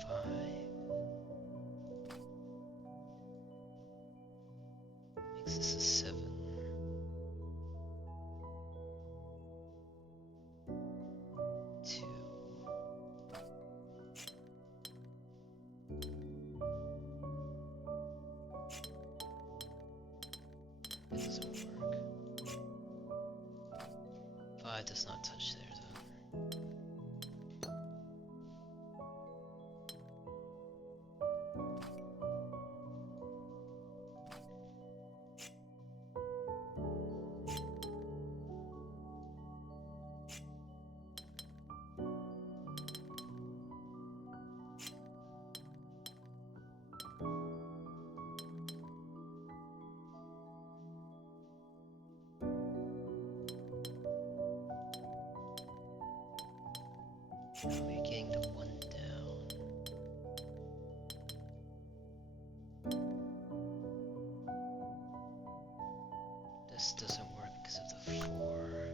5 makes this a 7. 2. That doesn't work. 5 does not touch there though. Now we're getting the one down. This doesn't work because of the 4.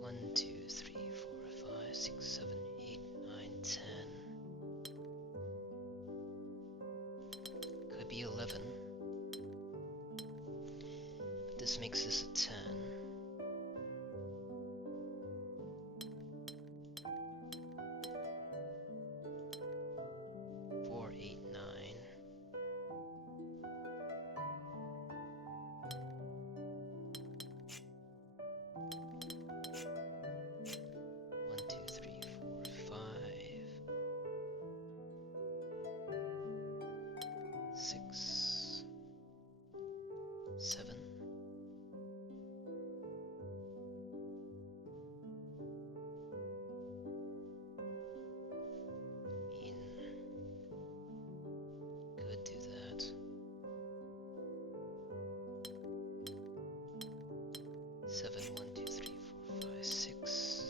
One, 2, 3, 4, 5, 6, 7, 8, 9, 10. Could be 11. But this makes this a 10. 4, 8, 9. 1, 2, 3, 4, 5. 6, 7. Could do that. 7, 1, 2, 3, 4, 5, 6.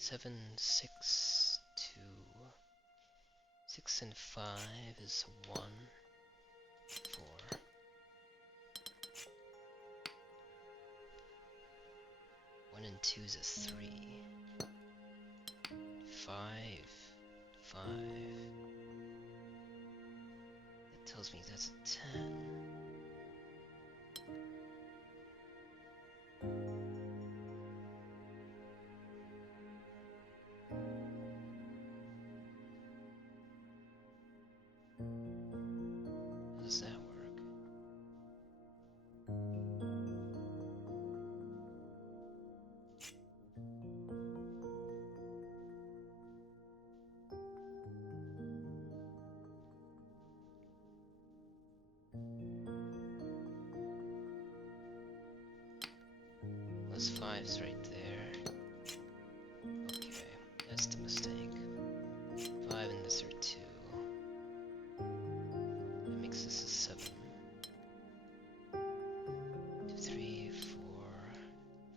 Seven, 6, 2, 6 and 5 is 1, 4. 1 and 2 is a 3. 5, 5. That tells me that's a 10. How does that work? Those 5's right there. Okay, that's the mistake. 5 and this are 2. That makes this a 7. 2, 3, 4,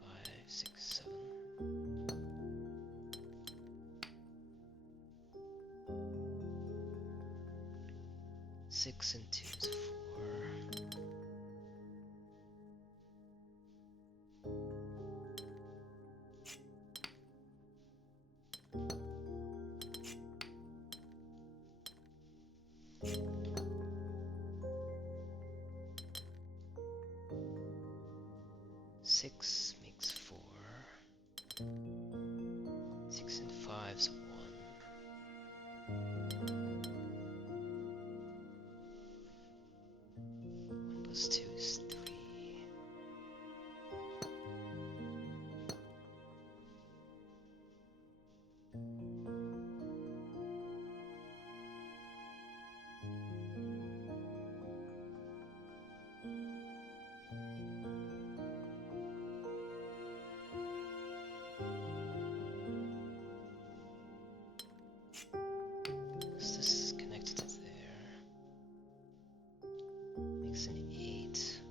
5, 6, 7. 6 and 2 is 4. 6 makes 4. 6 and 5's 1. 1 plus 2 is 3. So this is connected to there. Makes an 8.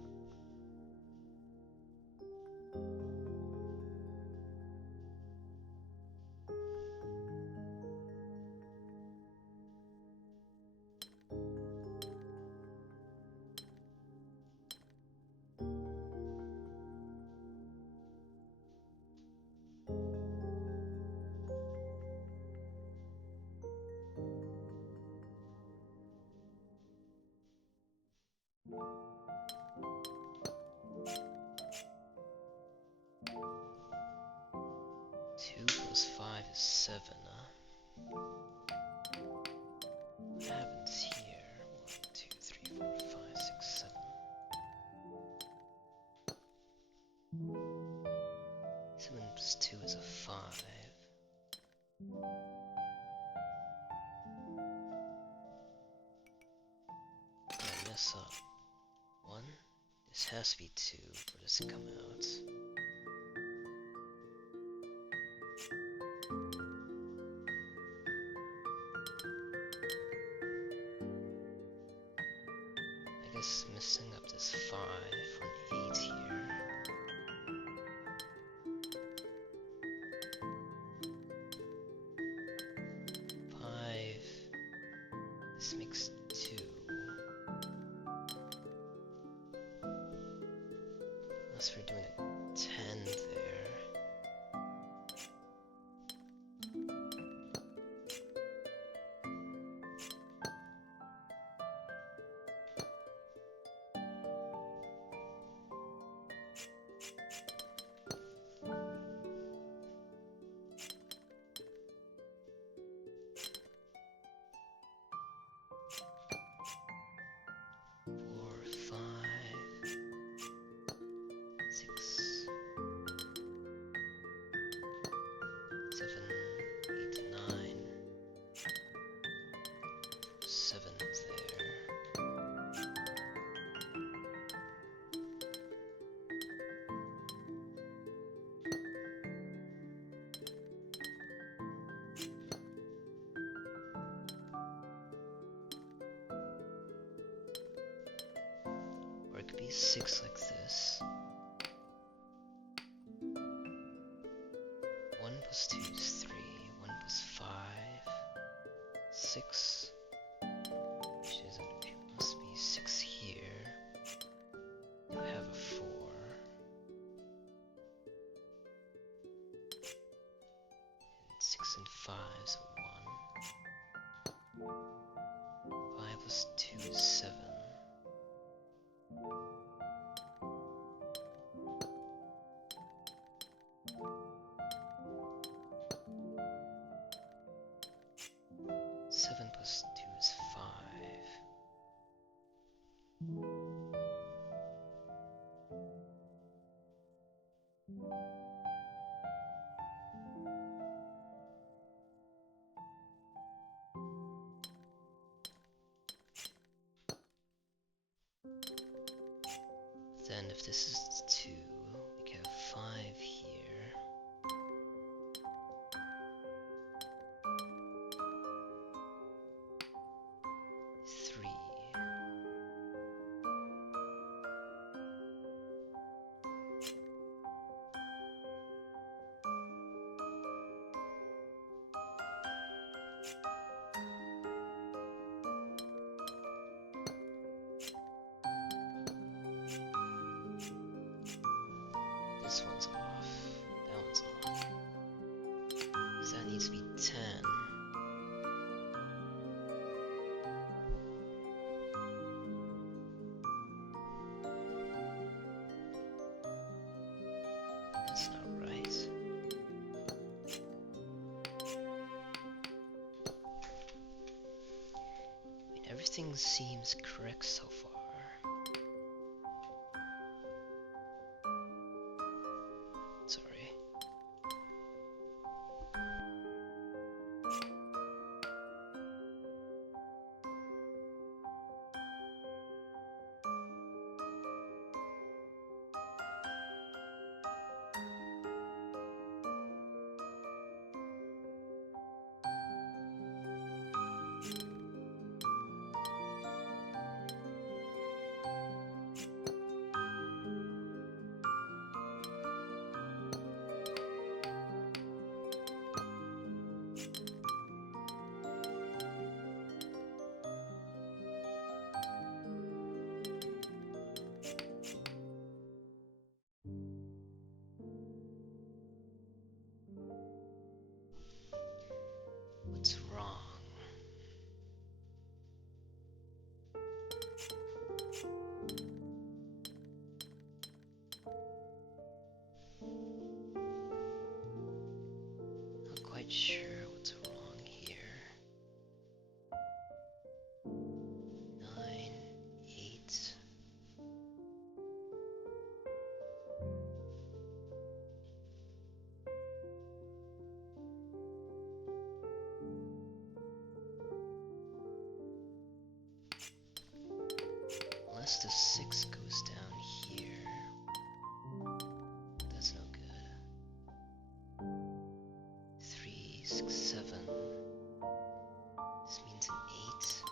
is 7, huh? What happens here? 1, 2, 3, 4, 5, 6, 7. 7 plus 2 is a 5. I mess up. 1? This has to be 2 for this to come out. I guess messing up this 5 for an 8 here. This makes 2. Unless we're doing a 10 there. It could be 6 like this. 1 plus 2 is 3. 1 plus 5, 6. Which is it must be 6 here. You have a 4. And 6 and 5 is a 1. 5 plus 2 is 7. Seven plus 2 is 5. Then if this is 2, we have 5 here. This one's off. That one's on. So that needs to be 10. That's not right. I mean, everything seems correct so far. Sorry. sure what's wrong here. 9, 8. Unless the 6 goes down here. That's no good. 3, 6, 7. This means an 8.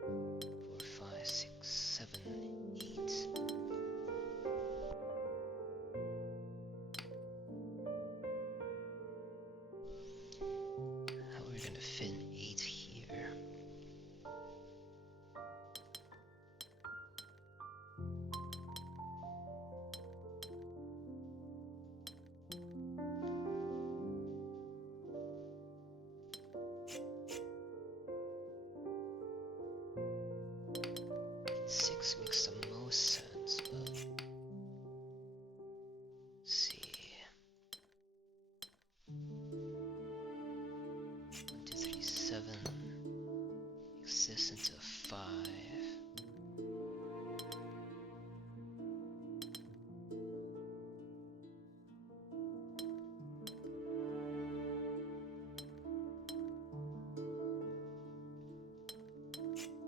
4, 5, 6, 7, 8. How are we gonna fit an 8 here? Six makes the most sense, but let's see. 1, 2, 3, 7 makes this into a 5.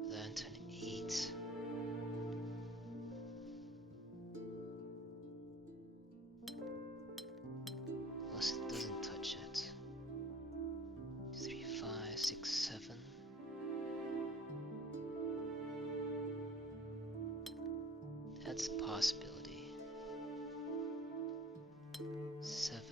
Then to an 8. Unless it doesn't touch it. 2, 3, 5, 6, 7. That's a possibility. 7.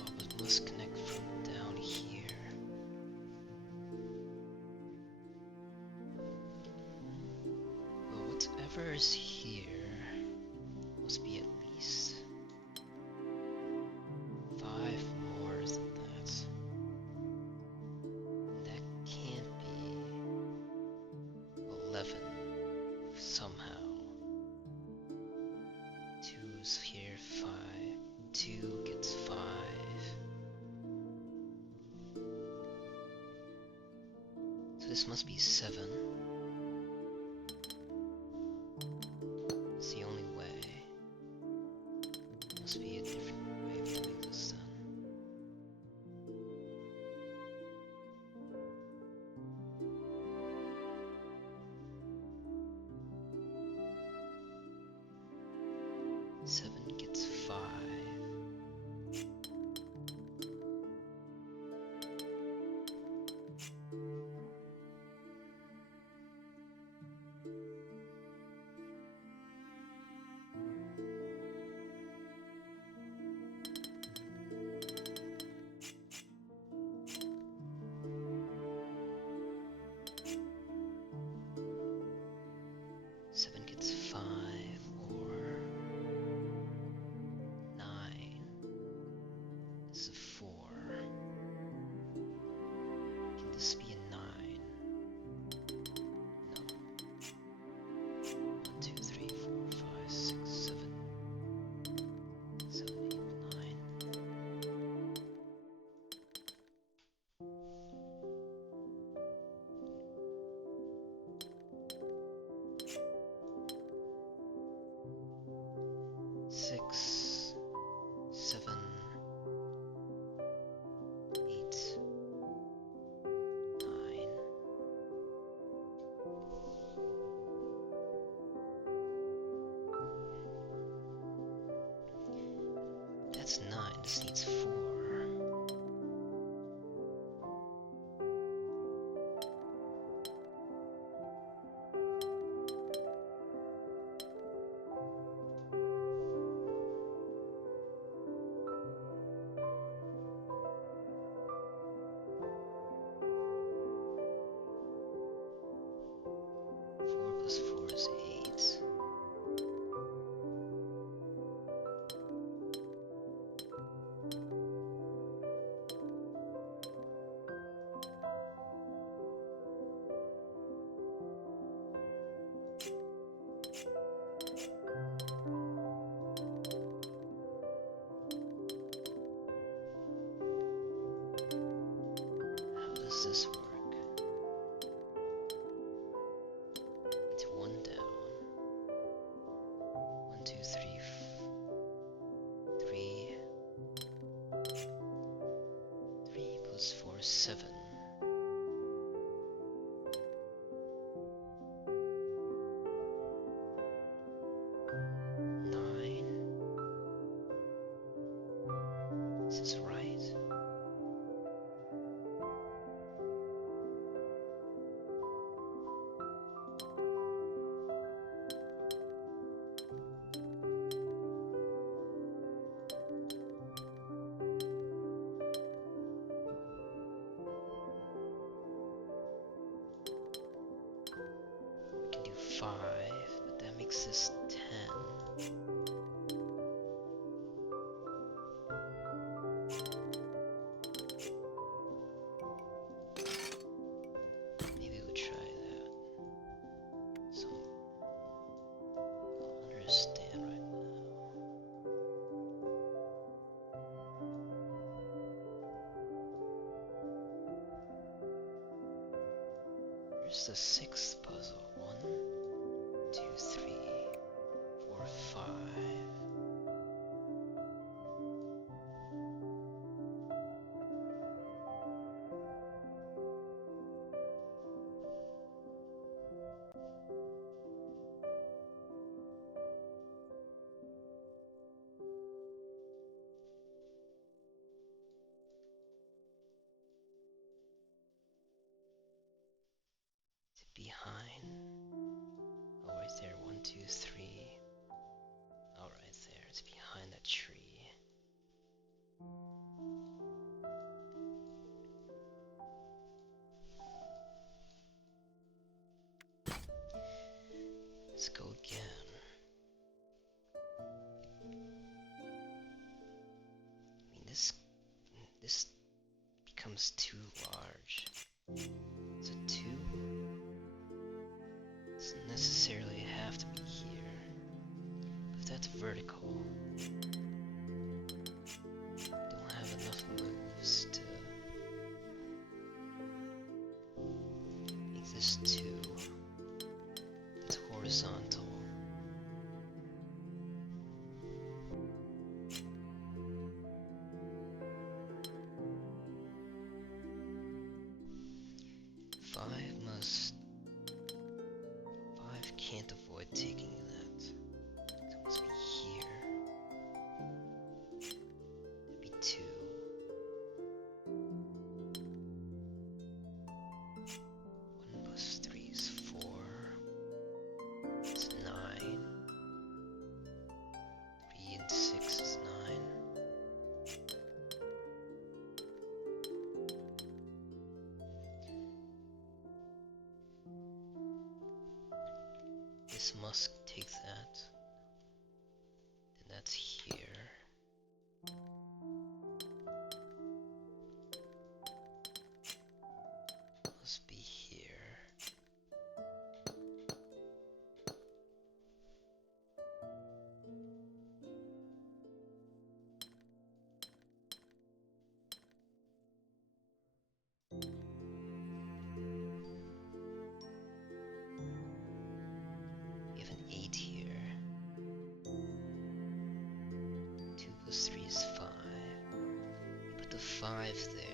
Oh, but must connect from down here. Well, whatever is here must be at least 5 more than that. That can't be 11 somehow. 2's here, 5. 2 gets 5. So this must be 7. It's the only way. Must be a different way of doing this then. Seven gets 5. Seven gets 5 or 9. This is a 4. Can this be a 9? No. 1, 2, 3, 4, 5, 6, 7. 7, 8, 9. Six, 7, 8, 9. That's 9. This needs 4. does this work? It's one down. 1, 2, 3, 3. 3 plus 4, 7. This is right. We can do 5, but that makes this 10. Maybe we'll try that. So, I'll understand right now. Here's the 6th puzzle. 1, 2, 3, 4, 5. Is it behind? Oh, right there. 1, 2, 3. Oh, right there. It's behind that tree. Let's go again. I mean, this becomes too large. So 2 doesn't necessarily have to be here. But if that's vertical, don't have enough moves to make this 2. That's horizontal. Five can't avoid taking that. So it must be here. That'd be 2. 1 plus 3 is 4. It's 9. 3 and 6 is 9. This must take that. Then that's here. Must be here. We have an 8 here. 2 plus 3 is 5. We put the 5 there.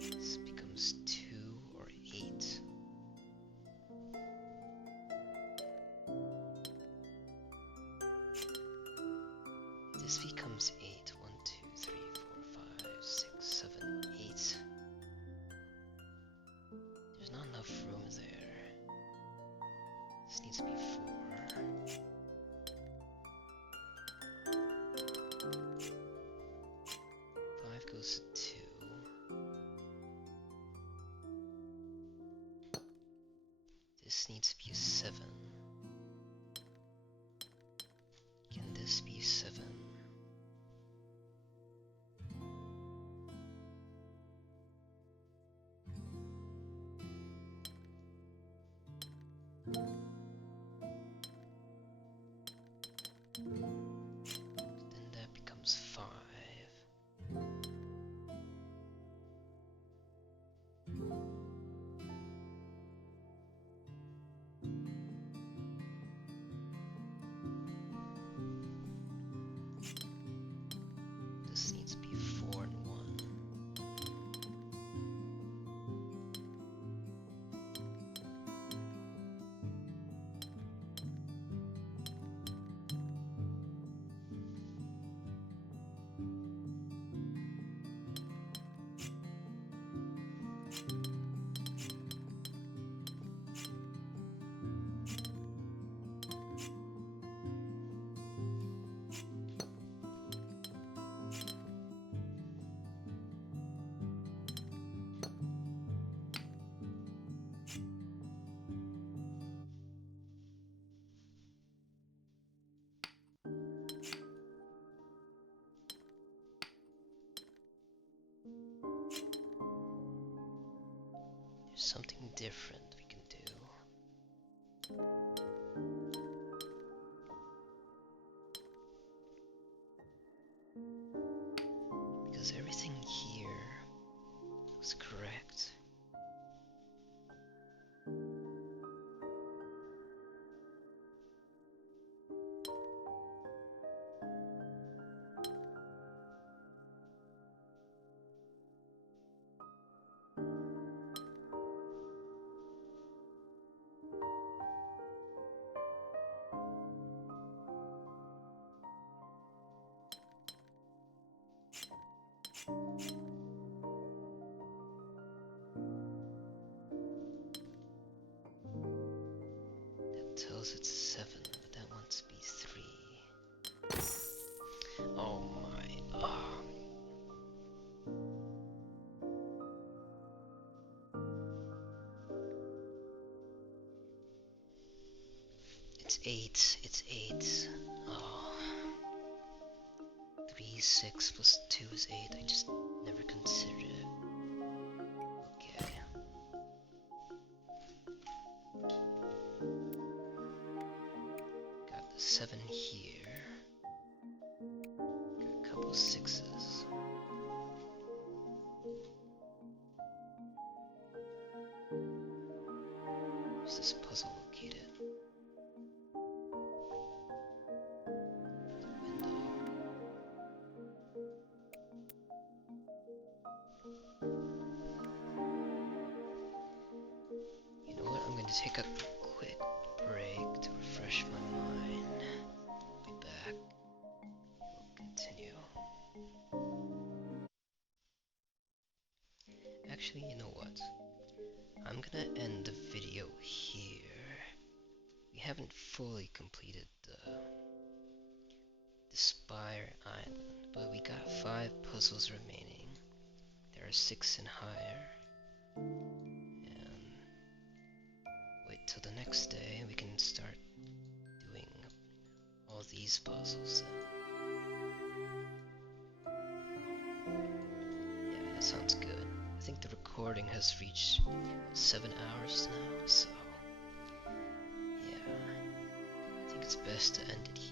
This becomes 2 or 8. This becomes 8. 1, 2, 3, 4, 5, 6, 7, 8. There's not enough room there. This needs to be 4. 5 goes to 2. This needs to be a 7. Can this be 7? something different we can do. Because everything here was correct. That tells it's 7, but that wants to be 3. Oh my. Oh. It's 8. It's 8. Oh. 3, 6 plus 2 is 8. I just never considered it. Okay. Got the 7 here. Got a couple 6s. Where's this puzzle located? Window. You know what? I'm going to take a quick break to refresh my mind. Be back. We'll continue. Actually, you know what? I'm gonna end the video here. We haven't fully completed the Spire Island, but we got 5 puzzles remaining. There are 6 in higher. And wait till the next day, we can start doing all these puzzles then. Yeah, that sounds good. I think the recording has reached 7 hours now, so yeah, I think it's best to end it here.